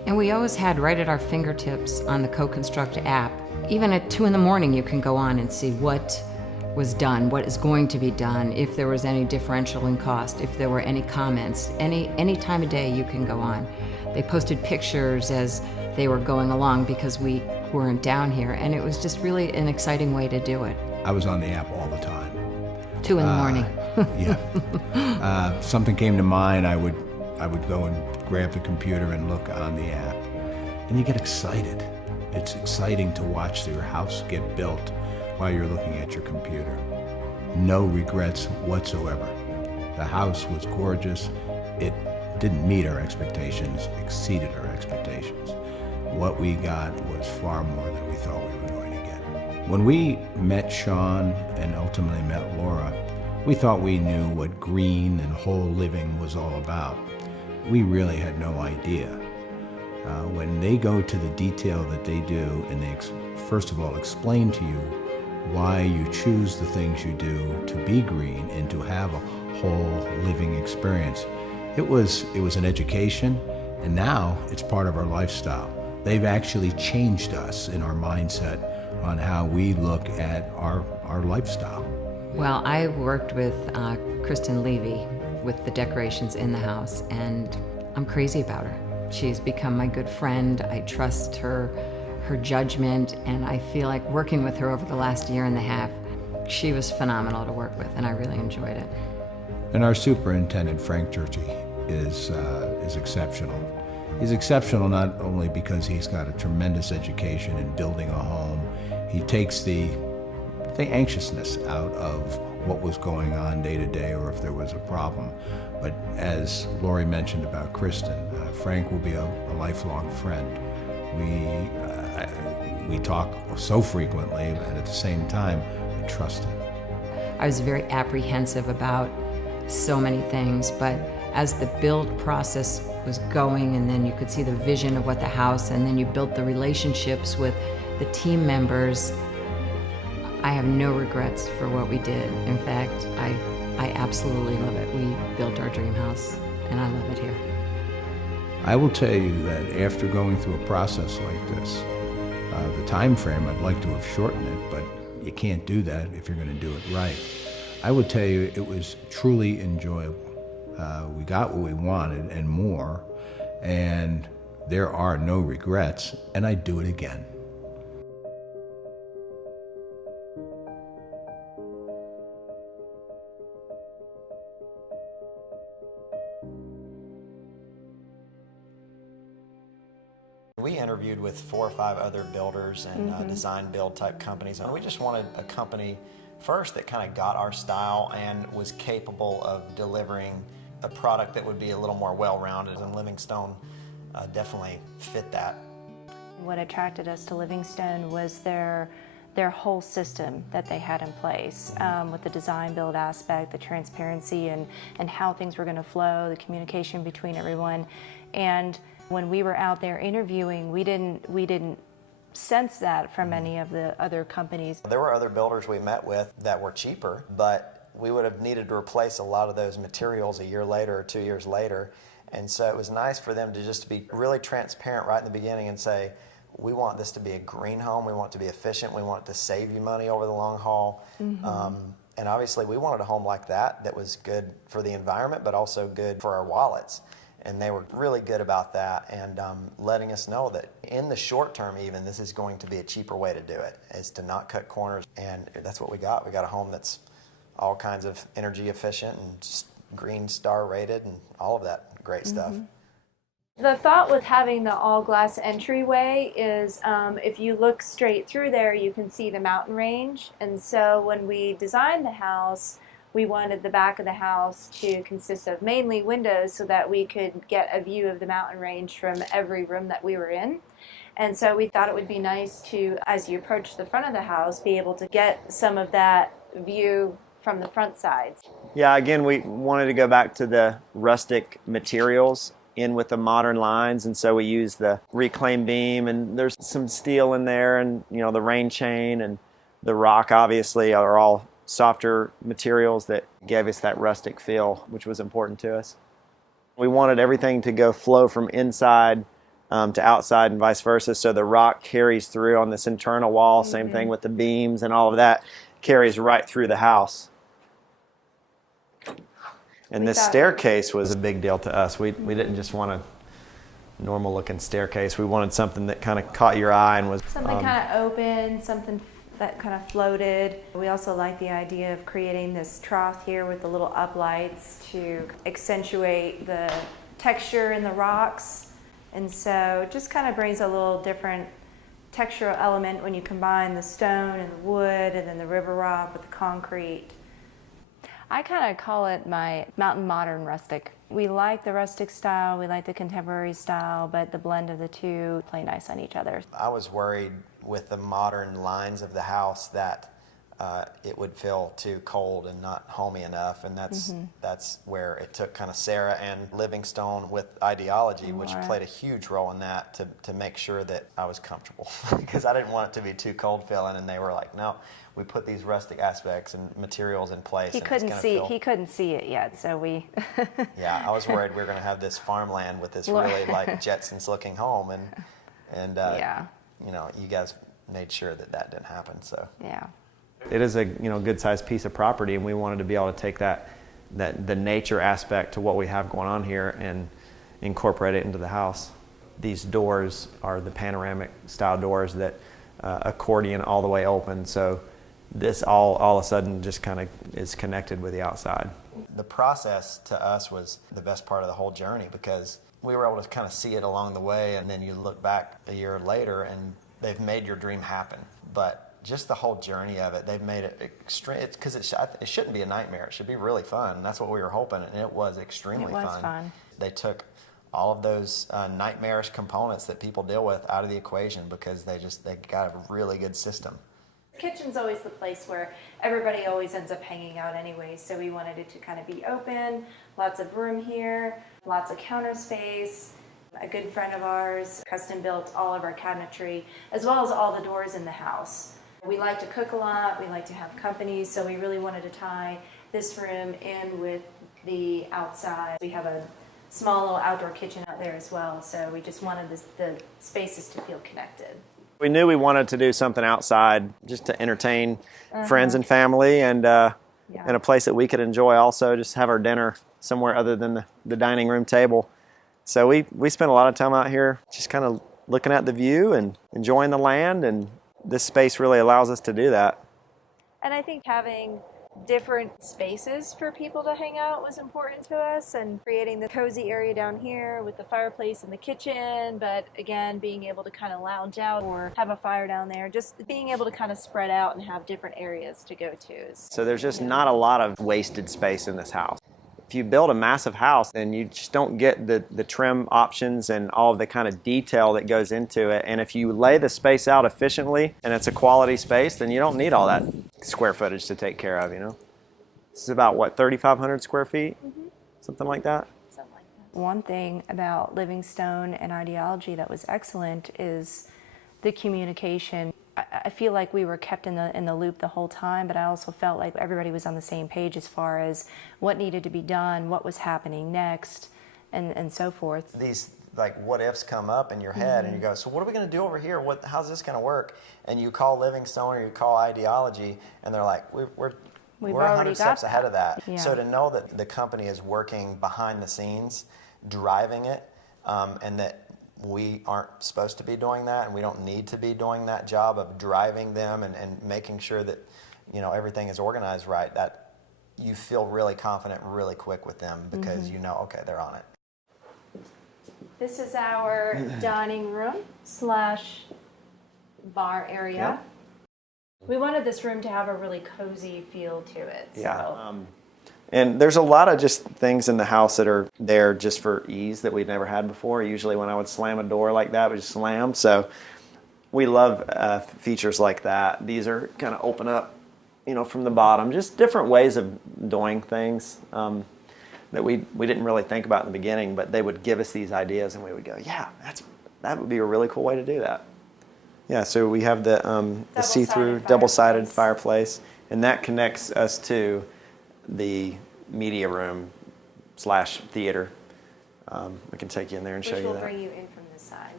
And we always had right at our fingertips on the Co-Construct app. Even at 2 in the morning, you can go on and see what was done, what is going to be done, if there was any differential in cost, if there were any comments. Any time of day you can go on. They posted pictures as they were going along because we weren't down here, and it was just really an exciting way to do it. I was on the app all the time. 2 in the morning. Yeah. Something came to mind, I would go and grab the computer and look on the app. And you get excited. It's exciting to watch your house get built while you're looking at your computer. No regrets whatsoever. The house was gorgeous. It didn't meet our expectations, exceeded our expectations. What we got was far more than we thought we were going to get. When we met Sean and ultimately met Laura, we thought we knew what green and whole living was all about. We really had no idea. When they go to the detail that they do, and they first of all explain to you why you choose the things you do to be green and to have a whole living experience, it was an education, and now it's part of our lifestyle. They've actually changed us in our mindset on how we look at our lifestyle. Well, I worked with Kristen Levy with the decorations in the house, and I'm crazy about her. She's become my good friend. I trust her judgment, and I feel like working with her over the last year and a half, she was phenomenal to work with, and I really enjoyed it. And our superintendent, Frank Churchy, is exceptional. He's exceptional not only because he's got a tremendous education in building a home. He takes the anxiousness out of what was going on day to day or if there was a problem. But as Lori mentioned about Kristen, Frank will be a lifelong friend. We talk so frequently, and at the same time, I trust him. I was very apprehensive about so many things, but as the build process was going, and then you could see the vision of what the house, and then you built the relationships with the team members, I have no regrets for what we did. In fact, I absolutely love it. We built our dream house, and I love it here. I will tell you that after going through a process like this, the time frame, I'd like to have shortened it, but you can't do that if you're going to do it right. I would tell you it was truly enjoyable. We got what we wanted and more, and there are no regrets, and I'd do it again. We interviewed with 4 or 5 other builders and design build type companies, and we just wanted a company first that kind of got our style and was capable of delivering a product that would be a little more well-rounded, and Livingstone definitely fit that. What attracted us to Livingstone was their whole system that they had in place, with the design build aspect, the transparency, and how things were going to flow, the communication between everyone. And when we were out there interviewing, we didn't sense that from any of the other companies. There were other builders we met with that were cheaper, but we would have needed to replace a lot of those materials a year later or 2 years later. And so it was nice for them to just be really transparent right in the beginning and say, we want this to be a green home, we want it to be efficient, we want it to save you money over the long haul. And obviously we wanted a home like that was good for the environment, but also good for our wallets. And they were really good about that, and letting us know that in the short term even, this is going to be a cheaper way to do it, is to not cut corners. And that's what we got. We got a home that's all kinds of energy efficient and green star rated and all of that great stuff. The thought with having the all glass entryway is if you look straight through there, you can see the mountain range. And so when we designed the house, we wanted the back of the house to consist of mainly windows so that we could get a view of the mountain range from every room that we were in. And so we thought it would be nice to, as you approach the front of the house, be able to get some of that view from the front sides. Yeah, again, we wanted to go back to the rustic materials in with the modern lines, and so we used the reclaimed beam, and there's some steel in there, and the rain chain and the rock obviously are all softer materials that gave us that rustic feel, which was important to us. We wanted everything to go flow from inside to outside and vice versa. So the rock carries through on this internal wall. Same thing with the beams and all of that carries right through the house. And this staircase was a big deal to us. We didn't just want a normal looking staircase. We wanted something that kind of caught your eye and was something kind of open, something that kind of floated. We also like the idea of creating this trough here with the little uplights to accentuate the texture in the rocks. And so it just kind of brings a little different textural element when you combine the stone and the wood and then the river rock with the concrete. I kind of call it my mountain modern rustic. We like the rustic style, we like the contemporary style, but the blend of the two play nice on each other. I was worried with the modern lines of the house that it would feel too cold and not homey enough, and that's where it took kind of Sarah and Livingstone with ideology, which played a huge role in that to make sure that I was comfortable because I didn't want it to be too cold feeling, and they were like, no, we put these rustic aspects and materials in place. He couldn't see it yet, so we. Yeah, I was worried we were going to have this farmland with this really like Jetsons looking home, and you know, you guys made sure that didn't happen. So yeah. It is a good sized piece of property, and we wanted to be able to take the nature aspect to what we have going on here and incorporate it into the house. These doors are the panoramic style doors that accordion all the way open, so this all of a sudden just kind of is connected with the outside. The process to us was the best part of the whole journey because we were able to kind of see it along the way, and then you look back a year later and they've made your dream happen. But just the whole journey of it, they've made it extreme. It's because it shouldn't be a nightmare. It should be really fun. And that's what we were hoping, and it was extremely fun. They took all of those nightmarish components that people deal with out of the equation because they got a really good system. The kitchen's always the place where everybody always ends up hanging out anyway, so we wanted it to kind of be open, lots of room here, lots of counter space. A good friend of ours custom built all of our cabinetry, as well as all the doors in the house. We like to cook a lot, we like to have company, so we really wanted to tie this room in with the outside. We have a small little outdoor kitchen out there as well, so we just wanted the spaces to feel connected. We knew we wanted to do something outside just to entertain friends and family, and in a place that we could enjoy also, just have our dinner somewhere other than the dining room table. So we spent a lot of time out here just kind of looking at the view and enjoying the land, and this space really allows us to do that. And I think having different spaces for people to hang out was important to us, and creating the cozy area down here with the fireplace in the kitchen, but again, being able to kind of lounge out or have a fire down there, just being able to kind of spread out and have different areas to go to. So there's just not a lot of wasted space in this house. If you build a massive house, then you just don't get the trim options and all of the kind of detail that goes into it. And if you lay the space out efficiently and it's a quality space, then you don't need all that square footage to take care of, This is about, 3,500 square feet? Something like that? Something like that. One thing about Livingstone and ideology that was excellent is the communication. I feel like we were kept in the loop the whole time, but I also felt like everybody was on the same page as far as what needed to be done, what was happening next, and so forth. These what ifs come up in your head, and you go, so what are we going to do over here? How's this going to work? And you call Livingstone or you call ideology, and they're like, we're 100 steps ahead of that. Yeah. So to know that the company is working behind the scenes, driving it, and that we aren't supposed to be doing that, and we don't need to be doing that job of driving them and making sure that everything is organized right, that you feel really confident really quick with them because okay, they're on it. This is our dining room / bar area. Yep. We wanted this room to have a really cozy feel to it. Yeah. And there's a lot of just things in the house that are there just for ease that we've never had before. Usually when I would slam a door like that, we just slam. So we love features like that. These are kind of open up, from the bottom. Just different ways of doing things that we didn't really think about in the beginning, but they would give us these ideas and we would go, yeah, that would be a really cool way to do that. Yeah, so we have the see-through double-sided fireplace, and that connects us to the media room / theater. We can take you in there and show you that. Which will bring you in from this side.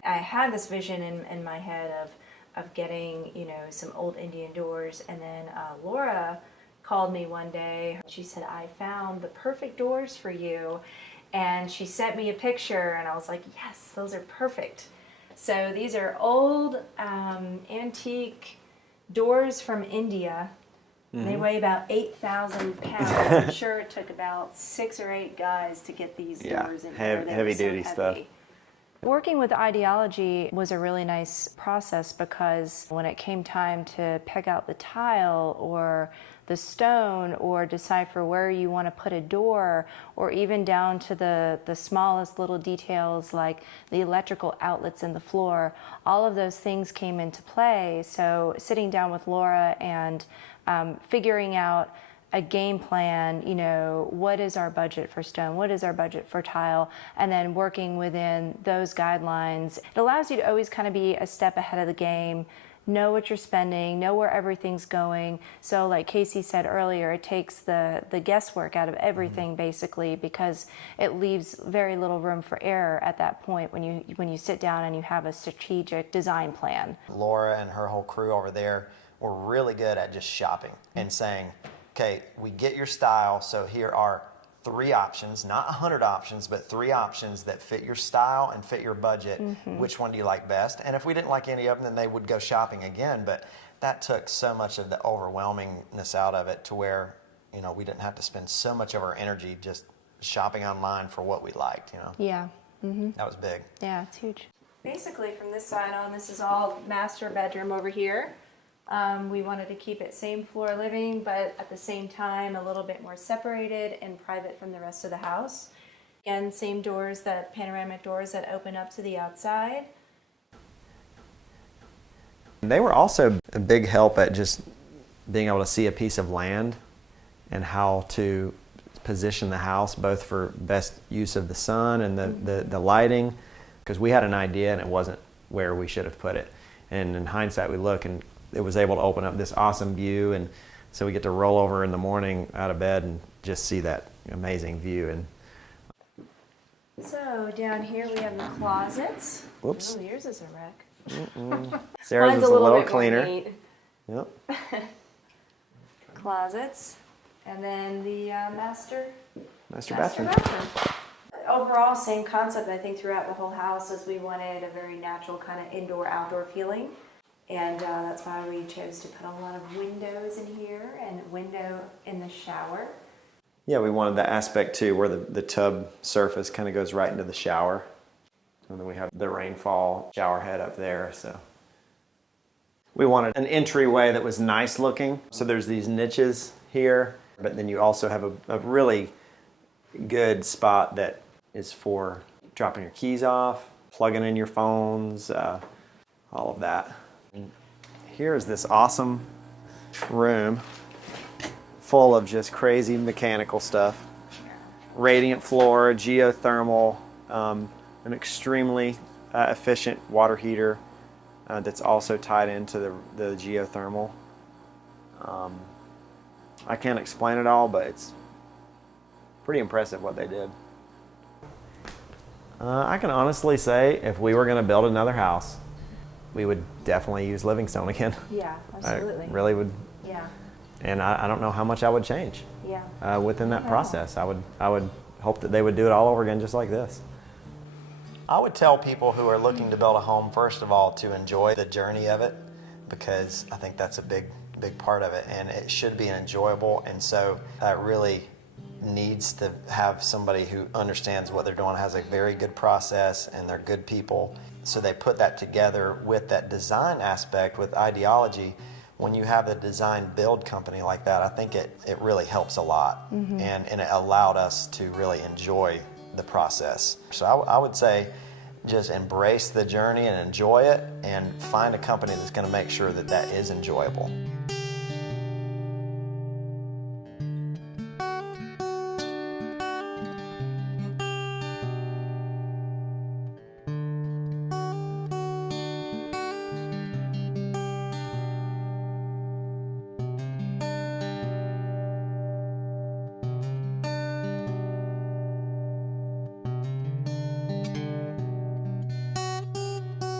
I had this vision in my head of getting, you know, some old Indian doors, and then Laura called me one day. She said, I found the perfect doors for you, and she sent me a picture, and I was like, yes, those are perfect. So these are old antique doors from India. They weigh about 8,000 pounds. I'm sure it took about 6 or 8 guys to get these doors in there. They were heavy so duty stuff. heavy. Working with Ideology was a really nice process because when it came time to pick out the tile or the stone or decipher where you want to put a door, or even down to the smallest little details like the electrical outlets in the floor, all of those things came into play. So sitting down with Laura and figuring out a game plan, you know, what is our budget for stone, what is our budget for tile, and then working within those guidelines. It allows you to always kind of be a step ahead of the game, know what you're spending, know where everything's going. So like Casey said earlier, it takes the guesswork out of everything basically, because it leaves very little room for error at that point when you sit down and you have a strategic design plan. Laura and her whole crew over there were really good at just shopping and saying, okay, we get your style, so here are 3 options, not 100 options, but 3 options that fit your style and fit your budget. Which one do you like best? And if we didn't like any of them, then they would go shopping again. But that took so much of the overwhelmingness out of it to where, you know, we didn't have to spend so much of our energy just shopping online for what we liked, you know? Yeah. That was big. Yeah, it's huge. Basically from this side on, this is all master bedroom over here. We wanted to keep it same floor living, but at the same time a little bit more separated and private from the rest of the house. Again, same doors, that panoramic doors that open up to the outside. They were also a big help at just being able to see a piece of land and how to position the house, both for best use of the sun and the lighting, because we had an idea and it wasn't where we should have put it. And in hindsight, we look and it was able to open up this awesome view, and so we get to roll over in the morning out of bed and just see that amazing view. And So down here we have the closets. Whoops. Oh, yours is a wreck. Sarah's Mine's is a little bit more cleaner. neat. Yep. Closets, and then the master Bathroom. bathroom. Overall, same concept, I think, throughout the whole house, as we wanted a very natural kind of indoor-outdoor feeling. And that's why we chose to put a lot of windows in here and a window in the shower. Yeah, we wanted the aspect too where the tub surface kind of goes right into the shower. And then we have the rainfall shower head up there. So we wanted an entryway that was nice looking. So there's these niches here, but then you also have a really good spot that is for dropping your keys off, plugging in your phones, all of that. And here's this awesome room full of just crazy mechanical stuff. Radiant floor, geothermal, an extremely efficient water heater that's also tied into the geothermal. I can't explain it all, but it's pretty impressive what they did. I can honestly say if we were going to build another house, we would definitely use Livingstone again. Yeah, absolutely. I really would. Yeah. And I don't know how much I would change Yeah. within that process. I would hope that they would do it all over again just like this. I would tell people who are looking to build a home, first of all, to enjoy the journey of it, because I think that's a big part of it, and it should be enjoyable. And so it really needs to have somebody who understands what they're doing, has a very good process, and they're good people. So they put that together with that design aspect, with Ideology. When you have a design build company like that, I think it really helps a lot. And it allowed us to really enjoy the process. So I would say just embrace the journey and enjoy it, and find a company that's going to make sure that that is enjoyable.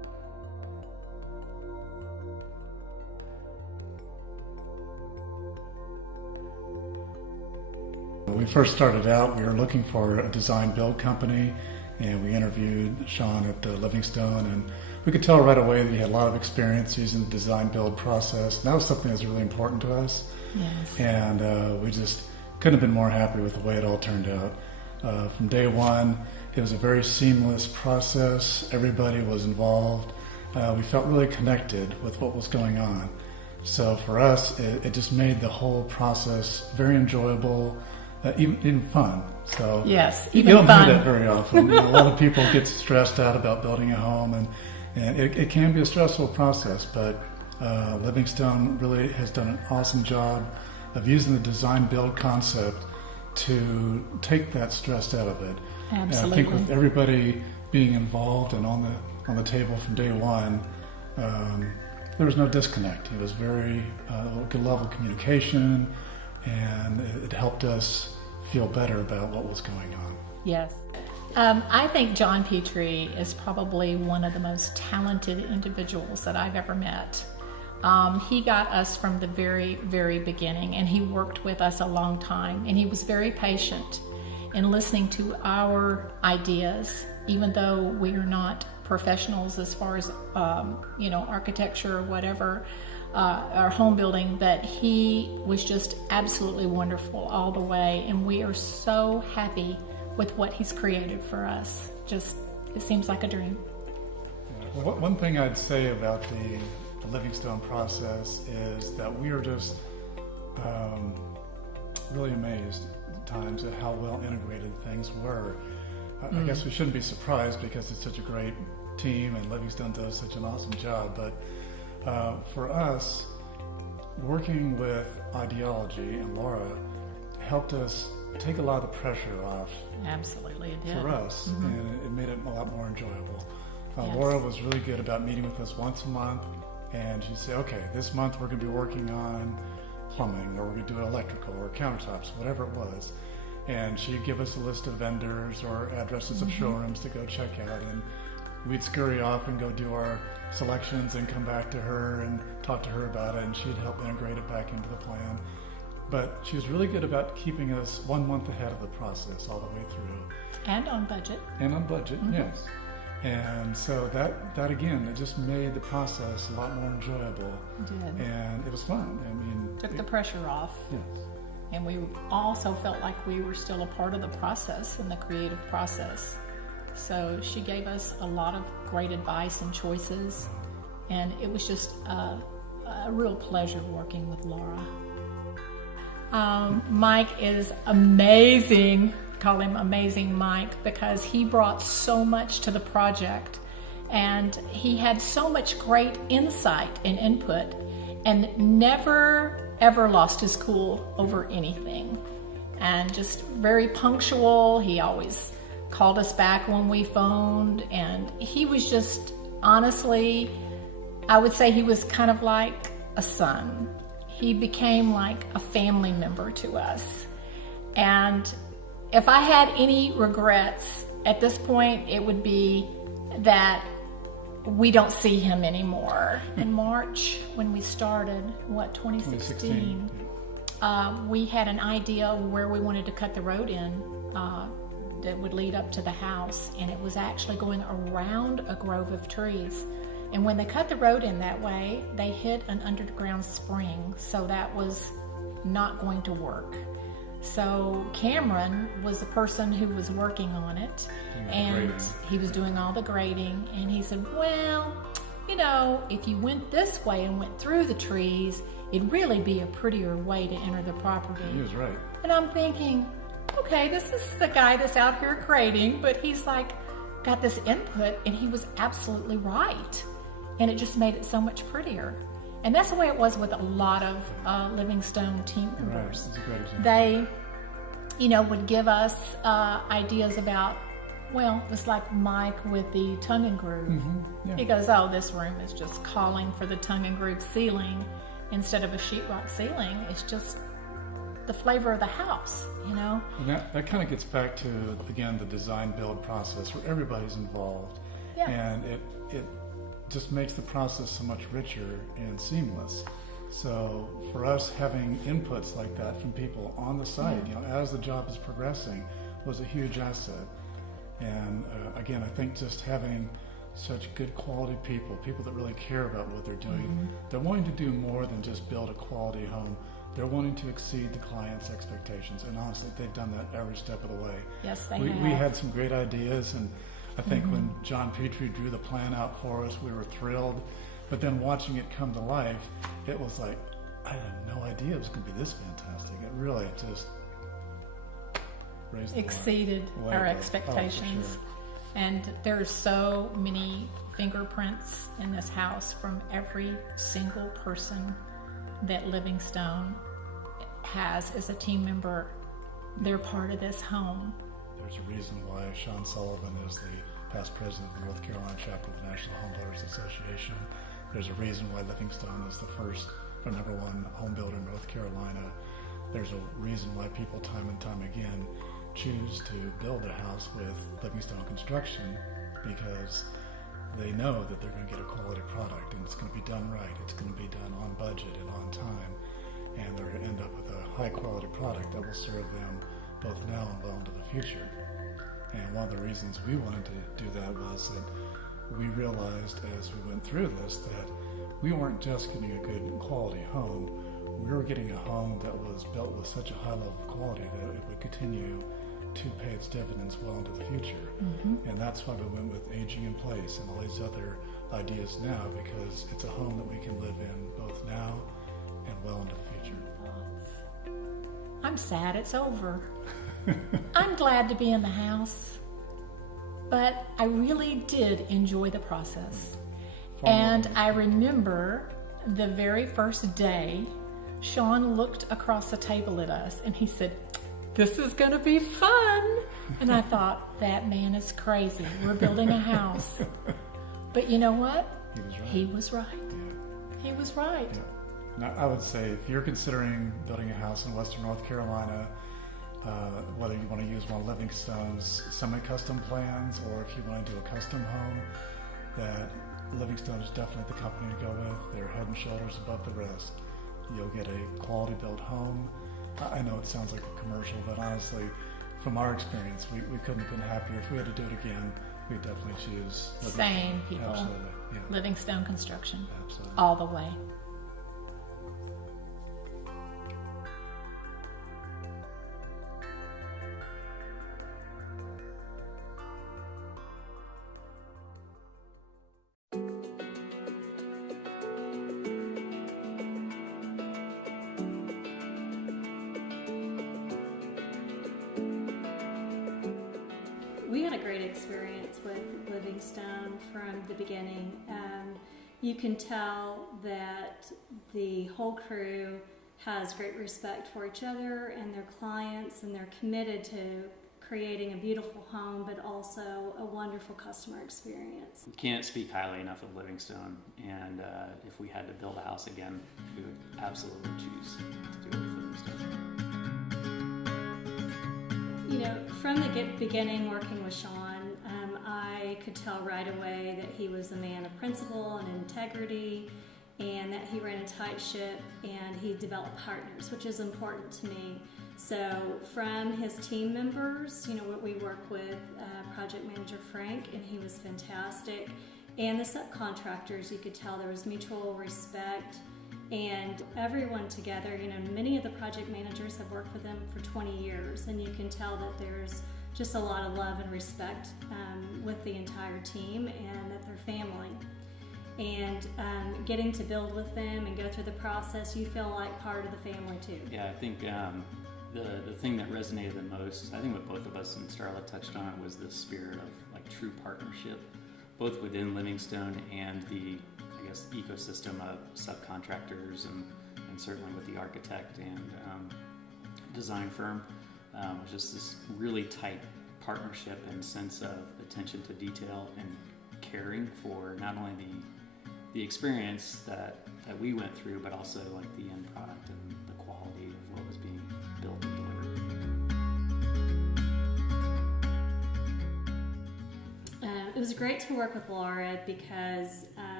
we first started out, we were looking for a design build company, and we interviewed Sean at Livingstone, and we could tell right away that he had a lot of experience using the design build process. And that was something that was really important to us. Yes. And we just couldn't have been more happy with the way it all turned out. From day one, it was a very seamless process. Everybody was involved. We felt really connected with what was going on. So for us, it just made the whole process very enjoyable, even fun. So yes, you even don't fun. hear that very often. You know, a lot of people get stressed out about building a home, and it can be a stressful process. But Livingstone really has done an awesome job of using the design build concept to take that stress out of it. Absolutely. And I think with everybody being involved and on the table from day one, there was no disconnect. It was very good level of communication, and it helped us feel better about what was going on. Yes. I think John Petrie is probably one of the most talented individuals that I've ever met. He got us from the very, very beginning, and he worked with us a long time, and he was very patient in listening to our ideas, even though we are not professionals as far as architecture or whatever, our home building, but he was just absolutely wonderful all the way, and we are so happy with what he's created for us. Just, it seems like a dream. Well, one thing I'd say about the Livingstone process is that we are just really amazed at times at how well integrated things were. I guess we shouldn't be surprised because it's such a great team and Livingstone does such an awesome job, but for us, working with Ideology and Laura helped us take a lot of the pressure off. Absolutely, it did. For us, and it made it a lot more enjoyable. Yes. Laura was really good about meeting with us once a month, and she'd say, okay, this month we're going to be working on plumbing, or we're going to do electrical, or countertops, whatever it was. And she'd give us a list of vendors or addresses of showrooms to go check out, and we'd scurry off and go do our selections and come back to her and talk to her about it, and she'd help integrate it back into the plan. But she was really good about keeping us 1 month ahead of the process all the way through. And on budget. And on budget, yes. And so that again, it just made the process a lot more enjoyable. It did. And it was fun. I mean, Took the pressure off. Yes. And we also felt like we were still a part of the process and the creative process. So she gave us a lot of great advice and choices, and it was just a real pleasure working with Laura. Mike is amazing. Call him Amazing Mike, because he brought so much to the project, and he had so much great insight and input, and never ever lost his cool over anything, and just very punctual. He always called us back when we phoned, and he was just, honestly, I would say he was kind of like a son. He became like a family member to us. And if I had any regrets at this point, it would be that we don't see him anymore. In March, when we started, 2016, we had an idea where we wanted to cut the road in that would lead up to the house, and it was actually going around a grove of trees. And when they cut the road in that way, they hit an underground spring, so that was not going to work. So Cameron was the person who was working on it, and he was doing all the grading, and he said, well, if you went this way and went through the trees, it'd really be a prettier way to enter the property. he was right. And I'm thinking, okay, this is the guy that's out here grading, but he's got this input, and he was absolutely right. And it just made it so much prettier. And that's the way it was with a lot of Livingstone team members. Right. That's a great example. They, would give us ideas about, well, it's like Mike with the tongue and groove. Yeah. He goes, oh, this room is just calling for the tongue and groove ceiling instead of a sheetrock ceiling. It's just the flavor of the house, And that kind of gets back to, again, the design build process where everybody's involved. Yeah. And it just makes the process so much richer and seamless. So for us, having inputs like that from people on the site, as the job is progressing, was a huge asset. And again, I think just having such good quality people that really care about what they're doing, they're wanting to do more than just build a quality home. They're wanting to exceed the client's expectations, and honestly, they've done that every step of the way. Yes, they We have. had some great ideas, and I think when John Petrie drew the plan out for us, we were thrilled. But then watching it come to life, it was like, I had no idea it was going to be this fantastic. It really just raised the Exceeded bar. our Way above. expectations. Oh, for sure. And there's so many fingerprints in this house from every single person that Livingstone has as a team member. They're part of this home. There's a reason why Sean Sullivan is the past president of the North Carolina chapter of the National Home Builders Association. There's a reason why Livingstone is the first or number one home builder in North Carolina. There's a reason why people time and time again choose to build a house with Livingstone Construction, because they know that they're going to get a quality product and it's going to be done right. It's going to be done on budget and on time, and they're going to end up with a high quality product that will serve them both now and well into the future. And one of the reasons we wanted to do that was that we realized as we went through this that we weren't just getting a good quality home, we were getting a home that was built with such a high level of quality that it would continue to pay its dividends well into the future. And that's why we went with aging in place and all these other ideas now, because it's a home that we can live in both now and well into the future. I'm sad it's over. I'm glad to be in the house, but I really did enjoy the process. And I remember the very first day, Sean looked across the table at us and he said, "This is going to be fun." And I thought, that man is crazy. We're building a house. But you know what? He was right. He was right. Yeah. Now, I would say if you're considering building a house in Western North Carolina, whether you want to use one of Livingstone's semi-custom plans or if you want to do a custom home, that Livingstone is definitely the company to go with. They're head and shoulders above the rest. You'll get a quality built home. I know it sounds like a commercial, but honestly, from our experience, we couldn't have been happier. If we had to do it again, we'd definitely choose Livingstone. Same people. Absolutely. Yeah. Livingstone Construction. Absolutely. All the way. We had a great experience with Livingstone from the beginning. You can tell that the whole crew has great respect for each other and their clients, and they're committed to creating a beautiful home, but also a wonderful customer experience. Can't speak highly enough of Livingstone, and if we had to build a house again, we would absolutely choose to do it with Livingstone. You know, from the beginning working with Sean, I could tell right away that he was a man of principle and integrity, and that he ran a tight ship and he developed partners, which is important to me. So from his team members, you know, we work with project manager Frank, and he was fantastic. And the subcontractors, you could tell there was mutual respect, and everyone together. You know, many of the project managers have worked with them for 20 years, and you can tell that there's just a lot of love and respect with the entire team, and that they're family. And getting to build with them and go through the process, you feel like part of the family too. Yeah, I think the thing that resonated the most, I think what both of us and Starla touched on, was the spirit of like true partnership, both within Livingstone and the, I guess, ecosystem of subcontractors, and certainly with the architect and design firm. It was just this really tight partnership and sense of attention to detail and caring for not only the experience that we went through, but also like the end product and the quality of what was being built and delivered. It was great to work with Laura because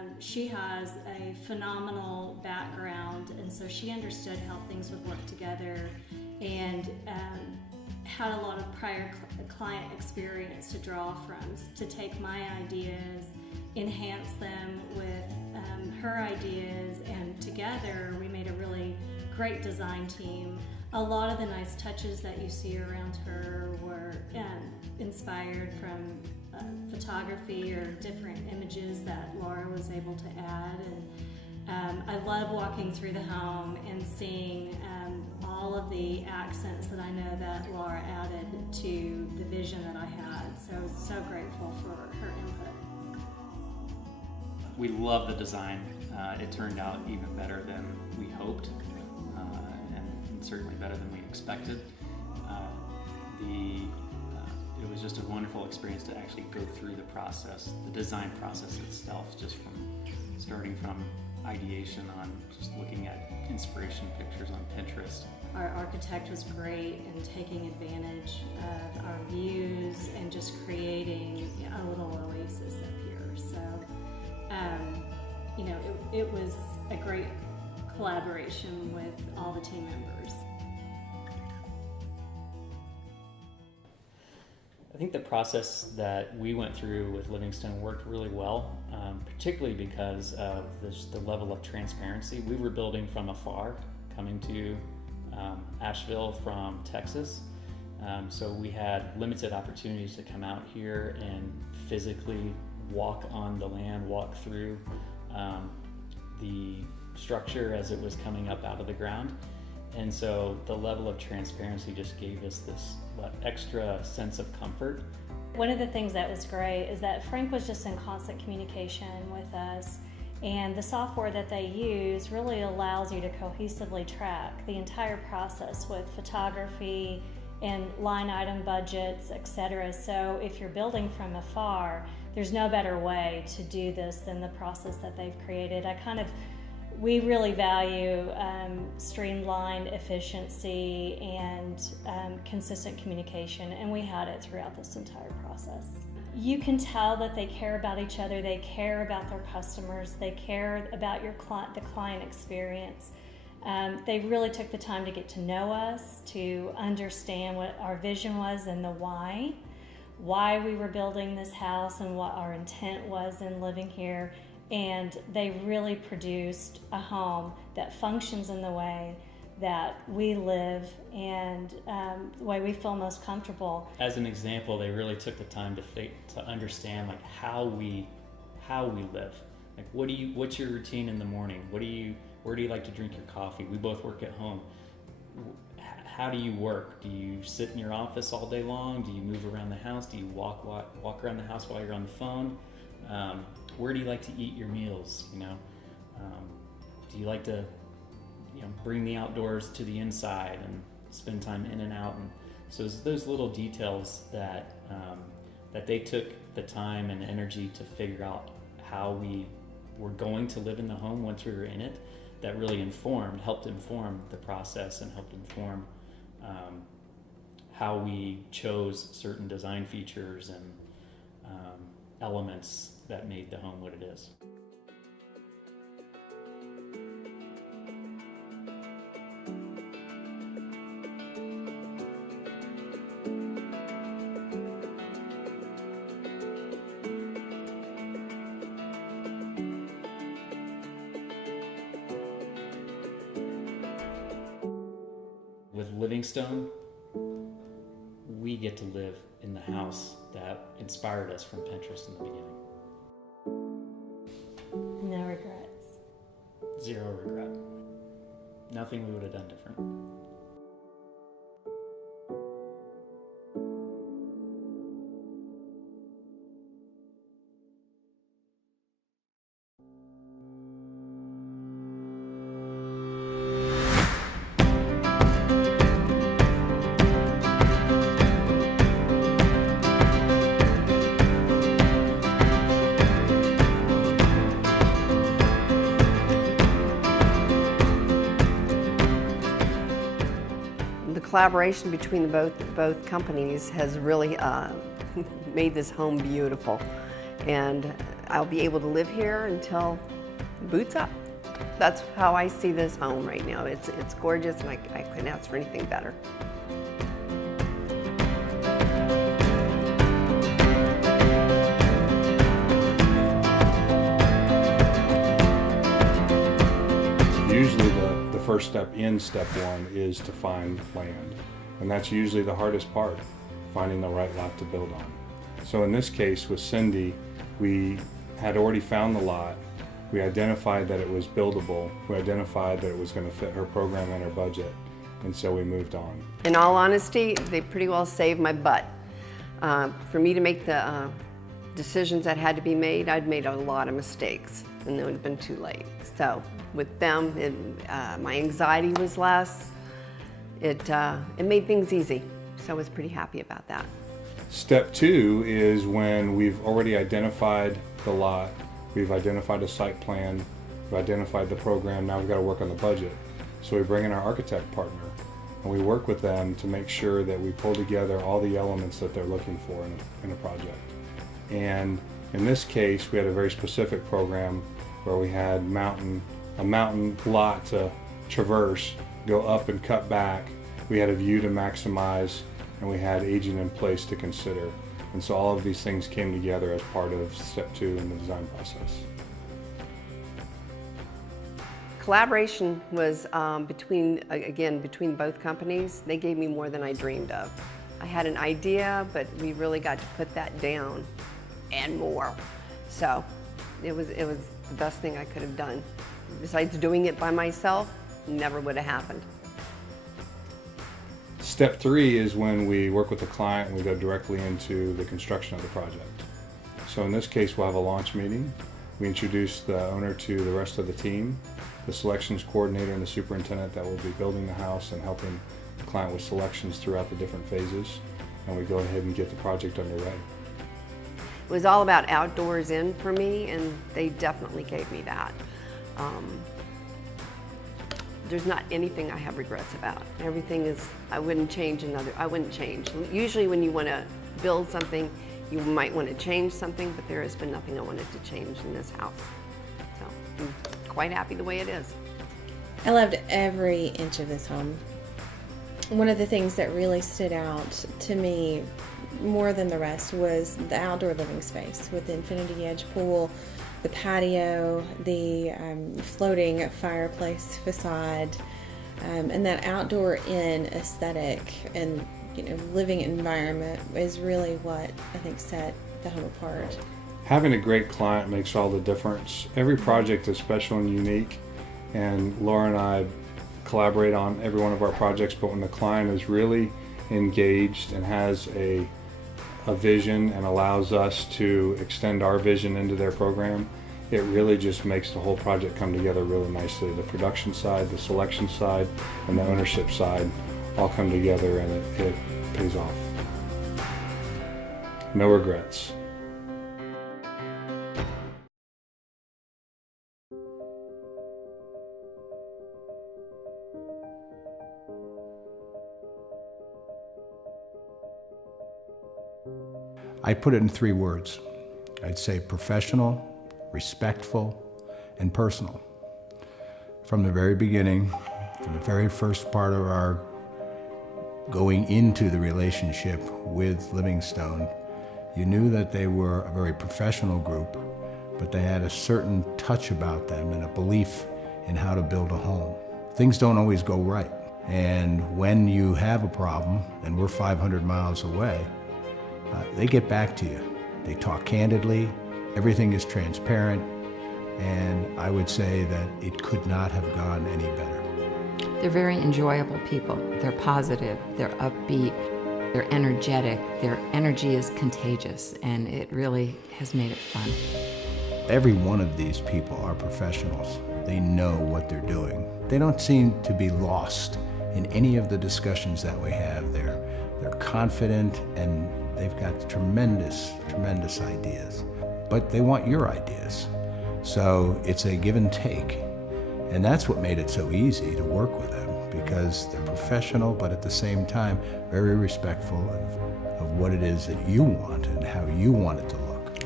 she has a phenomenal background, and so she understood how things would work together, and had a lot of prior client experience to draw from, to take my ideas, enhance them with her ideas, and together we made a really great design team. A lot of the nice touches that you see around her were inspired from photography or different images that Laura was able to add. And I love walking through the home and seeing all of the accents that I know that Laura added to the vision that I had. So grateful for her input. We love the design. It turned out even better than we hoped, and certainly better than we expected. It was just a wonderful experience to actually go through the process, the design process itself, just from starting from ideation on just looking at inspiration pictures on Pinterest. Our architect was great in taking advantage of our views and just creating a little oasis up here. So, it was a great collaboration with all the team members. I think the process that we went through with Livingstone worked really well, particularly because of the level of transparency. We were building from afar, coming to Asheville from Texas, so we had limited opportunities to come out here and physically walk on the land, walk through the structure as it was coming up out of the ground. And so the level of transparency just gave us this extra sense of comfort. One of the things that was great is that Frank was just in constant communication with us, and the software that they use really allows you to cohesively track the entire process with photography and line item budgets, etc. So if you're building from afar, there's no better way to do this than the process that they've created. We really value streamlined efficiency and consistent communication, and we had it throughout this entire process. You can tell that they care about each other, they care about their customers, they care about the client experience. They really took the time to get to know us, to understand what our vision was and the why we were building this house and what our intent was in living here. And they really produced a home that functions in the way that we live and the way we feel most comfortable. As an example, they really took the time to understand how we live. Like, what's your routine in the morning? Where do you like to drink your coffee? We both work at home. How do you work? Do you sit in your office all day long? Do you move around the house? Do you walk around the house while you're on the phone? Where do you like to eat your meals? Do you like to, bring the outdoors to the inside and spend time in and out? And so it's those little details that they took the time and energy to figure out how we were going to live in the home once we were in it, that really helped inform the process and helped inform how we chose certain design features and elements that made the home what it is. With Livingstone, we get to live in the house that inspired us from Pinterest in the beginning. No regrets. Zero regret. Nothing we would have done different. Collaboration between both companies has really made this home beautiful. and I'll be able to live here until boots up. That's how I see this home right now. It's gorgeous, and I couldn't ask for anything better. Usually the first step in step one is to find land. And that's usually the hardest part, finding the right lot to build on. So in this case with Cindy, we had already found the lot. We identified that it was buildable. We identified that it was going to fit her program and her budget. And so we moved on. In all honesty, they pretty well saved my butt. For me to make the decisions that had to be made, I'd made a lot of mistakes, and it would have been too late. So with them, my anxiety was less. It made things easy, so I was pretty happy about that. Step two is when we've already identified the lot, we've identified a site plan, we've identified the program, now we've got to work on the budget. So we bring in our architect partner, and we work with them to make sure that we pull together all the elements that they're looking for in a project. And in this case, we had a very specific program where we had a mountain lot to traverse, go up and cut back. We had a view to maximize, and we had aging in place to consider. And so all of these things came together as part of step two in the design process. Collaboration was between both companies. They gave me more than I dreamed of. I had an idea, but we really got to put that down and more. So it was the best thing I could have done. Besides doing it by myself, never would have happened. Step three is when we work with the client and we go directly into the construction of the project. So in this case, we'll have a launch meeting. We introduce the owner to the rest of the team, the selections coordinator and the superintendent that will be building the house and helping the client with selections throughout the different phases. And we go ahead and get the project underway. It was all about outdoors in for me, and they definitely gave me that. There's not anything I have regrets about. Everything is, I wouldn't change. Usually when you want to build something, you might want to change something, but there has been nothing I wanted to change in this house. So I'm quite happy the way it is. I loved every inch of this home. One of the things that really stood out to me more than the rest was the outdoor living space with the Infinity Edge pool, the patio, the floating fireplace facade, and that outdoor in aesthetic and living environment is really what I think set the home apart. Having a great client makes all the difference. Every project is special and unique, and Laura and I collaborate on every one of our projects, but when the client is really engaged and has a vision and allows us to extend our vision into their program, it really just makes the whole project come together really nicely. The production side, the selection side, and the ownership side all come together, and it pays off. No regrets. I put it in 3 words. I'd say professional, respectful, and personal. From the very beginning, from the very first part of our going into the relationship with Livingstone, you knew that they were a very professional group, but they had a certain touch about them and a belief in how to build a home. Things don't always go right. And when you have a problem, and we're 500 miles away, they get back to you. They talk candidly, everything is transparent, and I would say that it could not have gone any better. They're very enjoyable people. They're positive, they're upbeat, they're energetic. Their energy is contagious, and it really has made it fun. Every one of these people are professionals. They know what they're doing. They don't seem to be lost in any of the discussions that we have. They're confident, and they've got tremendous, tremendous ideas. But they want your ideas. So it's a give and take. And that's what made it so easy to work with them, because they're professional, but at the same time, very respectful of what it is that you want and how you want it to look.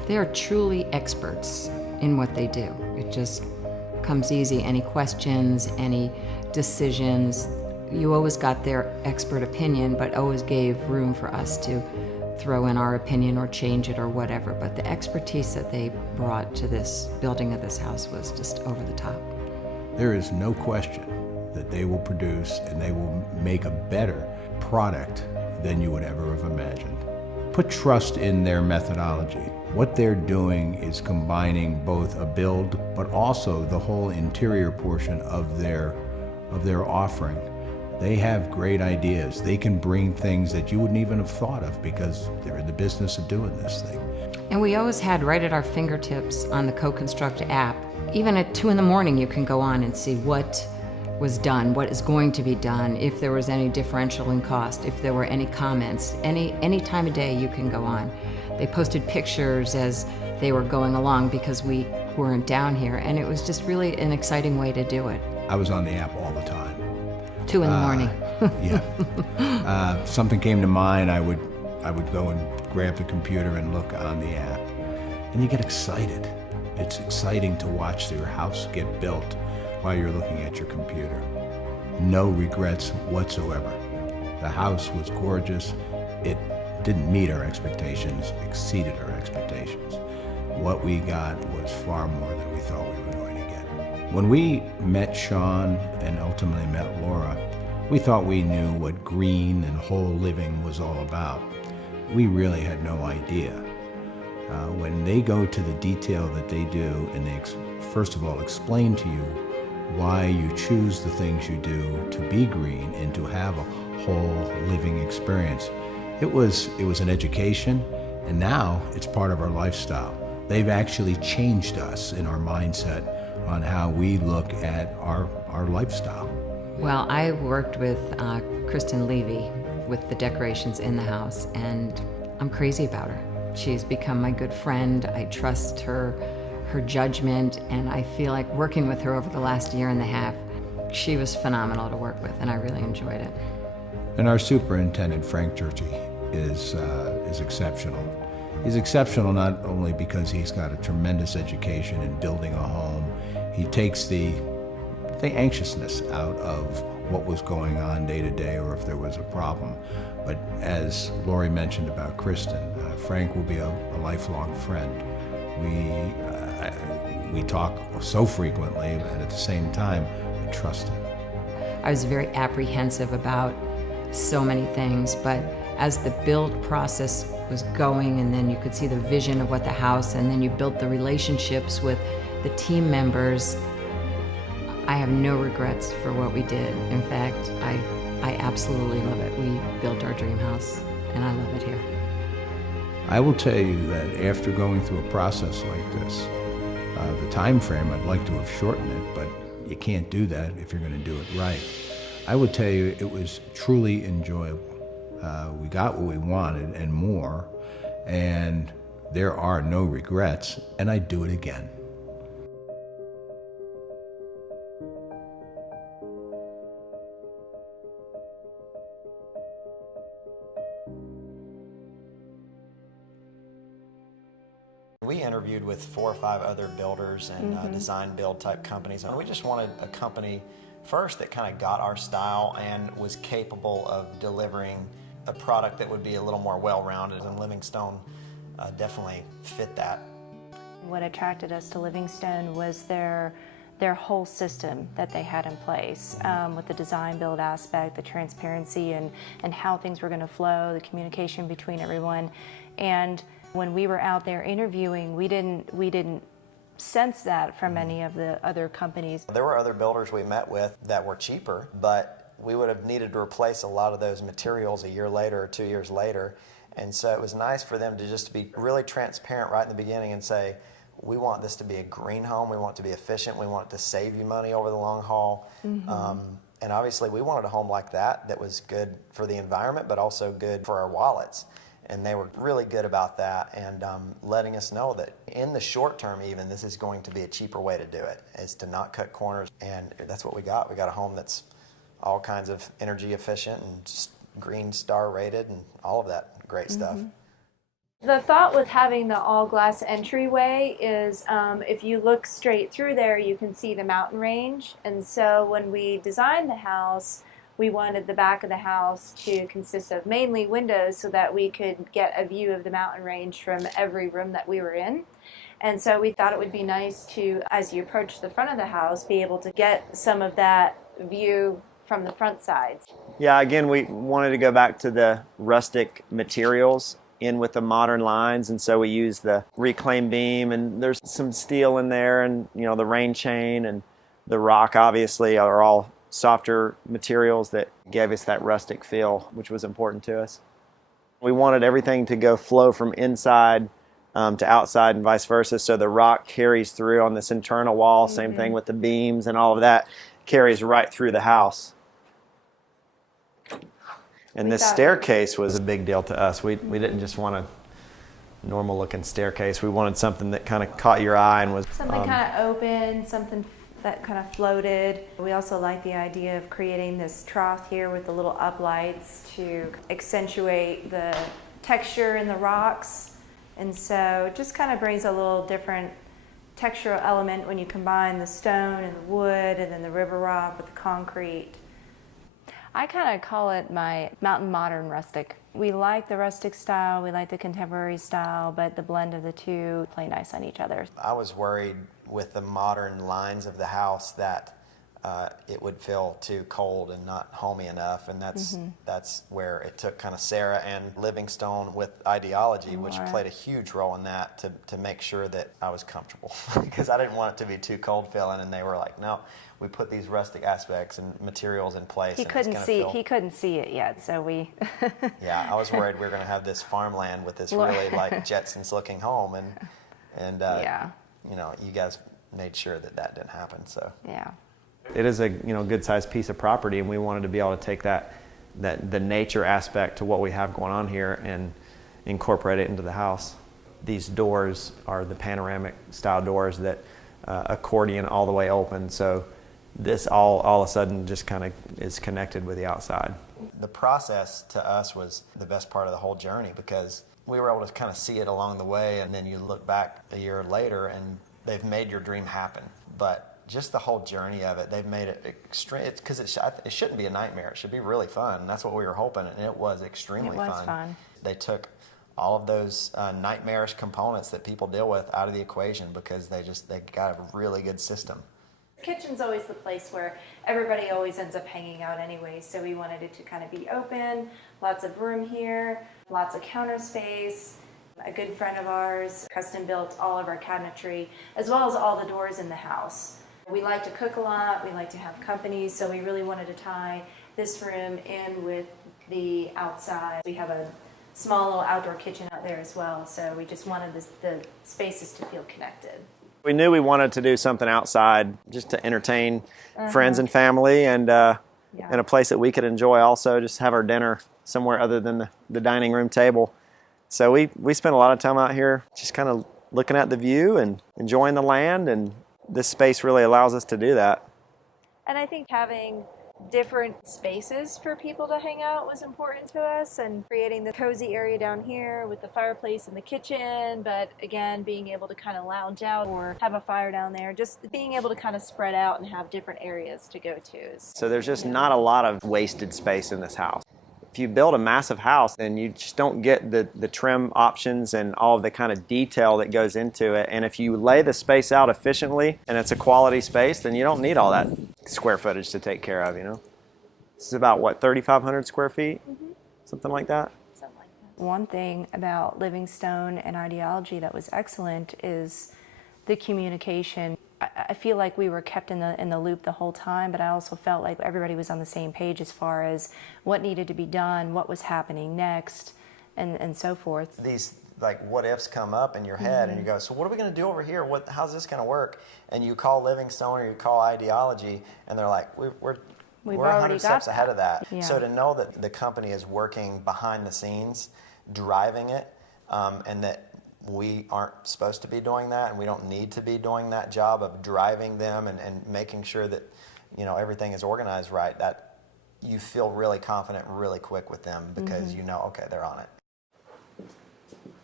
They are truly experts in what they do. It just comes easy. Any questions, any decisions, you always got their expert opinion, but always gave room for us to throw in our opinion or change it or whatever. But the expertise that they brought to this building of this house was just over the top. There is no question that they will produce and they will make a better product than you would ever have imagined. Put trust in their methodology. What they're doing is combining both a build, but also the whole interior portion of their offering. They have great ideas. They can bring things that you wouldn't even have thought of because they're in the business of doing this thing. And we always had right at our fingertips on the Co-Construct app. Even at 2 in the morning, you can go on and see what was done, what is going to be done, if there was any differential in cost, if there were any comments. Any time of day you can go on. They posted pictures as they were going along because we weren't down here, and it was just really an exciting way to do it. I was on the app all the time. 2 in the morning. Yeah. Something came to mind, I would go and grab the computer and look on the app. And you get excited. It's exciting to watch your house get built while you're looking at your computer. No regrets whatsoever. The house was gorgeous. It didn't meet our expectations, exceeded our expectations. What we got was far more than we thought we were going to get. When we met Sean and ultimately met Laura, we thought we knew what green and whole living was all about. We really had no idea. When they go to the detail that they do, and they first of all explain to you why you choose the things you do to be green and to have a whole living experience, it was an education, and now it's part of our lifestyle. They've actually changed us in our mindset on how we look at our lifestyle. Well, I worked with Kristen Levy with the decorations in the house, and I'm crazy about her. She's become my good friend. I trust her judgment, and I feel like working with her over the last year and a half, she was phenomenal to work with, and I really enjoyed it. And our superintendent, Frank Churchy, is exceptional. He's exceptional not only because he's got a tremendous education in building a home. He takes the anxiousness out of what was going on day to day or if there was a problem. But as Lori mentioned about Kristen, Frank will be a lifelong friend. We talk so frequently, and at the same time, I trust him. I was very apprehensive about so many things, but as the build process was going, and then you could see the vision of what the house, and then you built the relationships with the team members, I have no regrets for what we did. In fact, I absolutely love it. We built our dream house, and I love it here. I will tell you that after going through a process like this, the time frame, I'd like to have shortened it, but you can't do that if you're going to do it right. I would tell you it was truly enjoyable. We got what we wanted and more, and there are no regrets, and I'd do it again. We interviewed with 4 or 5 other builders and design build type companies, and we just wanted a company first that kind of got our style and was capable of delivering a product that would be a little more well-rounded, and Livingstone definitely fit that. What attracted us to Livingstone was their whole system that they had in place, with the design build aspect, the transparency, and how things were going to flow, the communication between everyone. And when we were out there interviewing, we didn't sense that from any of the other companies. There were other builders we met with that were cheaper, but we would have needed to replace a lot of those materials a year later or 2 years later. And so it was nice for them to just be really transparent right in the beginning and say, we want this to be a green home, we want it to be efficient, we want it to save you money over the long haul. And obviously we wanted a home like that was good for the environment, but also good for our wallets. And they were really good about that, and letting us know that in the short term even, this is going to be a cheaper way to do it, is to not cut corners. And that's what we got. We got a home that's all kinds of energy efficient and Green Star rated and all of that great stuff. The thought with having the all glass entryway is if you look straight through there, you can see the mountain range. And so when we designed the house, we wanted the back of the house to consist of mainly windows so that we could get a view of the mountain range from every room that we were in. And so we thought it would be nice to, as you approach the front of the house, be able to get some of that view from the front sides. Yeah, again, we wanted to go back to the rustic materials in with the modern lines, and so we used the reclaimed beam, and there's some steel in there, and the rain chain and the rock obviously are all softer materials that gave us that rustic feel, which was important to us. We wanted everything to flow from inside to outside and vice versa, so the rock carries through on this internal wall. Same thing with the beams, and all of that carries right through the house. And this staircase was a big deal to us. We didn't just want a normal looking staircase. We wanted something that kind of caught your eye and was something kind of open, something that kind of floated. We also like the idea of creating this trough here with the little uplights to accentuate the texture in the rocks. And so it just kind of brings a little different textural element when you combine the stone and the wood and then the river rock with the concrete. I kind of call it my mountain modern rustic. We like the rustic style, we like the contemporary style, but the blend of the two play nice on each other. I was worried with the modern lines of the house that it would feel too cold and not homey enough, and that's where it took kind of Sarah and Livingstone with ideology, which played a huge role in that to make sure that I was comfortable because I didn't want it to be too cold feeling, and they were like, no, we put these rustic aspects and materials in place. He couldn't see it yet, so we. Yeah, I was worried we were going to have this farmland with this really like Jetsons looking home, and you guys made sure that didn't happen. So yeah. It is a good sized piece of property, and we wanted to be able to take the nature aspect to what we have going on here and incorporate it into the house. These doors are the panoramic style doors that accordion all the way open, so this all of a sudden just kind of is connected with the outside. The process to us was the best part of the whole journey because we were able to kind of see it along the way, and then you look back a year later and they've made your dream happen. But just the whole journey of it, they've made it extreme. Because it shouldn't be a nightmare. It should be really fun. That's what we were hoping, and it was extremely fun. They took all of those nightmarish components that people deal with out of the equation because they got a really good system. The kitchen's always the place where everybody always ends up hanging out anyway, so we wanted it to kind of be open, lots of room here, lots of counter space. A good friend of ours custom built all of our cabinetry, as well as all the doors in the house. We like to cook a lot, we like to have company, so we really wanted to tie this room in with the outside. We have a small little outdoor kitchen out there as well, so we just wanted the spaces to feel connected. We knew we wanted to do something outside just to entertain friends and family, and in a place that we could enjoy also, just have our dinner somewhere other than the dining room table. So we spent a lot of time out here just kind of looking at the view and enjoying the land, and this space really allows us to do that. And I think having different spaces for people to hang out was important to us, and creating the cozy area down here with the fireplace in the kitchen, but again, being able to kind of lounge out or have a fire down there, just being able to kind of spread out and have different areas to go to. So there's just not a lot of wasted space in this house. If you build a massive house, then you just don't get the trim options and all of the kind of detail that goes into it. And if you lay the space out efficiently and it's a quality space, then you don't need all that square footage to take care of, This is about, 3,500 square feet? Something like that? Something like that. One thing about Livingstone and ideology that was excellent is the communication. I feel like we were kept in the loop the whole time, but I also felt like everybody was on the same page as far as what needed to be done, what was happening next, and so forth. These what ifs come up in your head, and you go, so what are we going to do over here? How's this going to work? And you call Livingstone or you call ideology, and they're like, we're 100 steps ahead of that. Yeah. So to know that the company is working behind the scenes, driving it, and that we aren't supposed to be doing that, and we don't need to be doing that job of driving them and making sure that everything is organized right, that you feel really confident really quick with them because okay, they're on it.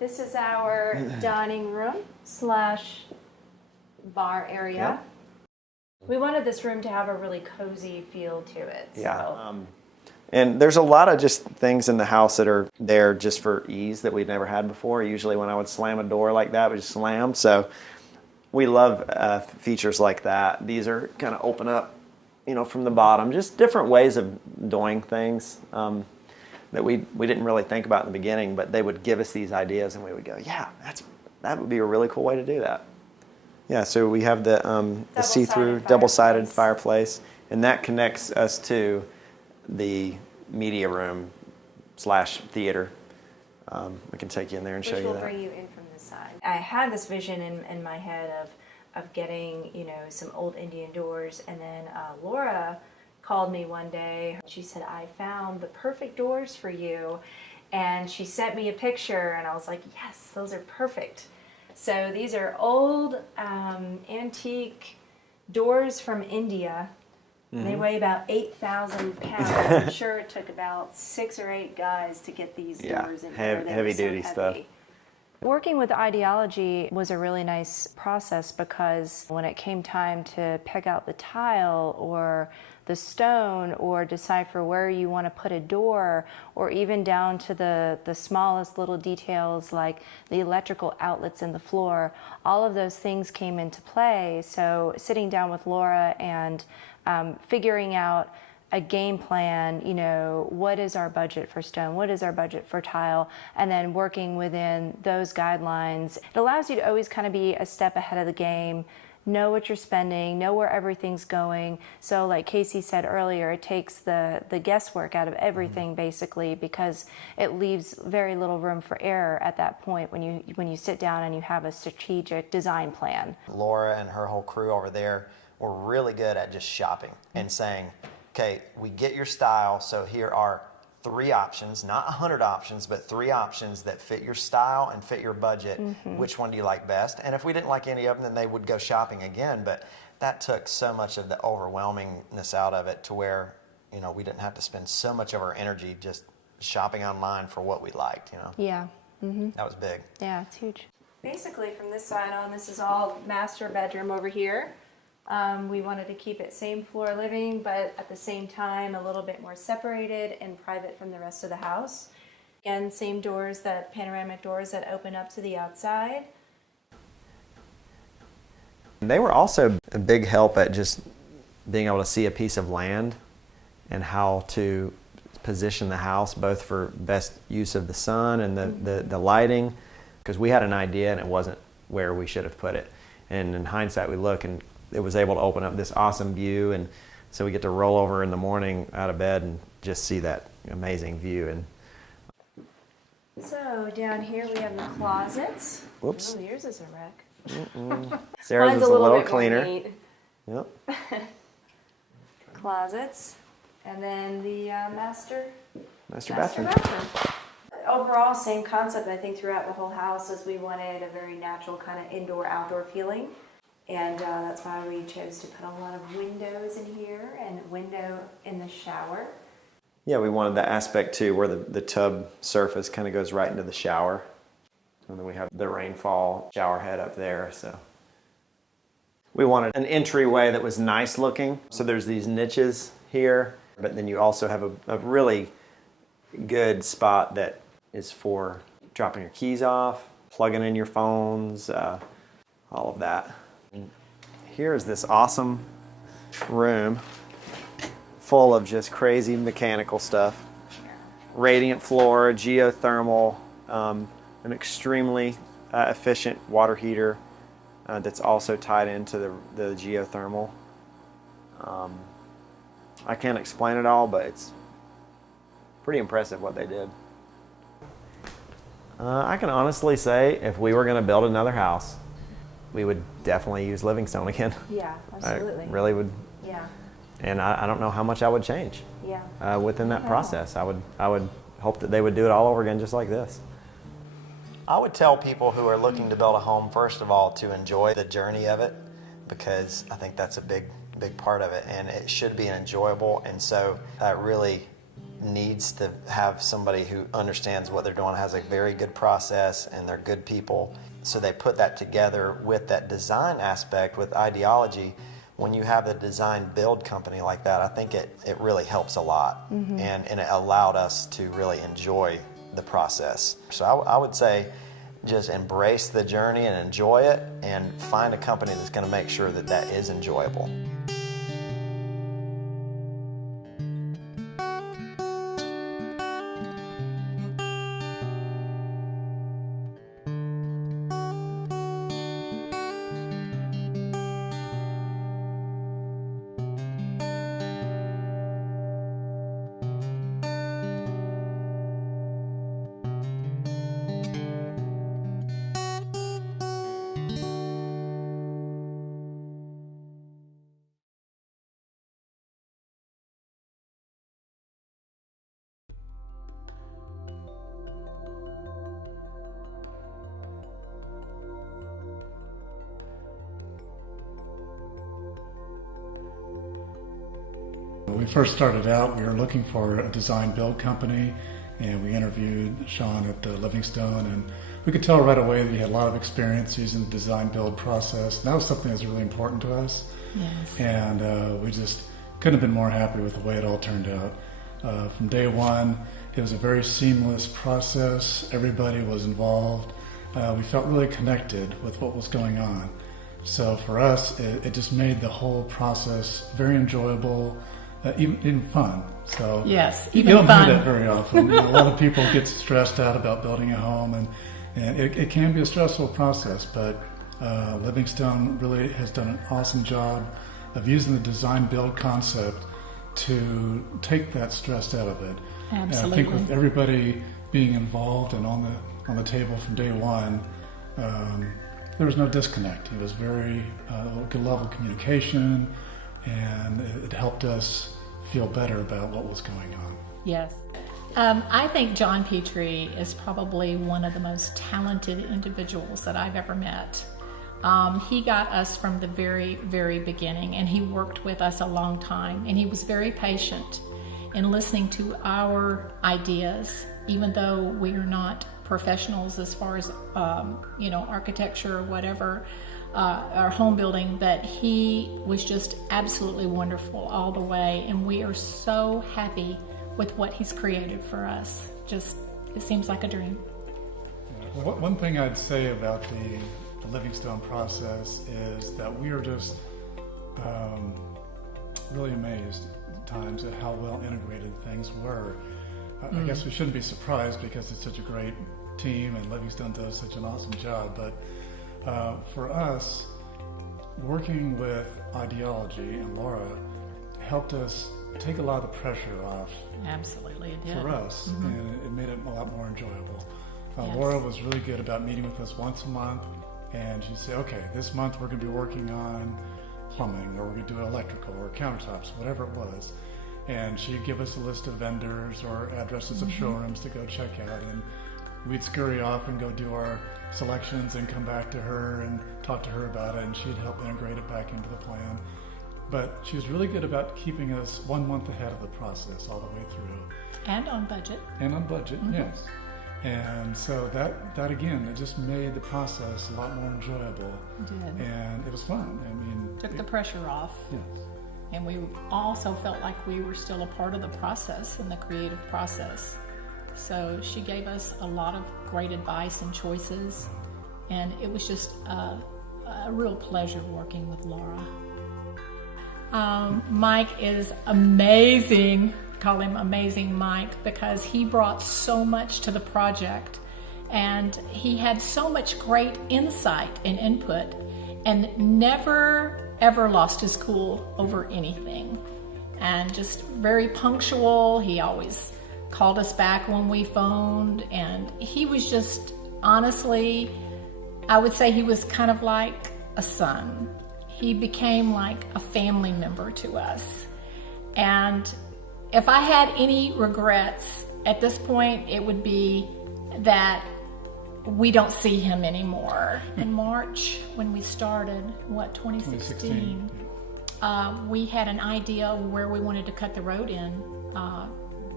This is our dining room slash bar area. Yep. We wanted this room to have a really cozy feel to it. Yeah. And there's a lot of just things in the house that are there just for ease that we've never had before. Usually when I would slam a door like that, we just slam. So we love features like that. These are kind of open up, you know, from the bottom. Just different ways of doing things that we didn't really think about in the beginning, but they would give us these ideas and we would go, yeah, that would be a really cool way to do that. Yeah, so we have the see-through double-sided fireplace, and that connects us to the media room slash theater. We can take you in there and show you that. Which will bring you in from this side. I had this vision in my head of getting, you know, some old Indian doors, and then Laura called me one day. She said, I found the perfect doors for you, and she sent me a picture, and I was like, yes, those are perfect. So these are old antique doors from India. Mm-hmm. They weigh about 8,000 pounds. I'm sure it took about 6 or 8 guys to get these doors in there. Heavy duty stuff. Working with Ideology was a really nice process because when it came time to pick out the tile or the stone or decipher where you want to put a door, or even down to the smallest little details like the electrical outlets in the floor, all of those things came into play. So sitting down with Laura and figuring out a game plan, you know, what is our budget for stone, what is our budget for tile, and then working within those guidelines. It allows you to always kind of be a step ahead of the game, know what you're spending, know where everything's going. So like Casey said earlier, it takes the guesswork out of everything basically, because it leaves very little room for error at that point when you sit down and you have a strategic design plan. Laura and her whole crew over there were really good at just shopping and saying, okay, we get your style, so here are 3 options, not 100 options, but 3 options that fit your style and fit your budget. Mm-hmm. Which one do you like best? And if we didn't like any of them, then they would go shopping again. But that took so much of the overwhelmingness out of it to where, you know, we didn't have to spend so much of our energy just shopping online for what we liked, you know? Yeah. Mm-hmm. That was big. Yeah, it's huge. Basically, from this side on, this is all master bedroom over here. We wanted to keep it same floor living, but at the same time a little bit more separated and private from the rest of the house. Again, same doors, that panoramic doors that open up to the outside. They were also a big help at just being able to see a piece of land and how to position the house both for best use of the sun and the lighting, because we had an idea and it wasn't where we should have put it. And in hindsight we look and it was able to open up this awesome view, and so we get to roll over in the morning out of bed and just see that amazing view. And so down here we have the closets. Whoops. Oh, yours is a wreck. Sarah's is a little cleaner. Yep. Closets, and then the master bathroom. Overall, same concept I think throughout the whole house, as we wanted a very natural kind of indoor-outdoor feeling. And that's why we chose to put a lot of windows in here and a window in the shower. Yeah, we wanted the aspect too where the tub surface kind of goes right into the shower. And then we have the rainfall shower head up there. So we wanted an entryway that was nice looking. So there's these niches here, but then you also have a really good spot that is for dropping your keys off, plugging in your phones, all of that. Here's this awesome room full of just crazy mechanical stuff. Radiant floor, geothermal, an extremely efficient water heater that's also tied into the geothermal. I can't explain it all, but it's pretty impressive what they did. I can honestly say if we were going to build another house, we would definitely use Livingstone again. Yeah, absolutely. I really would. Yeah. And I don't know how much I would change. Yeah. Within that process, I would hope that they would do it all over again, just like this. I would tell people who are looking to build a home, first of all, to enjoy the journey of it, because I think that's a big part of it, and it should be enjoyable. And so really needs to have somebody who understands what they're doing, has a very good process, and they're good people. So they put that together with that design aspect, with ideology. When you have a design build company like that, I think it really helps a lot. And it allowed us to really enjoy the process. So I would say just embrace the journey and enjoy it, and find a company that's going to make sure that that is enjoyable. When we first started out, we were looking for a design build company, and we interviewed Sean at Livingstone, and we could tell right away that he had a lot of experience using the design build process. And that was something that's really important to us. Yes. And we just couldn't have been more happy with the way it all turned out. From day one, it was a very seamless process. Everybody was involved. We felt really connected with what was going on. So for us, it just made the whole process very enjoyable, even fun. So yes, you even don't fun. hear that very often. A lot of people get stressed out about building a home, and it can be a stressful process. But Livingstone really has done an awesome job of using the design build concept to take that stress out of it. Absolutely. And I think with everybody being involved and on the table from day one, there was no disconnect. It was very good level of communication, and it helped us feel better about what was going on. Yes. I think John Petrie is probably one of the most talented individuals that I've ever met. He got us from the very, very beginning, and he worked with us a long time, and he was very patient in listening to our ideas, even though we are not professionals as far as architecture or whatever, our home building, but he was just absolutely wonderful all the way, and we are so happy with what he's created for us. Just, it seems like a dream. One thing I'd say about the Livingstone process is that we are just really amazed at times at how well integrated things were. I guess we shouldn't be surprised because it's such a great team and Livingstone does such an awesome job, but for us, working with ideology and Laura helped us take a lot of the pressure off. Absolutely, it did. For us, and it made it a lot more enjoyable. Yes. Laura was really good about meeting with us once a month, and she'd say, okay, this month we're going to be working on plumbing, or we're going to do electrical, or countertops, whatever it was. And she'd give us a list of vendors or addresses of showrooms to go check out, and we'd scurry off and go do our selections and come back to her and talk to her about it, and she'd help integrate it back into the plan. But she was really good about keeping us 1 month ahead of the process all the way through. And on budget. And on budget, yes. And so that again, it just made the process a lot more enjoyable. It did. And it was fun. I mean, Took the pressure off. Yes. And we also felt like we were still a part of the process and the creative process. So she gave us a lot of great advice and choices, and it was just a real pleasure working with Laura. Mike is amazing. Call him Amazing Mike, because he brought so much to the project, and he had so much great insight and input, and never ever lost his cool over anything, and just very punctual. He always called us back when we phoned, and he was just, honestly, I would say he was kind of like a son. He became like a family member to us. And if I had any regrets at this point, it would be that we don't see him anymore. In March, when we started, 2016, we had an idea where we wanted to cut the road in.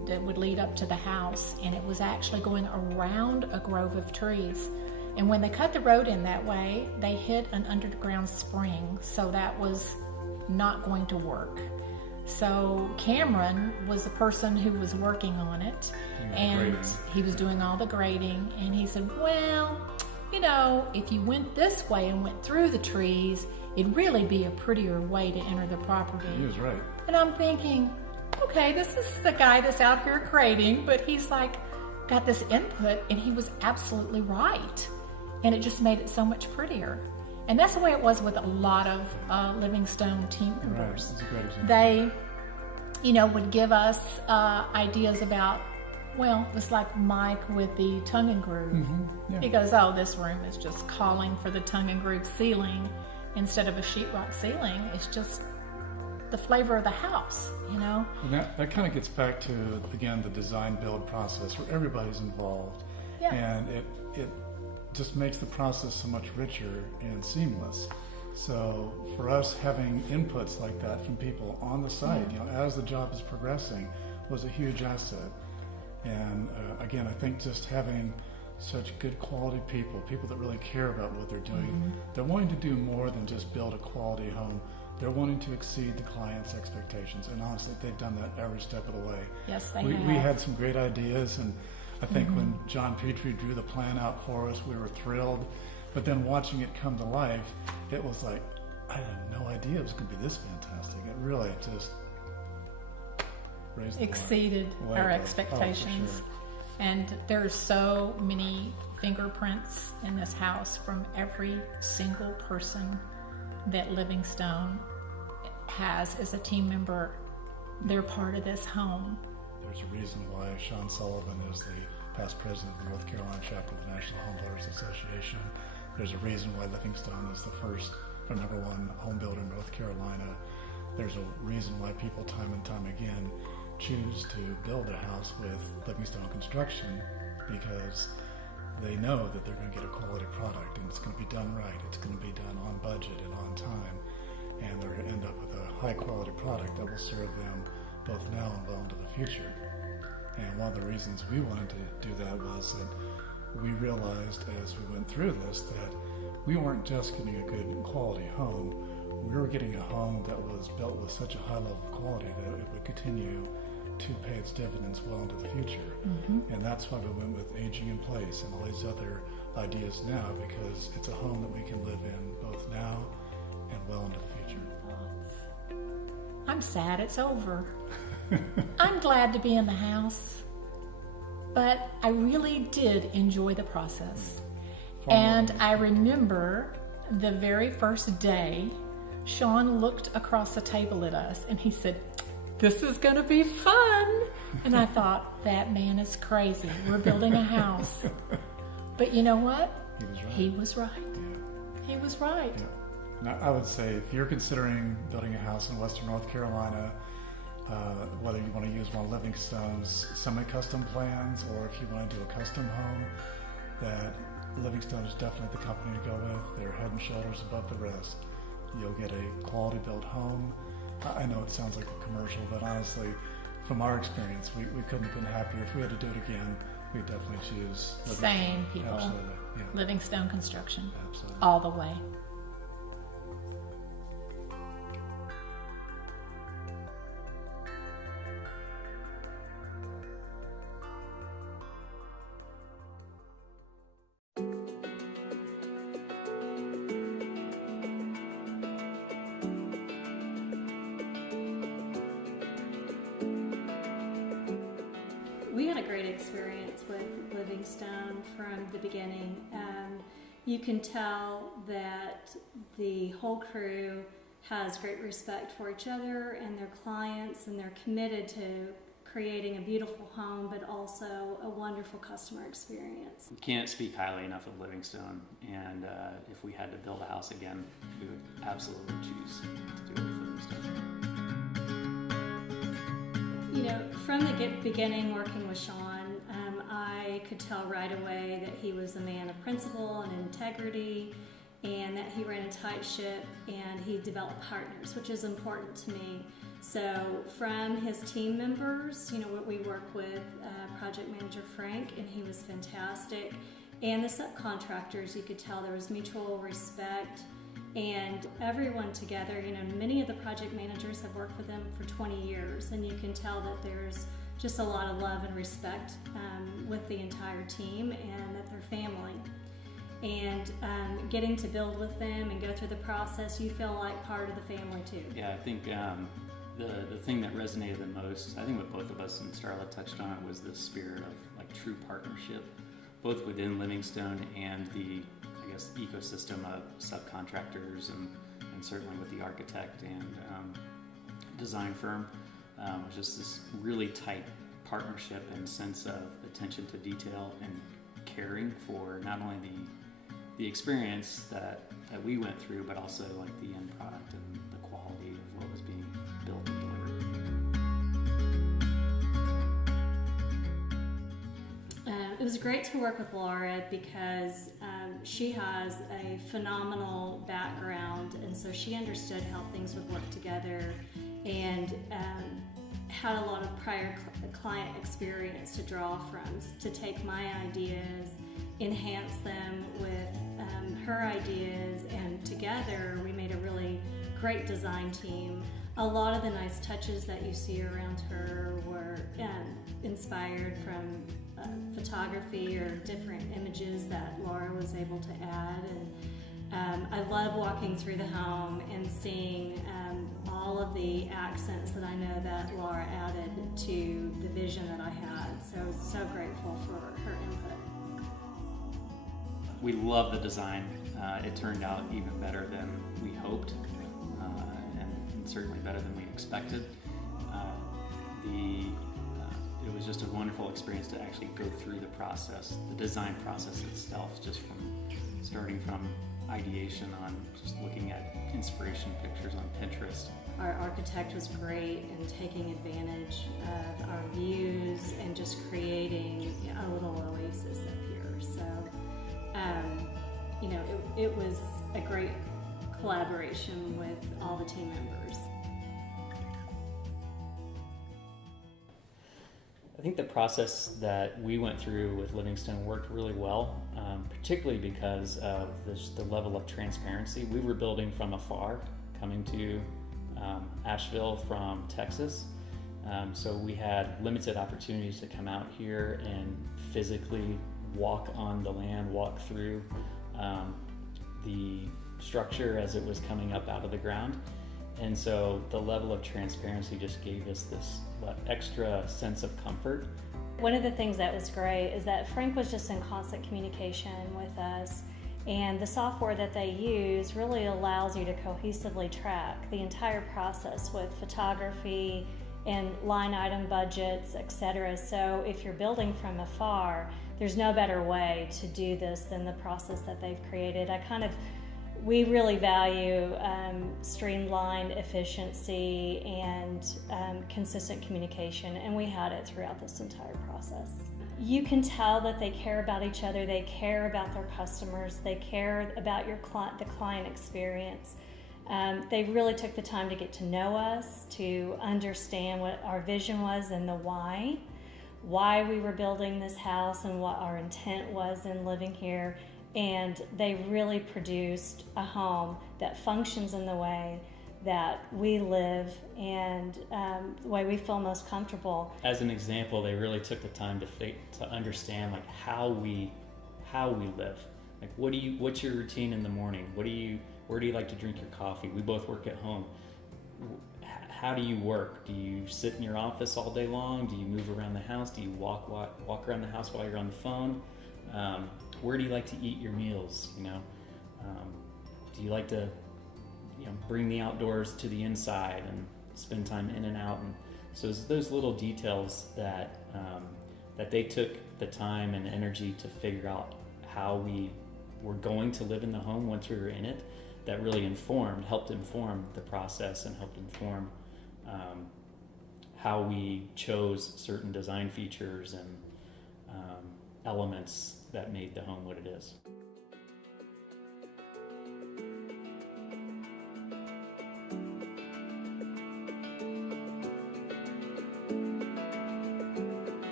that would lead up to the house, and it was actually going around a grove of trees. And when they cut the road in that way, they hit an underground spring, so that was not going to work. So Cameron was the person who was working on it, and he was doing all the grading, and he said, well, you know, if you went this way and went through the trees, it'd really be a prettier way to enter the property. He was right. And I'm thinking, okay, this is the guy that's out here grading, but he's like got this input, and he was absolutely right. And it just made it so much prettier. And that's the way it was with a lot of Livingstone team members. Right. That's a great example. They, you know, would give us ideas about, well, it was like Mike with the tongue and groove. Mm-hmm. Yeah. He goes, oh, this room is just calling for the tongue and groove ceiling instead of a sheetrock ceiling. It's just the flavor of the house, you know? And that kind of gets back to, again, the design build process where everybody's involved. Yeah. And it just makes the process so much richer and seamless. So for us, having inputs like that from people on the site, you know, as the job is progressing, was a huge asset. And again, I think just having such good quality people that really care about what they're doing, they're wanting to do more than just build a quality home. They're wanting to exceed the client's expectations, and honestly, they've done that every step of the way. Yes, they We have. had some great ideas, and I think when John Petrie drew the plan out for us, we were thrilled. But then watching it come to life, it was like, I had no idea it was going to be this fantastic. It really just raised the Exceeded bar. our Way above. expectations. Oh, for sure. And there's so many fingerprints in this house from every single person that Livingstone has as a team member. They're part of this home. There's a reason why Sean Sullivan is the past president of the North Carolina chapter of the National Home Builders Association. There's a reason why Livingstone is the first or number one home builder in North Carolina. There's a reason why people time and time again choose to build a house with Livingstone Construction, because they know that they're going to get a quality product and it's going to be done right. It's going to be done on budget and on time, and they're going to end up with a high quality product that will serve them both now and well into the future. And one of the reasons we wanted to do that was that we realized as we went through this that we weren't just getting a good quality home, we were getting a home that was built with such a high level of quality that it would continue to pay its dividends well into the future. And that's why we went with aging in place and all these other ideas now, because it's a home that we can live in both now and well into the future. I'm sad it's over. I'm glad to be in the house, but I really did enjoy the process. And I remember the very first day, Sean looked across the table at us and he said, "This is going to be fun." And I thought, that man is crazy. We're building a house. But you know what? He was right. He was right. Yeah. Now, I would say if you're considering building a house in Western North Carolina, whether you want to use one of Livingstone's semi-custom plans or if you want to do a custom home, that Livingstone is definitely the company to go with. They're head and shoulders above the rest. You'll get a quality built home. I know it sounds like a commercial, but honestly, from our experience, we couldn't have been happier. If we had to do it again, we'd definitely choose Livingstone. Same people. Absolutely. Yeah. Livingstone Construction. Absolutely. All the way. We had a great experience with Livingstone from the beginning. You can tell that the whole crew has great respect for each other and their clients, and they're committed to creating a beautiful home, but also a wonderful customer experience. Can't speak highly enough of Livingstone, and if we had to build a house again, we would absolutely choose to do it with Livingstone. You know, from the beginning working with Sean, I could tell right away that he was a man of principle and integrity, and that he ran a tight ship and he developed partners, which is important to me. So from his team members, we work with project manager Frank, and he was fantastic. And the subcontractors, you could tell there was mutual respect and everyone together. Many of the project managers have worked with them for 20 years, and you can tell that there's just a lot of love and respect with the entire team, and that they're family. And getting to build with them and go through the process, you feel like part of the family too. Yeah, I think the thing that resonated the most, I think what both of us and Starla touched on, was the spirit of like true partnership, both within Livingstone and the, I guess, ecosystem of subcontractors, and certainly with the architect and design firm. It was just this really tight partnership and sense of attention to detail and caring for not only the experience that we went through, but also like the end product and the quality of what was being built and delivered. It was great to work with Laura because she has a phenomenal background, and so she understood how things would work together, and had a lot of prior client experience to draw from, to take my ideas, enhance them with her ideas, and together we made a really great design team. A lot of the nice touches that you see around her were inspired from photography or different images that Laura was able to add. And I love walking through the home and seeing all of the accents that I know that Laura added to the vision that I had. So grateful for her input. We love the design. It turned out even better than we hoped, and certainly better than we expected. It was just a wonderful experience to actually go through the process, the design process itself, just from starting from ideation on just looking at inspiration pictures on Pinterest. Our architect was great in taking advantage of our views and just creating a little oasis up here. So, it was a great collaboration with all the team members. I think the process that we went through with Livingstone worked really well, particularly because of the level of transparency. We were building from afar, coming to Asheville from Texas, so we had limited opportunities to come out here and physically walk on the land, walk through the structure as it was coming up out of the ground. And so the level of transparency just gave us this extra sense of comfort. One of the things that was great is that Frank was just in constant communication with us, and the software that they use really allows you to cohesively track the entire process with photography and line item budgets, etc. So if you're building from afar, there's no better way to do this than the process that they've created. We really value streamlined efficiency and consistent communication, and we had it throughout this entire process. You can tell that they care about each other, they care about their customers, they care about the client experience. They really took the time to get to know us, to understand what our vision was and the why we were building this house and what our intent was in living here. And they really produced a home that functions in the way that we live and the way we feel most comfortable. As an example, they really took the time to understand like how we live. Like what's your routine in the morning? Where do you like to drink your coffee? We both work at home. How do you work? Do you sit in your office all day long? Do you move around the house? Do you walk around the house while you're on the phone? Where do you like to eat your meals? Do you like to, bring the outdoors to the inside and spend time in and out? And so it's those little details that they took the time and energy to figure out how we were going to live in the home once we were in it, that really helped inform the process and helped inform how we chose certain design features and elements that made the home what it is.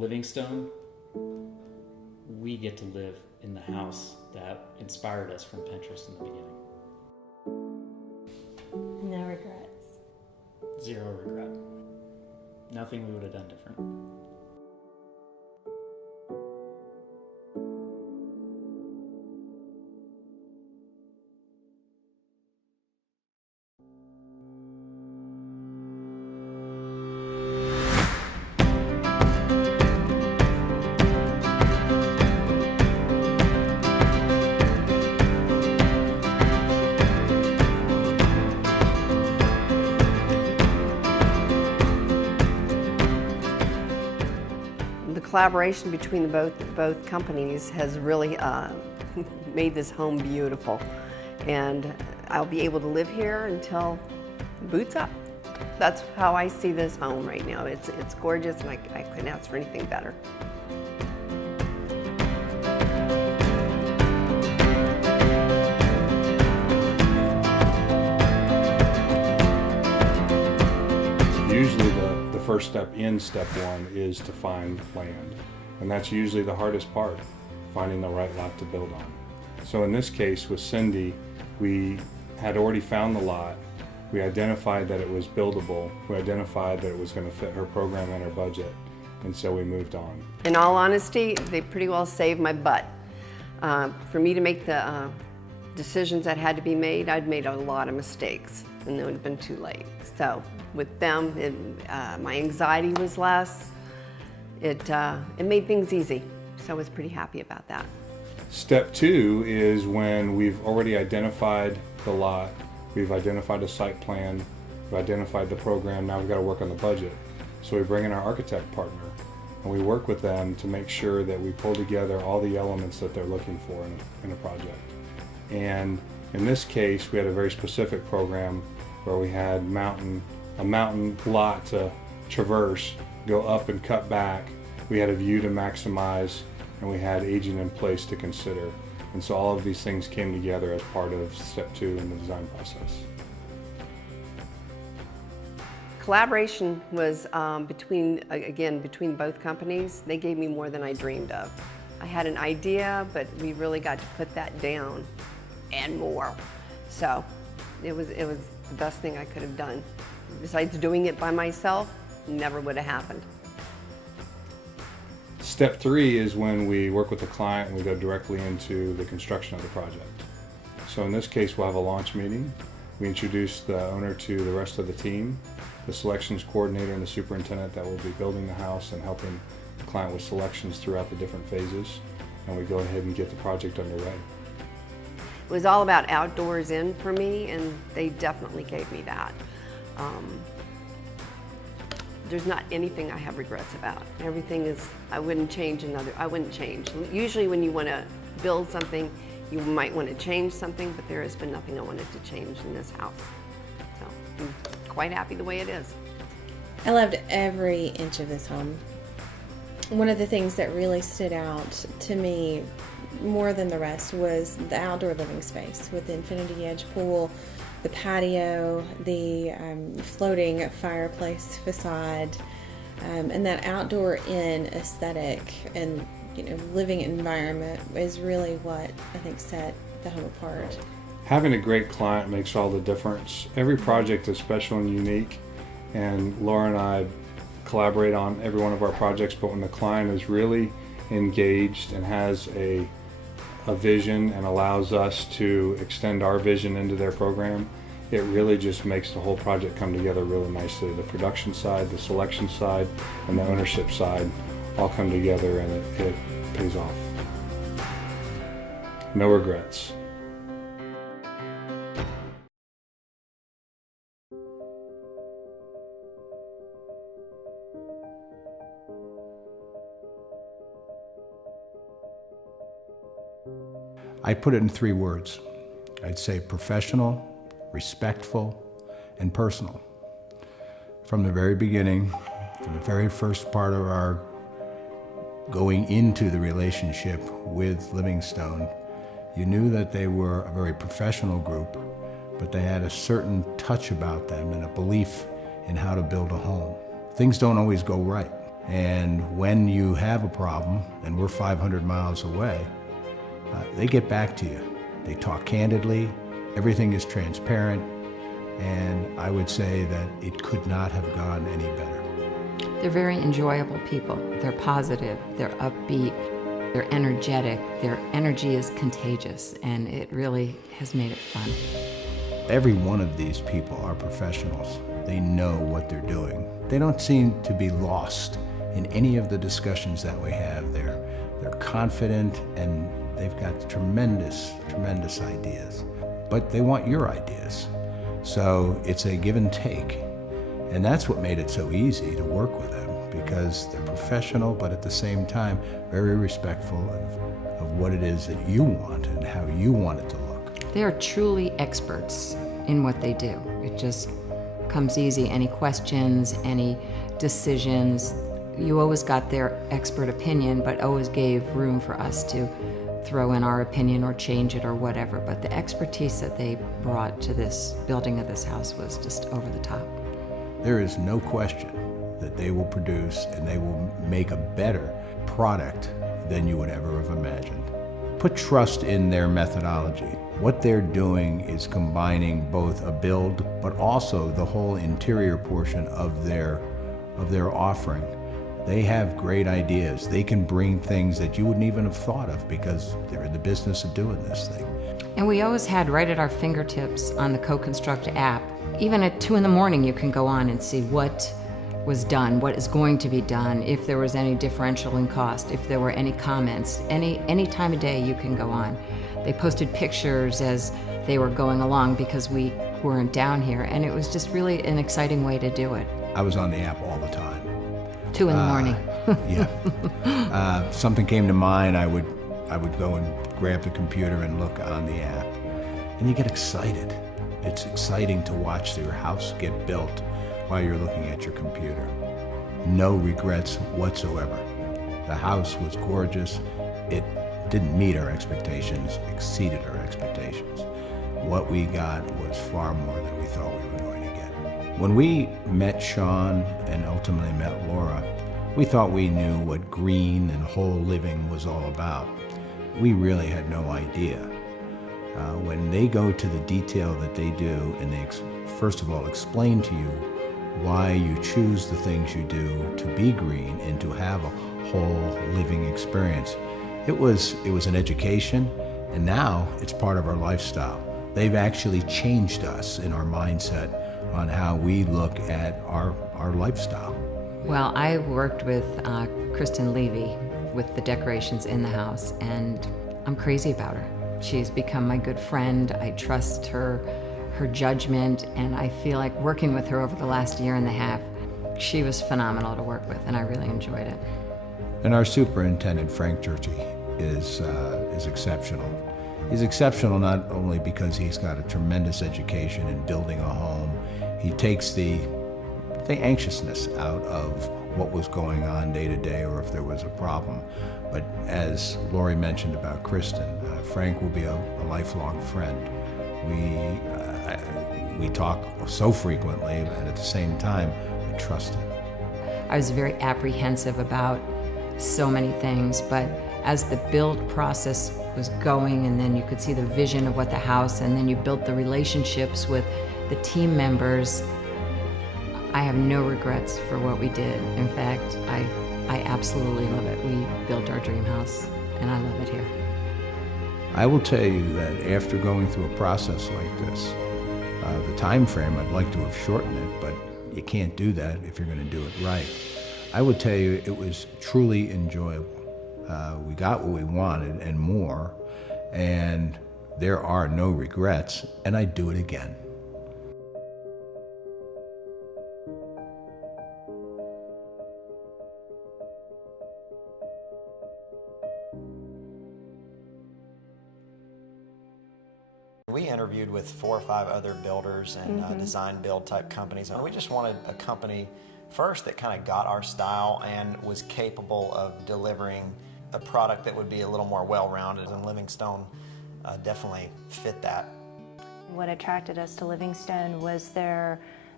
Livingstone, we get to live in the house that inspired us from Pinterest in the beginning. No regrets. Zero regret. Nothing we would have done different. The collaboration between both companies has really made this home beautiful, and I'll be able to live here until boots up. That's how I see this home right now. It's gorgeous, and I couldn't ask for anything better. Usually the first step in step one is to find land. And that's usually the hardest part, finding the right lot to build on. So in this case with Cindy, we had already found the lot. We identified that it was buildable. We identified that it was going to fit her program and her budget. And so we moved on. In all honesty, they pretty well saved my butt. For me to make the decisions that had to be made, I'd made a lot of mistakes, and it would have been too late. So with them, my anxiety was less. It made things easy, so I was pretty happy about that. Step two is when we've already identified the lot, we've identified a site plan, we've identified the program, now we've got to work on the budget. So we bring in our architect partner, and we work with them to make sure that we pull together all the elements that they're looking for in a project. And in this case, we had a very specific program where we had a mountain lot to traverse, go up and cut back. We had a view to maximize, and we had aging in place to consider. And so all of these things came together as part of step two in the design process. Collaboration was between both companies. They gave me more than I dreamed of. I had an idea, but we really got to put that down and more. So it was the best thing I could have done. Besides doing it by myself, never would have happened. Step three is when we work with the client and we go directly into the construction of the project. So in this case, we'll have a launch meeting. We introduce the owner to the rest of the team, the selections coordinator and the superintendent that will be building the house and helping the client with selections throughout the different phases. And we go ahead and get the project underway. It was all about outdoors in for me, and they definitely gave me that. There's not anything I have regrets about. Everything is, I wouldn't change. Usually when you want to build something, you might want to change something, but there has been nothing I wanted to change in this house. So I'm quite happy the way it is. I loved every inch of this home. One of the things that really stood out to me more than the rest was the outdoor living space with the infinity edge pool, the patio, the floating fireplace facade, and that outdoor in aesthetic and living environment is really what I think set the home apart. Having a great client makes all the difference. Every project is special and unique, and Laura and I collaborate on every one of our projects, but when the client is really engaged and has a vision and allows us to extend our vision into their program, it really just makes the whole project come together really nicely. The production side, the selection side, and the ownership side all come together, and it pays off. No regrets. I put it in 3 words. I'd say professional, respectful, and personal. From the very beginning, from the very first part of our going into the relationship with Livingstone, you knew that they were a very professional group, but they had a certain touch about them and a belief in how to build a home. Things don't always go right, And when you have a problem, and we're 500 miles away, they get back to you. They talk candidly, everything is transparent, and I would say that it could not have gone any better. They're very enjoyable people. They're positive, they're upbeat, they're energetic. Their energy is contagious, and it really has made it fun. Every one of these people are professionals. They know what they're doing. They don't seem to be lost in any of the discussions that we have. They're confident, and they've got tremendous, tremendous ideas. But they want your ideas. So it's a give and take. And that's what made it so easy to work with them, because they're professional, but at the same time, very respectful of what it is that you want and how you want it to look. They are truly experts in what they do. It just comes easy. Any questions, any decisions, you always got their expert opinion, but always gave room for us to throw in our opinion or change it or whatever. But the expertise that they brought to this building of this house was just over the top. There is no question that they will produce and they will make a better product than you would ever have imagined. Put trust in their methodology. What they're doing is combining both a build, but also the whole interior portion of their offering. They have great ideas. They can bring things that you wouldn't even have thought of because they're in the business of doing this thing. And we always had right at our fingertips on the Co-Construct app. Even at 2 in the morning, you can go on and see what was done, what is going to be done, if there was any differential in cost, if there were any comments. Any time of day you can go on. They posted pictures as they were going along because we weren't down here, and it was just really an exciting way to do it. I was on the app all the time. 2 in the morning. Yeah. Something came to mind, I would go and grab the computer and look on the app, and you get excited. It's exciting to watch your house get built while you're looking at your computer. No regrets whatsoever. The house was gorgeous. It didn't meet our expectations, exceeded our expectations. What we got was far more than we thought we were going to get. When we met Sean and ultimately met Laura, we thought we knew what green and whole living was all about. We really had no idea. When they go to the detail that they do, and they first of all explain to you why you choose the things you do to be green and to have a whole living experience, it was an education, and now it's part of our lifestyle. They've actually changed us in our mindset on how we look at our lifestyle. Well, I worked with Kristen Levy with the decorations in the house, and I'm crazy about her. She's become my good friend. I trust her judgment, and I feel like working with her over the last year and a half, she was phenomenal to work with, and I really enjoyed it. And our superintendent, Frank Churchy, is exceptional. He's exceptional not only because he's got a tremendous education in building a home. He takes the anxiousness out of what was going on day to day or if there was a problem. But as Lori mentioned about Kristen, Frank will be a lifelong friend. We talk so frequently, and at the same time, I trust him. I was very apprehensive about so many things, but as the build process was going, and then you could see the vision of what the house, and then you built the relationships with the team members, I have no regrets for what we did. In fact, I absolutely love it. We built our dream house, and I love it here. I will tell you that after going through a process like this, the time frame, I'd like to have shortened it, but you can't do that if you're going to do it right. I would tell you it was truly enjoyable. We got what we wanted and more, and there are no regrets, and I'd do it again. We interviewed with 4 or 5 other builders and design build type companies, and we just wanted a company first that kind of got our style and was capable of delivering a product that would be a little more well-rounded, and Livingstone definitely fit that. What attracted us to Livingstone was their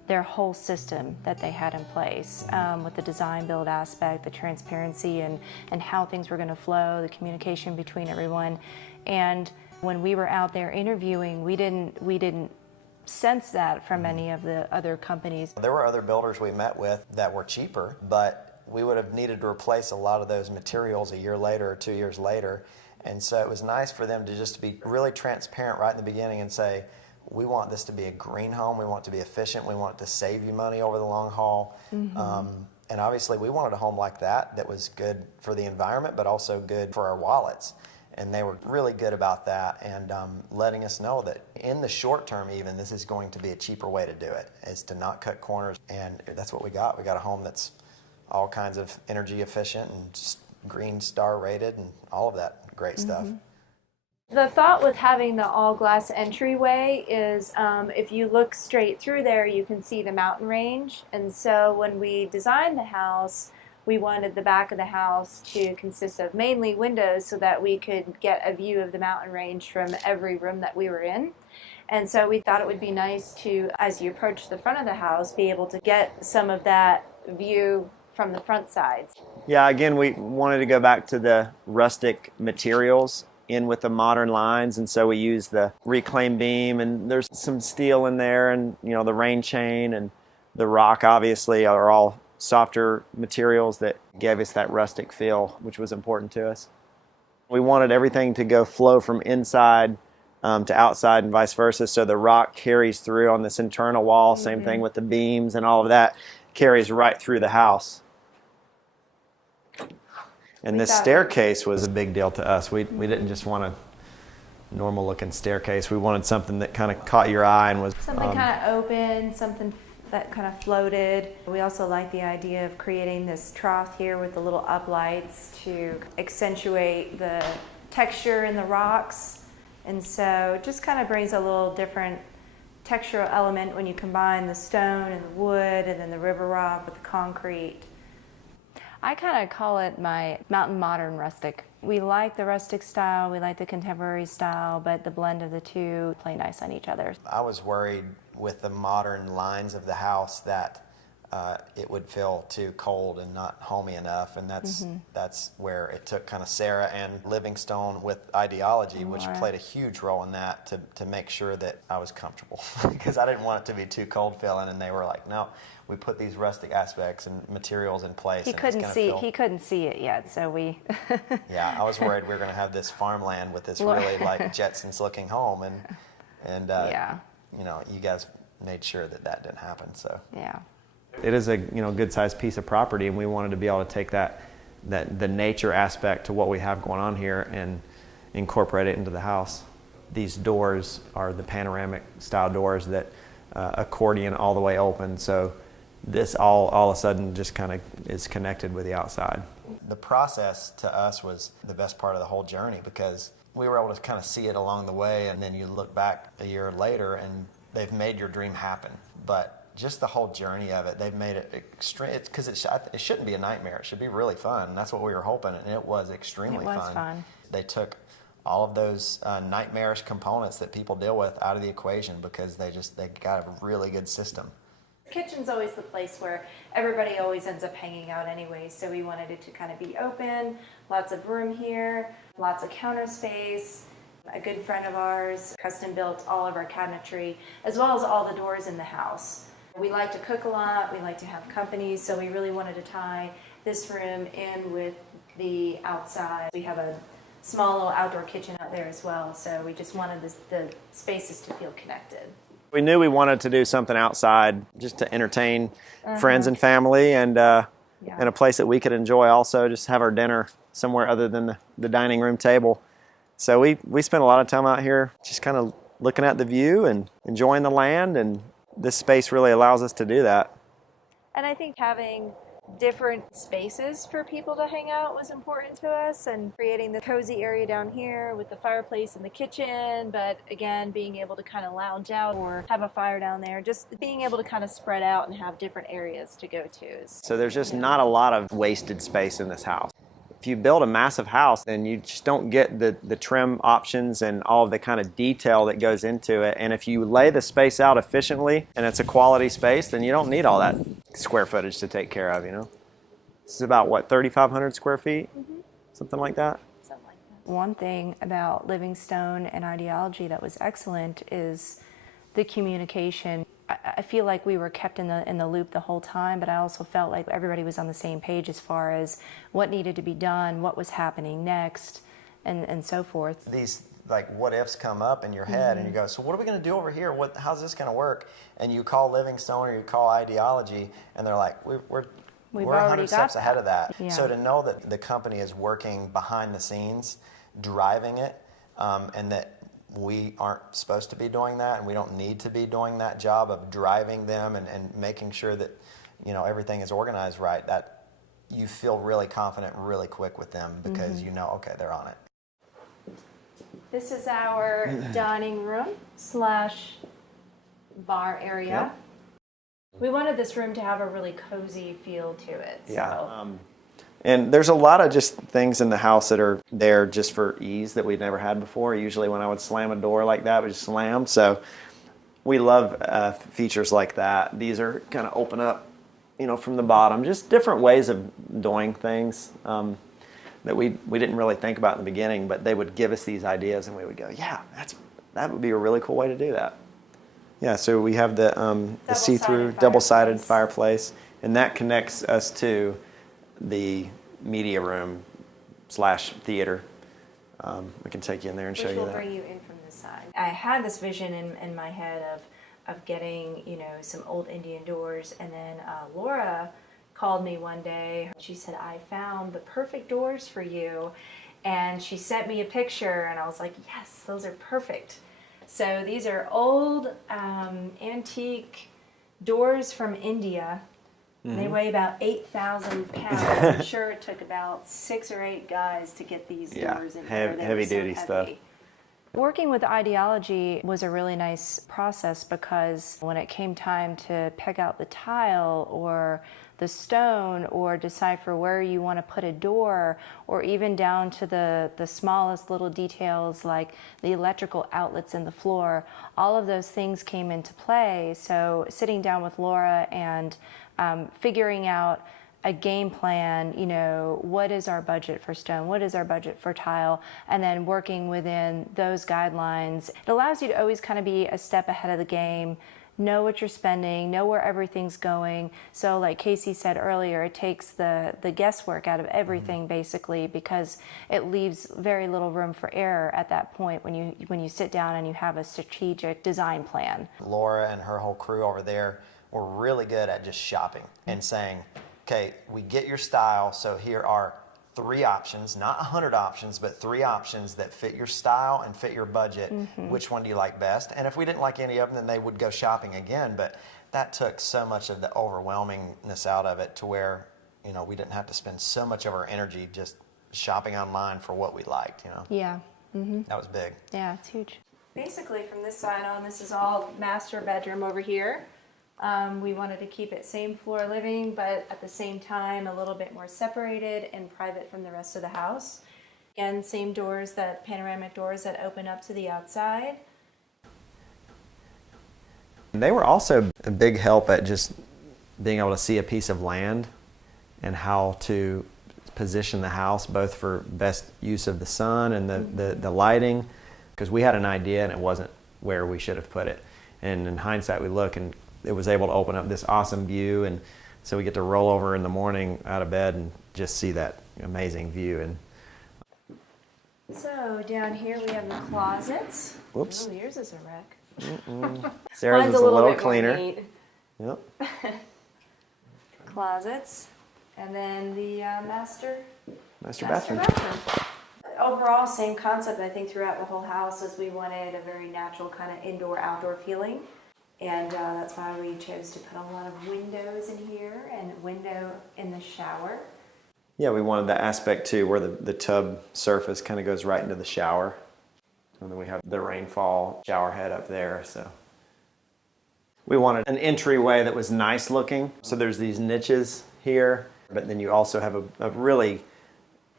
their whole system that they had in place with the design build aspect, the transparency and how things were going to flow, the communication between everyone. And when we were out there interviewing, we didn't sense that from any of the other companies. There were other builders we met with that were cheaper, but we would have needed to replace a lot of those materials a year later or 2 years later. And so it was nice for them to just be really transparent right in the beginning and say, we want this to be a green home, we want it to be efficient, we want it to save you money over the long haul. And obviously we wanted a home like that was good for the environment, but also good for our wallets. And they were really good about that and letting us know that in the short term even, this is going to be a cheaper way to do it, is to not cut corners. And that's what we got. We got a home that's all kinds of energy efficient and green star rated and all of that great stuff. The thought with having the all glass entryway is if you look straight through there, you can see the mountain range. And so when we designed the house, we wanted the back of the house to consist of mainly windows so that we could get a view of the mountain range from every room that we were in. And so we thought it would be nice to, as you approach the front of the house, be able to get some of that view from the front sides. Yeah, again, we wanted to go back to the rustic materials in with the modern lines, and so we used the reclaimed beam, and there's some steel in there, and the rain chain and the rock obviously are all softer materials that gave us that rustic feel, which was important to us. We wanted everything to flow from inside to outside and vice versa, so the rock carries through on this internal wall, same thing with the beams and all of that, carries right through the house. And this staircase was a big deal to us. We didn't just want a normal looking staircase. We wanted something that kind of caught your eye and was something kind of open, something that kind of floated. We also like the idea of creating this trough here with the little uplights to accentuate the texture in the rocks. And so it just kind of brings a little different textural element when you combine the stone and the wood and then the river rock with the concrete. I kind of call it my mountain modern rustic. We like the rustic style, we like the contemporary style, but the blend of the two play nice on each other. I was worried with the modern lines of the house that it would feel too cold and not homey enough, and that's where it took kind of Sarah and Livingstone with ideology, which played a huge role in that to make sure that I was comfortable because I didn't want it to be too cold feeling, and they were like, no, we put these rustic aspects and materials in place. He couldn't see it yet, so we. Yeah, I was worried we were going to have this farmland with this really like Jetsons looking home, and you guys made sure that didn't happen. So yeah. It is a good sized piece of property, and we wanted to be able to take the nature aspect to what we have going on here and incorporate it into the house. These doors are the panoramic style doors that accordion all the way open, so this all of a sudden just kind of is connected with the outside. The process to us was the best part of the whole journey because we were able to kind of see it along the way, and then you look back a year later and they've made your dream happen. But just the whole journey of it, they've made it extreme. Because it shouldn't be a nightmare. It should be really fun. That's what we were hoping, and it was extremely fun. They took all of those nightmarish components that people deal with out of the equation because they got a really good system. The kitchen's always the place where everybody always ends up hanging out anyway, so we wanted it to kind of be open, lots of room here, lots of counter space. A good friend of ours custom built all of our cabinetry, as well as all the doors in the house. We like to cook a lot, we like to have company, so we really wanted to tie this room in with the outside. We have a small little outdoor kitchen out there as well, so we just wanted the spaces to feel connected. We knew we wanted to do something outside just to entertain friends and family, and in a place that we could enjoy also, just have our dinner somewhere other than the dining room table. So we spent a lot of time out here just kind of looking at the view and enjoying the land, and this space really allows us to do that. And I think having different spaces for people to hang out was important to us, and creating the cozy area down here with the fireplace in the kitchen, but again, being able to kind of lounge out or have a fire down there, just being able to kind of spread out and have different areas to go to. So there's just not a lot of wasted space in this house. If you build a massive house, then you just don't get the trim options and all of the kind of detail that goes into it. And if you lay the space out efficiently and it's a quality space, then you don't need all that square footage to take care of, you know? This is about, what, 3,500 square feet? Something like that? One thing about Livingstone and Ideology that was excellent is the communication. I feel like we were kept in the loop the whole time, but I also felt like everybody was on the same page as far as what needed to be done, what was happening next, and so forth. These like what ifs come up in your head, and you go, so what are we going to do over here? How's this going to work? And you call Livingstone or you call Ideology, and they're like, we're 100 steps ahead of that. Yeah. So to know that the company is working behind the scenes, driving it, and that we aren't supposed to be doing that, and we don't need to be doing that job of driving them and making sure that, you know, everything is organized right, that you feel really confident really quick with them because you know, okay, they're on it. This is our dining room slash bar area. Yep. We wanted this room to have a really cozy feel to it. Yeah. And there's a lot of just things in the house that are there just for ease that we've never had before. Usually when I would slam a door like that, we just slam. So we love features like that. These are kind of open up, you know, from the bottom. Just different ways of doing things that we didn't really think about in the beginning, but they would give us these ideas and we would go, yeah, that would be a really cool way to do that. Yeah, so we have the see-through double-sided fireplace, and that connects us to the media room slash theater. We can take you in there and show you that. Which will bring you in from this side. I had this vision in my head of getting, you know, some old Indian doors, and then Laura called me one day. She said, I found the perfect doors for you, and she sent me a picture, and I was like, yes, those are perfect. So these are old antique doors from India. They weigh about 8,000 pounds. I'm sure it took about 6 or 8 guys to get these doors in here. Heavy duty stuff. Working with Ideology was a really nice process because when it came time to pick out the tile or the stone or decipher where you want to put a door, or even down to the smallest little details like the electrical outlets in the floor, all of those things came into play. So sitting down with Laura and figuring out a game plan, you know, what is our budget for stone, what is our budget for tile, and then working within those guidelines. It allows you to always kind of be a step ahead of the game, know what you're spending, know where everything's going. So like Casey said earlier, it takes the guesswork out of everything basically, because it leaves very little room for error at that point when you sit down and you have a strategic design plan. Laura and her whole crew over there were really good at just shopping and saying, okay, we get your style, so here are 3 options, not 100 options, but 3 options that fit your style and fit your budget. Which one do you like best? And if we didn't like any of them, then they would go shopping again. But that took so much of the overwhelmingness out of it to where, you know, we didn't have to spend so much of our energy just shopping online for what we liked, you know? Yeah. That was big. Yeah, it's huge. Basically from this side on, this is all master bedroom over here. We wanted to keep it same floor living, but at the same time a little bit more separated and private from the rest of the house. Again, same doors, that panoramic doors that open up to the outside. They were also a big help at just being able to see a piece of land and how to position the house both for best use of the sun and the lighting, because we had an idea and it wasn't where we should have put it. And in hindsight we look and it was able to open up this awesome view, and so we get to roll over in the morning out of bed and just see that amazing view. And so down here we have the closets. Whoops. Oh, yours is a wreck. Sarah's is a little cleaner. Yep. Closets, and then the master bathroom. Overall, same concept I think throughout the whole house, as we wanted a very natural kind of indoor-outdoor feeling. And that's why we chose to put a lot of windows in here and a window in the shower. Yeah, we wanted the aspect too where the tub surface kind of goes right into the shower. And then we have the rainfall shower head up there. So we wanted an entryway that was nice looking. So there's these niches here, but then you also have a really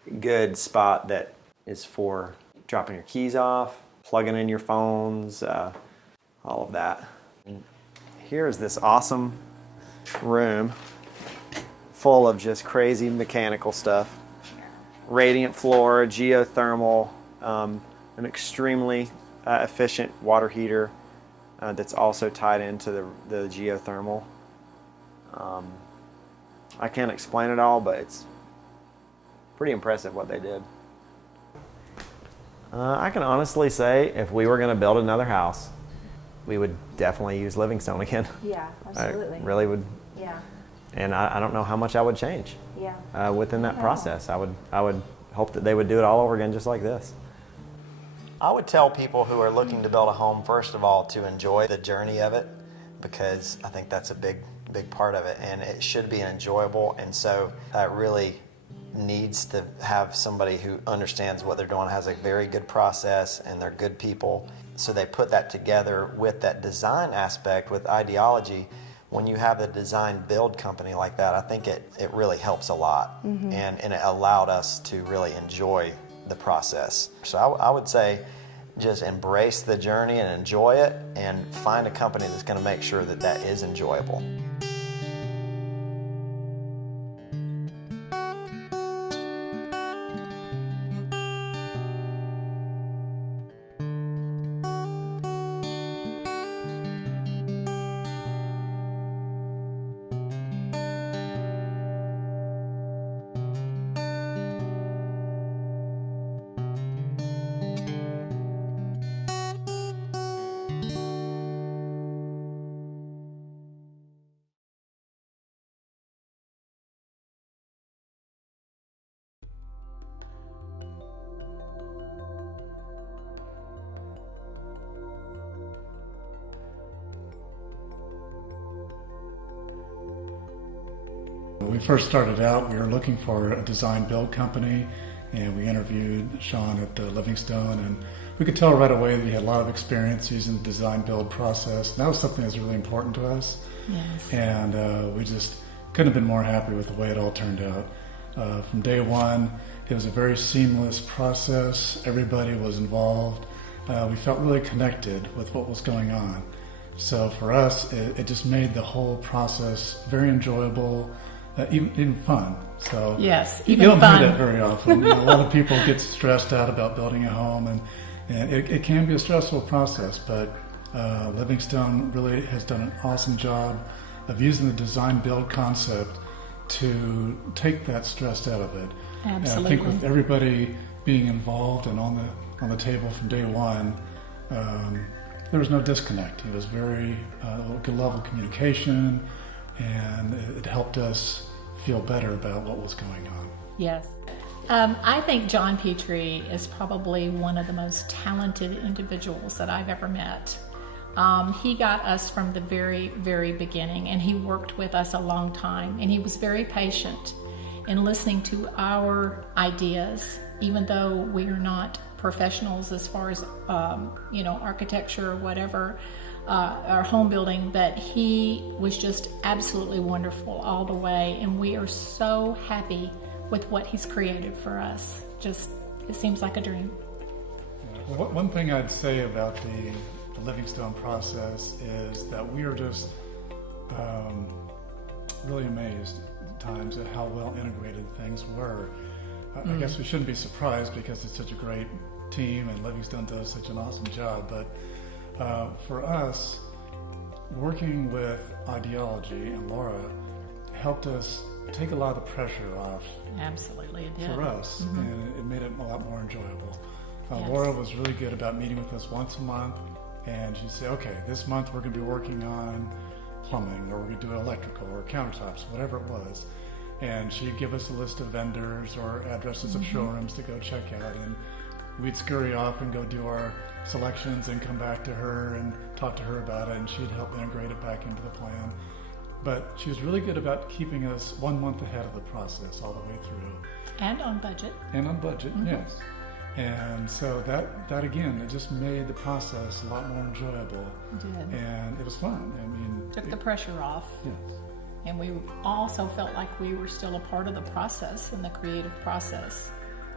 good spot that is for dropping your keys off, plugging in your phones, all of that. And here's this awesome room full of just crazy mechanical stuff. Radiant floor, geothermal, an extremely efficient water heater that's also tied into the geothermal. I can't explain it all, but it's pretty impressive what they did. I can honestly say if we were going to build another house, we would definitely use Livingstone again. Yeah, absolutely. I really would. Yeah. And I don't know how much I would change Yeah. within that process. I would hope that they would do it all over again just like this. I would tell people who are looking to build a home, first of all, to enjoy the journey of it, because I think that's a big part of it, and it should be enjoyable. And so that really needs to have somebody who understands what they're doing, has a very good process, and they're good people. So they put that together with that design aspect, with ideology. When you have a design build company like that, I think it really helps a lot. And it allowed us to really enjoy the process. So I would say just embrace the journey and enjoy it, and find a company that's going to make sure that that is enjoyable. When we first started out, we were looking for a design build company, and we interviewed Sean at Livingstone, and we could tell right away that he had a lot of experience using the design build process. And that was something that's really important to us. Yes. And we just couldn't have been more happy with the way it all turned out. From day one, it was a very seamless process. Everybody was involved. We felt really connected with what was going on. So for us, it just made the whole process very enjoyable, even fun. So yes, you even don't fun. hear that very often. A lot of people get stressed out about building a home, and it can be a stressful process. But Livingstone really has done an awesome job of using the design build concept to take that stress out of it. Absolutely. And I think with everybody being involved and on the table from day one, there was no disconnect. It was very good level of communication, and it helped us feel better about what was going on. Yes. I think John Petrie is probably one of the most talented individuals that I've ever met. He got us from the very, very beginning, and he worked with us a long time, and he was very patient in listening to our ideas, even though we are not professionals as far as architecture or whatever, our home building, but he was just absolutely wonderful all the way, and we are so happy with what he's created for us. Just, it seems like a dream. One thing I'd say about the Livingstone process is that we are just really amazed at times at how well integrated things were. I guess we shouldn't be surprised because it's such a great team and Livingstone does such an awesome job, but for us, working with Ideology and Laura helped us take a lot of the pressure off. Absolutely, it did. For us, and it made it a lot more enjoyable. Yes. Laura was really good about meeting with us once a month, and she'd say, okay, this month we're going to be working on plumbing, or we're going to do electrical, or countertops, whatever it was. And she'd give us a list of vendors or addresses of showrooms to go check out, and we'd scurry off and go do our selections and come back to her and talk to her about it, and she'd help integrate it back into the plan. But she was really good about keeping us 1 month ahead of the process all the way through. And on budget. And on budget, yes. And so that again, it just made the process a lot more enjoyable. It did. And it was fun. I mean, Took the pressure off. Yes. And we also felt like we were still a part of the process and the creative process.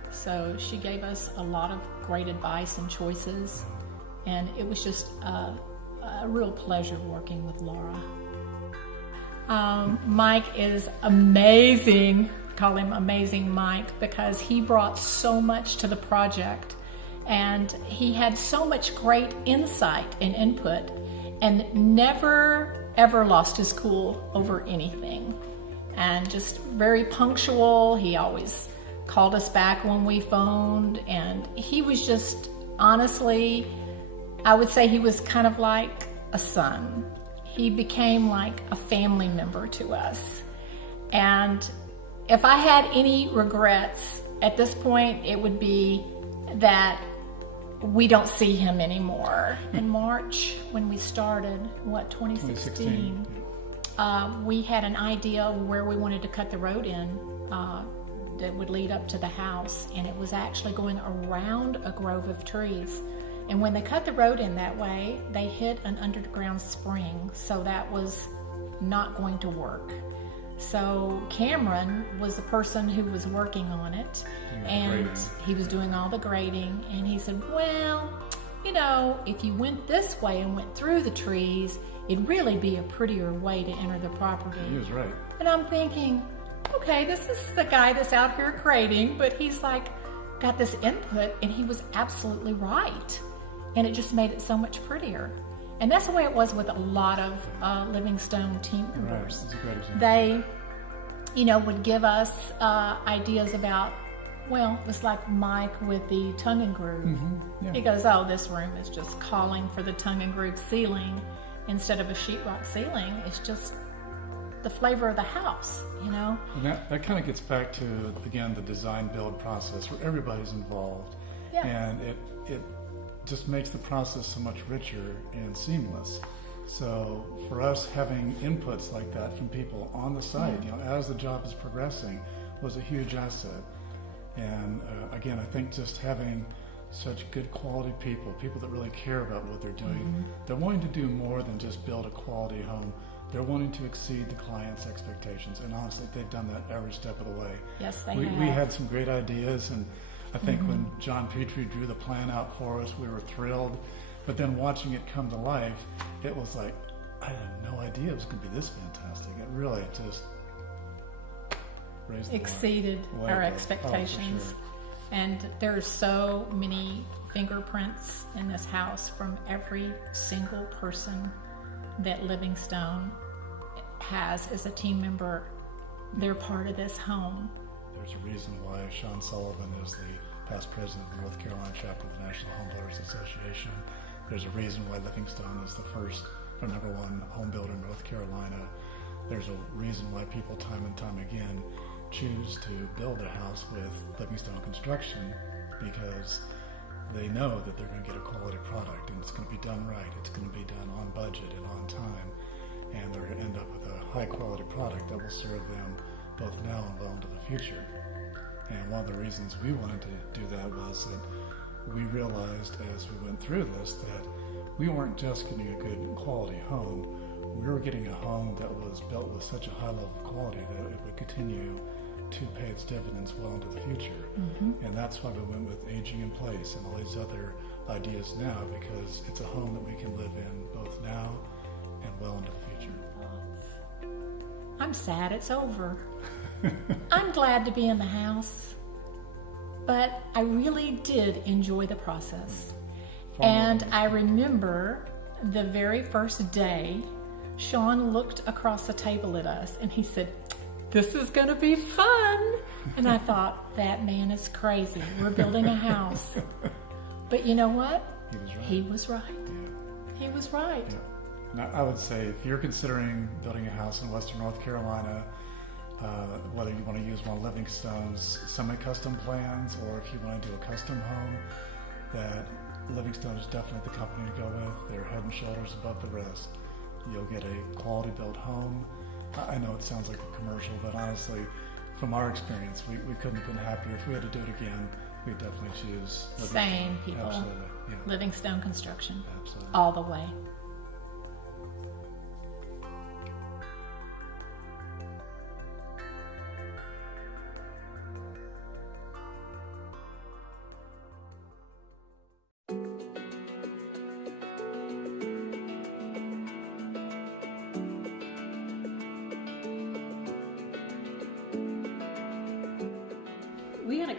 So she gave us a lot of great advice and choices, and it was just a real pleasure working with Laura. Mike is amazing. Call him Amazing Mike, because he brought so much to the project, and he had so much great insight and input, and never ever lost his cool over anything, and just very punctual. He always called us back when we phoned, and he was just, honestly, I would say he was kind of like a son. He became like a family member to us. And if I had any regrets at this point, it would be that we don't see him anymore. In March, when we started, 2016, we had an idea where we wanted to cut the road in that would lead up to the house, and it was actually going around a grove of trees. And when they cut the road in that way, they hit an underground spring, so that was not going to work. So Cameron was the person who was working on it, and he was doing all the grading, and he said, well, you know, if you went this way and went through the trees, it'd really be a prettier way to enter the property. He was right. And I'm thinking, okay, this is the guy that's out here grading, but he's like got this input, and he was absolutely right. And it just made it so much prettier. And that's the way it was with a lot of Livingstone team members. Right. That's a great example. They, you know, would give us ideas about, well, it's like Mike with the tongue and groove. Mm-hmm. Yeah. He goes, oh, this room is just calling for the tongue and groove ceiling instead of a sheetrock ceiling. It's just the flavor of the house, you know? And that kind of gets back to, again, the design build process where everybody's involved. Yeah. And it just makes the process so much richer and seamless. So for us, having inputs like that from people on the site, you know, as the job is progressing, was a huge asset. And again, I think just having such good quality people that really care about what they're doing, they're wanting to do more than just build a quality home. They're wanting to exceed the client's expectations, and honestly, they've done that every step of the way. Yes, they We have. had some great ideas, and I think when John Petrie drew the plan out for us, we were thrilled. But then watching it come to life, it was like, I had no idea it was going to be this fantastic. It really just raised the Exceeded bar. our Way above. expectations. Oh, for sure. And there are so many fingerprints in this house from every single person that Livingstone has as a team member. They're part of this home. There's a reason why Sean Sullivan is the past president of the North Carolina chapter of the National Home Builders Association. There's a reason why Livingstone is the first or number one home builder in North Carolina. There's a reason why people time and time again choose to build a house with Livingstone Construction, because they know that they're going to get a quality product and it's going to be done right. It's going to be done on budget and on time, and they're going to end up with a high quality product that will serve them both now and well into the future. And one of the reasons we wanted to do that was that we realized as we went through this that we weren't just getting a good quality home, we were getting a home that was built with such a high level of quality that it would continue to pay its dividends well into the future. And that's why we went with aging in place and all these other ideas now, because it's a home that we can live in both now and well into the future. I'm sad it's over. I'm glad to be in the house, but I really did enjoy the process. And I remember the very first day, Sean looked across the table at us and he said, "This is going to be fun." And I thought, that man is crazy. We're building a house. But you know what? He was right. He was right. Yeah. Now, I would say if you're considering building a house in Western North Carolina, whether you want to use one of Livingstone's semi-custom plans or if you want to do a custom home, that Livingstone is definitely the company to go with. They're head and shoulders above the rest. You'll get a quality built home. I know it sounds like a commercial, but honestly, from our experience, we couldn't have been happier. If we had to do it again, we'd definitely choose Livingstone. Same people. Absolutely. Yeah. Livingstone Construction. Absolutely. All the way.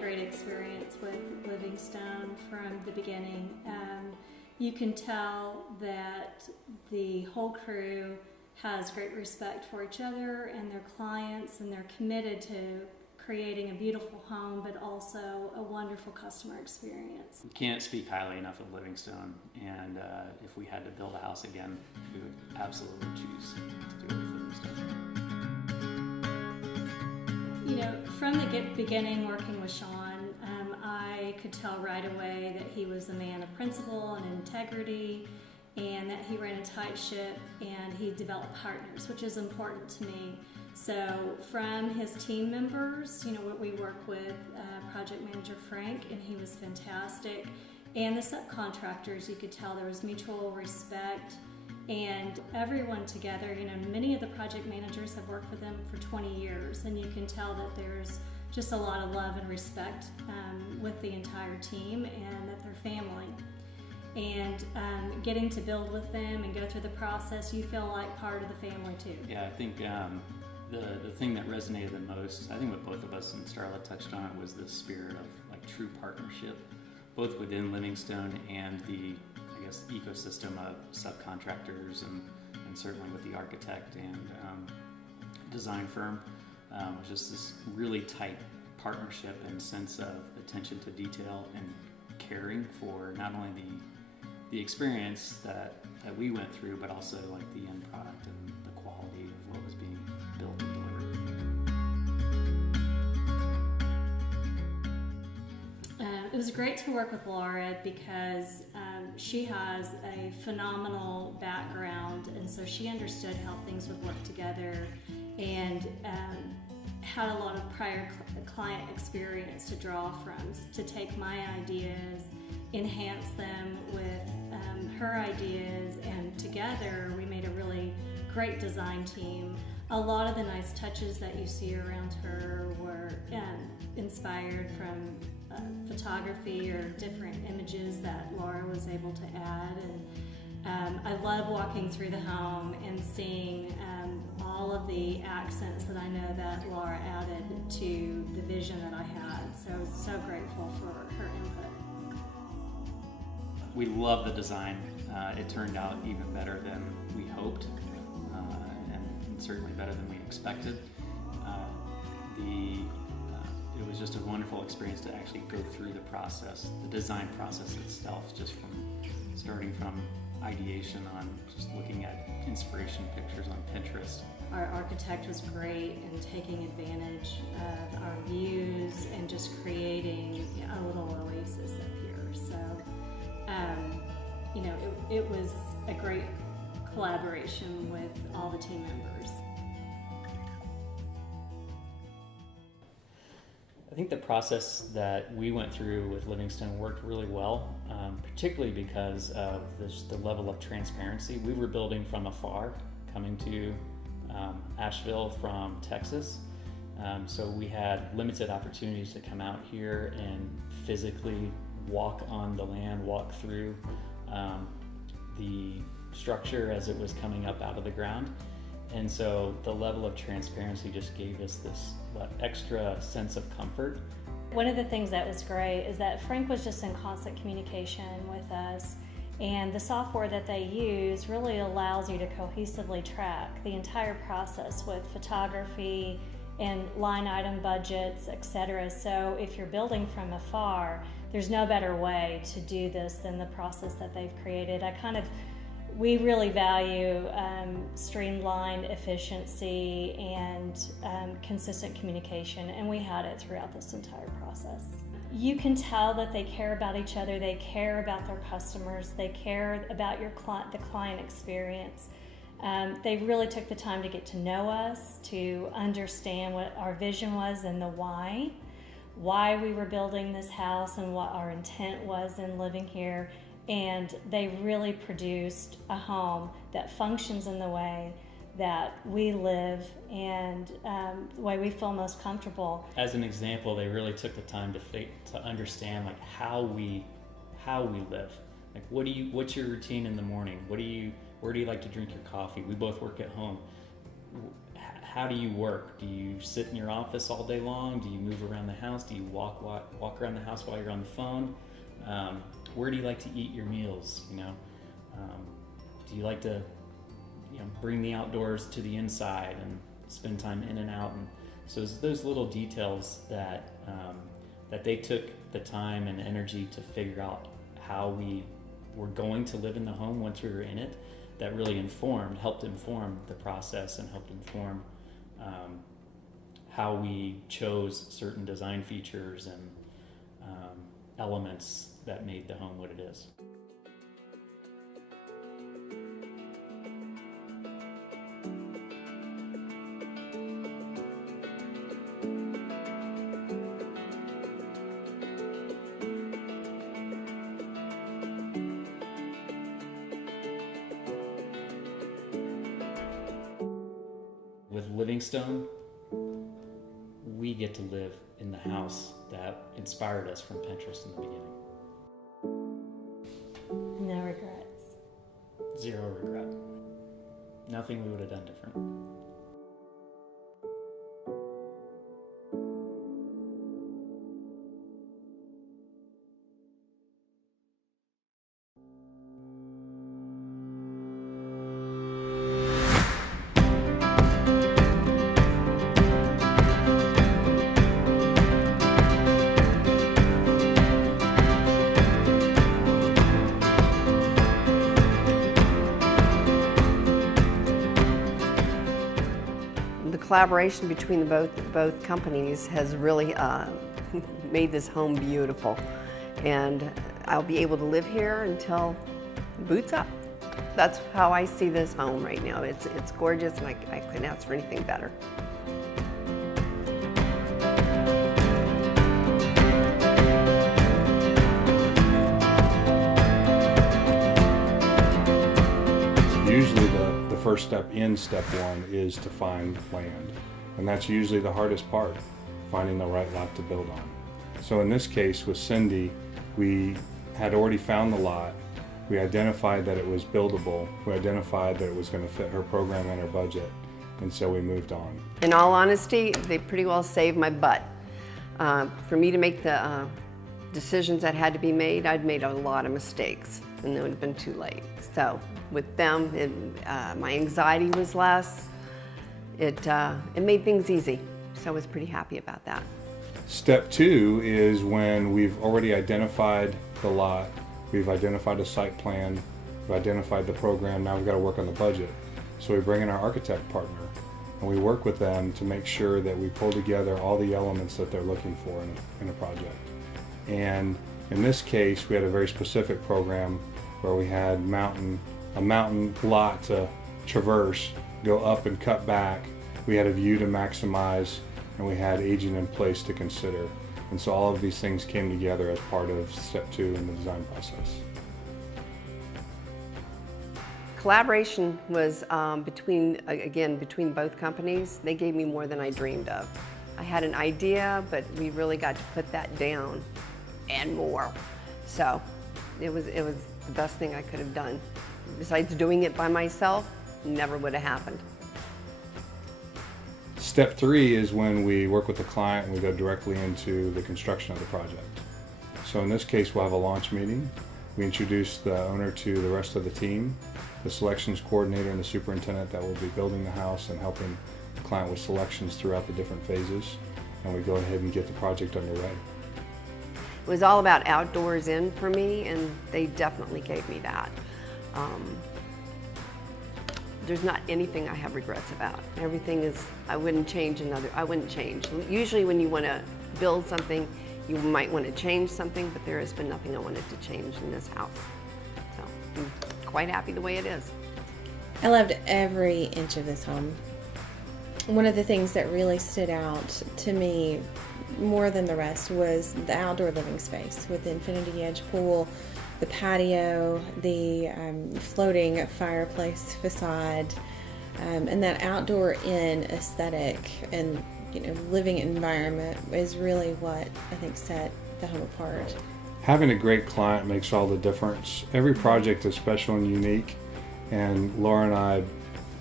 great experience with Livingstone from the beginning. You can tell that the whole crew has great respect for each other and their clients, and they're committed to creating a beautiful home, but also a wonderful customer experience. Can't speak highly enough of Livingstone, and if we had to build a house again, we would absolutely choose to do it with Livingstone. You know, from the beginning working with Sean, I could tell right away that he was a man of principle and integrity, and that he ran a tight ship, and he developed partners, which is important to me. So from his team members, you know, we work with project manager Frank, and he was fantastic. And the subcontractors, you could tell there was mutual respect, and everyone together. You know, many of the project managers have worked with them for 20 years, and you can tell that there's just a lot of love and respect with the entire team, and that they're family. And getting to build with them and go through the process, you feel like part of the family too. Yeah, I think the thing that resonated the most, I think what both of us and Starla touched on, was the spirit of like true partnership, both within Livingstone and the, I guess, ecosystem of subcontractors, and certainly with the architect and design firm. It was just this really tight partnership and sense of attention to detail and caring for not only the experience that we went through, but also like the end product and the quality of what was being built and delivered. It was great to work with Laura because she has a phenomenal background, and so she understood how things would work together, and had a lot of prior client experience to draw from, to take my ideas, enhance them with her ideas, and together we made a really great design team. A lot of the nice touches that you see around her were inspired from photography or different images that Laura was able to add. And I love walking through the home and seeing all of the accents that I know that Laura added to the vision that I had. So grateful for her input. We love the design. It turned out even better than we hoped, and certainly better than we expected. It was just a wonderful experience to actually go through the process, the design process itself, just from starting from ideation on just looking at inspiration pictures on Pinterest. Our architect was great in taking advantage of our views and just creating a little oasis up here. So, you know, it was a great collaboration with all the team members. I think the process that we went through with Livingstone worked really well, particularly because of the level of transparency. We were building from afar, coming to Asheville from Texas, so we had limited opportunities to come out here and physically walk on the land, walk through the structure as it was coming up out of the ground. And so the level of transparency just gave us this extra sense of comfort. One of the things that was great is that Frank was just in constant communication with us, and the software that they use really allows you to cohesively track the entire process with photography and line item budgets, etc. So if you're building from afar, there's no better way to do this than the process that they've created. We really value streamlined efficiency and consistent communication, and we had it throughout this entire process. You can tell that they care about each other, they care about their customers, they care about the client experience. They really took the time to get to know us, to understand what our vision was and the why we were building this house and what our intent was in living here. And they really produced a home that functions in the way that we live and the way we feel most comfortable. As an example, they really took the time to understand like how we live. Like what's your routine in the morning? Where do you like to drink your coffee? We both work at home. how do you work? Do you sit in your office all day long? Do you move around the house? Do you walk around the house while you're on the phone? Where do you like to eat your meals? Do you like to bring the outdoors to the inside and spend time in and out? And so it's those little details that that they took the time and energy to figure out how we were going to live in the home once we were in it, that really helped inform the process and helped inform how we chose certain design features and elements that made the home what it is. With Livingstone, we get to live in the house that inspired us from Pinterest in the beginning. No regrets. Zero regret. Nothing we would have done different. The collaboration between both companies has really made this home beautiful, and I'll be able to live here until boots up. That's how I see this home right now. It's gorgeous, and I couldn't ask for anything better. Usually the first step in step one is to find land. And that's usually the hardest part, finding the right lot to build on. So in this case with Cindy, we had already found the lot. We identified that it was buildable. We identified that it was going to fit her program and her budget. And so we moved on. In all honesty, they pretty well saved my butt. For me to make the decisions that had to be made, I'd made a lot of mistakes, and it would have been too late. So with them, my anxiety was less. It made things easy, so I was pretty happy about that. Step two is when we've already identified the lot, we've identified a site plan, we've identified the program, now we've got to work on the budget. So we bring in our architect partner, and we work with them to make sure that we pull together all the elements that they're looking for in a project. And in this case, we had a very specific program where we had a mountain lot to traverse, go up and cut back. We had a view to maximize, and we had aging in place to consider. And so all of these things came together as part of step two in the design process. Collaboration was between both companies. They gave me more than I dreamed of. I had an idea, but we really got to put that down and more. So it was the best thing I could have done. Besides doing it by myself, never would have happened. Step three is when we work with the client and we go directly into the construction of the project. So in this case, we'll have a launch meeting. We introduce the owner to the rest of the team, the selections coordinator and the superintendent that will be building the house and helping the client with selections throughout the different phases. And we go ahead and get the project underway. It was all about outdoors in for me, and they definitely gave me that. There's not anything I have regrets about. Everything is, I wouldn't change. Usually when you want to build something, you might want to change something, but there has been nothing I wanted to change in this house. So I'm quite happy the way it is. I loved every inch of this home. One of the things that really stood out to me more than the rest was the outdoor living space with the infinity edge pool, the patio, the floating fireplace facade, and that outdoor in aesthetic and living environment is really what I think set the home apart. Having a great client makes all the difference. Every project is special and unique, and Laura and I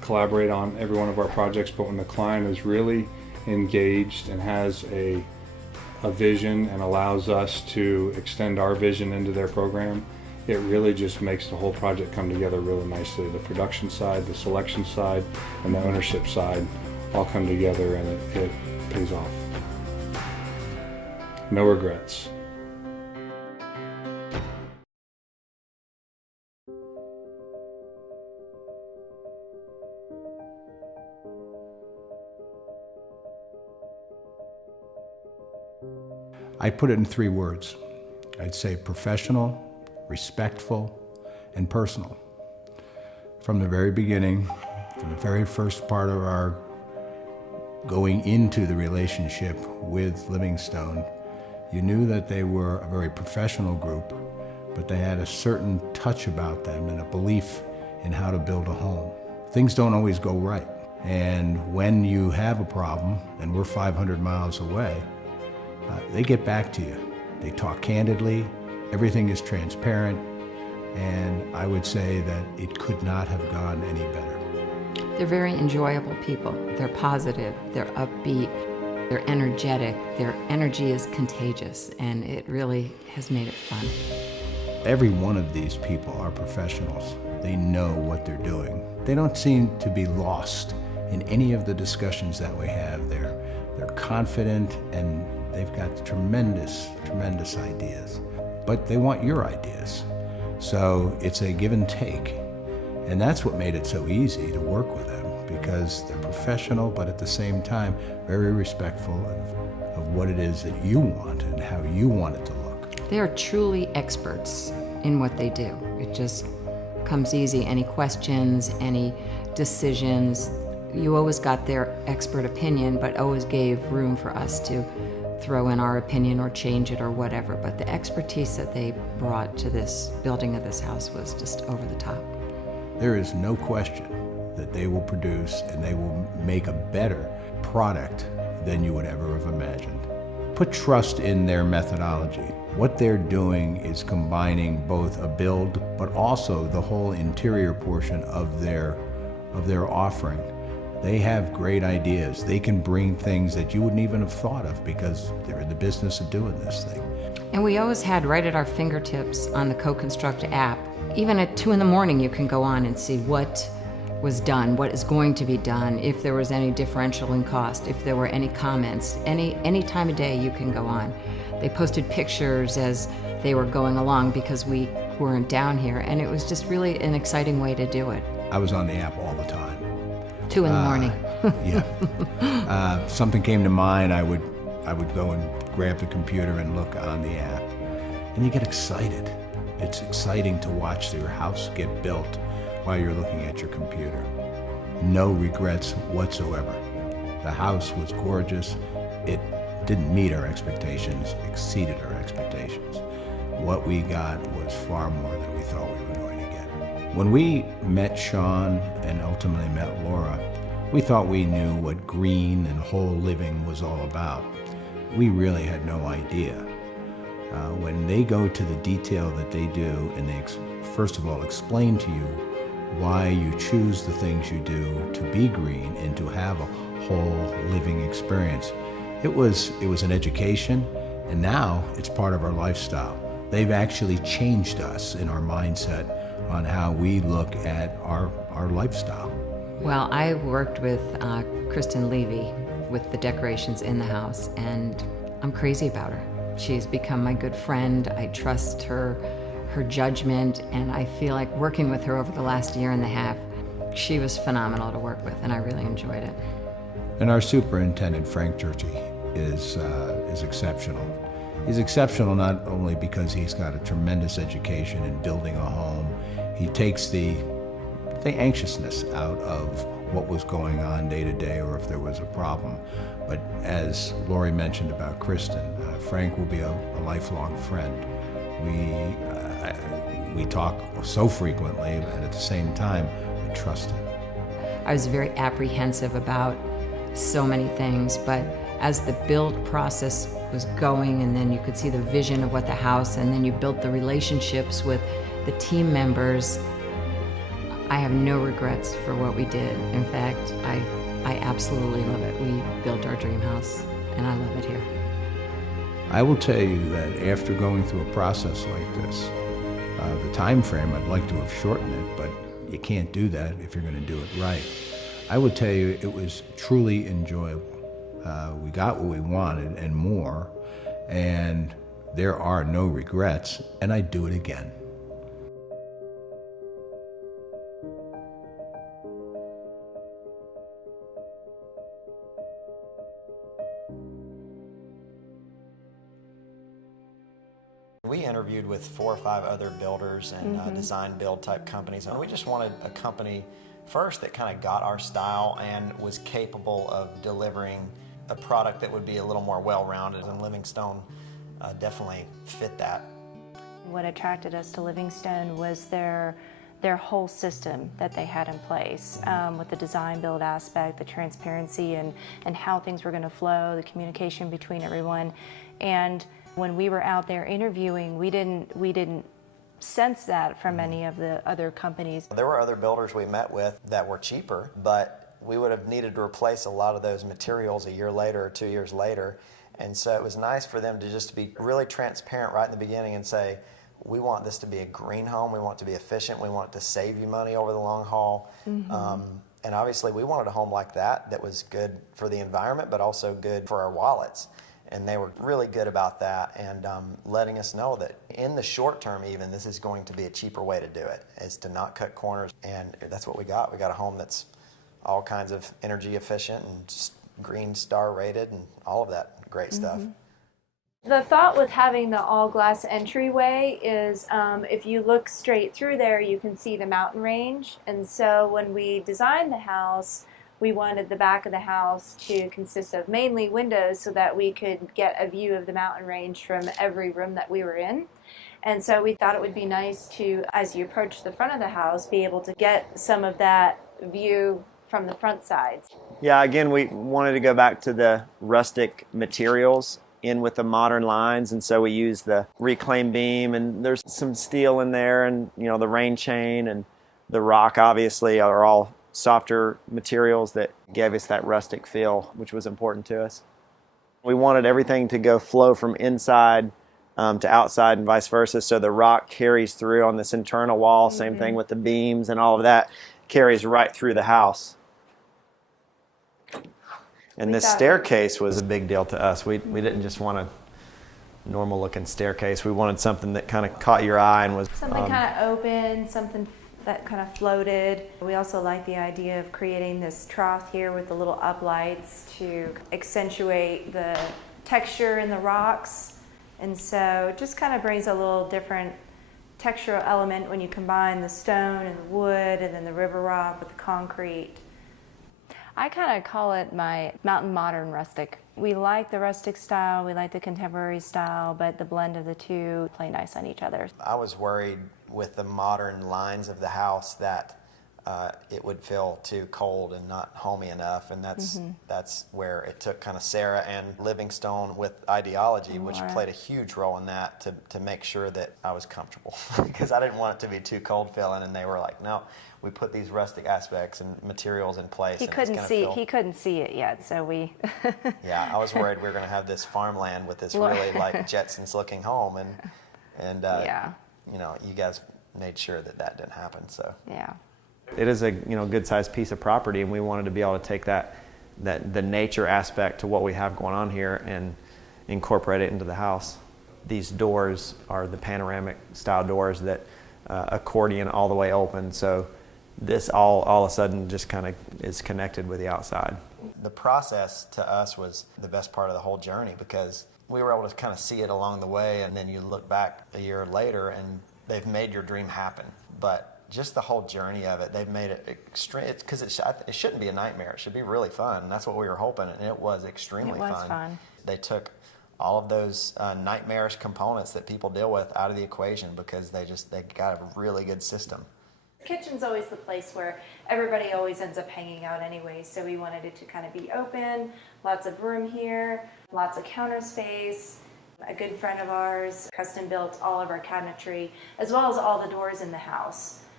collaborate on every one of our projects, but when the client is really engaged and has a vision and allows us to extend our vision into their program, it really just makes the whole project come together really nicely. The production side, the selection side, and the ownership side all come together, and it pays off. No regrets. I put it in 3 words. I'd say professional, respectful, and personal. From the very beginning, from the very first part of our going into the relationship with Livingstone, you knew that they were a very professional group, but they had a certain touch about them and a belief in how to build a home. Things don't always go right. And when you have a problem, and we're 500 miles away, they get back to you. They talk candidly, everything is transparent, and I would say that it could not have gone any better. They're very enjoyable people. They're positive, they're upbeat, they're energetic. Their energy is contagious, and it really has made it fun. Every one of these people are professionals. They know what they're doing. They don't seem to be lost in any of the discussions that we have. They're confident, and they've got tremendous, tremendous ideas. But they want your ideas. So it's a give and take. And that's what made it so easy to work with them, because they're professional, but at the same time, very respectful of what it is that you want and how you want it to look. They are truly experts in what they do. It just comes easy. Any questions, any decisions, you always got their expert opinion, but always gave room for us to throw in our opinion or change it or whatever. But the expertise that they brought to this building of this house was just over the top. There is no question that they will produce and they will make a better product than you would ever have imagined. Put trust in their methodology. What they're doing is combining both a build, but also the whole interior portion of their offering. They have great ideas. They can bring things that you wouldn't even have thought of because they're in the business of doing this thing. And we always had right at our fingertips on the Co-Construct app. Even at 2 in the morning, you can go on and see what was done, what is going to be done, if there was any differential in cost, if there were any comments. Any time of day you can go on. They posted pictures as they were going along because we weren't down here, and it was just really an exciting way to do it. I was on the app all the time. 2 in the morning. Yeah. Something came to mind, I would go and grab the computer and look on the app, and you get excited. It's exciting to watch your house get built while you're looking at your computer. No regrets whatsoever. The house was gorgeous. It didn't meet our expectations, exceeded our expectations. What we got was far more than we thought we were going to get. When we met Sean and ultimately met Laura, we thought we knew what green and whole living was all about. We really had no idea. When they go to the detail that they do, and they first of all explain to you why you choose the things you do to be green and to have a whole living experience, it was an education, and now it's part of our lifestyle. They've actually changed us in our mindset on how we look at our lifestyle. Well, I worked with Kristen Levy with the decorations in the house, and I'm crazy about her. She's become my good friend. I trust her judgment, and I feel like working with her over the last year and a half, she was phenomenal to work with, and I really enjoyed it. And our superintendent, Frank Churchy, is exceptional. He's exceptional not only because he's got a tremendous education in building a home. He takes the anxiousness out of what was going on day to day or if there was a problem. But as Lori mentioned about Kristen, Frank will be a lifelong friend. We talk so frequently, and at the same time, I trust him. I was very apprehensive about so many things, but as the build process was going, and then you could see the vision of what the house, and then you built the relationships with the team members, I have no regrets for what we did. In fact, I absolutely love it. We built our dream house, and I love it here. I will tell you that after going through a process like this, the time frame, I'd like to have shortened it, but you can't do that if you're going to do it right. I would tell you it was truly enjoyable. We got what we wanted and more, and there are no regrets, and I'd do it again. We interviewed with 4 or 5 other builders and design build type companies, and we just wanted a company first that kind of got our style and was capable of delivering a product that would be a little more well-rounded, and Livingstone definitely fit that. What attracted us to Livingstone was their whole system that they had in place, with the design build aspect, the transparency, and how things were going to flow, the communication between everyone. And when we were out there interviewing, we didn't sense that from any of the other companies. There were other builders we met with that were cheaper, but we would have needed to replace a lot of those materials a year later or 2 years later. And so it was nice for them to just be really transparent right in the beginning and say, we want this to be a green home, we want it to be efficient, we want it to save you money over the long haul. And obviously we wanted a home like that was good for the environment, but also good for our wallets. And they were really good about that, and letting us know that in the short term even, this is going to be a cheaper way to do it, is to not cut corners. And that's what we got. We got a home that's all kinds of energy efficient and green star rated and all of that great stuff. The thought with having the all glass entryway is if you look straight through there, you can see the mountain range. And so when we designed the house, we wanted the back of the house to consist of mainly windows so that we could get a view of the mountain range from every room that we were in. And so we thought it would be nice to, as you approach the front of the house, be able to get some of that view from the front sides. Yeah, again, we wanted to go back to the rustic materials in with the modern lines, and so we used the reclaimed beam, and there's some steel in there, and the rain chain and the rock obviously are all softer materials that gave us that rustic feel, which was important to us. We wanted everything to flow from inside to outside and vice versa, so the rock carries through on this internal wall. Same thing with the beams, and all of that carries right through the house. And this staircase was a big deal to us. We didn't just want a normal looking staircase. We wanted something that kind of caught your eye and was something kind of open, something that kind of floated. We also like the idea of creating this trough here with the little uplights to accentuate the texture in the rocks. And so it just kind of brings a little different textural element when you combine the stone and the wood and then the river rock with the concrete. I kind of call it my mountain modern rustic. We like the rustic style, we like the contemporary style, but the blend of the two play nice on each other. I was worried with the modern lines of the house that it would feel too cold and not homey enough, and that's where it took kind of Sarah and Livingstone with ideology, which played a huge role in that to make sure that I was comfortable because I didn't want it to be too cold feeling, and they were like, no, we put these rustic aspects and materials in place. He couldn't see it yet, so we. Yeah, I was worried we were going to have this farmland with this really like Jetsons looking home, and you guys made sure that didn't happen. So yeah. It is a good sized piece of property, and we wanted to be able to take the nature aspect to what we have going on here and incorporate it into the house. These doors are the panoramic style doors that accordion all the way open, so this all of a sudden just kind of is connected with the outside. The process to us was the best part of the whole journey because we were able to kind of see it along the way, and then you look back a year later and they've made your dream happen. But just the whole journey of it, they've made it extreme. Because it shouldn't be a nightmare. It should be really fun. And that's what we were hoping, and it was extremely fun. They took all of those nightmarish components that people deal with out of the equation because they got a really good system. The kitchen's always the place where everybody always ends up hanging out anyway, so we wanted it to kind of be open, lots of room here, lots of counter space. A good friend of ours custom built all of our cabinetry, as well as all the doors in the house.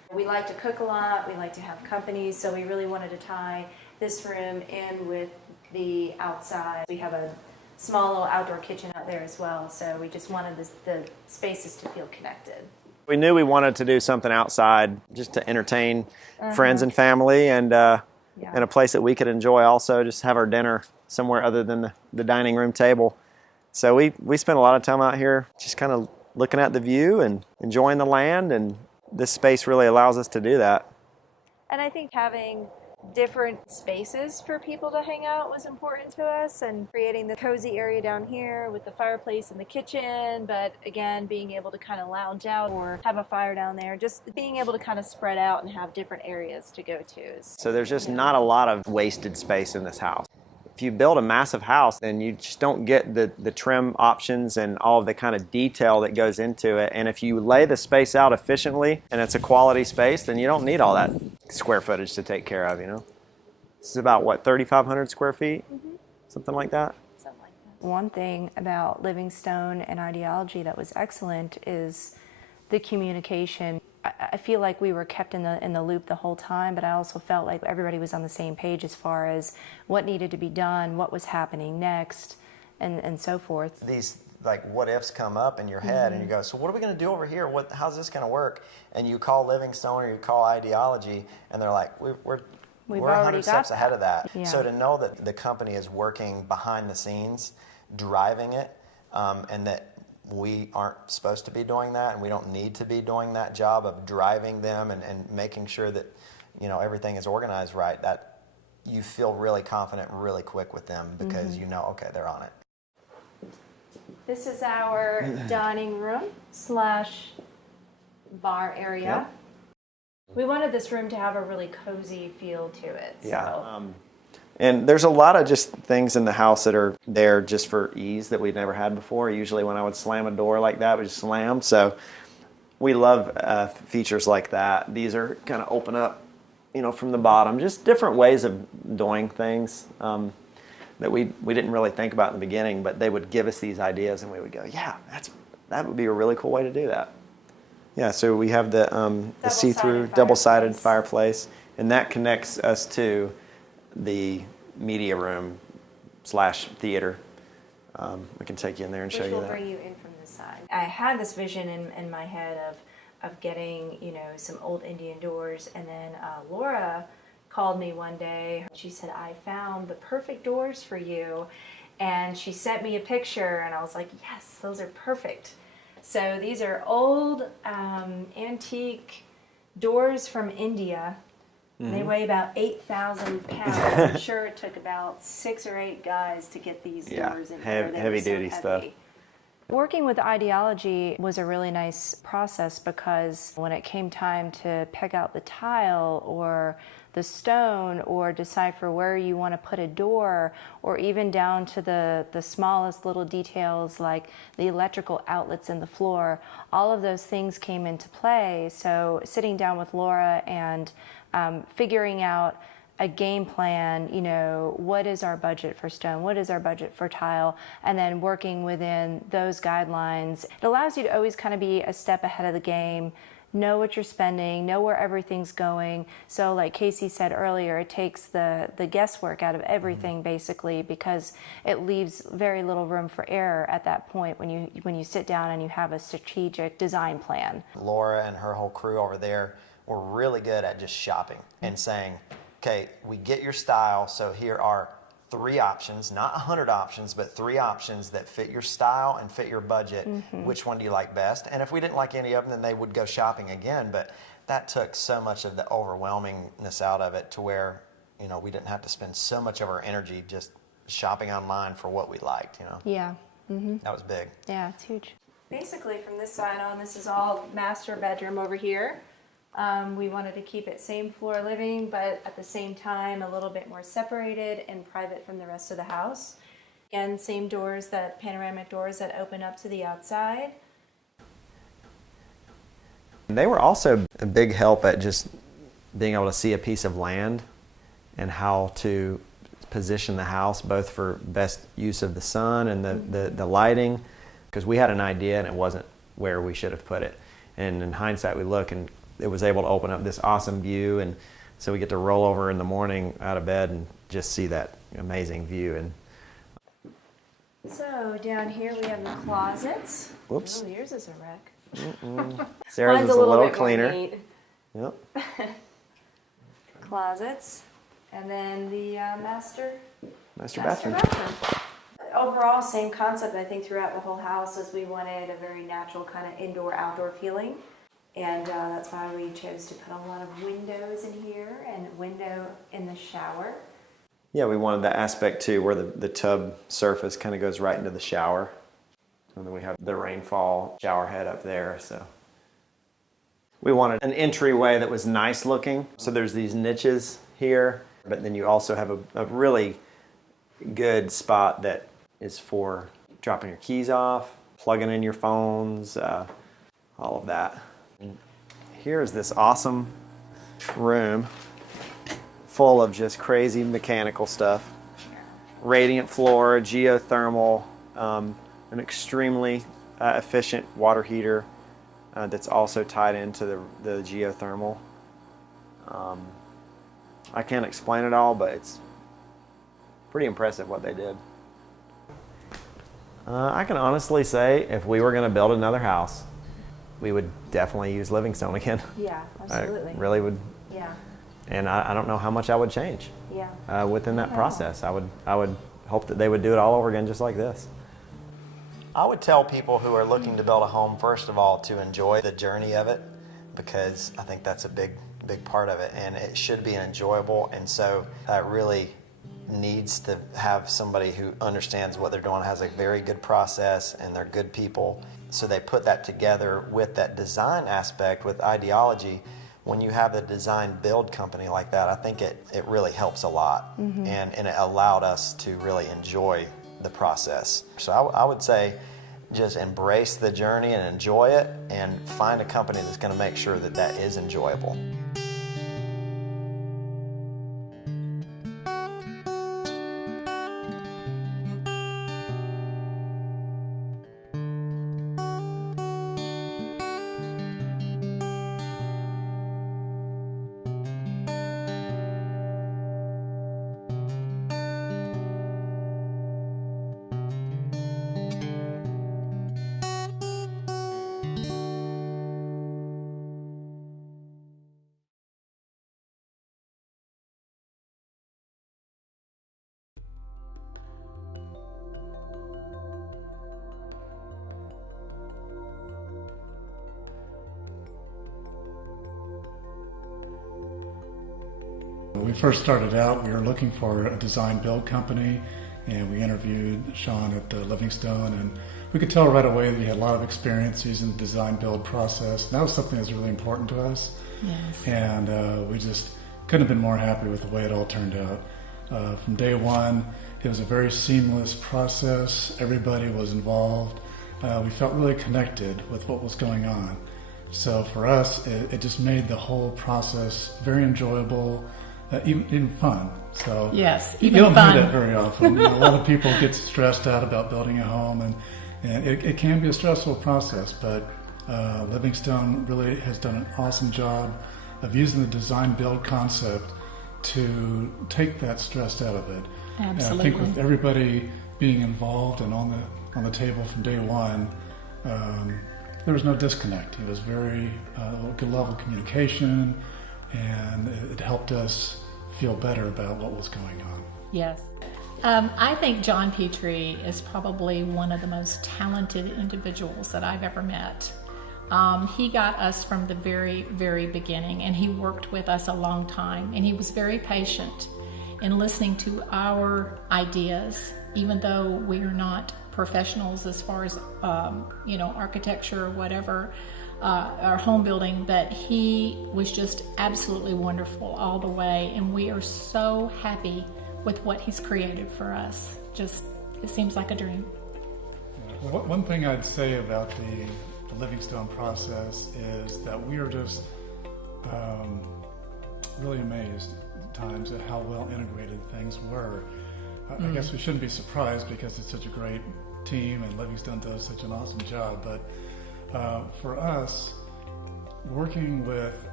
We like to cook a lot, we like to have company, so we really wanted to tie this room in with the outside. We have a small little outdoor kitchen out there as well, so we just wanted the spaces to feel connected. We knew we wanted to do something outside just to entertain friends and family, and in a place that we could enjoy also, just have our dinner somewhere other than the dining room table. So we spent a lot of time out here just kind of looking at the view and enjoying the land, and this space really allows us to do that. And I think having different spaces for people to hang out was important to us, and creating the cozy area down here with the fireplace in the kitchen, but again being able to kind of lounge out or have a fire down there, just being able to kind of spread out and have different areas to go to. So there's just not a lot of wasted space in this house. If you build a massive house, then you just don't get the trim options and all of the kind of detail that goes into it. And if you lay the space out efficiently and it's a quality space, then you don't need all that square footage to take care of, you know. This is about, what, 3,500 square feet? Something like that? Something like that. One thing about Livingstone and Ideology that was excellent is the communication. I feel like we were kept in the loop the whole time, but I also felt like everybody was on the same page as far as what needed to be done, what was happening next, and so forth. These like what ifs come up in your head, and you go, so what are we going to do over here? How's this going to work? And you call Livingstone or you call Ideology, and they're like, we're 100 steps ahead of that. Yeah. So to know that the company is working behind the scenes, driving it, and that we aren't supposed to be doing that, and we don't need to be doing that job of driving them and making sure that, you know, everything is organized right, that you feel really confident really quick with them because you know, okay, they're on it. This is our dining room slash bar area. Yep. We wanted this room to have a really cozy feel to it. Yeah. And there's a lot of just things in the house that are there just for ease that we've never had before. Usually when I would slam a door like that, we just slam. So we love features like that. These are kind of open up, you know, from the bottom. Just different ways of doing things that we didn't really think about in the beginning, but they would give us these ideas and we would go, yeah, that would be a really cool way to do that. Yeah, so we have the see-through double-sided fireplace, and that connects us to the media room slash theater. We can take you in there and show you that. Which will bring you in from this side. I had this vision in my head of getting, you know, some old Indian doors, and then Laura called me one day. She said, I found the perfect doors for you, and she sent me a picture, and I was like, yes, those are perfect. So these are old antique doors from India. They weigh about 8,000 pounds. I'm sure it took about 6 or 8 guys to get these doors in there. Heavy duty stuff. Working with Ideology was a really nice process because when it came time to pick out the tile or the stone or decipher where you want to put a door, or even down to the smallest little details like the electrical outlets in the floor, all of those things came into play. So sitting down with Laura and figuring out a game plan, you know, what is our budget for stone, what is our budget for tile, and then working within those guidelines. It allows you to always kind of be a step ahead of the game, know what you're spending, know where everything's going. So like Casey said earlier, it takes the guesswork out of everything basically, because it leaves very little room for error at that point when you sit down and you have a strategic design plan. Laura and her whole crew over there were really good at just shopping and saying, okay, we get your style, so here are 3 options, not 100 options, but 3 options that fit your style and fit your budget. Which one do you like best? And if we didn't like any of them, then they would go shopping again. But that took so much of the overwhelmingness out of it to where, you know, we didn't have to spend so much of our energy just shopping online for what we liked, you know? Yeah. That was big. Yeah, it's huge. Basically from this side on, this is all master bedroom over here. We wanted to keep it same floor living, but at the same time a little bit more separated and private from the rest of the house. Again, same doors, that panoramic doors that open up to the outside. They were also a big help at just being able to see a piece of land and how to position the house both for best use of the sun and the lighting, because we had an idea and it wasn't where we should have put it. And in hindsight we look and it was able to open up this awesome view, and so we get to roll over in the morning out of bed and just see that amazing view. And So down here we have the closets. whoops, Oh, yours is a wreck. Sarah's Mine's is a little bit more cleaner. neat. Yep. Closets, and then the master Bathroom. Overall, same concept, I think, throughout the whole house, as we wanted a very natural kind of indoor-outdoor feeling. And that's why we chose to put a lot of windows in here and a window in the shower. Yeah, we wanted that aspect too, where the tub surface kind of goes right into the shower. And then we have the rainfall shower head up there. So we wanted an entryway that was nice looking. So there's these niches here, but then you also have a really good spot that is for dropping your keys off, plugging in your phones, all of that. And here's this awesome room full of just crazy mechanical stuff. Radiant floor, geothermal, an extremely efficient water heater that's also tied into the geothermal. I can't explain it all, but it's pretty impressive what they did. I can honestly say if we were going to build another house, we would definitely use Livingstone again. Yeah, absolutely. I really would. Yeah. And I don't know how much I would change Yeah. within that process. I would hope that they would do it all over again just like this. I would tell people who are looking to build a home, first of all, to enjoy the journey of it, because I think that's a big part of it, and it should be enjoyable. And so that really needs to have somebody who understands what they're doing, has a very good process, and they're good people. So they put that together with that design aspect, with ideology. When you have a design build company like that, I think it really helps a lot. And it allowed us to really enjoy the process. So I would say just embrace the journey and enjoy it, and find a company that's going to make sure that that is enjoyable. When we first started out, we were looking for a design build company, and we interviewed Sean at Livingstone, and we could tell right away that he had a lot of experience using the design build process. And that was something that's really important to us. Yes. And we just couldn't have been more happy with the way it all turned out. From day one, it was a very seamless process. Everybody was involved. We felt really connected with what was going on. So for us, it just made the whole process very enjoyable, even fun. So Yes, you even don't fun. hear that very often. A lot of people get stressed out about building a home, and it can be a stressful process, but Livingstone really has done an awesome job of using the design build concept to take that stress out of it. Absolutely. And I think with everybody being involved and on the table from day one, there was no disconnect. It was very good level of communication, and it helped us feel better about what was going on. Yes. I think John Petrie is probably one of the most talented individuals that I've ever met. He got us from the very, very beginning, and he worked with us a long time, and he was very patient in listening to our ideas, even though we are not professionals as far as architecture or whatever, our home building, but he was just absolutely wonderful all the way, and we are so happy with what he's created for us. Just, it seems like a dream. One thing I'd say about the Livingstone process is that we are just really amazed at times at how well integrated things were. I guess we shouldn't be surprised because it's such a great team and Livingstone does such an awesome job, but for us, working with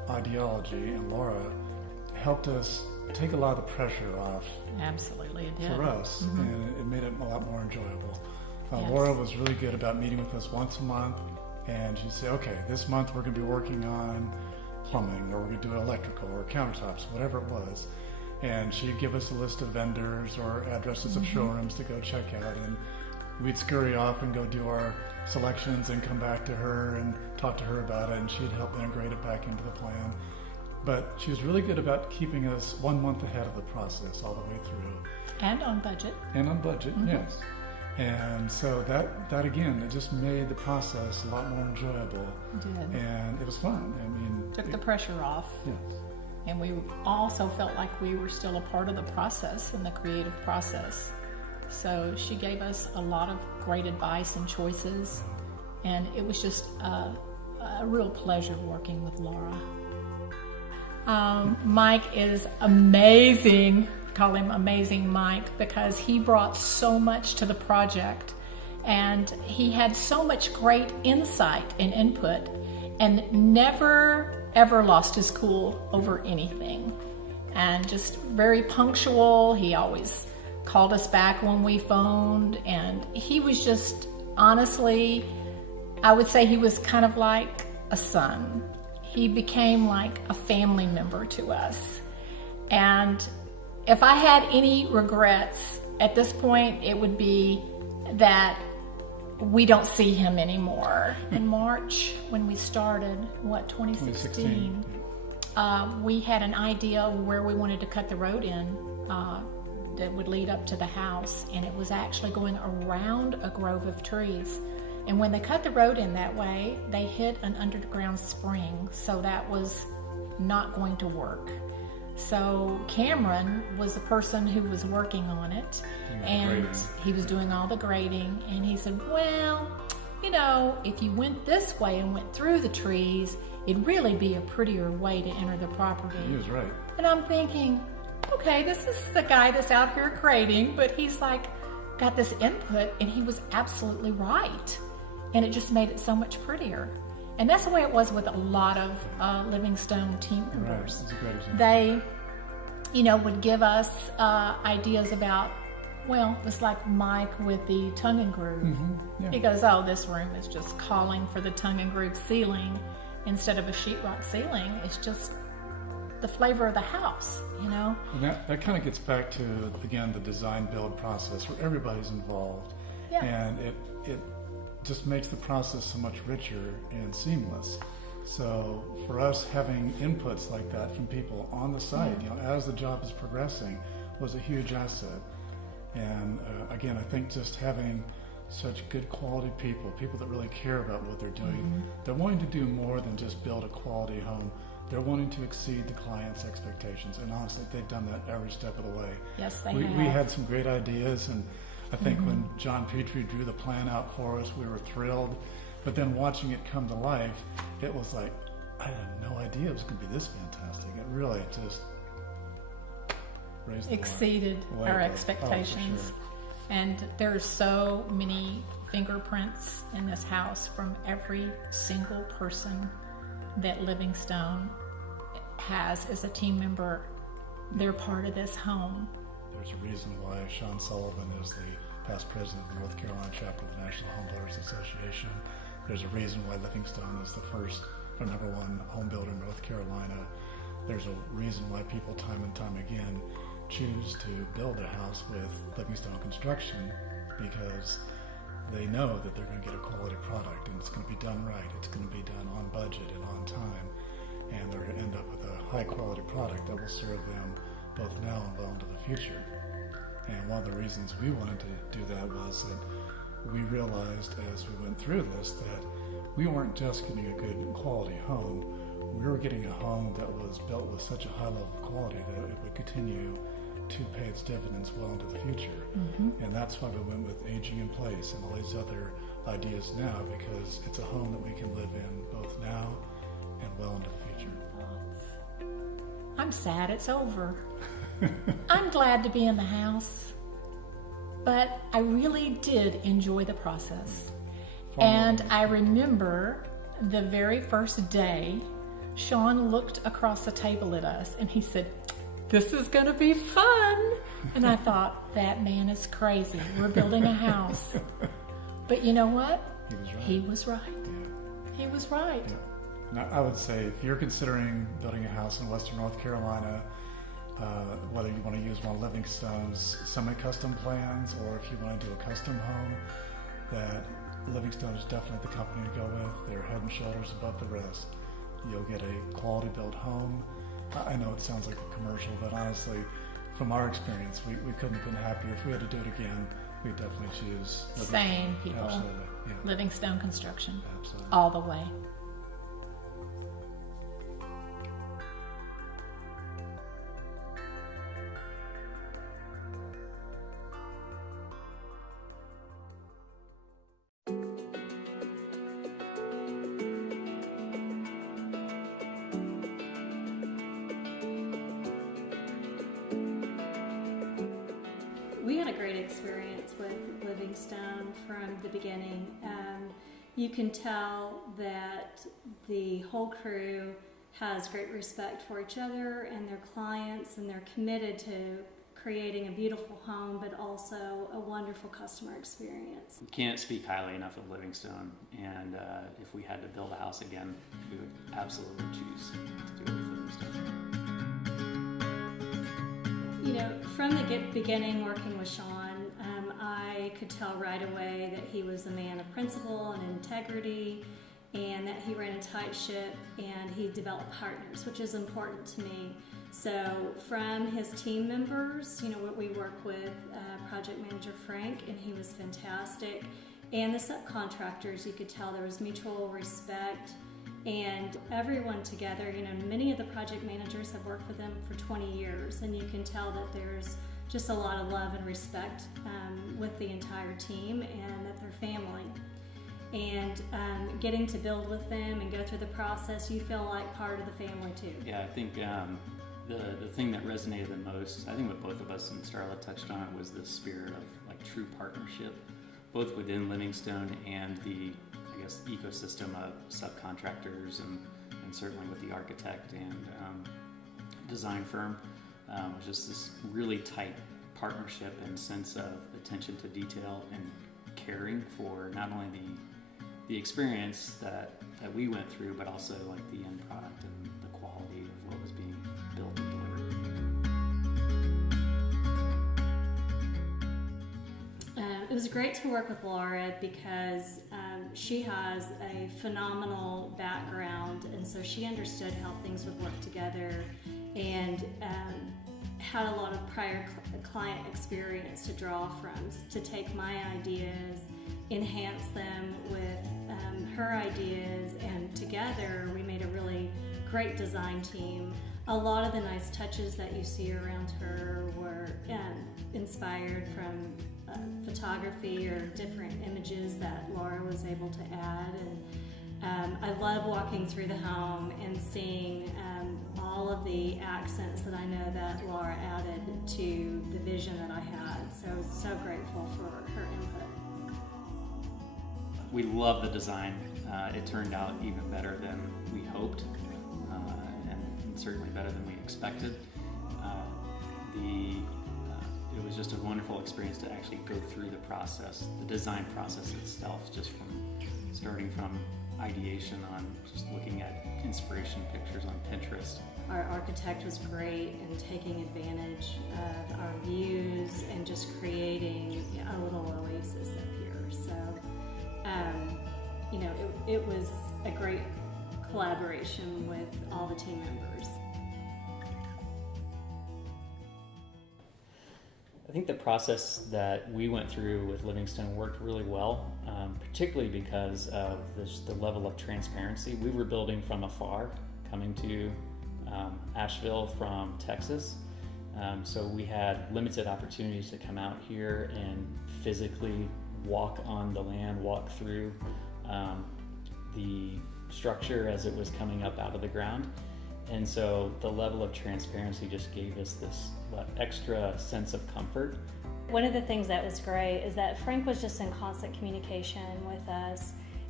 ideology and Laura helped us take a lot of the pressure off Absolutely, it did. for us, and it made it a lot more enjoyable. Yes. Laura was really good about meeting with us once a month, and she'd say, okay, this month we're going to be working on plumbing, or we're going to do electrical or countertops, whatever it was. And she'd give us a list of vendors or addresses of showrooms to go check out, and we'd scurry off and go do our selections and come back to her and talk to her about it, and she'd help integrate it back into the plan. But she was really good about keeping us 1 month ahead of the process all the way through. And on budget. And on budget, yes. And so that again, it just made the process a lot more enjoyable. It did. And it was fun. I mean, Took the pressure off. yes. And we also felt like we were still a part of the process and the creative process. So she gave us a lot of great advice and choices. And it was just a real pleasure working with Laura. Mike is amazing. Call him Amazing Mike, because he brought so much to the project, and he had so much great insight and input, and never ever lost his cool over anything, and just very punctual. He always called us back when we phoned, and he was just, honestly, I would say he was kind of like a son. He became like a family member to us. And if I had any regrets at this point, it would be that we don't see him anymore. In March, when we started, 2016, we had an idea where we wanted to cut the road in that would lead up to the house, and it was actually going around a grove of trees. And when they cut the road in that way, they hit an underground spring, so that was not going to work. So Cameron was the person who was working on it, and he was doing all the grading, and he said, well, you know, if you went this way and went through the trees, it'd really be a prettier way to enter the property. He was right. And I'm thinking, okay, this is the guy that's out here grading, but he's like got this input, and he was absolutely right. And it just made it so much prettier. And that's the way it was with a lot of Livingstone team members. Right. That's a great example. They, you know, would give us ideas about, well, it's like Mike with the tongue and groove. Yeah. He goes, oh, this room is just calling for the tongue and groove ceiling instead of a sheetrock ceiling. It's just the flavor of the house, you know? And that kind of gets back to, again, the design build process where everybody's involved. Yeah. And it just makes the process so much richer and seamless. So for us, having inputs like that from people on the site, you know, as the job is progressing, was a huge asset. And again, I think just having such good quality people that really care about what they're doing, they're wanting to do more than just build a quality home. They're wanting to exceed the client's expectations, and honestly, they've done that every step of the way. Yes, they We have. had some great ideas, and I think when John Petrie drew the plan out for us, we were thrilled. But then watching it come to life, it was like, I had no idea it was going to be this fantastic. It really just raised the Exceeded bar. our Way above. expectations. Oh, for sure. And there are so many fingerprints in this house from every single person that Livingstone has as a team member. They're part of this home. There's a reason why Sean Sullivan is the past president of the North Carolina chapter of the National Home Builders Association. There's a reason why Livingstone is the first or number one home builder in North Carolina. There's a reason why people time and time again choose to build a house with Livingstone Construction, because they know that they're going to get a quality product and it's going to be done right. It's going to be done on budget and on time, and they're going to end up with a high quality product that will serve them both now and well into the future. And one of the reasons we wanted to do that was that we realized as we went through this that we weren't just getting a good quality home, we were getting a home that was built with such a high level of quality that it would continue to pay its dividends well into the future. And that's why we went with aging in place and all these other ideas now, because it's a home that we can live in both now and well into the future. I'm sad it's over. I'm glad to be in the house, but I really did enjoy the process. And I remember the very first day Sean looked across the table at us and he said, "This is going to be fun." And I thought, that man is crazy. We're building a house. But you know what? He was right. He was right. Yeah. Now, I would say if you're considering building a house in Western North Carolina, whether you want to use one of Livingstone's semi-custom plans or if you want to do a custom home, that Livingstone is definitely the company to go with. They're head and shoulders above the rest. You'll get a quality built home. I know it sounds like a commercial, but honestly, from our experience, we couldn't have been happier. If we had to do it again, we'd definitely choose Livingstone. Same people. Absolutely. Yeah. Livingstone Construction. Absolutely. All the way. We had a great experience with Livingstone from the beginning. You can tell that the whole crew has great respect for each other and their clients, and they're committed to creating a beautiful home, but also a wonderful customer experience. Can't speak highly enough of Livingstone, and if we had to build a house again, we would absolutely choose to do it with Livingstone. You know, from the beginning working with Sean, I could tell right away that he was a man of principle and integrity, and that he ran a tight ship, and he developed partners, which is important to me. So from his team members, you know, we work with project manager Frank, and he was fantastic. And the subcontractors, you could tell there was mutual respect, and everyone together. You know, many of the project managers have worked with them for 20 years, and you can tell that there's just a lot of love and respect with the entire team, and that they're family. And getting to build with them and go through the process, you feel like part of the family too. Yeah, I think the thing that resonated the most, I think what both of us and Starla touched on, was the spirit of like true partnership, both within Livingstone and the, I guess, ecosystem of subcontractors, and certainly with the architect and design firm. It was just this really tight partnership and sense of attention to detail and caring for not only the experience that we went through, but also like the end product and the quality of what was being built and delivered. It was great to work with Laura because she has a phenomenal background, and so she understood how things would work together, and had a lot of prior client experience to draw from, to take my ideas, enhance them with her ideas, and together we made a really great design team. A lot of the nice touches that you see around her were inspired from photography or different images that Laura was able to add. And I love walking through the home and seeing all of the accents that I know that Laura added to the vision that I had. So grateful for her input. We love the design. It turned out even better than we hoped, and certainly better than we expected. It was just a wonderful experience to actually go through the process, the design process itself, just from starting from ideation on just looking at inspiration pictures on Pinterest. Our architect was great in taking advantage of our views and just creating a little oasis up here. So, you know, it was a great collaboration with all the team members. I think the process that we went through with Livingstone worked really well, particularly because of the level of transparency. We were building from afar, coming to Asheville from Texas, so we had limited opportunities to come out here and physically walk on the land, walk through the structure as it was coming up out of the ground. And so the level of transparency just gave us this extra sense of comfort. One of the things that was great is that Frank was just in constant communication with us,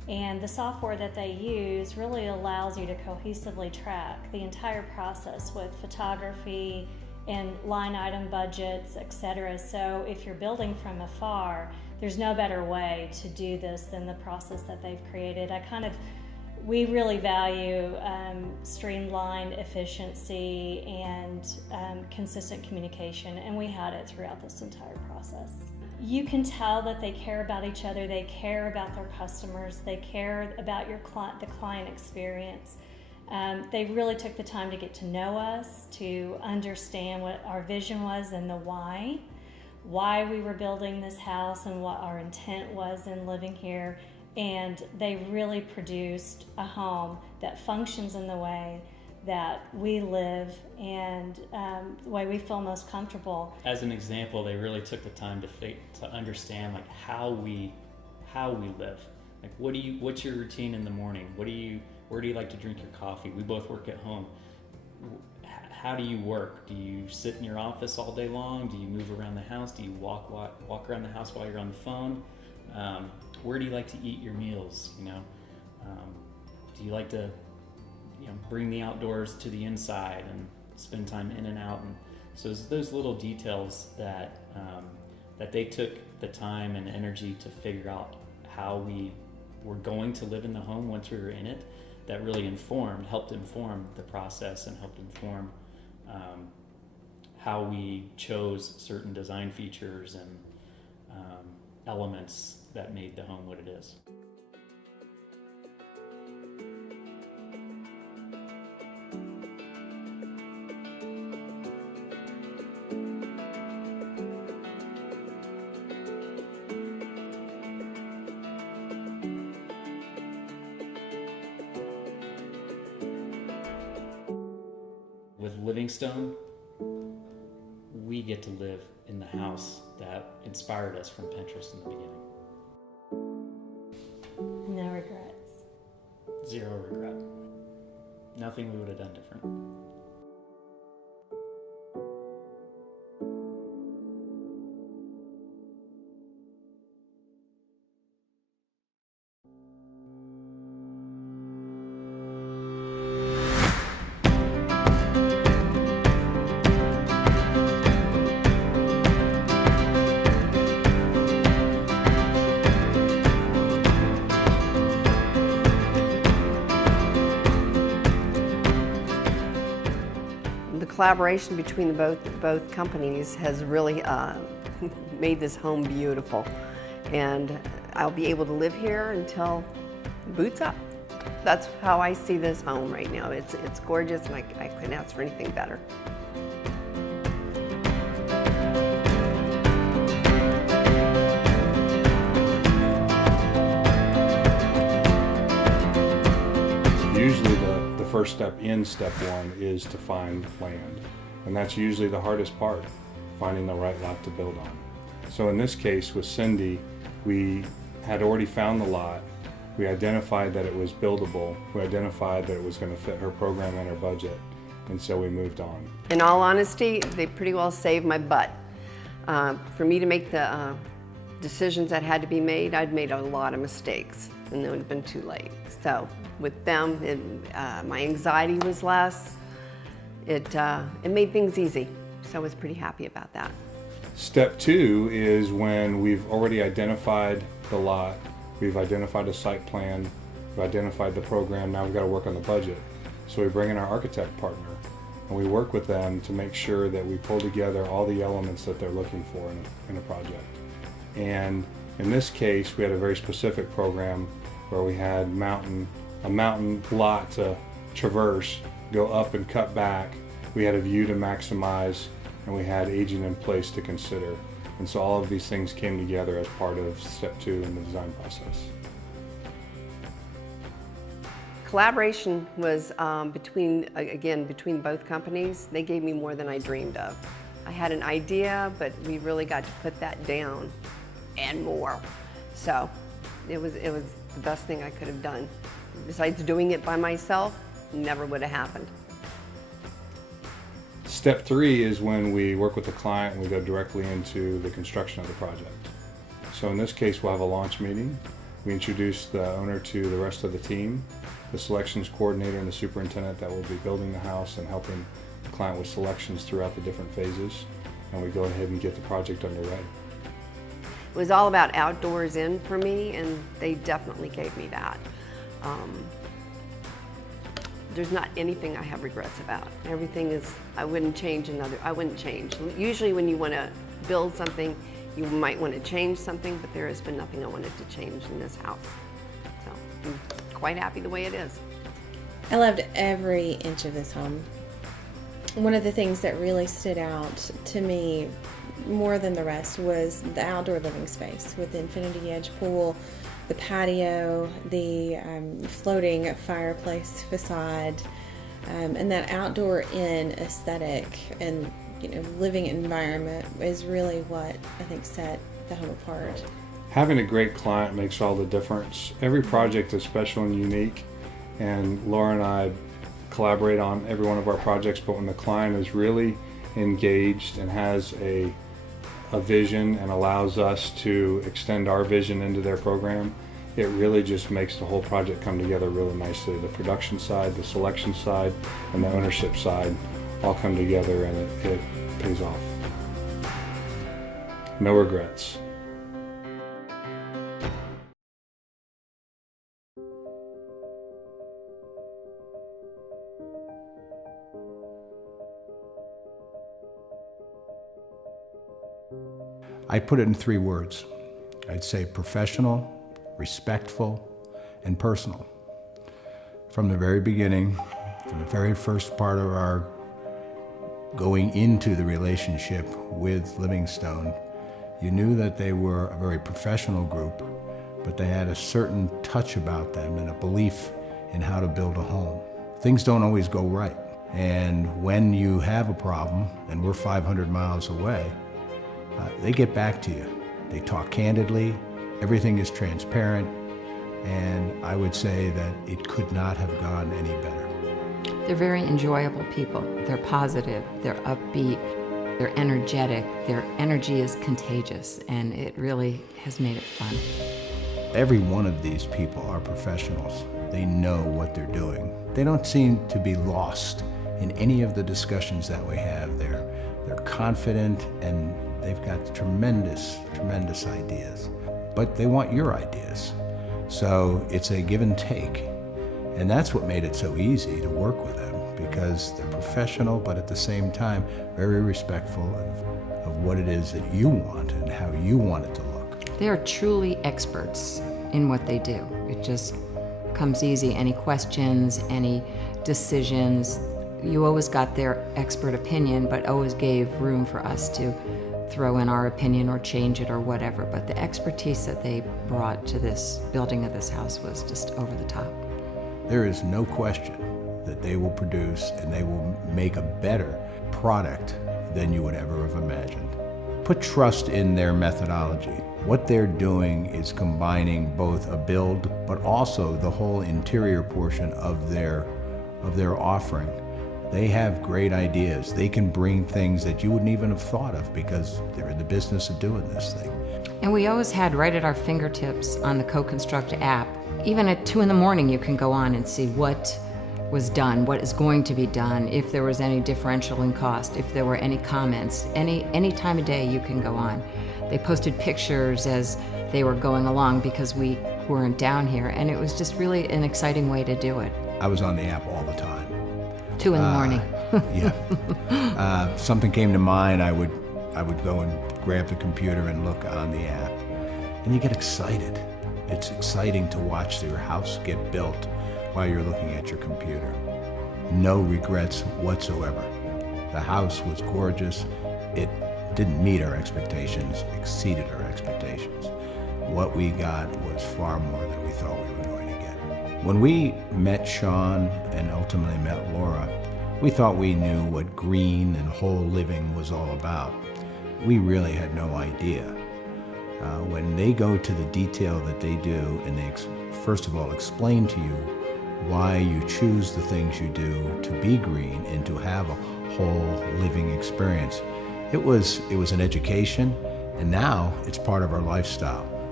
And the software that they use really allows you to cohesively track the entire process with photography and line item budgets, etc. So if you're building from afar, there's no better way to do this than the process that they've created. We really value streamlined efficiency and consistent communication, and we had it throughout this entire process. You can tell that they care about each other, they care about their customers, they care about the client experience. They really took the time to get to know us, to understand what our vision was and the why we were building this house and what our intent was in living here. And they really produced a home that functions in the way that we live and the way we feel most comfortable. As an example, they really took the time to understand like how we live. Like what's your routine in the morning? Where do you like to drink your coffee? We both work at home. How do you work? Do you sit in your office all day long? Do you move around the house? Do you walk around the house while you're on the phone? Where do you like to eat your meals? Do you like to bring the outdoors to the inside and spend time in and out? And so it's those little details that they took the time and energy to figure out how we were going to live in the home once we were in it, that really helped inform the process and helped inform how we chose certain design features and elements that made the home what it is. With Livingstone, we get to live in the house that inspired us from Pinterest in the beginning. No regrets. Zero regret. Nothing we would have done different. The collaboration between both companies has really made this home beautiful, and I'll be able to live here until boots up. That's how I see this home right now. It's gorgeous, and I couldn't ask for anything better. Usually the first step in step one is to find land. And that's usually the hardest part, finding the right lot to build on. So in this case with Cindy, we had already found the lot. We identified that it was buildable. We identified that it was going to fit her program and her budget. And so we moved on. In all honesty, they pretty well saved my butt. For me to make the decisions that had to be made, I'd made a lot of mistakes, and it would have been too late. So with them, my anxiety was less. It made things easy, so I was pretty happy about that. Step two is when we've already identified the lot, we've identified a site plan, we've identified the program, now we've got to work on the budget. So we bring in our architect partner, and we work with them to make sure that we pull together all the elements that they're looking for in a project. And in this case, we had a very specific program where we had a mountain lot to traverse, go up and cut back. We had a view to maximize, and we had aging in place to consider. And so all of these things came together as part of step two in the design process. Collaboration was between both companies. They gave me more than I dreamed of. I had an idea, but we really got to put that down and more. So it was the best thing I could have done. Besides doing it by myself, never would have happened. Step three is when we work with the client and we go directly into the construction of the project. So in this case, we'll have a launch meeting. We introduced the owner to the rest of the team, the selections coordinator and the superintendent that will be building the house and helping the client with selections throughout the different phases. And we go ahead and get the project underway. It was all about outdoors in for me, and they definitely gave me that. There's not anything I have regrets about. Everything is, I wouldn't change. Usually when you want to build something, you might want to change something, but there has been nothing I wanted to change in this house. So I'm quite happy the way it is. I loved every inch of this home. One of the things that really stood out to me more than the rest was the outdoor living space with the Infinity Edge pool, the patio, the floating fireplace facade, and that outdoor in aesthetic and living environment is really what I think set the home apart. Having a great client makes all the difference. Every project is special and unique, and Laura and I collaborate on every one of our projects, but when the client is really engaged and has a vision and allows us to extend our vision into their program, it really just makes the whole project come together really nicely. The production side, the selection side, and the ownership side all come together, and it pays off. No regrets. I put it in 3 words. I'd say professional, respectful, and personal. From the very beginning, from the very first part of our going into the relationship with Livingstone, you knew that they were a very professional group, but they had a certain touch about them and a belief in how to build a home. Things don't always go right. And when you have a problem, and we're 500 miles away, they get back to you. They talk candidly, everything is transparent, and I would say that it could not have gone any better. They're very enjoyable people. They're positive, they're upbeat, they're energetic. Their energy is contagious, and it really has made it fun. Every one of these people are professionals. They know what they're doing. They don't seem to be lost in any of the discussions that we have. They're confident, and they've got tremendous, tremendous ideas. But they want your ideas. So it's a give and take. And that's what made it so easy to work with them, because they're professional, but at the same time, very respectful of what it is that you want and how you want it to look. They are truly experts in what they do. It just comes easy. Any questions, any decisions, you always got their expert opinion, but always gave room for us to throw in our opinion or change it or whatever. But the expertise that they brought to this building of this house was just over the top. There is no question that they will produce and they will make a better product than you would ever have imagined. Put trust in their methodology. What they're doing is combining both a build, but also the whole interior portion of their offering. They have great ideas. They can bring things that you wouldn't even have thought of because they're in the business of doing this thing. And we always had right at our fingertips on the Co-Construct app. Even at 2 in the morning, you can go on and see what was done, what is going to be done, if there was any differential in cost, if there were any comments. Any time of day you can go on. They posted pictures as they were going along because we weren't down here, and it was just really an exciting way to do it. I was on the app all the time. 2 in the morning. Yeah. Something came to mind, I would go and grab the computer and look on the app. And you get excited. It's exciting to watch your house get built while you're looking at your computer. No regrets whatsoever. The house was gorgeous. It didn't meet our expectations, exceeded our expectations. What we got was far more than we thought we were going to get. When we met Sean and ultimately met Laura, we thought we knew what green and whole living was all about. We really had no idea. When they go to the detail that they do, and they first of all explain to you why you choose the things you do to be green and to have a whole living experience, it was an education, and now it's part of our lifestyle.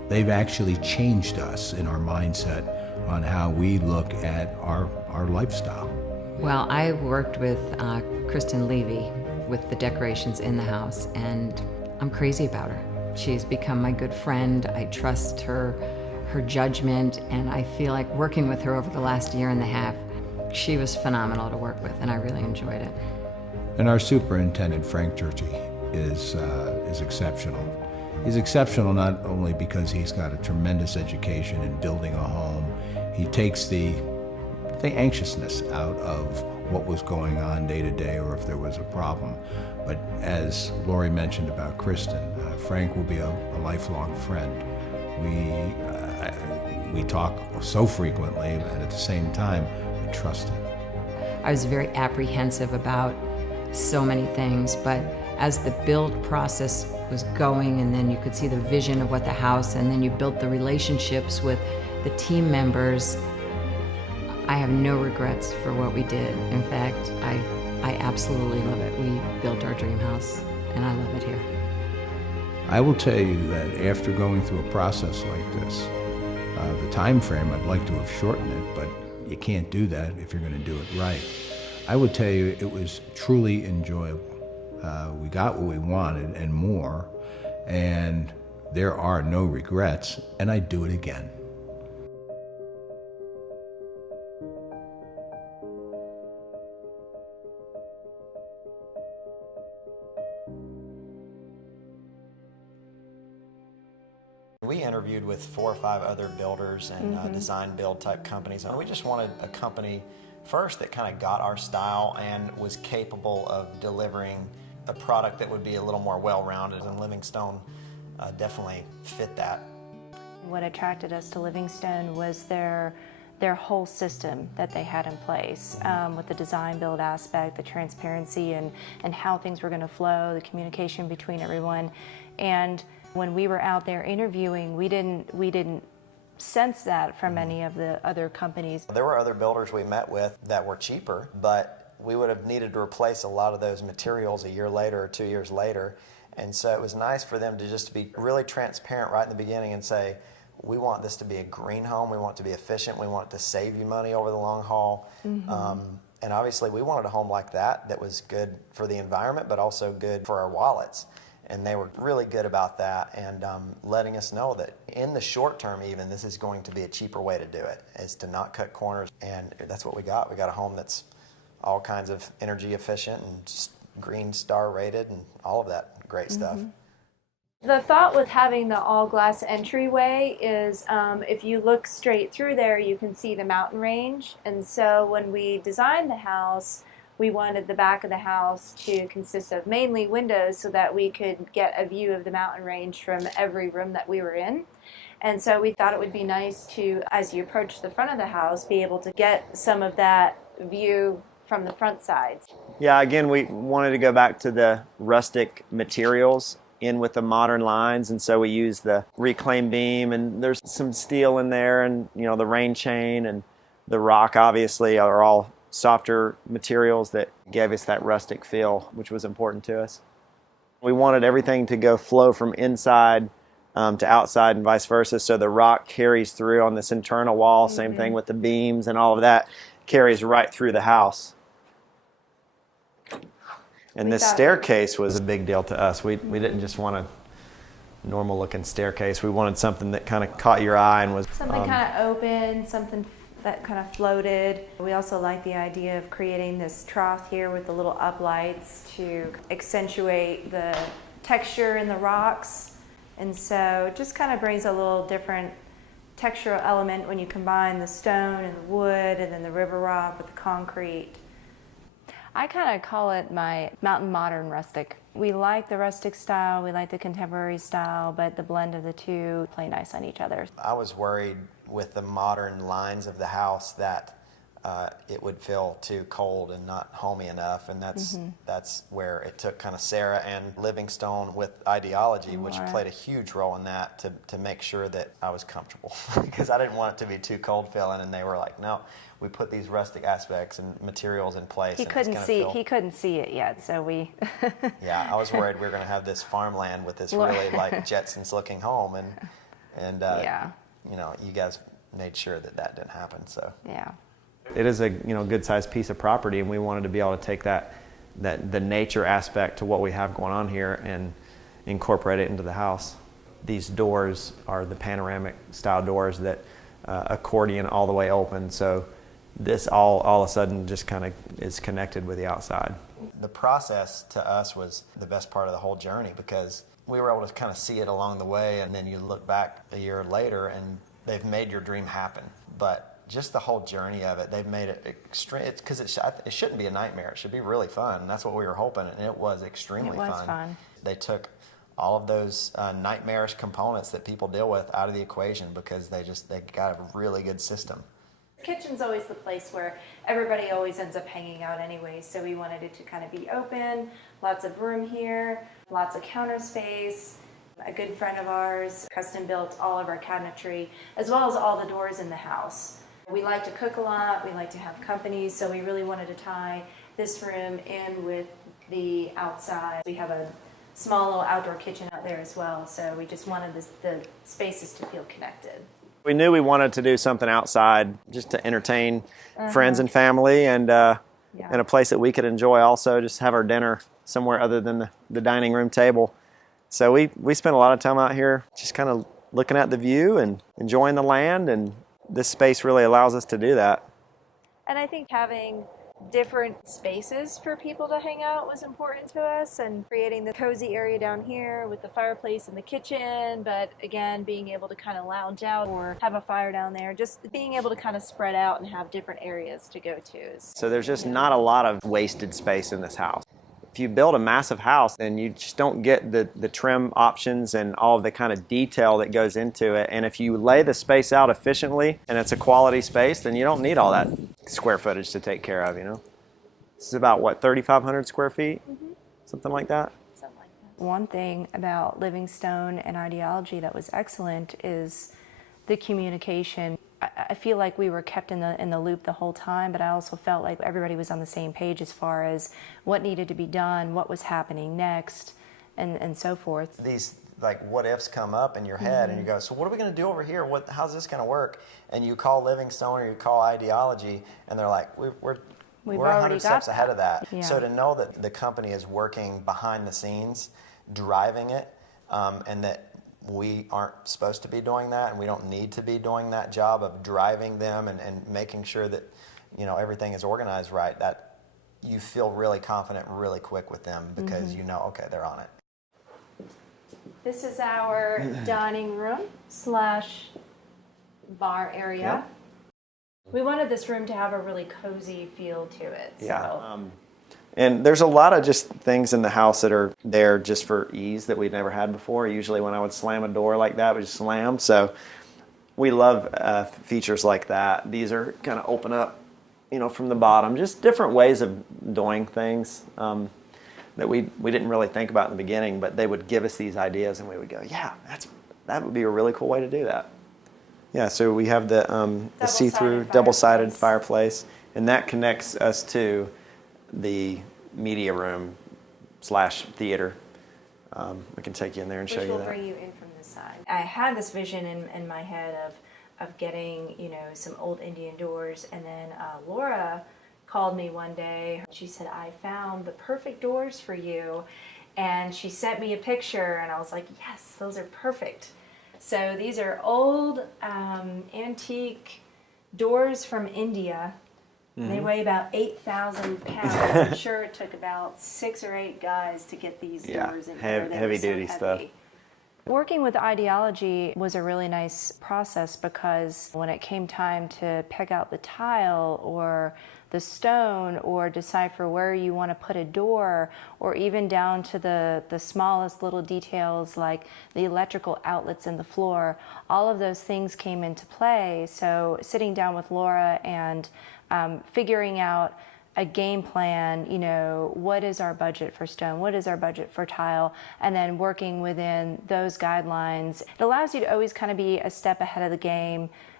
They've actually changed us in our mindset on how we look at our lifestyle. Well, I worked with Kristen Levy with the decorations in the house, and I'm crazy about her. She's become my good friend. I trust her judgment, and I feel like working with her over the last year and a half, she was phenomenal to work with, and I really enjoyed it. And our superintendent, Frank Churchy, is exceptional. He's exceptional not only because he's got a tremendous education in building a home. He takes the anxiousness out of what was going on day to day or if there was a problem. But as Lori mentioned about Kristen, Frank will be a lifelong friend. We talk so frequently, and at the same time, I trust him. I was very apprehensive about so many things, but as the build process was going, and then you could see the vision of what the house, and then you built the relationships with the team members, I have no regrets for what we did. In fact, I absolutely love it. We built our dream house, and I love it here. I will tell you that after going through a process like this, the time frame, I'd like to have shortened it, but you can't do that if you're going to do it right. I would tell you it was truly enjoyable. We got what we wanted and more, and there are no regrets, and I'd do it again. We interviewed with 4 or 5 other builders and design build type companies, and we just wanted a company first that kind of got our style and was capable of delivering a product that would be a little more well-rounded, and Livingstone definitely fit that. What attracted us to Livingstone was their whole system that they had in place, with the design build aspect, the transparency, and how things were going to flow, the communication between everyone. And when we were out there interviewing, we didn't sense that from any of the other companies. There were other builders we met with that were cheaper, but we would have needed to replace a lot of those materials a year later or 2 years later. And so it was nice for them to just be really transparent right in the beginning and say, we want this to be a green home, we want it to be efficient, we want it to save you money over the long haul. And obviously we wanted a home like that was good for the environment, but also good for our wallets. And they were really good about that, and letting us know that in the short term even, this is going to be a cheaper way to do it, is to not cut corners. And that's what we got. We got a home that's all kinds of energy efficient and green star rated and all of that great stuff. The thought with having the all glass entryway is if you look straight through there, you can see the mountain range. And so when we designed the house, we wanted the back of the house to consist of mainly windows so that we could get a view of the mountain range from every room that we were in. And so we thought it would be nice to, as you approach the front of the house, be able to get some of that view from the front sides. Yeah, again, we wanted to go back to the rustic materials in with the modern lines, and so we used the reclaimed beam, and there's some steel in there, and the rain chain and the rock obviously are all softer materials that gave us that rustic feel, which was important to us. We wanted everything to flow from inside to outside and vice versa, so the rock carries through on this internal wall. Same thing with the beams, and all of that carries right through the house. And this staircase was a big deal to us. We didn't just want a normal looking staircase. We wanted something that kind of caught your eye and was Something kind of open, something that kind of floated. We also like the idea of creating this trough here with the little uplights to accentuate the texture in the rocks. And so it just kind of brings a little different textural element when you combine the stone and the wood and then the river rock with the concrete. I kind of call it my mountain modern rustic. We like the rustic style, we like the contemporary style, but the blend of the two play nice on each other. I was worried with the modern lines of the house that it would feel too cold and not homey enough, and that's where it took kind of Sarah and Livingstone with ideology, which played a huge role in that to make sure that I was comfortable because I didn't want it to be too cold feeling, and they were like, no, we put these rustic aspects and materials in place. He couldn't see it yet, so we. Yeah, I was worried we were going to have this farmland with this really like Jetsons looking home, and And, Yeah. you know, you guys made sure that that didn't happen, so. Yeah. It is a good sized piece of property, and we wanted to be able to take the nature aspect to what we have going on here and incorporate it into the house. These doors are the panoramic style doors that accordion all the way open, so this all of a sudden just kind of is connected with the outside. The process to us was the best part of the whole journey because we were able to kind of see it along the way, and then you look back a year later and they've made your dream happen. But just the whole journey of it, they've made it extreme. It's because it shouldn't be a nightmare. It should be really fun. And that's what we were hoping, and it was extremely fun. It was fun. They took all of those nightmarish components that people deal with out of the equation because they got a really good system. Kitchen's always the place where everybody always ends up hanging out anyway, so we wanted it to kind of be open, lots of room here, lots of counter space. A good friend of ours custom built all of our cabinetry, as well as all the doors in the house. We like to cook a lot, we like to have company, so we really wanted to tie this room in with the outside. We have a small little outdoor kitchen out there as well, so we just wanted the spaces to feel connected. We knew we wanted to do something outside just to entertain friends and family, and in a place that we could enjoy also, just have our dinner somewhere other than the dining room table. So we spent a lot of time out here just kind of looking at the view and enjoying the land, and this space really allows us to do that. And I think having different spaces for people to hang out was important to us, and creating the cozy area down here with the fireplace in the kitchen, but again being able to kind of lounge out or have a fire down there, just being able to kind of spread out and have different areas to go to. So there's just not a lot of wasted space in this house. If you build a massive house, then you just don't get the trim options and all of the kind of detail that goes into it. And if you lay the space out efficiently and it's a quality space, then you don't need all that square footage to take care of, you know. This is about, what, 3,500 square feet? Something like that? Something like that. One thing about Livingstone and Ideology that was excellent is the communication. I feel like we were kept in the loop the whole time, but I also felt like everybody was on the same page as far as what needed to be done, what was happening next, and so forth. These like what ifs come up in your head, and you go, so what are we going to do over here? How's this going to work? And you call Livingstone or you call Ideology, and they're like, we're 100 steps ahead of that. Yeah. So to know that the company is working behind the scenes, driving it, and that we aren't supposed to be doing that, and we don't need to be doing that job of driving them and making sure that, you know, everything is organized right, that you feel really confident really quick with them because you know, okay, they're on it. This is our dining room / bar area. Yep. We wanted this room to have a really cozy feel to it. Yeah. And there's a lot of just things in the house that are there just for ease that we've never had before. Usually when I would slam a door like that, it would just slam. So we love features like that. These are kind of open up, you know, from the bottom. Just different ways of doing things that we didn't really think about in the beginning, but they would give us these ideas and we would go, yeah, that would be a really cool way to do that. Yeah, so we have the see-through double-sided fireplace, and that connects us to the media room / theater. We can take you in there and show you that. Which will bring you in from this side. I had this vision in my head of getting, you know, some old Indian doors, and then Laura called me one day. She said, I found the perfect doors for you, and she sent me a picture, and I was like, yes, those are perfect. So these are old antique doors from India. They weigh about 8,000 pounds. I'm sure it took about 6 or 8 guys to get these doors in there. Heavy duty stuff. Working with Ideology was a really nice process because when it came time to pick out the tile or the stone or decipher where you want to put a door, or even down to the smallest little details like the electrical outlets in the floor, all of those things came into play. So sitting down with Laura and figuring out a game plan, you know, what is our budget for stone, what is our budget for tile, and then working within those guidelines. It allows you to always kind of be a step ahead of the game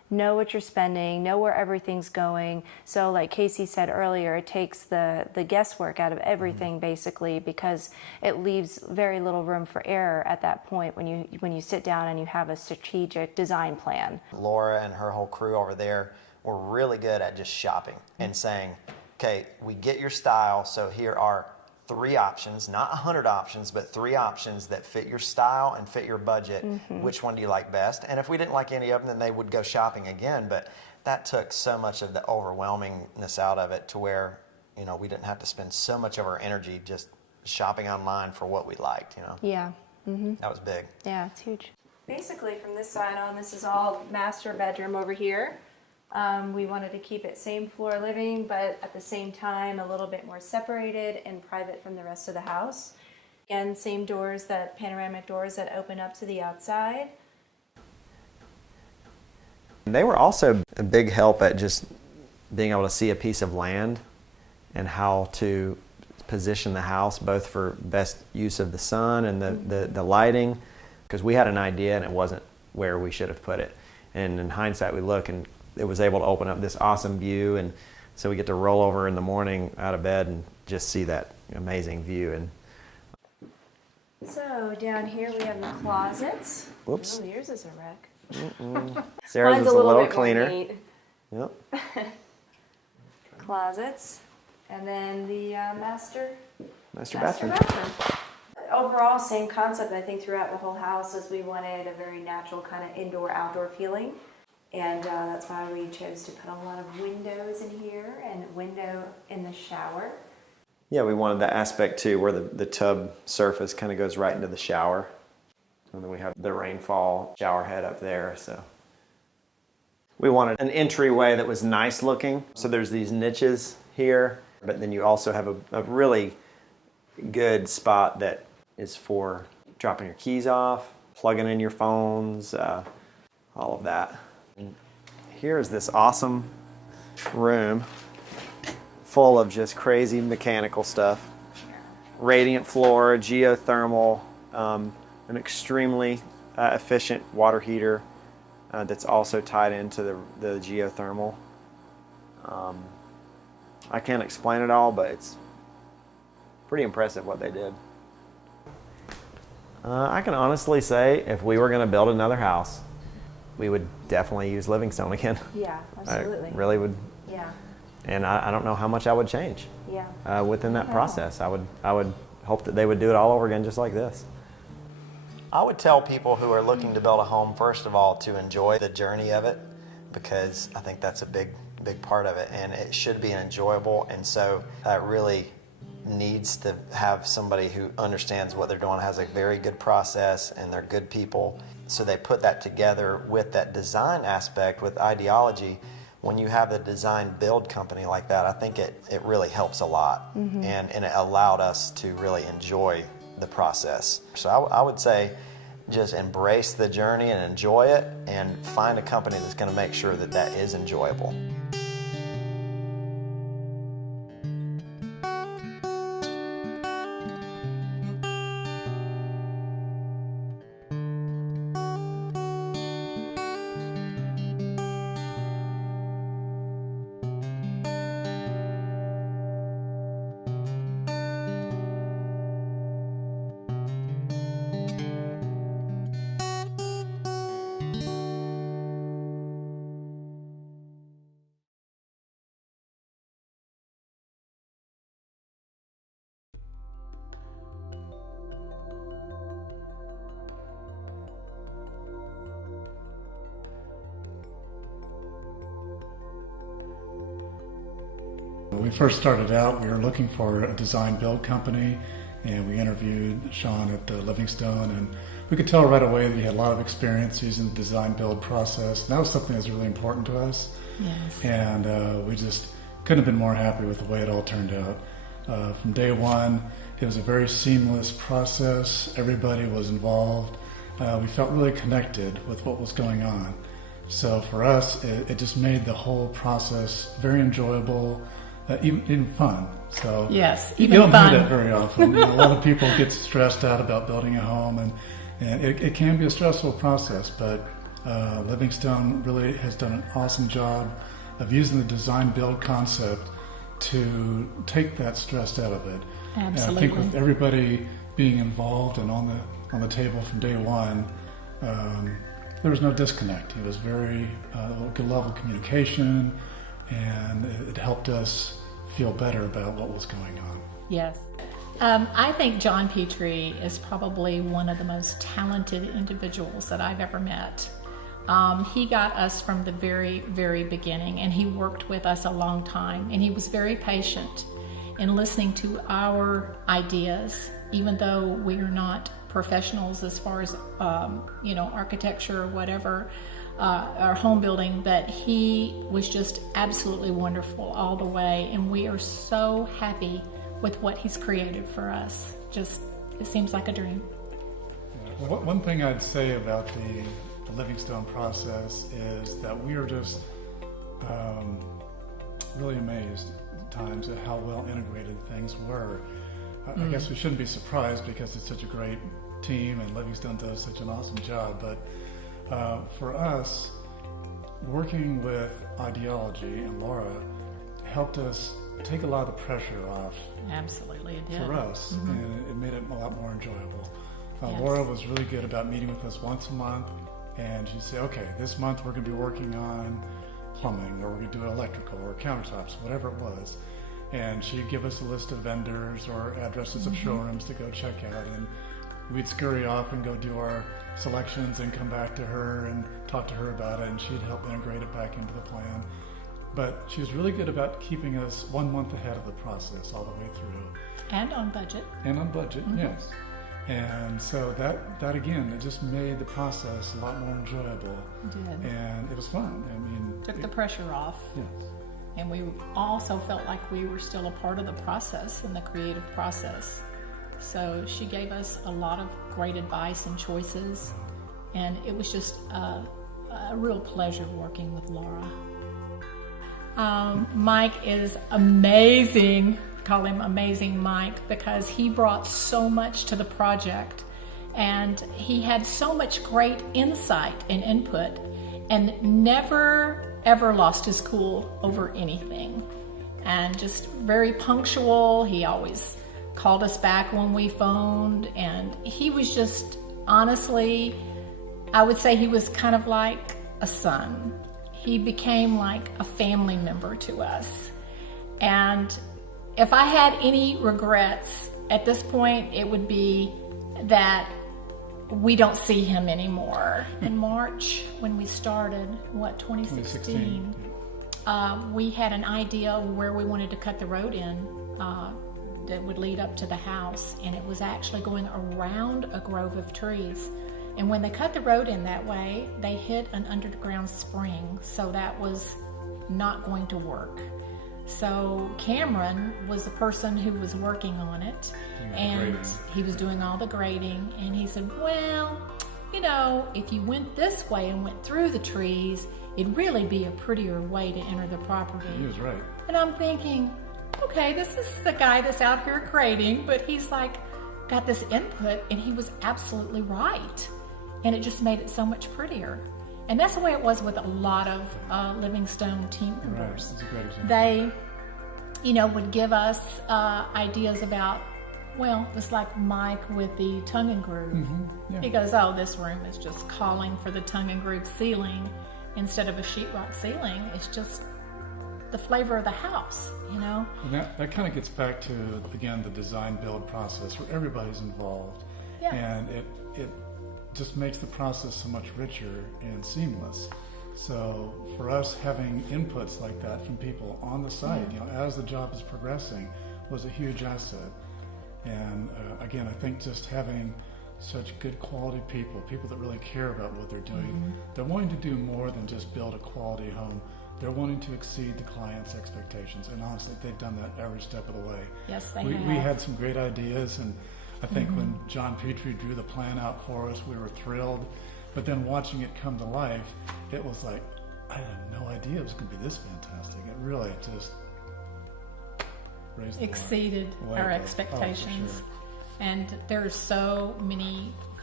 know what you're spending, know where everything's going. So like Casey said earlier, it takes the guesswork out of everything basically, because it leaves very little room for error at that point when you sit down and you have a strategic design plan. Laura and her whole crew over there were really good at just shopping and saying, okay, we get your style, so here are 3 options, not 100 options, but 3 options that fit your style and fit your budget. Which one do you like best? And if we didn't like any of them, then they would go shopping again. But that took so much of the overwhelmingness out of it to where, you know, we didn't have to spend so much of our energy just shopping online for what we liked, you know? Yeah. That was big. Yeah, it's huge. Basically from this side on, this is all master bedroom over here. We wanted to keep it same floor living, but at the same time a little bit more separated and private from the rest of the house. Again, same doors, that panoramic doors that open up to the outside. They were also a big help at just being able to see a piece of land and how to position the house both for best use of the sun and the lighting, because we had an idea and it wasn't where we should have put it. And in hindsight we look and it was able to open up this awesome view, and so we get to roll over in the morning out of bed and just see that amazing view. And So down here we have the closets. whoops, Oh, yours is a wreck. Sarah's Mine's is a little bit more cleaner. neat. Yep. Closets, and then the master Bathroom. Overall, same concept I think throughout the whole house, as we wanted a very natural kind of indoor-outdoor feeling. And that's why we chose to put a lot of windows in here and a window in the shower. Yeah, we wanted that aspect too, where the tub surface kind of goes right into the shower. And then we have the rainfall shower head up there. So we wanted an entryway that was nice looking. So there's these niches here, but then you also have a really good spot that is for dropping your keys off, plugging in your phones, all of that. And here's this awesome room full of just crazy mechanical stuff. Radiant floor, geothermal, an extremely efficient water heater that's also tied into the geothermal. I can't explain it all, but it's pretty impressive what they did. I can honestly say if we were going to build another house, we would definitely use Livingstone again. Yeah, absolutely. I really would. Yeah. And I don't know how much I would change Yeah. within that process. I would hope that they would do it all over again just like this. I would tell people who are looking to build a home, first of all, to enjoy the journey of it, because I think that's a big part of it, and it should be enjoyable. And so it really needs to have somebody who understands what they're doing, has a very good process, and they're good people. So they put that together with that design aspect, with ideology. When you have a design build company like that, I think it really helps a lot. And it allowed us to really enjoy the process. So I would say just embrace the journey and enjoy it, and find a company that's going to make sure that that is enjoyable. When we first started out, we were looking for a design build company, and we interviewed Sean at Livingstone, and we could tell right away that he had a lot of experience using the design build process. And that was something that was really important to us. Yes. And we just couldn't have been more happy with the way it all turned out. From day one, it was a very seamless process. Everybody was involved. We felt really connected with what was going on. So for us, it just made the whole process very enjoyable, even fun. So Yes, you even don't fun. hear that very often. A lot of people get stressed out about building a home, and it can be a stressful process. But Livingstone really has done an awesome job of using the design build concept to take that stress out of it. Absolutely. And I think with everybody being involved and on the table from day one, there was no disconnect. It was very good level of communication, and it helped us feel better about what was going on. Yes. I think John Petrie is probably one of the most talented individuals that I've ever met. He got us from the very, very beginning, and he worked with us a long time, and he was very patient in listening to our ideas, even though we are not professionals as far as architecture or whatever, our home building, but he was just absolutely wonderful all the way, and we are so happy with what he's created for us. Just, it seems like a dream. One thing I'd say about the Livingstone process is that we are just really amazed at times at how well integrated things were. I guess we shouldn't be surprised because it's such a great team and Livingstone does such an awesome job, but for us, working with Ideology and Laura helped us take a lot of the pressure off. Absolutely, it did. For us, and it made it a lot more enjoyable. Yes. Laura was really good about meeting with us once a month, and she'd say, okay, this month we're going to be working on plumbing, or we're going to do electrical, or countertops, whatever it was. And she'd give us a list of vendors or addresses of showrooms to go check out, and we'd scurry off and go do our selections and come back to her and talk to her about it, and she'd help integrate it back into the plan. But she was really good about keeping us 1 month ahead of the process all the way through. And on budget. And on budget, yes. And so that again, it just made the process a lot more enjoyable. It did. And it was fun. I mean, Took the pressure off. Yes. And we also felt like we were still a part of the process and the creative process. So she gave us a lot of great advice and choices. And it was just a real pleasure working with Laura. Mike is amazing. Call him Amazing Mike because he brought so much to the project, and he had so much great insight and input, and never ever lost his cool over anything, and just very punctual. He always called us back when we phoned, and he was just, honestly, I would say he was kind of like a son. He became like a family member to us. And if I had any regrets at this point, it would be that we don't see him anymore. In March, when we started, 2016, we had an idea where we wanted to cut the road in that would lead up to the house, and it was actually going around a grove of trees. And when they cut the road in that way, they hit an underground spring, so that was not going to work. So Cameron was the person who was working on it, and he was doing all the grading, and he said, well, if you went this way and went through the trees, it'd really be a prettier way to enter the property. he was right. And I'm thinking, okay, this is the guy that's out here grading, but he's like got this input, and he was absolutely right. And it just made it so much prettier. And that's the way it was with a lot of Livingstone team members. Right, that's a great example. They, would give us ideas about, well, it's like Mike with the tongue and groove. Yeah. He goes, oh, this room is just calling for the tongue and groove ceiling instead of a sheetrock ceiling. It's just the flavor of the house, And that kind of gets back to, again, the design build process where everybody's involved. Yeah. And it just makes the process so much richer and seamless. So for us, having inputs like that from people on the site, as the job is progressing, was a huge asset. And again, I think just having such good quality people that really care about what they're doing, they're wanting to do more than just build a quality home. They're wanting to exceed the client's expectations, and honestly, they've done that every step of the way. Yes, they We have. had some great ideas, and I think when John Petrie drew the plan out for us, we were thrilled. But then watching it come to life, it was like, I had no idea it was going to be this fantastic. It really just raised the exceeded bar. our Way above. expectations. Oh, for sure. And there are so many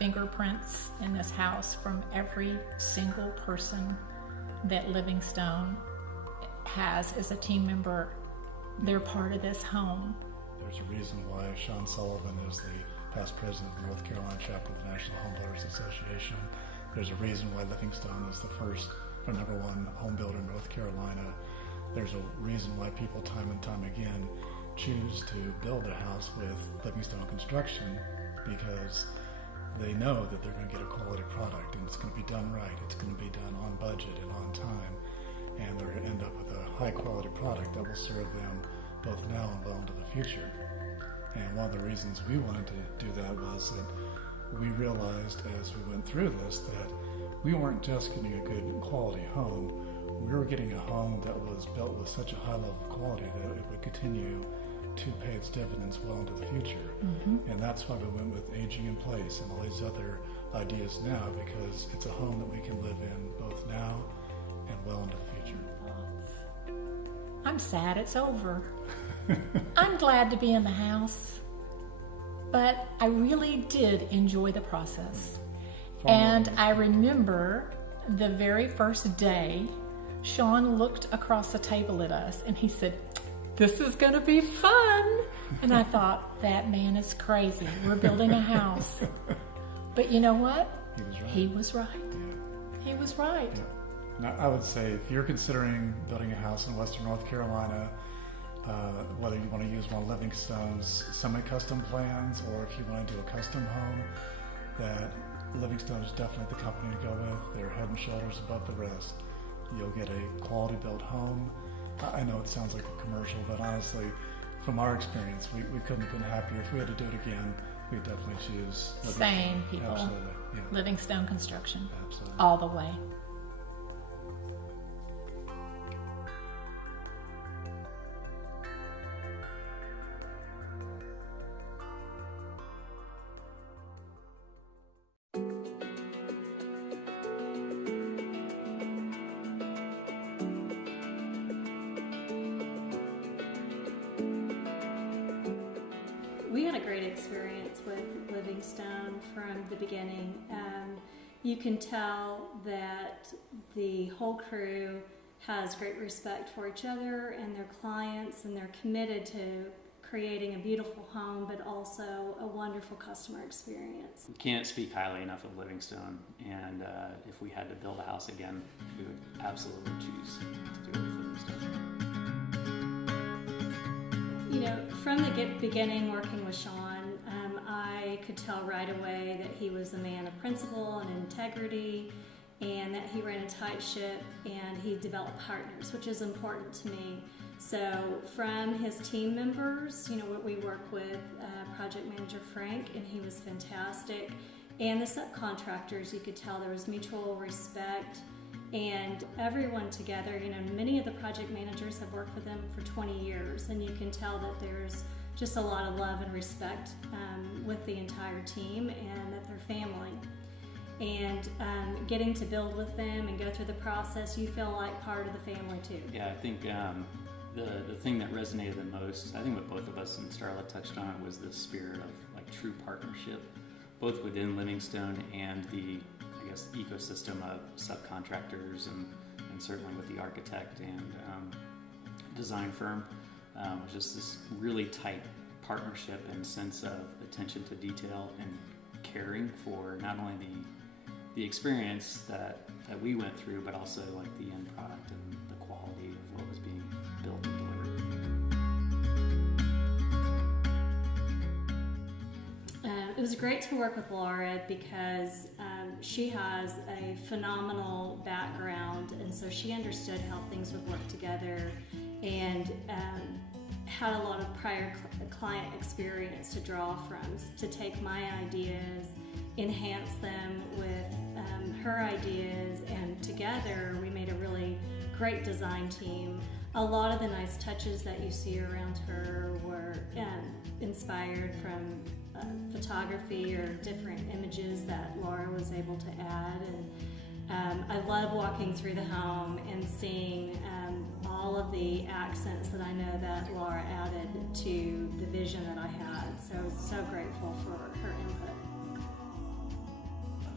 fingerprints in this house from every single person that Livingstone has as a team member. They're part of this home. There's a reason why Sean Sullivan is the past president of the North Carolina chapter of the National Home Builders Association. There's a reason why Livingstone is the first or number one home builder in North Carolina. There's a reason why people time and time again choose to build a house with Livingstone Construction, because they know that they're going to get a quality product and it's going to be done right. It's going to be done on budget and on time, and they're going to end up with a high quality product that will serve them both now and well into the future. And one of the reasons we wanted to do that was that we realized as we went through this that we weren't just getting a good quality home, we were getting a home that was built with such a high level of quality that it would continue to pay its dividends well into the future. And that's why we went with aging in place and all these other ideas now, because it's a home that we can live in both now and well into the future. I'm sad it's over. I'm glad to be in the house, but I really did enjoy the process. And I remember the very first day, Sean looked across the table at us and he said, "This is going to be fun." And I thought, that man is crazy. We're building a house. But you know what? He was right. He was right. Yeah. Now, I would say if you're considering building a house in Western North Carolina, whether you want to use one of Livingstone's semi-custom plans or if you want to do a custom home, that Livingstone is definitely the company to go with. They're head and shoulders above the rest. You'll get a quality built home. I know it sounds like a commercial, but honestly, from our experience, we couldn't have been happier. If we had to do it again, we'd definitely choose Livingstone. Same people. Absolutely. Yeah. Livingstone Construction. Absolutely. All the way. We had a great experience with Livingstone from the beginning. You can tell that the whole crew has great respect for each other and their clients, and they're committed to creating a beautiful home, but also a wonderful customer experience. Can't speak highly enough of Livingstone, and if we had to build a house again, we would absolutely choose to do it with Livingstone. You know, from the beginning working with Sean, I could tell right away that he was a man of principle and integrity, and that he ran a tight ship, and he developed partners, which is important to me. So from his team members, you know, we work with project manager Frank, and he was fantastic. And the subcontractors, you could tell there was mutual respect, and everyone together. You know, many of the project managers have worked with them for 20 years, and you can tell that there's just a lot of love and respect with the entire team, and that they're family. And getting to build with them and go through the process, you feel like part of the family too. Yeah, I think the thing that resonated the most, I think what both of us and Starla touched on, was the spirit of like true partnership, both within Livingstone and the, I guess, ecosystem of subcontractors, and certainly with the architect and design firm. It was just this really tight partnership and sense of attention to detail and caring for not only the experience that we went through, but also like the end product and the quality of what was being built and delivered. It was great to work with Laura because she has a phenomenal background, and so she understood how things would work together, and had a lot of prior client experience to draw from, to take my ideas, enhance them with her ideas, and together we made a really great design team. A lot of the nice touches that you see around her were inspired from photography or different images that Laura was able to add. And I love walking through the home and seeing all of the accents that I know that Laura added to the vision that I had. So grateful for her input.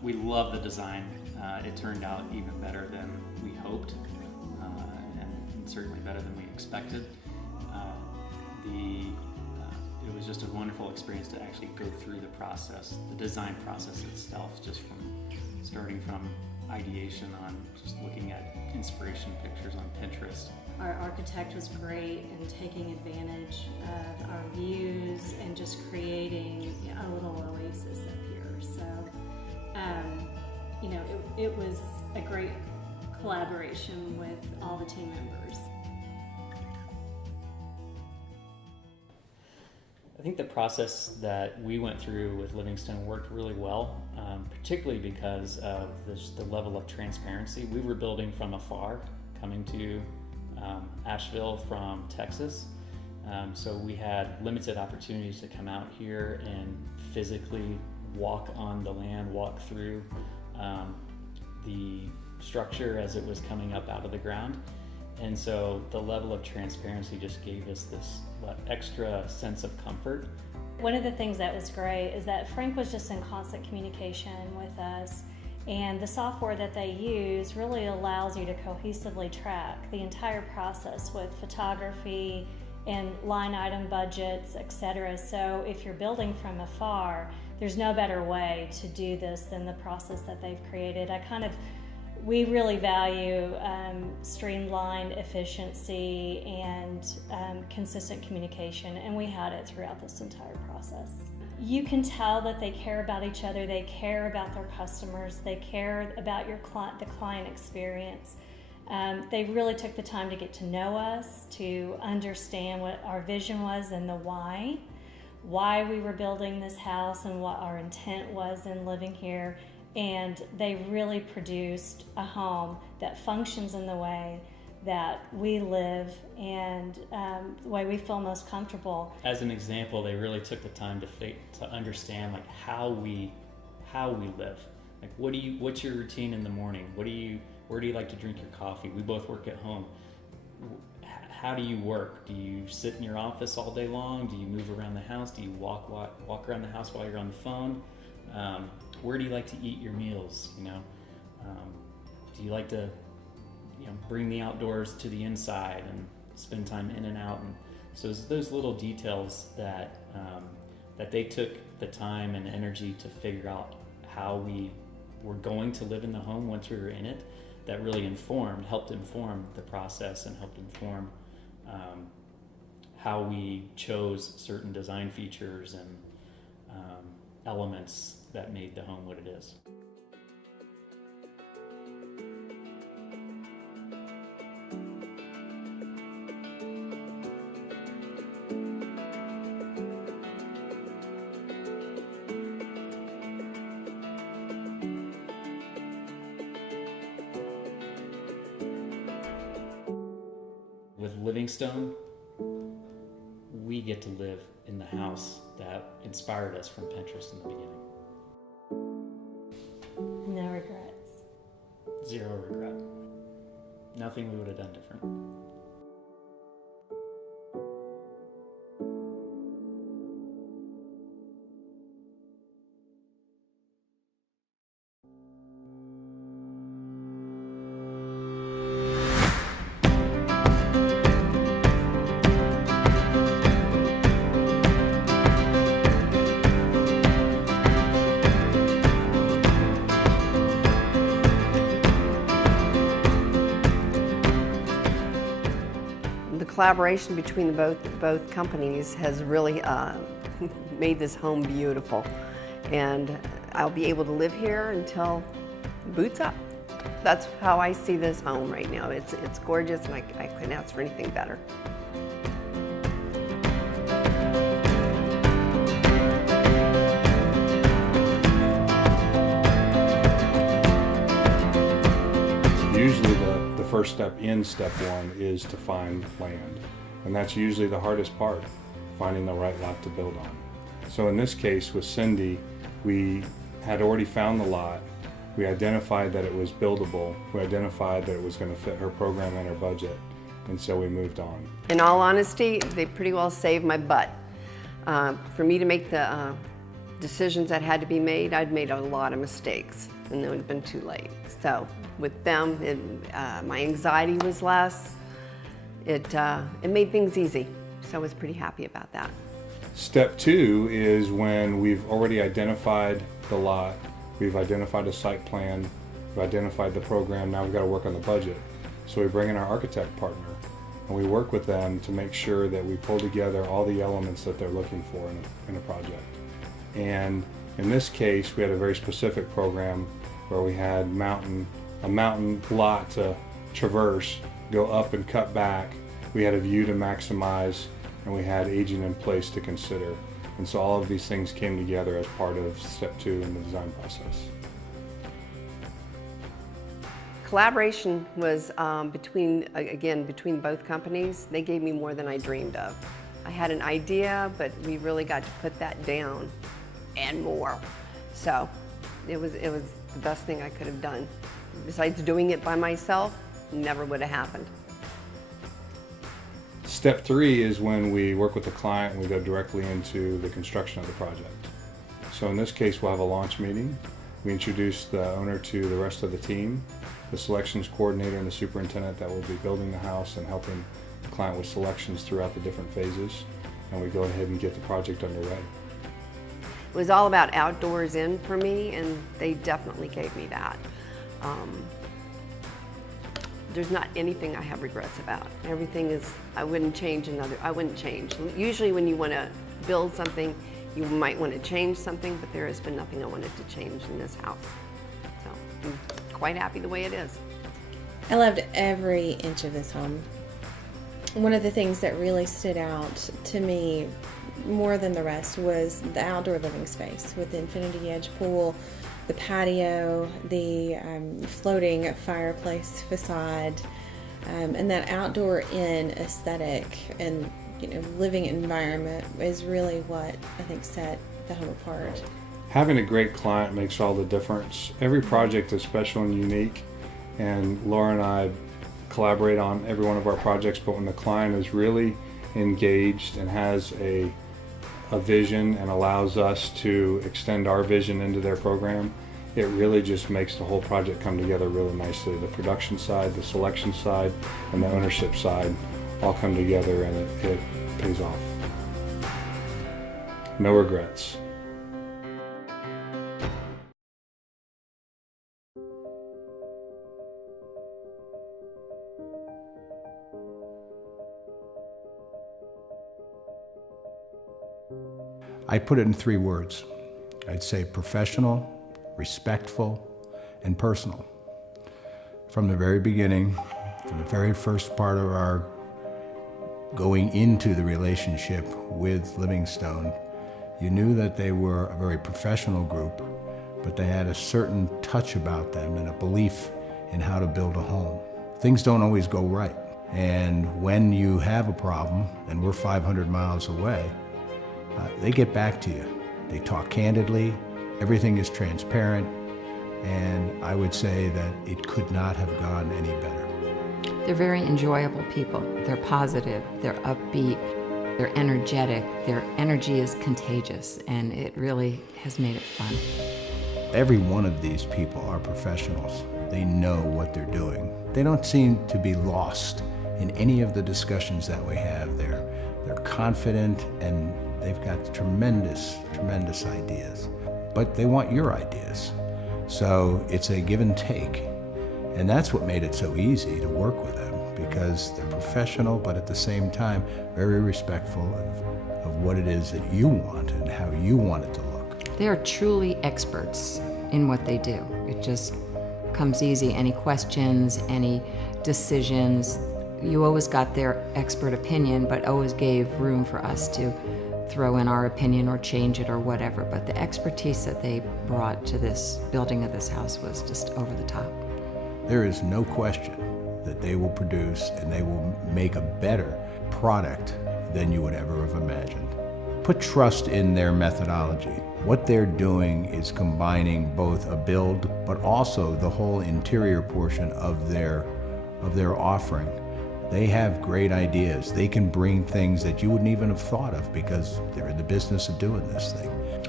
we love the design. It turned out even better than we hoped, and certainly better than we expected. It was just a wonderful experience to actually go through the process, the design process itself, just from starting from ideation on just looking at inspiration pictures on Pinterest. Our architect was great in taking advantage of our views and just creating a little oasis up here. So, it was a great collaboration with all the team members. I think the process that we went through with Livingstone worked really well, particularly because of the level of transparency. We were building from afar, coming to Asheville from Texas, so we had limited opportunities to come out here and physically walk on the land, walk through the structure as it was coming up out of the ground. And so the level of transparency just gave us this extra sense of comfort. One of the things that was great is that Frank was just in constant communication with us, and the software that they use really allows you to cohesively track the entire process with photography and line item budgets, etc. So if you're building from afar, there's no better way to do this than the process that they've created. We really value streamlined efficiency and consistent communication, and we had it throughout this entire process. You can tell that they care about each other, they care about their customers, they care about the client experience. They really took the time to get to know us, to understand what our vision was and the why we were building this house and what our intent was in living here. And they really produced a home that functions in the way that we live and the way we feel most comfortable. As an example, they really took the time to understand how we live. Like, what's your routine in the morning? Where do you like to drink your coffee? We both work at home. How do you work? Do you sit in your office all day long? Do you move around the house? Do you walk around the house while you're on the phone? Where do you like to eat your meals? Do you like to, bring the outdoors to the inside and spend time in and out? And so it's those little details that they took the time and energy to figure out how we were going to live in the home once we were in it, that really helped inform the process and helped inform how we chose certain design features and elements that made the home what it is. With Livingstone, we get to live in the house that inspired us from Pinterest in the beginning. No regrets. Zero regret. Nothing we would have done different. The collaboration between both companies has really made this home beautiful, and I'll be able to live here until boots up. That's how I see this home right now. It's gorgeous, and I couldn't ask for anything better. Usually the first step in step one is to find land. And that's usually the hardest part, finding the right lot to build on. So in this case with Cindy, we had already found the lot. We identified that it was buildable. We identified that it was going to fit her program and her budget. And so we moved on. In all honesty, they pretty well saved my butt. For me to make the decisions that had to be made, I'd made a lot of mistakes, and it would have been too late. So with them, my anxiety was less. It made things easy, so I was pretty happy about that. Step 2 is when we've already identified the lot, we've identified a site plan, we've identified the program, now we've got to work on the budget. So we bring in our architect partner and we work with them to make sure that we pull together all the elements that they're looking for in a project. And in this case, we had a very specific program where we had a mountain lot to traverse, go up and cut back. We had a view to maximize, and we had aging in place to consider. And so all of these things came together as part of step 2 in the design process. Collaboration was between both companies. They gave me more than I dreamed of. I had an idea, but we really got to put that down and more. So it was the best thing I could have done. Besides doing it by myself, never would have happened. Step 3 is when we work with the client and we go directly into the construction of the project. So in this case, we'll have a launch meeting. We introduce the owner to the rest of the team, the selections coordinator and the superintendent that will be building the house and helping the client with selections throughout the different phases. And we go ahead and get the project underway. It was all about outdoors in for me, and they definitely gave me that. There's not anything I have regrets about. Everything is, I wouldn't change. Usually when you want to build something, you might want to change something, but there has been nothing I wanted to change in this house. So I'm quite happy the way it is. I loved every inch of this home. One of the things that really stood out to me more than the rest was the outdoor living space with the Infinity Edge pool, the patio, the floating fireplace facade, and that outdoor in aesthetic and living environment is really what I think set the home apart. Having a great client makes all the difference. Every project is special and unique, and Laura and I collaborate on every one of our projects, but when the client is really engaged and has a vision and allows us to extend our vision into their program, it really just makes the whole project come together really nicely. The production side, the selection side, and the ownership side all come together, and it pays off. No regrets. I'd put it in 3 words. I'd say professional, respectful, and personal. From the very beginning, from the very first part of our going into the relationship with Livingstone, you knew that they were a very professional group, but they had a certain touch about them and a belief in how to build a home. Things don't always go right. And when you have a problem, and we're 500 miles away, they get back to you. They talk candidly, everything is transparent, and I would say that it could not have gone any better. They're very enjoyable people. They're positive, they're upbeat, they're energetic. Their energy is contagious, and it really has made it fun. Every one of these people are professionals. They know what they're doing. They don't seem to be lost in any of the discussions that we have. They're confident, and they've got tremendous, tremendous ideas. But they want your ideas. So it's a give and take. And that's what made it so easy to work with them, because they're professional, but at the same time, very respectful of what it is that you want and how you want it to look. They are truly experts in what they do. It just comes easy. Any questions, any decisions, you always got their expert opinion, but always gave room for us to throw in our opinion or change it or whatever. But the expertise that they brought to this building of this house was just over the top. There is no question that they will produce and they will make a better product than you would ever have imagined. Put trust in their methodology. What they're doing is combining both a build, but also the whole interior portion of their offering. They have great ideas. They can bring things that you wouldn't even have thought of because they're in the business of doing this thing.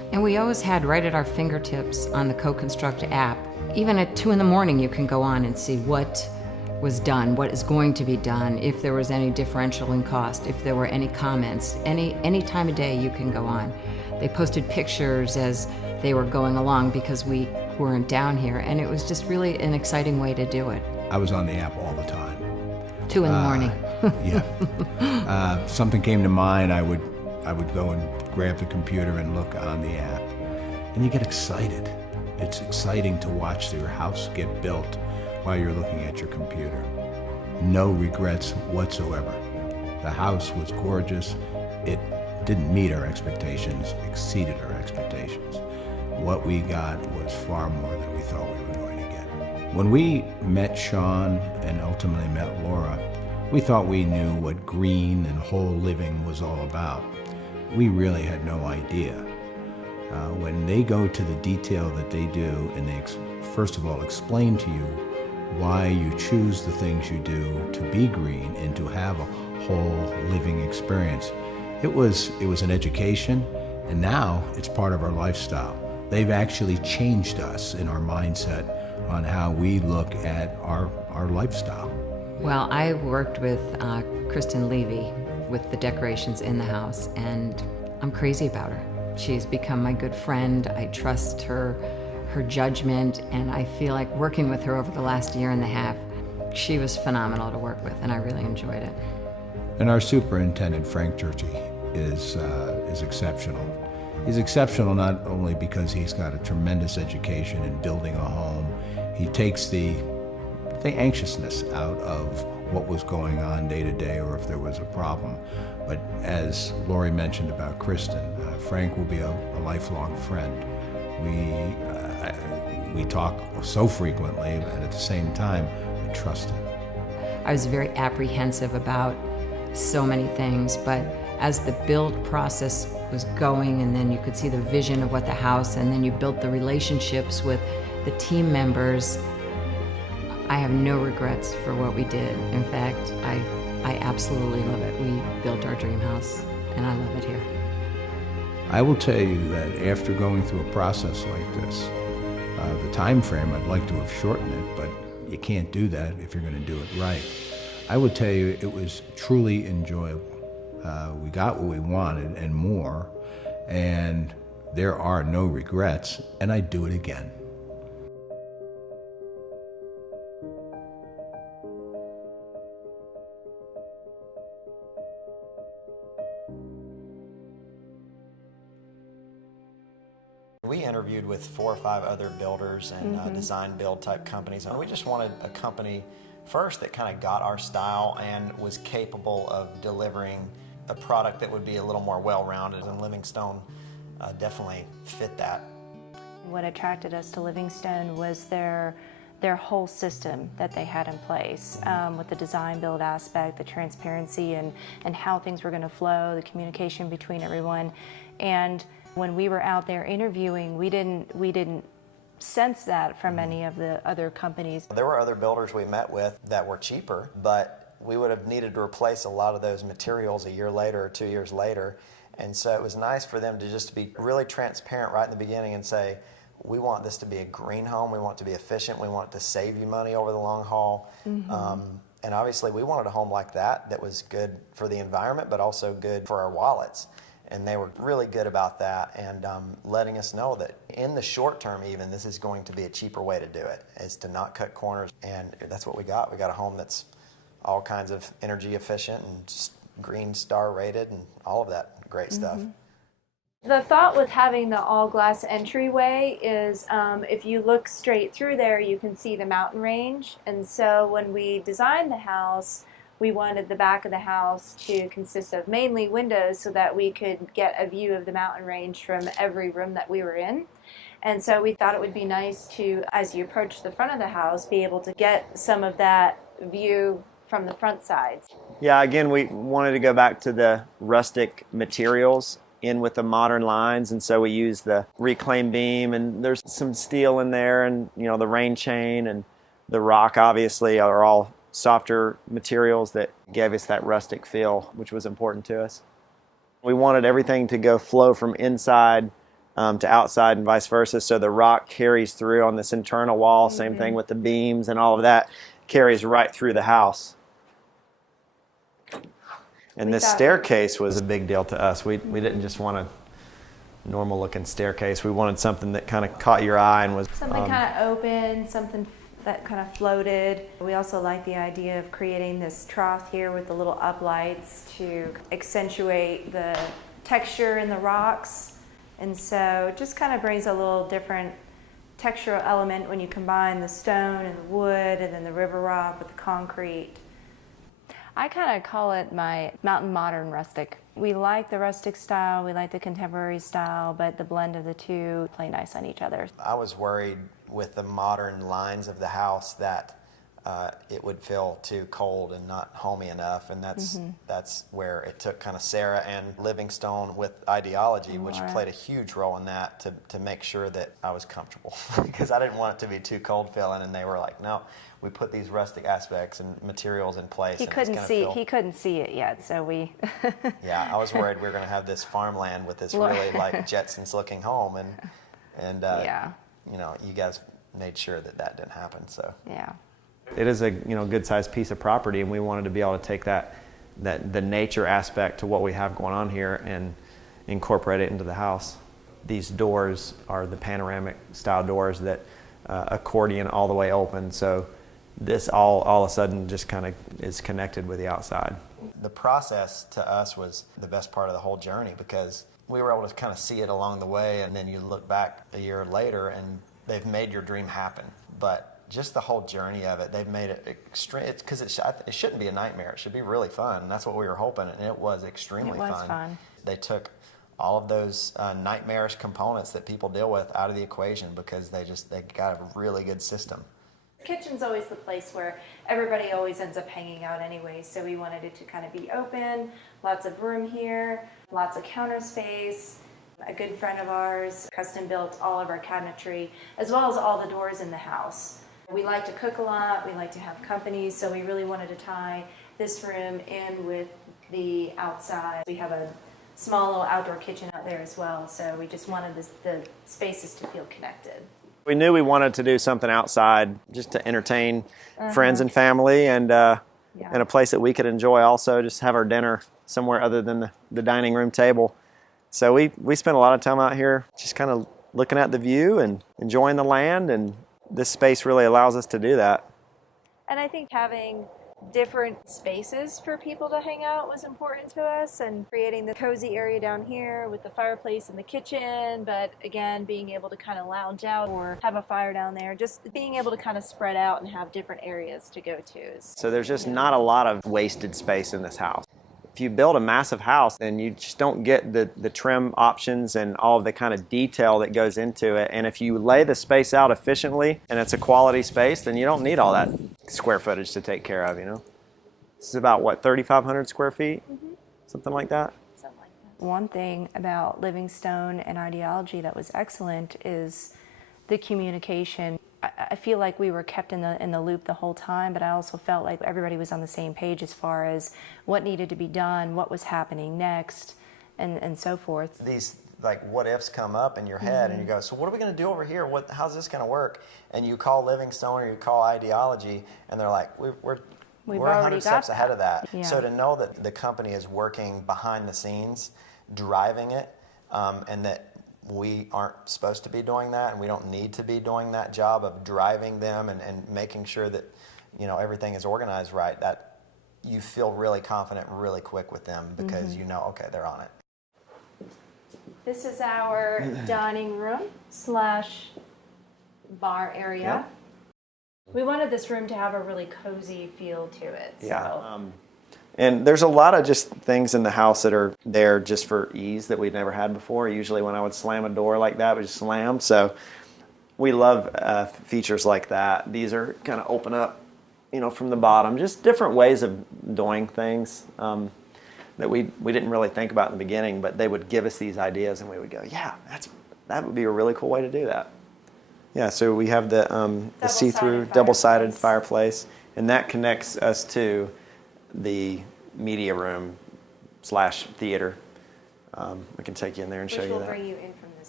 And we always had right at our fingertips on the Co-Construct app. Even at 2 in the morning, you can go on and see what was done, what is going to be done, if there was any differential in cost, if there were any comments. Any time of day you can go on. They posted pictures as they were going along because we weren't down here, and it was just really an exciting way to do it. I was on the app all the time. 2 in the morning. Yeah. Something came to mind, I would go and grab the computer and look on the app. And you get excited. It's exciting to watch your house get built while you're looking at your computer. No regrets whatsoever. The house was gorgeous. It didn't meet our expectations, exceeded our expectations. What we got was far more than we thought we were going to get. When we met Sean and ultimately met Laura, we thought we knew what green and whole living was all about. We really had no idea. When they go to the detail that they do, and they first of all explain to you why you choose the things you do to be green and to have a whole living experience, it was an education, and now it's part of our lifestyle. They've actually changed us in our mindset on how we look at our lifestyle. Well, I worked with Kristen Levy with the decorations in the house, and I'm crazy about her. She's become my good friend. I trust her judgment, and I feel like working with her over the last year and a half, she was phenomenal to work with, and I really enjoyed it. And our superintendent, Frank Churchy, is exceptional. He's exceptional not only because he's got a tremendous education in building a home. He takes the anxiousness out of what was going on day to day or if there was a problem. But as Lori mentioned about Kristen, Frank will be a lifelong friend. We talk so frequently, and at the same time, I trust him. I was very apprehensive about so many things, but as the build process was going, and then you could see the vision of what the house, and then you built the relationships with the team members, I have no regrets for what we did. In fact, I absolutely love it. We built our dream house, and I love it here. I will tell you that after going through a process like this, the time frame, I'd like to have shortened it, but you can't do that if you're going to do it right. I would tell you it was truly enjoyable. We got what we wanted and more, and there are no regrets, and I'd do it again. We interviewed with 4 or 5 other builders and design build type companies, and we just wanted a company first that kind of got our style and was capable of delivering a product that would be a little more well-rounded, and Livingstone definitely fit that. What attracted us to Livingstone was their whole system that they had in place, with the design build aspect, the transparency, and how things were going to flow, the communication between everyone. And when we were out there interviewing, we didn't sense that from any of the other companies. There were other builders we met with that were cheaper, but we would have needed to replace a lot of those materials a year later or 2 years later. And so it was nice for them to just be really transparent right in the beginning and say, we want this to be a green home, we want it to be efficient, we want it to save you money over the long haul. And obviously we wanted a home like that was good for the environment, but also good for our wallets. And they were really good about that, and letting us know that in the short term even, this is going to be a cheaper way to do it, is to not cut corners. And that's what we got. We got a home that's all kinds of energy efficient and green star rated and all of that great stuff. The thought with having the all glass entryway is if you look straight through there, you can see the mountain range. And so when we designed the house, we wanted the back of the house to consist of mainly windows so that we could get a view of the mountain range from every room that we were in. And so we thought it would be nice to, as you approach the front of the house, be able to get some of that view from the front sides. Yeah, again, we wanted to go back to the rustic materials in with the modern lines, and so we used the reclaimed beam, and there's some steel in there, and the rain chain and the rock obviously are all softer materials that gave us that rustic feel, which was important to us. We wanted everything to go flow from inside to outside and vice versa. So the rock carries through on this internal wall. Same thing with the beams and all of that carries right through the house. And this staircase was a big deal to us. We didn't just want a normal looking staircase. We wanted something that kind of caught your eye and was something kind of open, something that kind of floated. We also like the idea of creating this trough here with the little uplights to accentuate the texture in the rocks. And so it just kind of brings a little different textural element when you combine the stone and the wood and then the river rock with the concrete. I kind of call it my mountain modern rustic. We like the rustic style, we like the contemporary style, but the blend of the two play nice on each other. I was worried with the modern lines of the house that it would feel too cold and not homey enough, and that's where it took kind of Sarah and Livingstone with ideology, which played a huge role in that to make sure that I was comfortable because I didn't want it to be too cold feeling, and they were like, no, we put these rustic aspects and materials in place. He couldn't see it yet, so we. Yeah, I was worried we were going to have this farmland with this really like Jetsons looking home, and you know, you guys made sure that didn't happen. So yeah. It is a good sized piece of property, and we wanted to be able to take the nature aspect to what we have going on here and incorporate it into the house. These doors are the panoramic style doors that accordion all the way open, so this all of a sudden just kind of is connected with the outside. The process to us was the best part of the whole journey because we were able to kind of see it along the way, and then you look back a year later and they've made your dream happen. But just the whole journey of it, they've made it extreme. It's because it shouldn't be a nightmare. It should be really fun. And that's what we were hoping, and it was extremely fun. They took all of those nightmarish components that people deal with out of the equation because they got a really good system. The kitchen's always the place where everybody always ends up hanging out anyway, so we wanted it to kind of be open, lots of room here, lots of counter space. A good friend of ours custom built all of our cabinetry, as well as all the doors in the house. We like to cook a lot, we like to have company, so we really wanted to tie this room in with the outside. We have a small little outdoor kitchen out there as well, so we just wanted the spaces to feel connected. We knew we wanted to do something outside just to entertain friends and family, and in a place that we could enjoy also, just have our dinner somewhere other than the dining room table. So we spent a lot of time out here just kind of looking at the view and enjoying the land, and this space really allows us to do that. And I think having different spaces for people to hang out was important to us, and creating the cozy area down here with the fireplace in the kitchen, but again, being able to kind of lounge out or have a fire down there, just being able to kind of spread out and have different areas to go to. So there's just not a lot of wasted space in this house. If you build a massive house, then you just don't get the trim options and all of the kind of detail that goes into it. And if you lay the space out efficiently and it's a quality space, then you don't need all that square footage to take care of, you know. This is about, what, 3,500 square feet? Something like that? Something like that. One thing about Livingstone and ideology that was excellent is the communication. I feel like we were kept in the loop the whole time, but I also felt like everybody was on the same page as far as what needed to be done, what was happening next, and so forth. These like what ifs come up in your head, and you go, so what are we going to do over here? How's this going to work? And you call Livingstone or you call ideology, and they're like, we're 100 steps ahead of that. Yeah. So to know that the company is working behind the scenes, driving it, and that we aren't supposed to be doing that, and we don't need to be doing that job of driving them and making sure that, you know, everything is organized right, that you feel really confident really quick with them because you know, okay, they're on it. This is our dining room / bar area. Yep. We wanted this room to have a really cozy feel to it. Yeah. And there's a lot of just things in the house that are there just for ease that we've never had before. Usually when I would slam a door like that, it would just slam. So we love features like that. These are kind of open up, you know, from the bottom. Just different ways of doing things that we didn't really think about in the beginning, but they would give us these ideas and we would go, yeah, that would be a really cool way to do that. Yeah, so we have the see-through double-sided fireplace, and that connects us to the media room / theater. We can take you in there and show you that. Which will bring you in from this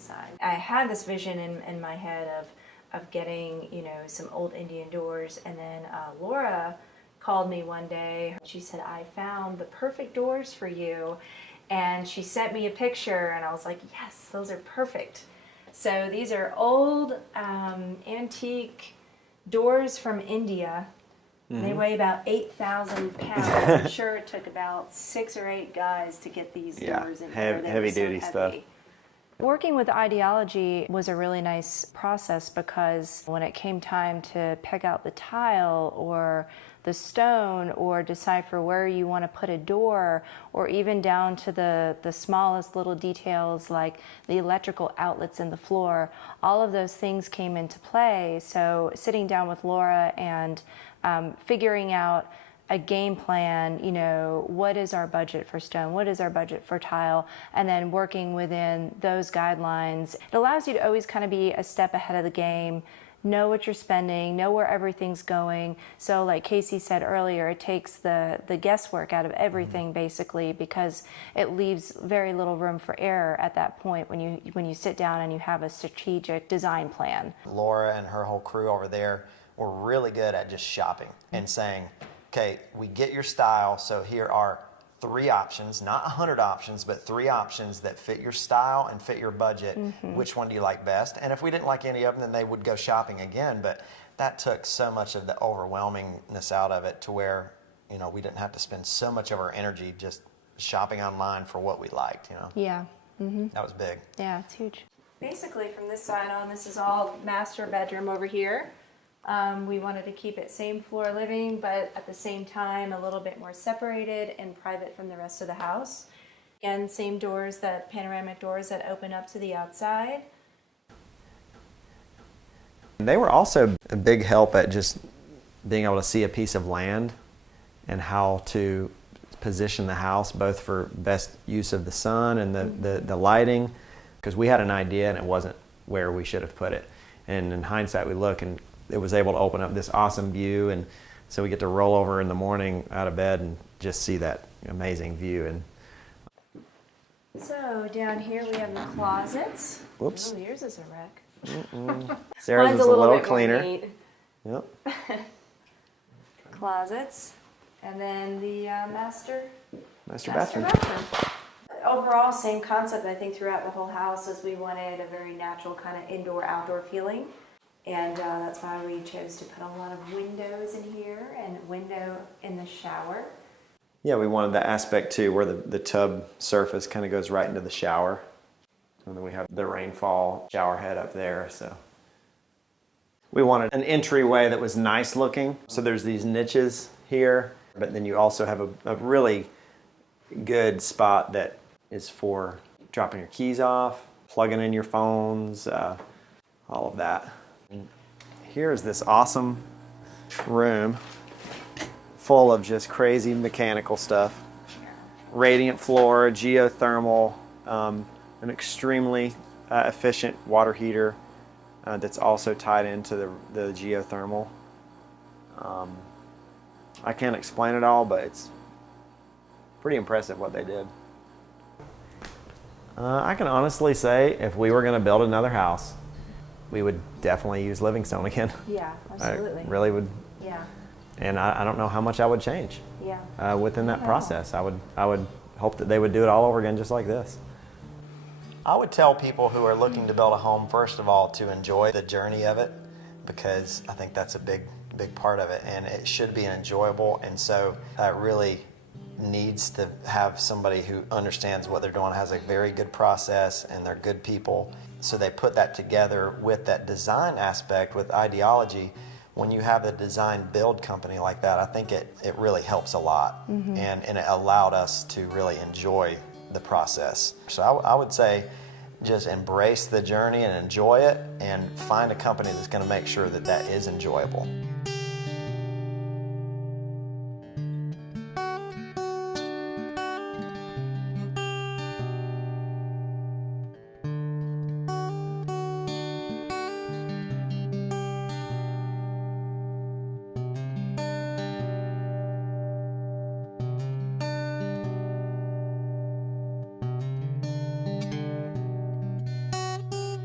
inside. I had this vision in my head of getting, you know, some old Indian doors, and then Laura called me one day. She said, I found the perfect doors for you, and she sent me a picture, and I was like, yes, those are perfect. So these are old antique doors from India. They weigh about 8,000 pounds. I'm sure it took about 6 or 8 guys to get these doors in here. They were heavy so duty stuff. heavy. Working with Ideology was a really nice process, because when it came time to pick out the tile or the stone or decipher where you want to put a door, or even down to the smallest little details like the electrical outlets in the floor, all of those things came into play. So sitting down with Laura and figuring out a game plan, you know, what is our budget for stone, what is our budget for tile, and then working within those guidelines. It allows you to always kind of be a step ahead of the game, know what you're spending, know where everything's going. So like Casey said earlier, it takes the guesswork out of everything basically, because it leaves very little room for error at that point when you sit down and you have a strategic design plan. Laura and her whole crew over there were really good at just shopping and saying, okay, we get your style, so here are 3 options, not 100 options, but 3 options that fit your style and fit your budget. Which one do you like best? And if we didn't like any of them, then they would go shopping again. But that took so much of the overwhelmingness out of it, to where, you know, we didn't have to spend so much of our energy just shopping online for what we liked, you know. Yeah. That was big. Yeah, it's huge. Basically, from this side on, this is all master bedroom over here. We wanted to keep it same floor living, but at the same time a little bit more separated and private from the rest of the house. Again, same doors, that panoramic doors that open up to the outside. They were also a big help at just being able to see a piece of land and how to position the house, both for best use of the sun and the lighting, because we had an idea and it wasn't where we should have put it. And in hindsight, we look and it was able to open up this awesome view, and so we get to roll over in the morning out of bed and just see that amazing view. And So down here we have the closets. Whoops. Oh, yours is a wreck. Sarah's Mine's is a little bit more cleaner. neat. Yep. Closets, and then the master Bathroom. Overall, same concept, I think, throughout the whole house, as we wanted a very natural kind of indoor-outdoor feeling. And that's why we chose to put a lot of windows in here and a window in the shower. Yeah, we wanted the aspect too where the tub surface kind of goes right into the shower. And then we have the rainfall shower head up there. So we wanted an entryway that was nice looking. So there's these niches here, but then you also have a really good spot that is for dropping your keys off, plugging in your phones, all of that. Here's this awesome room full of just crazy mechanical stuff. Radiant floor, geothermal, an extremely efficient water heater that's also tied into the geothermal. I can't explain it all, but it's pretty impressive what they did. I can honestly say if we were going to build another house, we would definitely use Livingstone again. Yeah, absolutely. I really would. Yeah. And I don't know how much I would change Yeah. within that process. I would hope that they would do it all over again just like this. I would tell people who are looking to build a home, first of all, to enjoy the journey of it, because I think that's a big part of it, and it should be enjoyable. And so it really needs to have somebody who understands what they're doing, has a very good process, and they're good people. So they put that together with that design aspect, with Ideology. When you have a design build company like that, I think it really helps a lot. And it allowed us to really enjoy the process. So I would say just embrace the journey and enjoy it, and find a company that's going to make sure that that is enjoyable.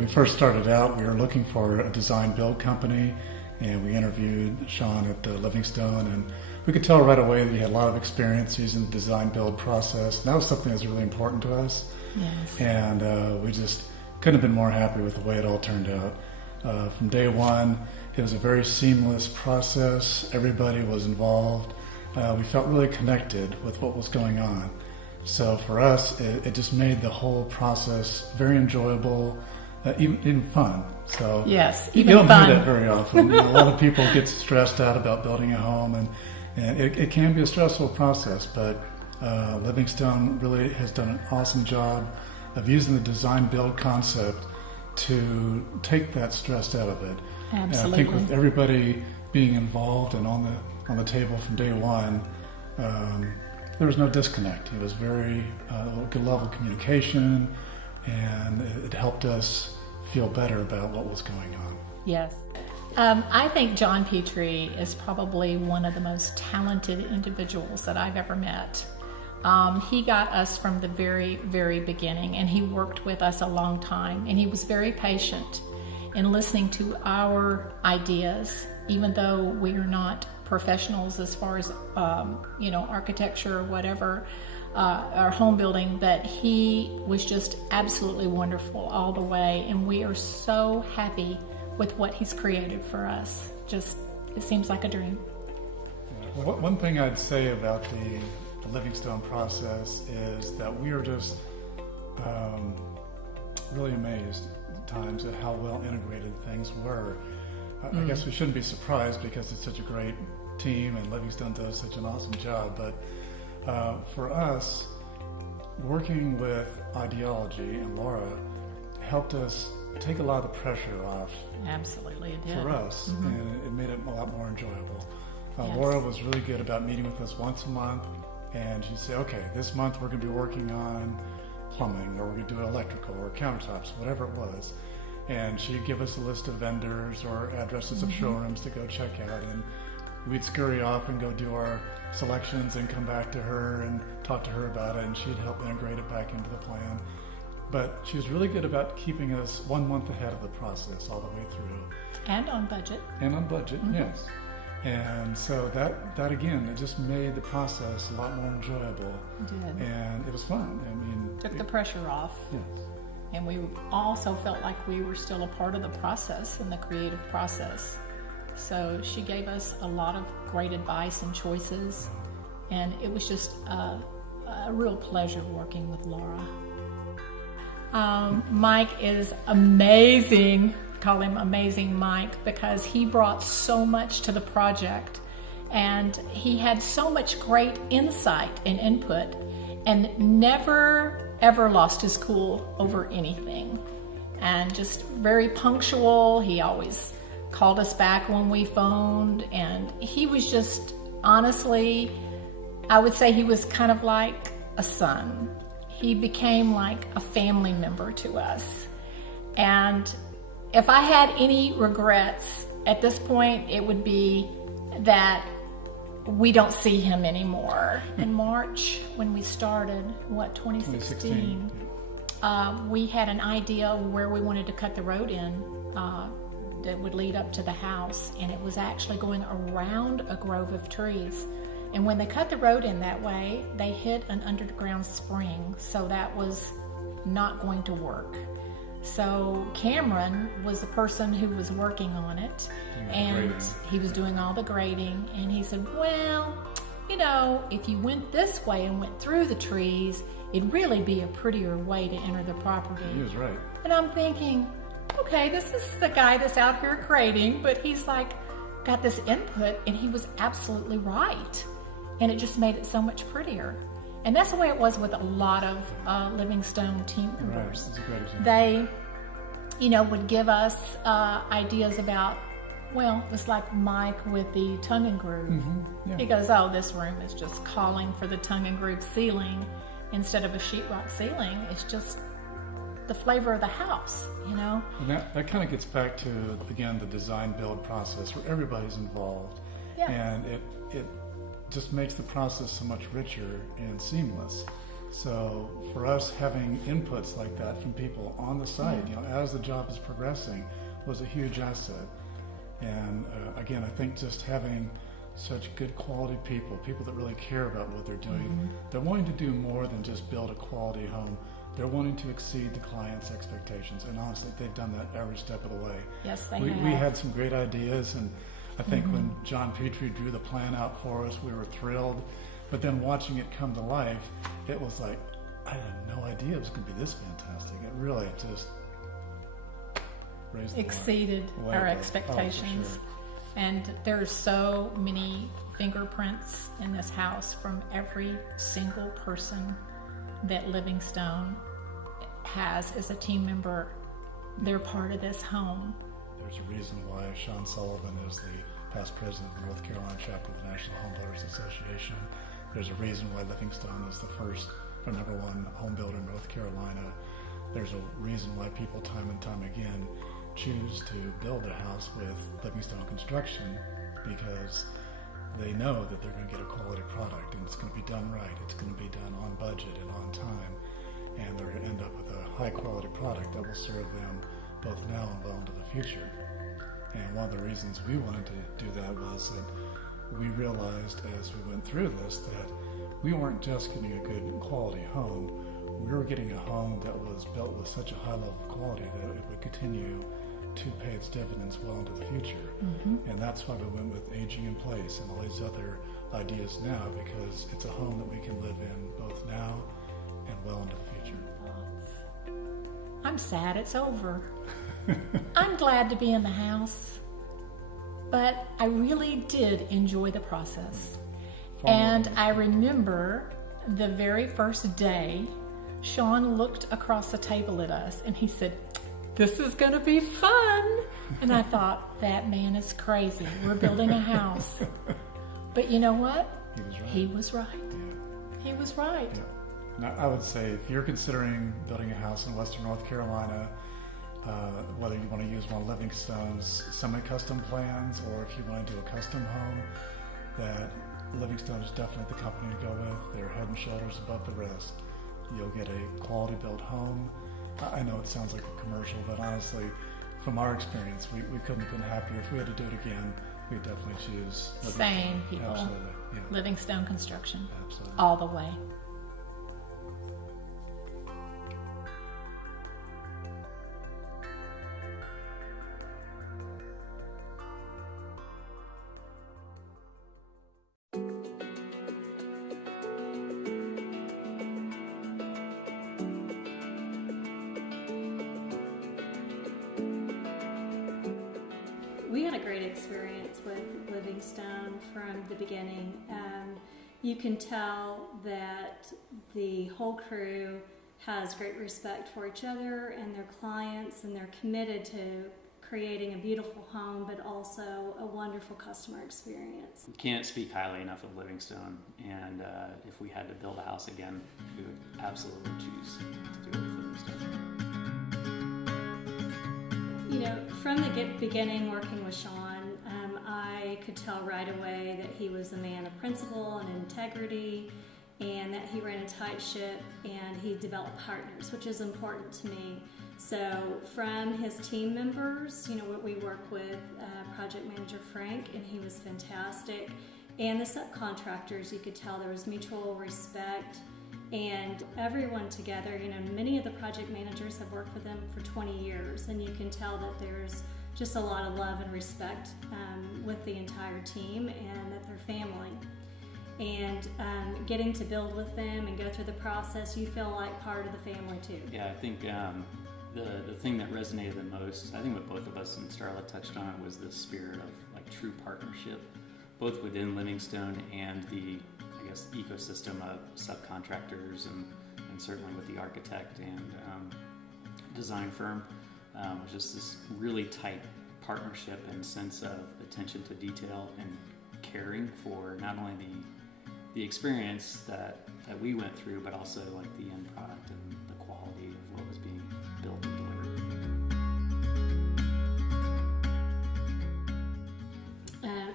we first started out, we were looking for a design build company, and we interviewed Sean at Livingstone, and we could tell right away that he had a lot of experience using the design build process. And that was something that was really important to us. Yes. And we just couldn't have been more happy with the way it all turned out. From day one, it was a very seamless process. Everybody was involved. We felt really connected with what was going on. So for us, it just made the whole process very enjoyable, even fun. So yes, you even don't fun. do that very often. A lot of people get stressed out about building a home, and it can be a stressful process. But Livingstone really has done an awesome job of using the design build concept to take that stress out of it. Absolutely. And I think with everybody being involved and on the table from day one, there was no disconnect. It was very good level of communication, and it helped us feel better about what was going on. Yes. I think John Petrie is probably one of the most talented individuals that I've ever met. He got us from the very, very beginning, and he worked with us a long time, and he was very patient in listening to our ideas, even though we are not professionals as far as architecture or whatever, our home building, but he was just absolutely wonderful all the way, and we are so happy with what he's created for us. Just, it seems like a dream. One thing I'd say about the Livingstone process is that we are just really amazed at times at how well integrated things were. I guess we shouldn't be surprised because it's such a great team and Livingstone does such an awesome job, but for us, working with Ideology and Laura helped us take a lot of the pressure off. Absolutely, it did. For us, and it made it a lot more enjoyable. Yes. Laura was really good about meeting with us once a month, and she'd say, okay, this month we're going to be working on plumbing, or we're going to do electrical, or countertops, whatever it was. And she'd give us a list of vendors or addresses of showrooms to go check out, and we'd scurry off and go do our selections and come back to her and talk to her about it, and she'd help integrate it back into the plan. But she was really good about keeping us 1 month ahead of the process all the way through. And on budget. And on budget, yes. And so that again, it just made the process a lot more enjoyable. It did. And it was fun. I mean, Took the pressure off. Yes. And we also felt like we were still a part of the process and the creative process. So she gave us a lot of great advice and choices. And it was just a real pleasure working with Laura. Mike is amazing. Call him Amazing Mike because he brought so much to the project, and he had so much great insight and input, and never ever lost his cool over anything, and just very punctual. He always called us back when we phoned, and he was just, honestly, I would say he was kind of like a son. He became like a family member to us. And if I had any regrets at this point, it would be that we don't see him anymore. In March, when we started, 2016, we had an idea where we wanted to cut the road in that would lead up to the house, and it was actually going around a grove of trees. And when they cut the road in that way, they hit an underground spring, so that was not going to work. So Cameron was the person who was working on it, and he was doing all the grading, and he said, well, if you went this way and went through the trees, it'd really be a prettier way to enter the property. he was right. And I'm thinking, okay, this is the guy that's out here grading, but he's like got this input, and he was absolutely right. And it just made it so much prettier. And that's the way it was with a lot of Livingstone team members. Right. That's a great example. They, would give us ideas about, well, it's like Mike with the tongue and groove. Yeah. He goes, oh, this room is just calling for the tongue and groove ceiling instead of a sheetrock ceiling. It's just the flavor of the house, And that kind of gets back to, again, the design build process where everybody's involved. Yeah. And it just makes the process so much richer and seamless. So for us, having inputs like that from people on the site, as the job is progressing, was a huge asset. And again, I think just having such good quality people that really care about what they're doing, they're wanting to do more than just build a quality home. They're wanting to exceed the client's expectations, and honestly, they've done that every step of the way. Yes, they We have. had some great ideas, and I think when John Petrie drew the plan out for us, we were thrilled. But then watching it come to life, it was like, I had no idea it was going to be this fantastic. It really just raised the Exceeded way our above. expectations. Oh, for sure. And there are so many fingerprints in this house from every single person that Livingstone has as a team member. They're part of this home. There's a reason why Sean Sullivan is the past president of the North Carolina chapter of the National Home Builders Association. There's a reason why Livingstone is the first or number one home builder in North Carolina. There's a reason why people time and time again choose to build a house with Livingstone Construction, because they know that they're going to get a quality product and it's going to be done right. It's going to be done on budget and on time, and they're going to end up with a high quality product that will serve them both now and well into the future. And one of the reasons we wanted to do that was that we realized as we went through this that we weren't just getting a good quality home, we were getting a home that was built with such a high level of quality that it would continue to pay its dividends well into the future. And that's why we went with aging in place and all these other ideas now, because it's a home that we can live in both now and well into the future. I'm sad it's over. I'm glad to be in the house, but I really did enjoy the process. And I remember the very first day, Sean looked across the table at us and he said, "This is going to be fun." And I thought, that man is crazy. We're building a house. But you know what? He was right. He was right. Yeah. Now, I would say if you're considering building a house in Western North Carolina, whether you want to use one of Livingstone's semi-custom plans or if you want to do a custom home, that Livingstone is definitely the company to go with. They're head and shoulders above the rest. You'll get a quality built home. I know it sounds like a commercial, but honestly, from our experience, we couldn't have been happier. If we had to do it again, we'd definitely choose Livingstone. Same people. Absolutely. Yeah. Livingstone Construction. Absolutely. All the way. We had a great experience with Livingstone from the beginning. You can tell that the whole crew has great respect for each other and their clients, and they're committed to creating a beautiful home, but also a wonderful customer experience. Can't speak highly enough of Livingstone, and if we had to build a house again, we would absolutely choose to do it with Livingstone. You know, from the beginning working with Sean, I could tell right away that he was a man of principle and integrity, and that he ran a tight ship, and he developed partners, which is important to me. So from his team members, you know, we work with project manager Frank, and he was fantastic. And the subcontractors, you could tell there was mutual respect, and everyone together. You know, many of the project managers have worked with them for 20 years, and you can tell that there's just a lot of love and respect with the entire team, and that they're family. And getting to build with them and go through the process, you feel like part of the family too. Yeah, I think the thing that resonated the most, I think what both of us and Starla touched on, was the spirit of like true partnership, both within Livingstone and the, I guess, ecosystem of subcontractors, and certainly with the architect and design firm. It was just this really tight partnership and sense of attention to detail and caring for not only the experience that we went through, but also like the end product and the quality of what was being built and delivered. It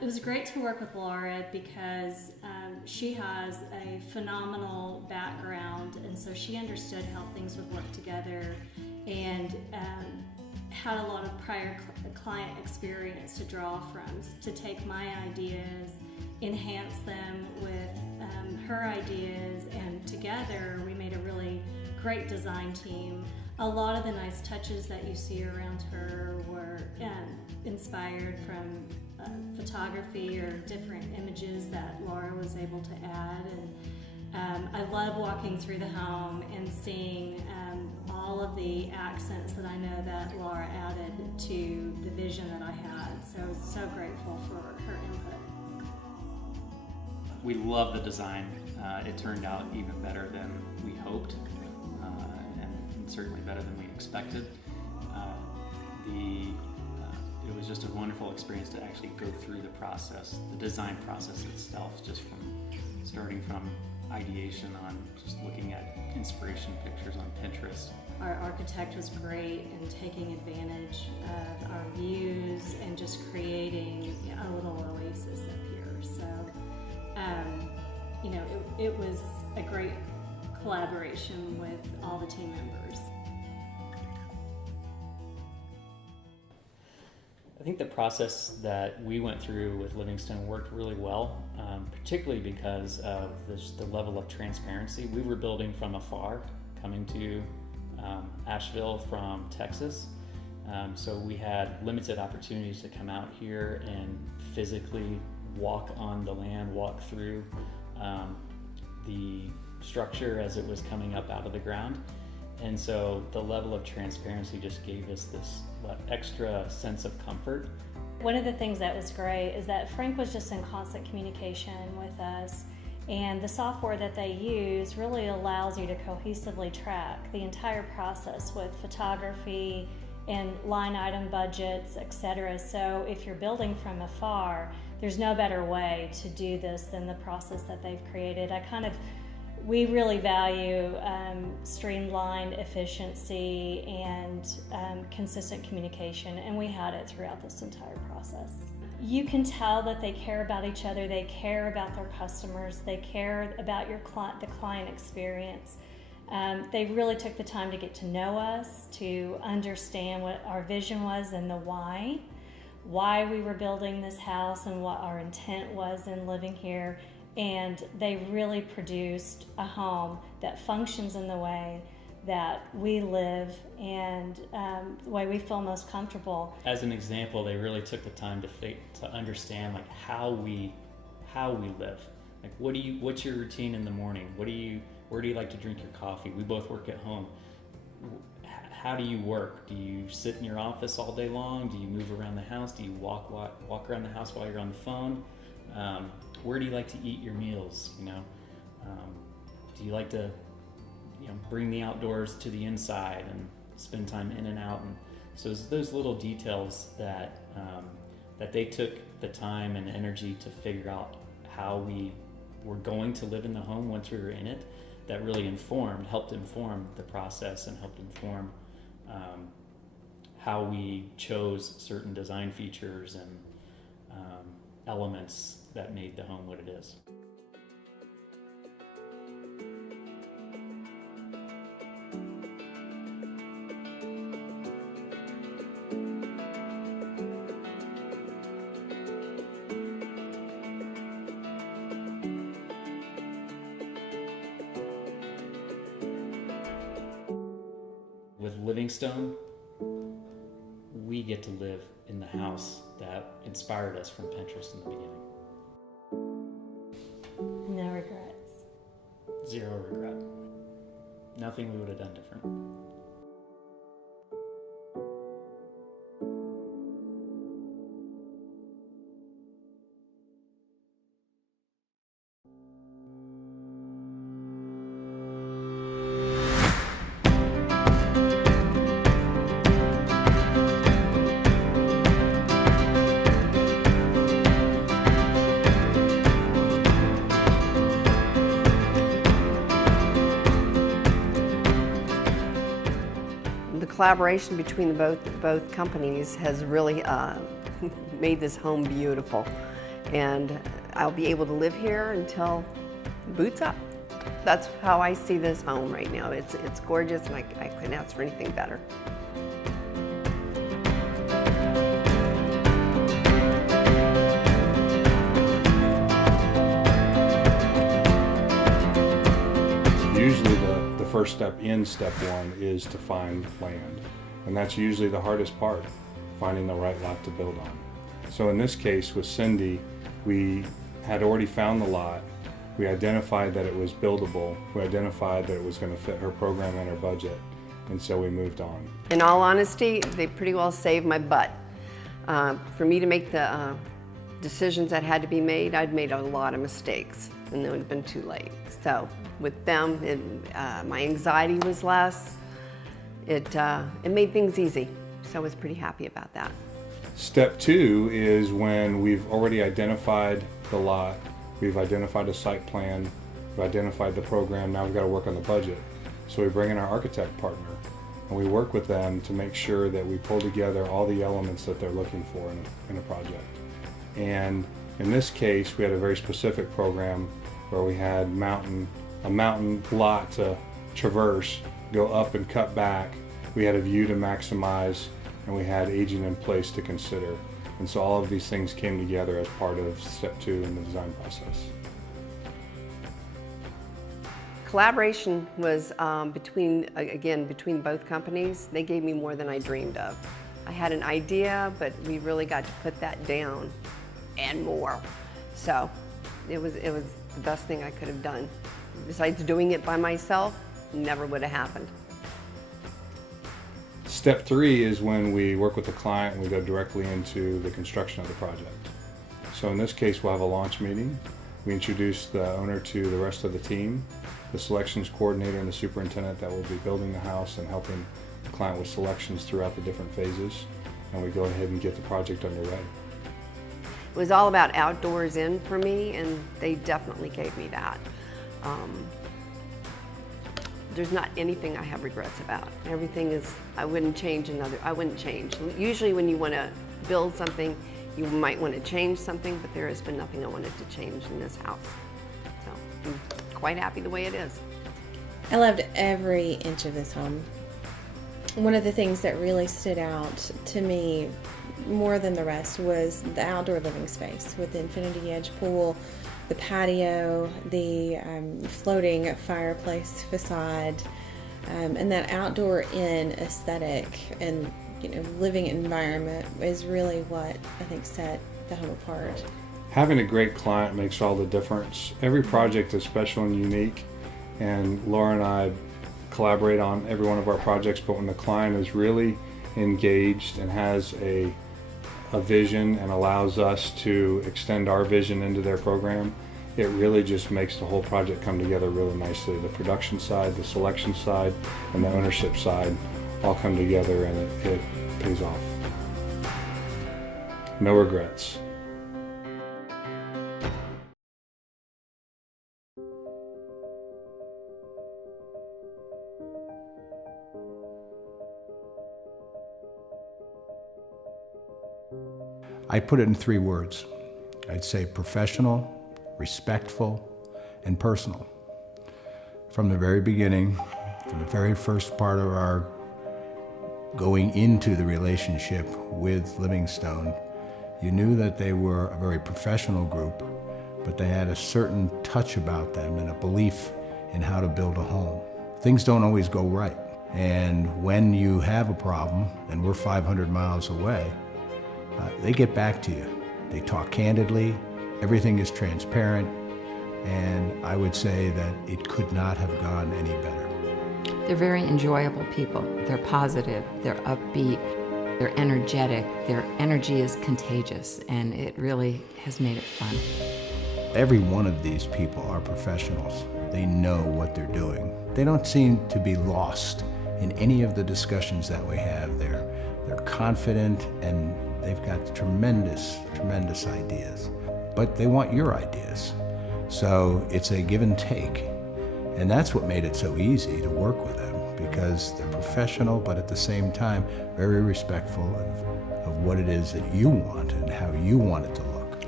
was great to work with Laura because she has a phenomenal background, and so she understood how things would work together, and had a lot of prior client experience to draw from, to take my ideas, enhance them with her ideas, and together we made a really great design team. A lot of the nice touches that you see around her were inspired from photography or different images that Laura was able to add. And I love walking through the home and seeing all of the accents that I know that Laura added to the vision that I had. So grateful for her input. We love the design. It turned out even better than we hoped, and certainly better than we expected. It was just a wonderful experience to actually go through the process, the design process itself, just from starting from ideation on just looking at inspiration pictures on Pinterest. Our architect was great in taking advantage of our views and just creating a little oasis up here. So, it was a great collaboration with all the team members. I think the process that we went through with Livingstone worked really well, particularly because of the level of transparency. We were building from afar, coming to Asheville from Texas, so we had limited opportunities to come out here and physically walk on the land, walk through the structure as it was coming up out of the ground. And so the level of transparency just gave us this extra sense of comfort. One of the things that was great is that Frank was just in constant communication with us, and the software that they use really allows you to cohesively track the entire process with photography and line item budgets, etc. So if you're building from afar, there's no better way to do this than the process that they've created. We really value streamlined efficiency and consistent communication, and we had it throughout this entire process. You can tell that they care about each other, they care about their customers, they care about the client experience. They really took the time to get to know us, to understand what our vision was and the why we were building this house and what our intent was in living here. And they really produced a home that functions in the way that we live and the way we feel most comfortable. As an example, they really took the time to understand how we live. Like, what's your routine in the morning? Where do you like to drink your coffee? We both work at home. How do you work? Do you sit in your office all day long? Do you move around the house? Do you walk around the house while you're on the phone? Where do you like to eat your meals? Do you like to, bring the outdoors to the inside and spend time in and out? And so it's those little details that they took the time and energy to figure out how we were going to live in the home once we were in it, that really helped inform the process and helped inform how we chose certain design features and elements that made the home what it is. With Livingstone, we get to live in the house that inspired us from Pinterest in the beginning. No regrets. Zero regret. Nothing we would have done different. The collaboration between both companies has really made this home beautiful. and I'll be able to live here until boots up. That's how I see this home right now. It's gorgeous, and I couldn't ask for anything better. Usually the first step in step one is to find land, and that's usually the hardest part, finding the right lot to build on. So in this case with Cindy, we had already found the lot. We identified that it was buildable. We identified that it was going to fit her program and her budget, and so we moved on. In all honesty, they pretty well saved my butt. For me to make the decisions that had to be made, I'd made a lot of mistakes, and it would have been too late. So with them, my anxiety was less. It made things easy, so I was pretty happy about that. Step two is when we've already identified the lot, we've identified a site plan, we've identified the program, now we've got to work on the budget. So we bring in our architect partner, and we work with them to make sure that we pull together all the elements that they're looking for in a project. And in this case, we had a very specific program where we had a mountain lot to traverse, go up and cut back. We had a view to maximize, and we had aging in place to consider. And so all of these things came together as part of step two in the design process. Collaboration was between both companies. They gave me more than I dreamed of. I had an idea, but we really got to put that down and more. So it was the best thing I could have done. Besides doing it by myself, never would have happened. Step three is when we work with the client and we go directly into the construction of the project. So in this case, we'll have a launch meeting. We introduce the owner to the rest of the team, the selections coordinator and the superintendent that will be building the house and helping the client with selections throughout the different phases. And we go ahead and get the project underway. It was all about outdoors in for me, and they definitely gave me that. There's not anything I have regrets about. Everything is, I wouldn't change. Usually when you want to build something, you might want to change something, but there has been nothing I wanted to change in this house. So I'm quite happy the way it is. I loved every inch of this home. One of the things that really stood out to me more than the rest was the outdoor living space with the Infinity Edge pool, the patio, the floating fireplace facade, and that outdoor in aesthetic and living environment is really what I think set the home apart. Having a great client makes all the difference. Every project is special and unique, and Laura and I collaborate on every one of our projects, but when the client is really engaged and has a vision and allows us to extend our vision into their program, it really just makes the whole project come together really nicely. The production side, the selection side, and the ownership side all come together, and it pays off. No regrets. I put it in 3 words. I'd say professional, respectful, and personal. From the very beginning, from the very first part of our going into the relationship with Livingstone, you knew that they were a very professional group, but they had a certain touch about them and a belief in how to build a home. Things don't always go right. And when you have a problem, and we're 500 miles away, they get back to you. They talk candidly, everything is transparent, and I would say that it could not have gone any better. They're very enjoyable people. They're positive, they're upbeat, they're energetic. Their energy is contagious, and it really has made it fun. Every one of these people are professionals. They know what they're doing. They don't seem to be lost in any of the discussions that we have. They're confident, and they've got tremendous, tremendous ideas. But they want your ideas. So it's a give and take. And that's what made it so easy to work with them, because they're professional, but at the same time, very respectful of what it is that you want and how you want it to look.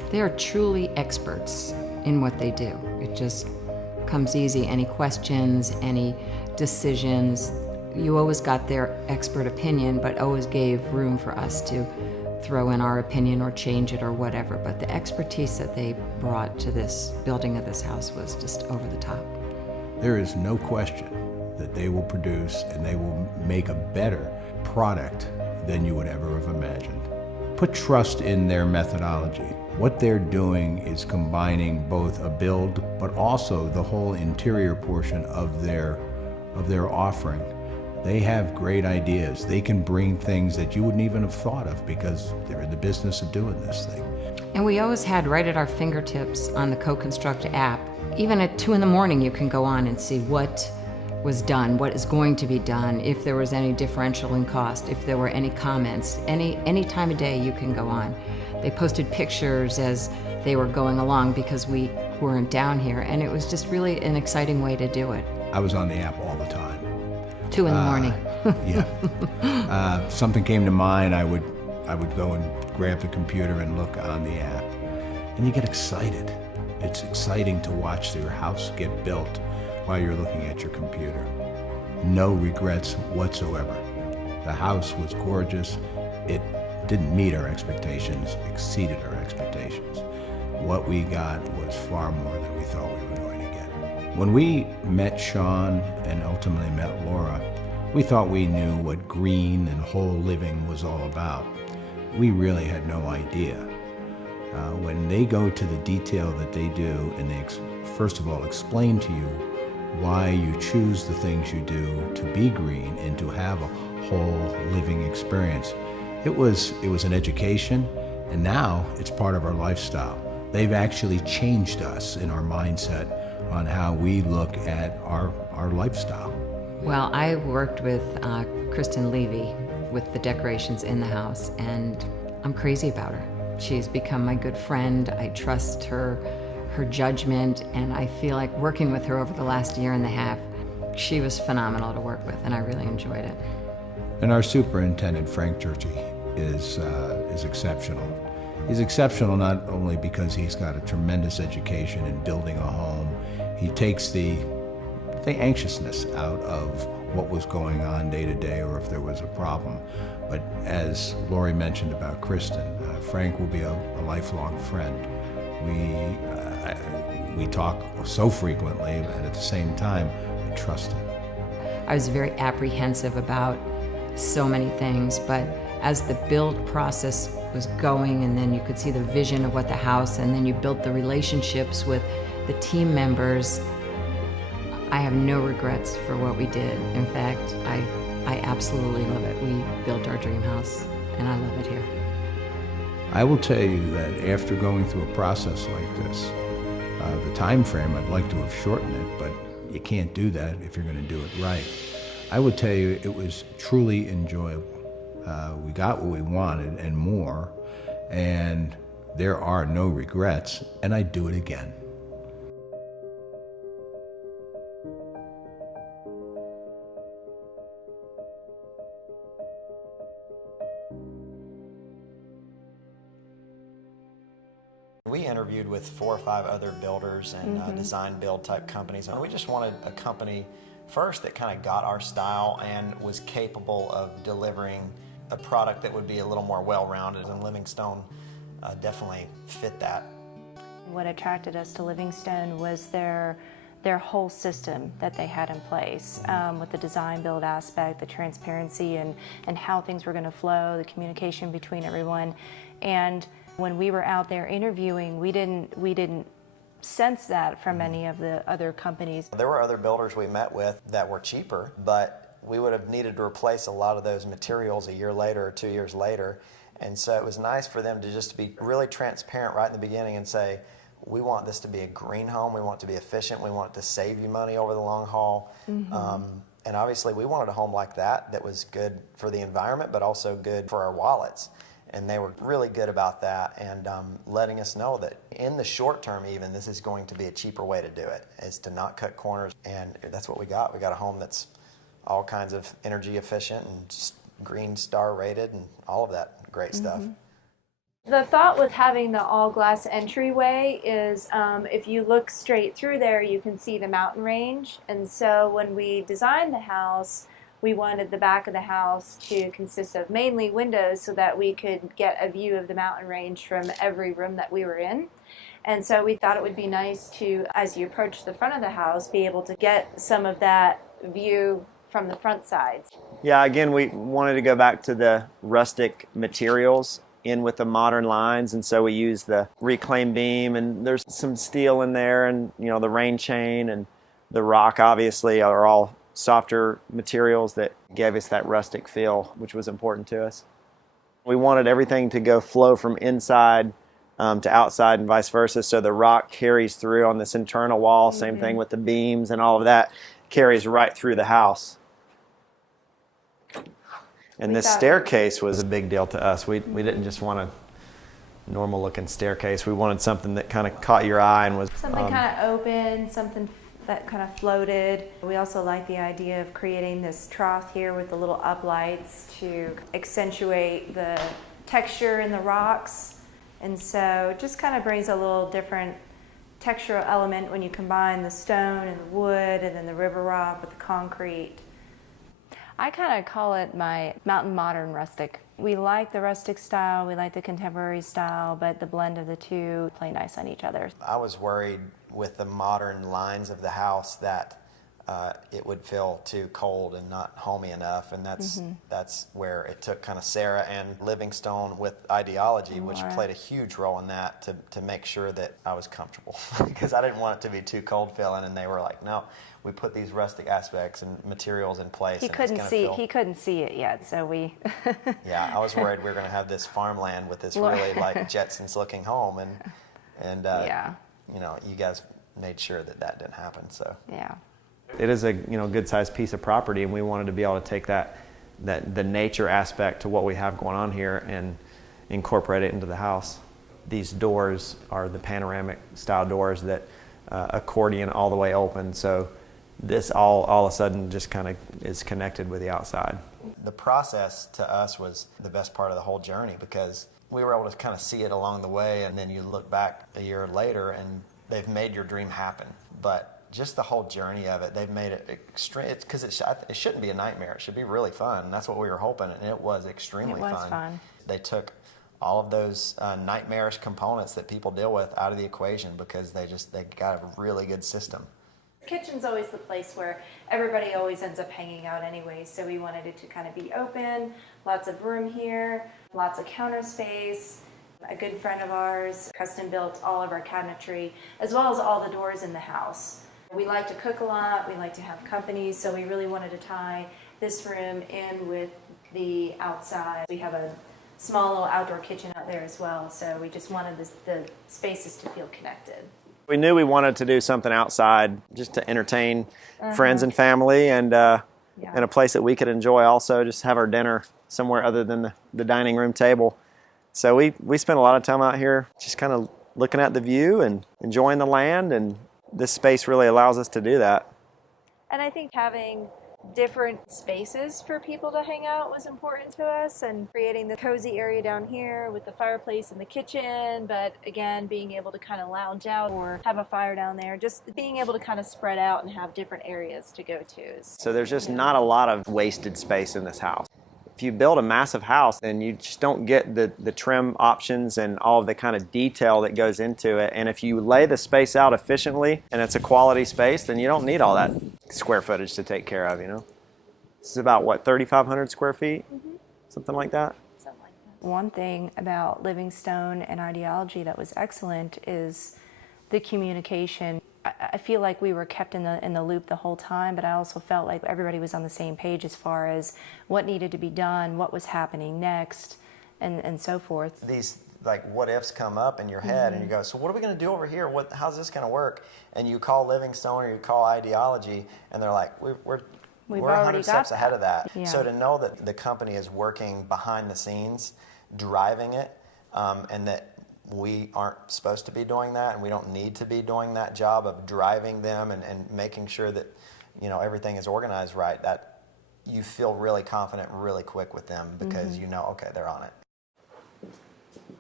They are truly experts in what they do. It just comes easy. Any questions, any decisions, you always got their expert opinion, but always gave room for us to throw in our opinion or change it or whatever. But the expertise that they brought to this building of this house was just over the top. There is no question that they will produce and they will make a better product than you would ever have imagined. Put trust in their methodology. What they're doing is combining both a build, but also the whole interior portion of their offering. They have great ideas. They can bring things that you wouldn't even have thought of because they're in the business of doing this thing. And we always had right at our fingertips on the Co-Construct app. Even at 2 in the morning, you can go on and see what was done, what is going to be done, if there was any differential in cost, if there were any comments. Any time of day you can go on. They posted pictures as they were going along because we weren't down here, and it was just really an exciting way to do it. I was on the app all the time. 2 in the morning. Yeah. Something came to mind, I would go and grab the computer and look on the app. And you get excited. It's exciting to watch your house get built while you're looking at your computer. No regrets whatsoever. The house was gorgeous. It didn't meet our expectations, exceeded our expectations. What we got was far more than we thought we were going to get. When we met Sean and ultimately met Laura, we thought we knew what green and whole living was all about. We really had no idea. When they go to the detail that they do, and they first of all explain to you why you choose the things you do to be green and to have a whole living experience, it was an education, and now it's part of our lifestyle. They've actually changed us in our mindset on how we look at our lifestyle. Well, I worked with Kristen Levy with the decorations in the house, and I'm crazy about her. She's become my good friend. I trust her judgment, and I feel like working with her over the last year and a half, she was phenomenal to work with, and I really enjoyed it. And our superintendent, Frank Churchy, is exceptional. He's exceptional not only because he's got a tremendous education in building a home. He takes the anxiousness out of what was going on day to day or if there was a problem. But as Lori mentioned about Kristen, Frank will be a lifelong friend. We talk so frequently, and at the same time, I trust him. I was very apprehensive about so many things, but as the build process was going, and then you could see the vision of what the house, and then you built the relationships with the team members, I have no regrets for what we did. In fact, I absolutely love it. We built our dream house, and I love it here. I will tell you that after going through a process like this, the time frame, I'd like to have shortened it, but you can't do that if you're going to do it right. I would tell you it was truly enjoyable. We got what we wanted and more, and there are no regrets, and I'd do it again. We interviewed with 4 or 5 other builders and design build type companies, and we just wanted a company first that kind of got our style and was capable of delivering a product that would be a little more well-rounded, and Livingstone definitely fit that. What attracted us to Livingstone was their whole system that they had in place, with the design build aspect, the transparency, and how things were going to flow, the communication between everyone. And when we were out there interviewing, we didn't sense that from any of the other companies. There were other builders we met with that were cheaper, but we would have needed to replace a lot of those materials a year later or 2 years later. And so it was nice for them to just be really transparent right in the beginning and say, we want this to be a green home, we want it to be efficient, we want it to save you money over the long haul. And obviously we wanted a home like that was good for the environment, but also good for our wallets. And they were really good about that, and letting us know that in the short term even, this is going to be a cheaper way to do it, is to not cut corners. And that's what we got. We got a home that's all kinds of energy efficient and Green Star rated and all of that great stuff. The thought with having the all glass entryway is if you look straight through there, you can see the mountain range. And so when we designed the house, we wanted the back of the house to consist of mainly windows so that we could get a view of the mountain range from every room that we were in. And so we thought it would be nice to, as you approach the front of the house, be able to get some of that view from the front sides. Yeah, again, we wanted to go back to the rustic materials in with the modern lines, and so we used the reclaimed beam, and there's some steel in there, and the rain chain and the rock obviously are all softer materials that gave us that rustic feel, which was important to us. We wanted everything to flow from inside to outside and vice versa, so the rock carries through on this internal wall. Same thing with the beams, and all of that carries right through the house. And this staircase was a big deal to us. We didn't just want a normal looking staircase. We wanted something that kind of caught your eye and was something kind of open, something that kind of floated. We also like the idea of creating this trough here with the little uplights to accentuate the texture in the rocks. And so it just kind of brings a little different textural element when you combine the stone and the wood and then the river rock with the concrete. I kind of call it my mountain modern rustic. We like the rustic style, we like the contemporary style, but the blend of the two play nice on each other. I was worried with the modern lines of the house that it would feel too cold and not homey enough, and that's where it took kind of Sarah and Livingstone with ideology, which played a huge role in that to make sure that I was comfortable because I didn't want it to be too cold feeling, and they were like, no, we put these rustic aspects and materials in place. He couldn't see it yet, so we. Yeah, I was worried we were going to have this farmland with this really like Jetsons looking home, and you guys made sure that didn't happen. So yeah. It is a good sized piece of property, and we wanted to be able to take the nature aspect to what we have going on here and incorporate it into the house. These doors are the panoramic style doors that accordion all the way open, so this all of a sudden just kind of is connected with the outside. The process to us was the best part of the whole journey because we were able to kind of see it along the way, and then you look back a year later and they've made your dream happen. But just the whole journey of it, they've made it extreme. It's because it shouldn't be a nightmare. It should be really fun. And that's what we were hoping, and it was extremely fun. They took all of those nightmarish components that people deal with out of the equation because they got a really good system. Kitchen's always the place where everybody always ends up hanging out anyway, so we wanted it to kind of be open, lots of room here, lots of counter space. A good friend of ours custom built all of our cabinetry as well as all the doors in the house. We like to cook a lot, we like to have company, so we really wanted to tie this room in with the outside. We have a small little outdoor kitchen out there as well, so we just wanted the spaces to feel connected. We knew we wanted to do something outside just to entertain friends and family, and in a place that we could enjoy also, just have our dinner somewhere other than the dining room table. So we spent a lot of time out here just kind of looking at the view and enjoying the land, and this space really allows us to do that. And I think having different spaces for people to hang out was important to us, and creating the cozy area down here with the fireplace in the kitchen, but again, being able to kind of lounge out or have a fire down there, just being able to kind of spread out and have different areas to go to. So there's just not a lot of wasted space in this house. If you build a massive house, then you just don't get the trim options and all of the kind of detail that goes into it. And if you lay the space out efficiently and it's a quality space, then you don't need all that square footage to take care of, This is about, 3,500 square feet? Something like that? Something like that. One thing about Livingstone and ideology that was excellent is the communication. I feel like we were kept in the loop the whole time, but I also felt like everybody was on the same page as far as what needed to be done, what was happening next, and so forth. These what ifs come up in your head, and you go, so what are we going to do over here? How's this going to work? And you call Livingstone or you call ideology, and they're like, we're 100 steps ahead of that. Yeah. So to know that the company is working behind the scenes, driving it, and that we aren't supposed to be doing that, and we don't need to be doing that job of driving them and making sure that everything is organized right, that you feel really confident really quick with them because okay, they're on it.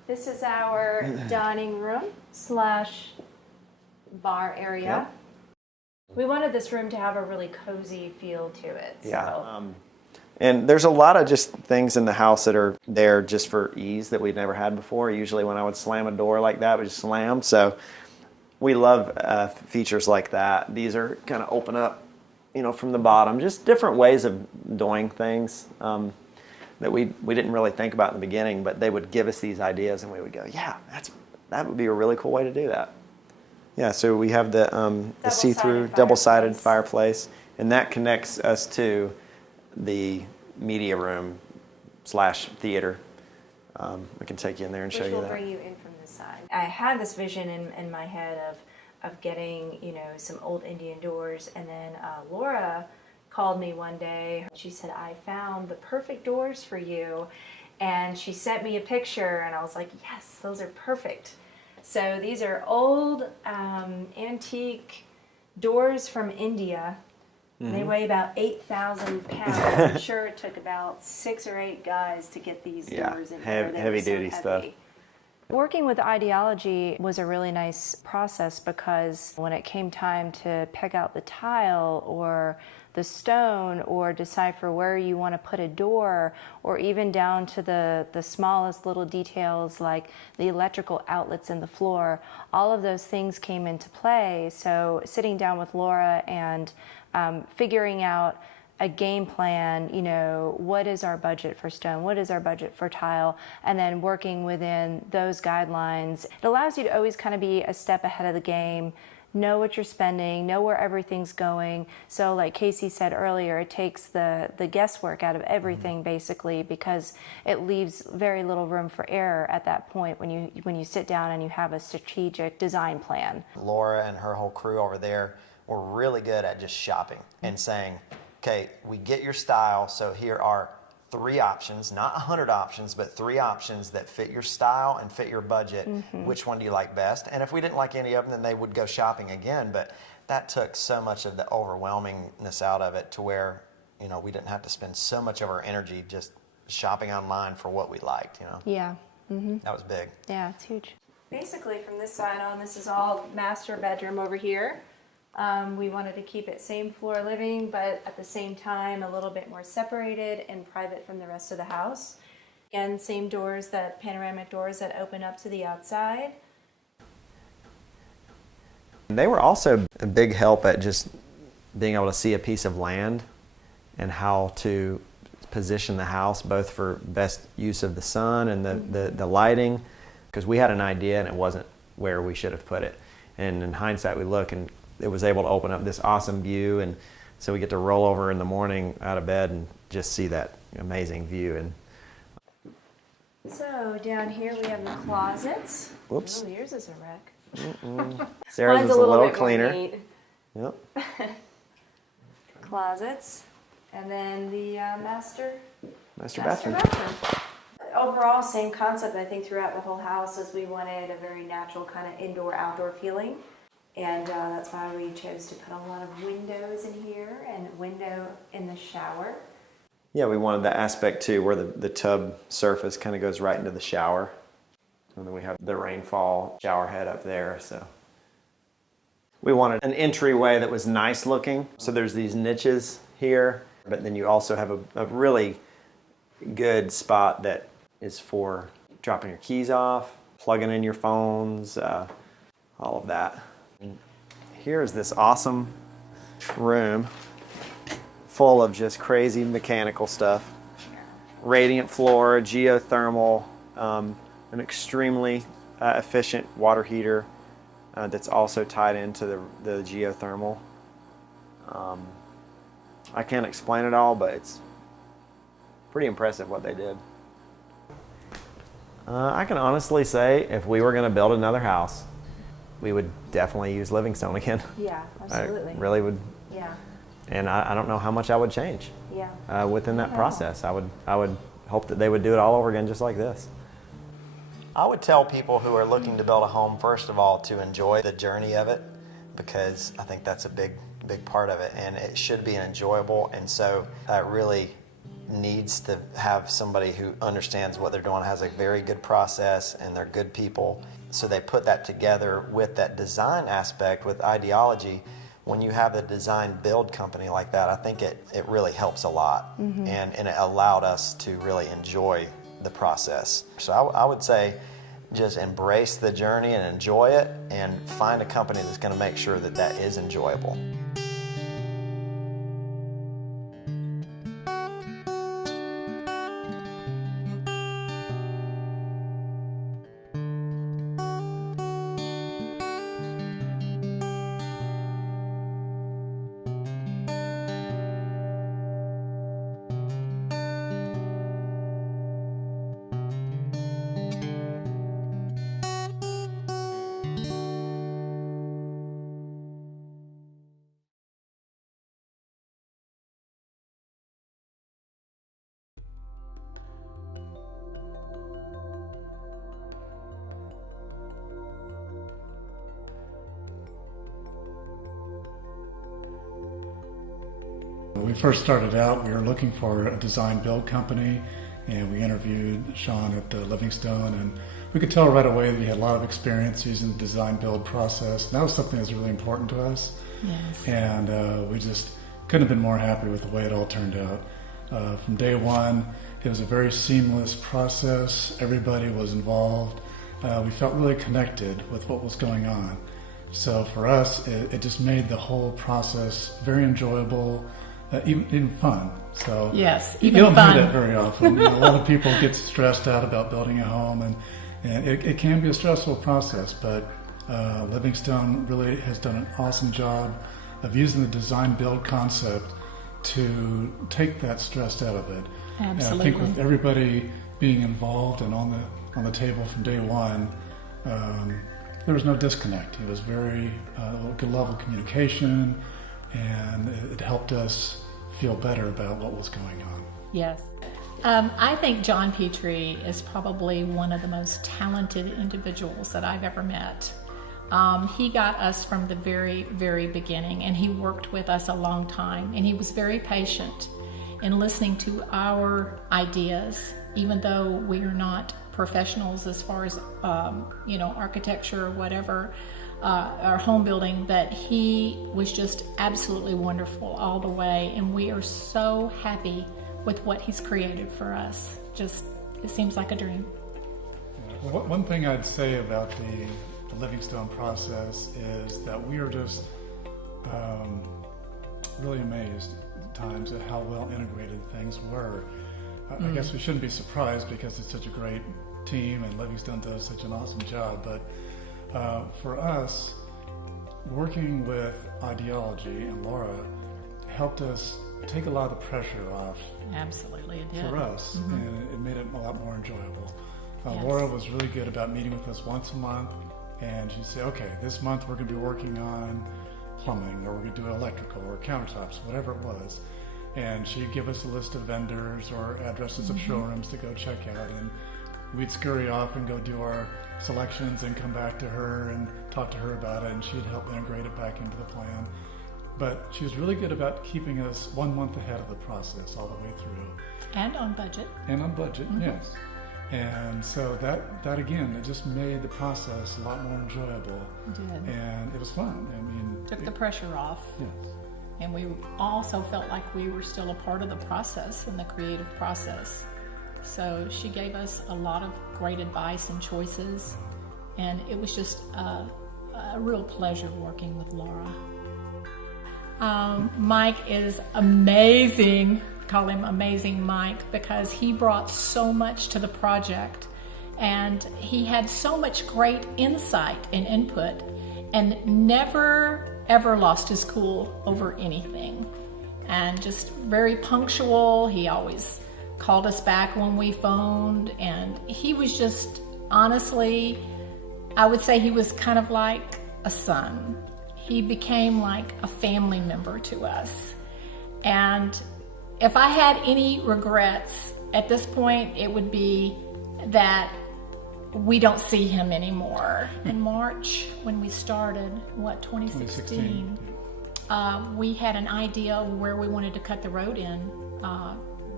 This is our dining room slash bar area. Yep. We wanted this room to have a really cozy feel to it. Yeah. And there's a lot of just things in the house that are there just for ease that we've never had before. Usually when I would slam a door like that, it would just slam. So we love features like that. These are kind of open up, you know, from the bottom. Just different ways of doing things that we didn't really think about in the beginning, but they would give us these ideas and we would go, yeah, that would be a really cool way to do that. Yeah, so we have the see-through double-sided fireplace, and that connects us to the media room slash theater. We can take you in there and show you that. Which will bring you in from this side. I had this vision in my head of getting, you know, some old Indian doors, and then Laura called me one day. She said, I found the perfect doors for you, and she sent me a picture, and I was like, yes, those are perfect. So these are old antique doors from India. Mm-hmm. They weigh about 8,000 pounds. I'm sure it took about 6 or 8 guys to get these doors in there. Heavy duty stuff. Working with Ideology was a really nice process because when it came time to pick out the tile or the stone or decipher where you want to put a door, or even down to the smallest little details like the electrical outlets in the floor, all of those things came into play. So sitting down with Laura and figuring out a game plan, you know, what is our budget for stone, what is our budget for tile, and then working within those guidelines. It allows you to always kind of be a step ahead of the game, know what you're spending, know where everything's going. So like Casey said earlier, it takes the guesswork out of everything basically, because it leaves very little room for error at that point when you sit down and you have a strategic design plan. Laura and her whole crew over there were really good at just shopping and saying, okay, we get your style, so here are 3 options, not 100 options, but 3 options that fit your style and fit your budget. Mm-hmm. Which one do you like best? And if we didn't like any of them, then they would go shopping again. But that took so much of the overwhelmingness out of it to where, you know, we didn't have to spend so much of our energy just shopping online for what we liked, you know? Yeah. Mm-hmm. That was big. Yeah, it's huge. Basically, from this side on, this is all master bedroom over here. We wanted to keep it same floor living, but at the same time a little bit more separated and private from the rest of the house. Again, same doors, that panoramic doors that open up to the outside. They were also a big help at just being able to see a piece of land and how to position the house both for best use of the sun and the lighting, because we had an idea and it wasn't where we should have put it. And in hindsight we look and it was able to open up this awesome view, and so we get to roll over in the morning out of bed and just see that amazing view. And so down here we have the closets. Whoops. Oh, yours is a wreck. Sarah's is a little cleaner. Yep. Closets, and then the master bathroom. Overall, same concept I think throughout the whole house, as we wanted a very natural kind of indoor-outdoor feeling. And that's why we chose to put a lot of windows in here and a window in the shower. Yeah, we wanted the aspect too where the tub surface kind of goes right into the shower. And then we have the rainfall shower head up there. So we wanted an entryway that was nice looking. So there's these niches here, but then you also have a really good spot that is for dropping your keys off, plugging in your phones, all of that. Here's this awesome room full of just crazy mechanical stuff. Radiant floor, geothermal, an extremely efficient water heater that's also tied into the geothermal. I can't explain it all, but it's pretty impressive what they did. I can honestly say if we were going to build another house, we would definitely use Livingstone again. Yeah, absolutely. I really would. Yeah. And I don't know how much I would change. Yeah. Within that process, I would hope that they would do it all over again, just like this. I would tell people who are looking to build a home, first of all, to enjoy the journey of it, because I think that's a big part of it, and it should be enjoyable. And so really needs to have somebody who understands what they're doing, has a very good process, and they're good people. So they put that together with that design aspect, with ideology. When you have a design build company like that, I think it really helps a lot. And it allowed us to really enjoy the process. So I would say just embrace the journey and enjoy it, and find a company that's going to make sure that that is enjoyable. When we first started out, we were looking for a design build company, and we interviewed Sean at Livingstone, and we could tell right away that he had a lot of experience using the design build process. And that was something that was really important to us. Yes. And we just couldn't have been more happy with the way it all turned out. From day one, it was a very seamless process. Everybody was involved. We felt really connected with what was going on. So for us, it just made the whole process very enjoyable, even fun. So yes, you even don't fun. hear that very often. A lot of people get stressed out about building a home, and it can be a stressful process. But Livingstone really has done an awesome job of using the design build concept to take that stress out of it. Absolutely. And I think with everybody being involved and on the table from day one, there was no disconnect. It was very good level of communication, and it helped us feel better about what was going on. Yes. I think John Petrie is probably one of the most talented individuals that I've ever met. He got us from the very, very beginning, and he worked with us a long time, and he was very patient in listening to our ideas, even though we are not professionals as far as architecture or whatever, our home building, but he was just absolutely wonderful all the way, and we are so happy with what he's created for us. Just, it seems like a dream. Well, one thing I'd say about the Livingstone process is that we are just really amazed at times at how well integrated things were. I guess we shouldn't be surprised because it's such a great team and Livingstone does such an awesome job, but for us, working with ideology and Laura helped us take a lot of the pressure off. Absolutely, it did. For us, and it made it a lot more enjoyable. Yes. Laura was really good about meeting with us once a month, and she'd say, okay, this month we're going to be working on plumbing, or we're going to do electrical, or countertops, whatever it was. And she'd give us a list of vendors or addresses of showrooms to go check out, and we'd scurry off and go do our selections and come back to her and talk to her about it, and she'd help integrate it back into the plan. But she was really good about keeping us 1 month ahead of the process all the way through. And on budget. And on budget, yes. And so that again, it just made the process a lot more enjoyable. It did. And it was fun. I mean, Took the pressure off. Yes. And we also felt like we were still a part of the process and the creative process. So she gave us a lot of great advice and choices, and it was just a real pleasure working with Laura. Mike is amazing. Call him Amazing Mike, because he brought so much to the project, and he had so much great insight and input, and never ever lost his cool over anything, and just very punctual. He always called us back when we phoned, and he was just, honestly, I would say he was kind of like a son. He became like a family member to us. And if I had any regrets at this point, it would be that we don't see him anymore. In March, when we started, 2016, we had an idea where we wanted to cut the road in.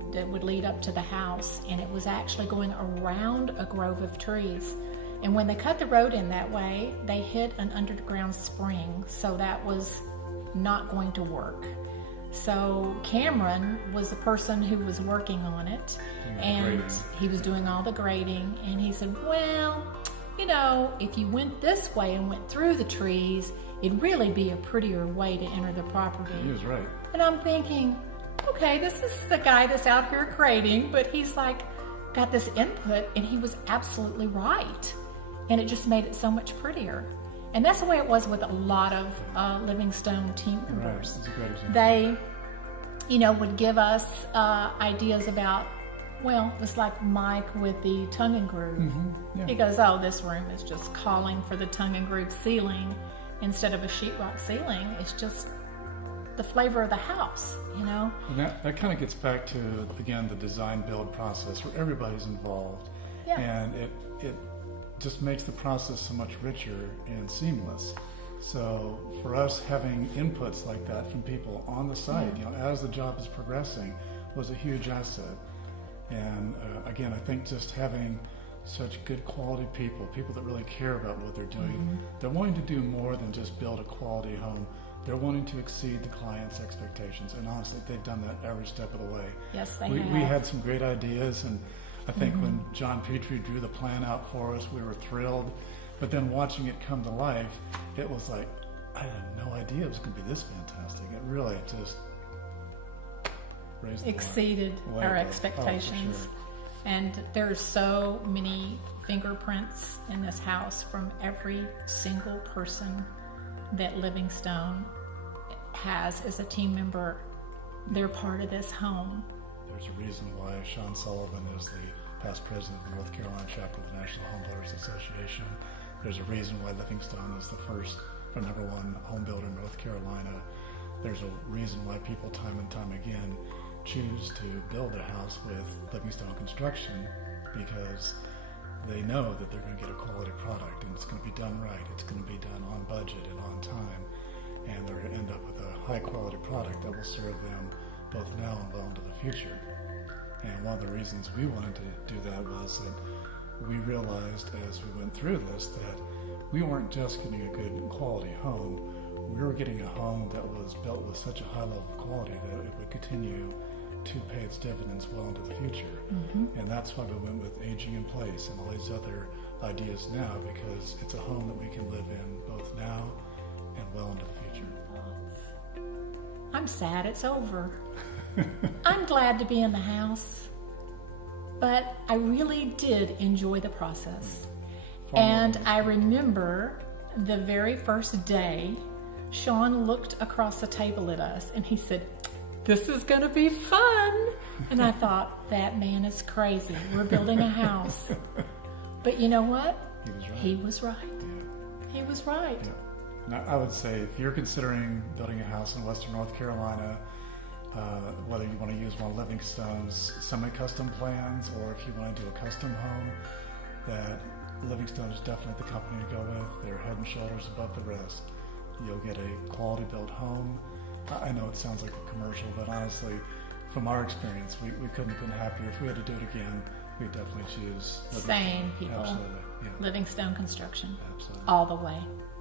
that would lead up to the house, and it was actually going around a grove of trees. And when they cut the road in that way, they hit an underground spring, so that was not going to work. So Cameron was the person who was working on it, and he was doing all the grading, and he said, well, you know, if you went this way and went through the trees, it'd really be a prettier way to enter the property. He was right. And I'm thinking, okay, this is the guy that's out here grading, but he's like got this input, and he was absolutely right. And it just made it so much prettier. And that's the way it was with a lot of Livingstone team members. Right. That's a great example. They, you know, would give us ideas about, well, it's like Mike with the tongue and groove. Yeah. He goes, oh, this room is just calling for the tongue and groove ceiling instead of a sheetrock ceiling. It's just the flavor of the house, you know? And that kind of gets back to, again, the design build process where everybody's involved. Yeah. And it just makes the process so much richer and seamless. So for us, having inputs like that from people on the site, you know, as the job is progressing, was a huge asset. And again, I think just having such good quality people that really care about what they're doing, they're wanting to do more than just build a quality home. They're wanting to exceed the client's expectations, and honestly, they've done that every step of the way. Yes, they We have. had some great ideas, and I think when John Petrie drew the plan out for us, we were thrilled. But then watching it come to life, it was like, I had no idea it was going to be this fantastic. It really just raised the Exceeded bar. our Way above. expectations. Oh, for sure. And there are so many fingerprints in this house from every single person that Livingstone has as a team member. They're part of this home. There's a reason why Sean Sullivan is the past president of the North Carolina chapter of the National Home Builders Association. There's a reason why Livingstone is the first or number one home builder in North Carolina. There's a reason why people time and time again choose to build a house with Livingstone Construction, because they know that they're going to get a quality product and it's going to be done right. It's going to be done on budget and on time, and they're going to end up with a high quality product that will serve them both now and well into the future. And one of the reasons we wanted to do that was that we realized as we went through this that we weren't just getting a good quality home, we were getting a home that was built with such a high level of quality that it would continue to pay its dividends well into the future. And that's why we went with aging in place and all these other ideas now, because it's a home that we can live in both now and well into the future. I'm sad it's over. I'm glad to be in the house, but I really did enjoy the process. And I remember the very first day, Sean looked across the table at us and he said, "This is going to be fun." And I thought, that man is crazy. We're building a house. But you know what? He was right. He was right. Yeah. Now, I would say if you're considering building a house in Western North Carolina, whether you want to use one of Livingstone's semi-custom plans or if you want to do a custom home, that Livingstone is definitely the company to go with. They're head and shoulders above the rest. You'll get a quality built home. I know it sounds like a commercial, but honestly, from our experience, we couldn't have been happier. If we had to do it again, we'd definitely choose Livingstone. Same people. Absolutely. Yeah. Livingstone Construction. Absolutely. All the way.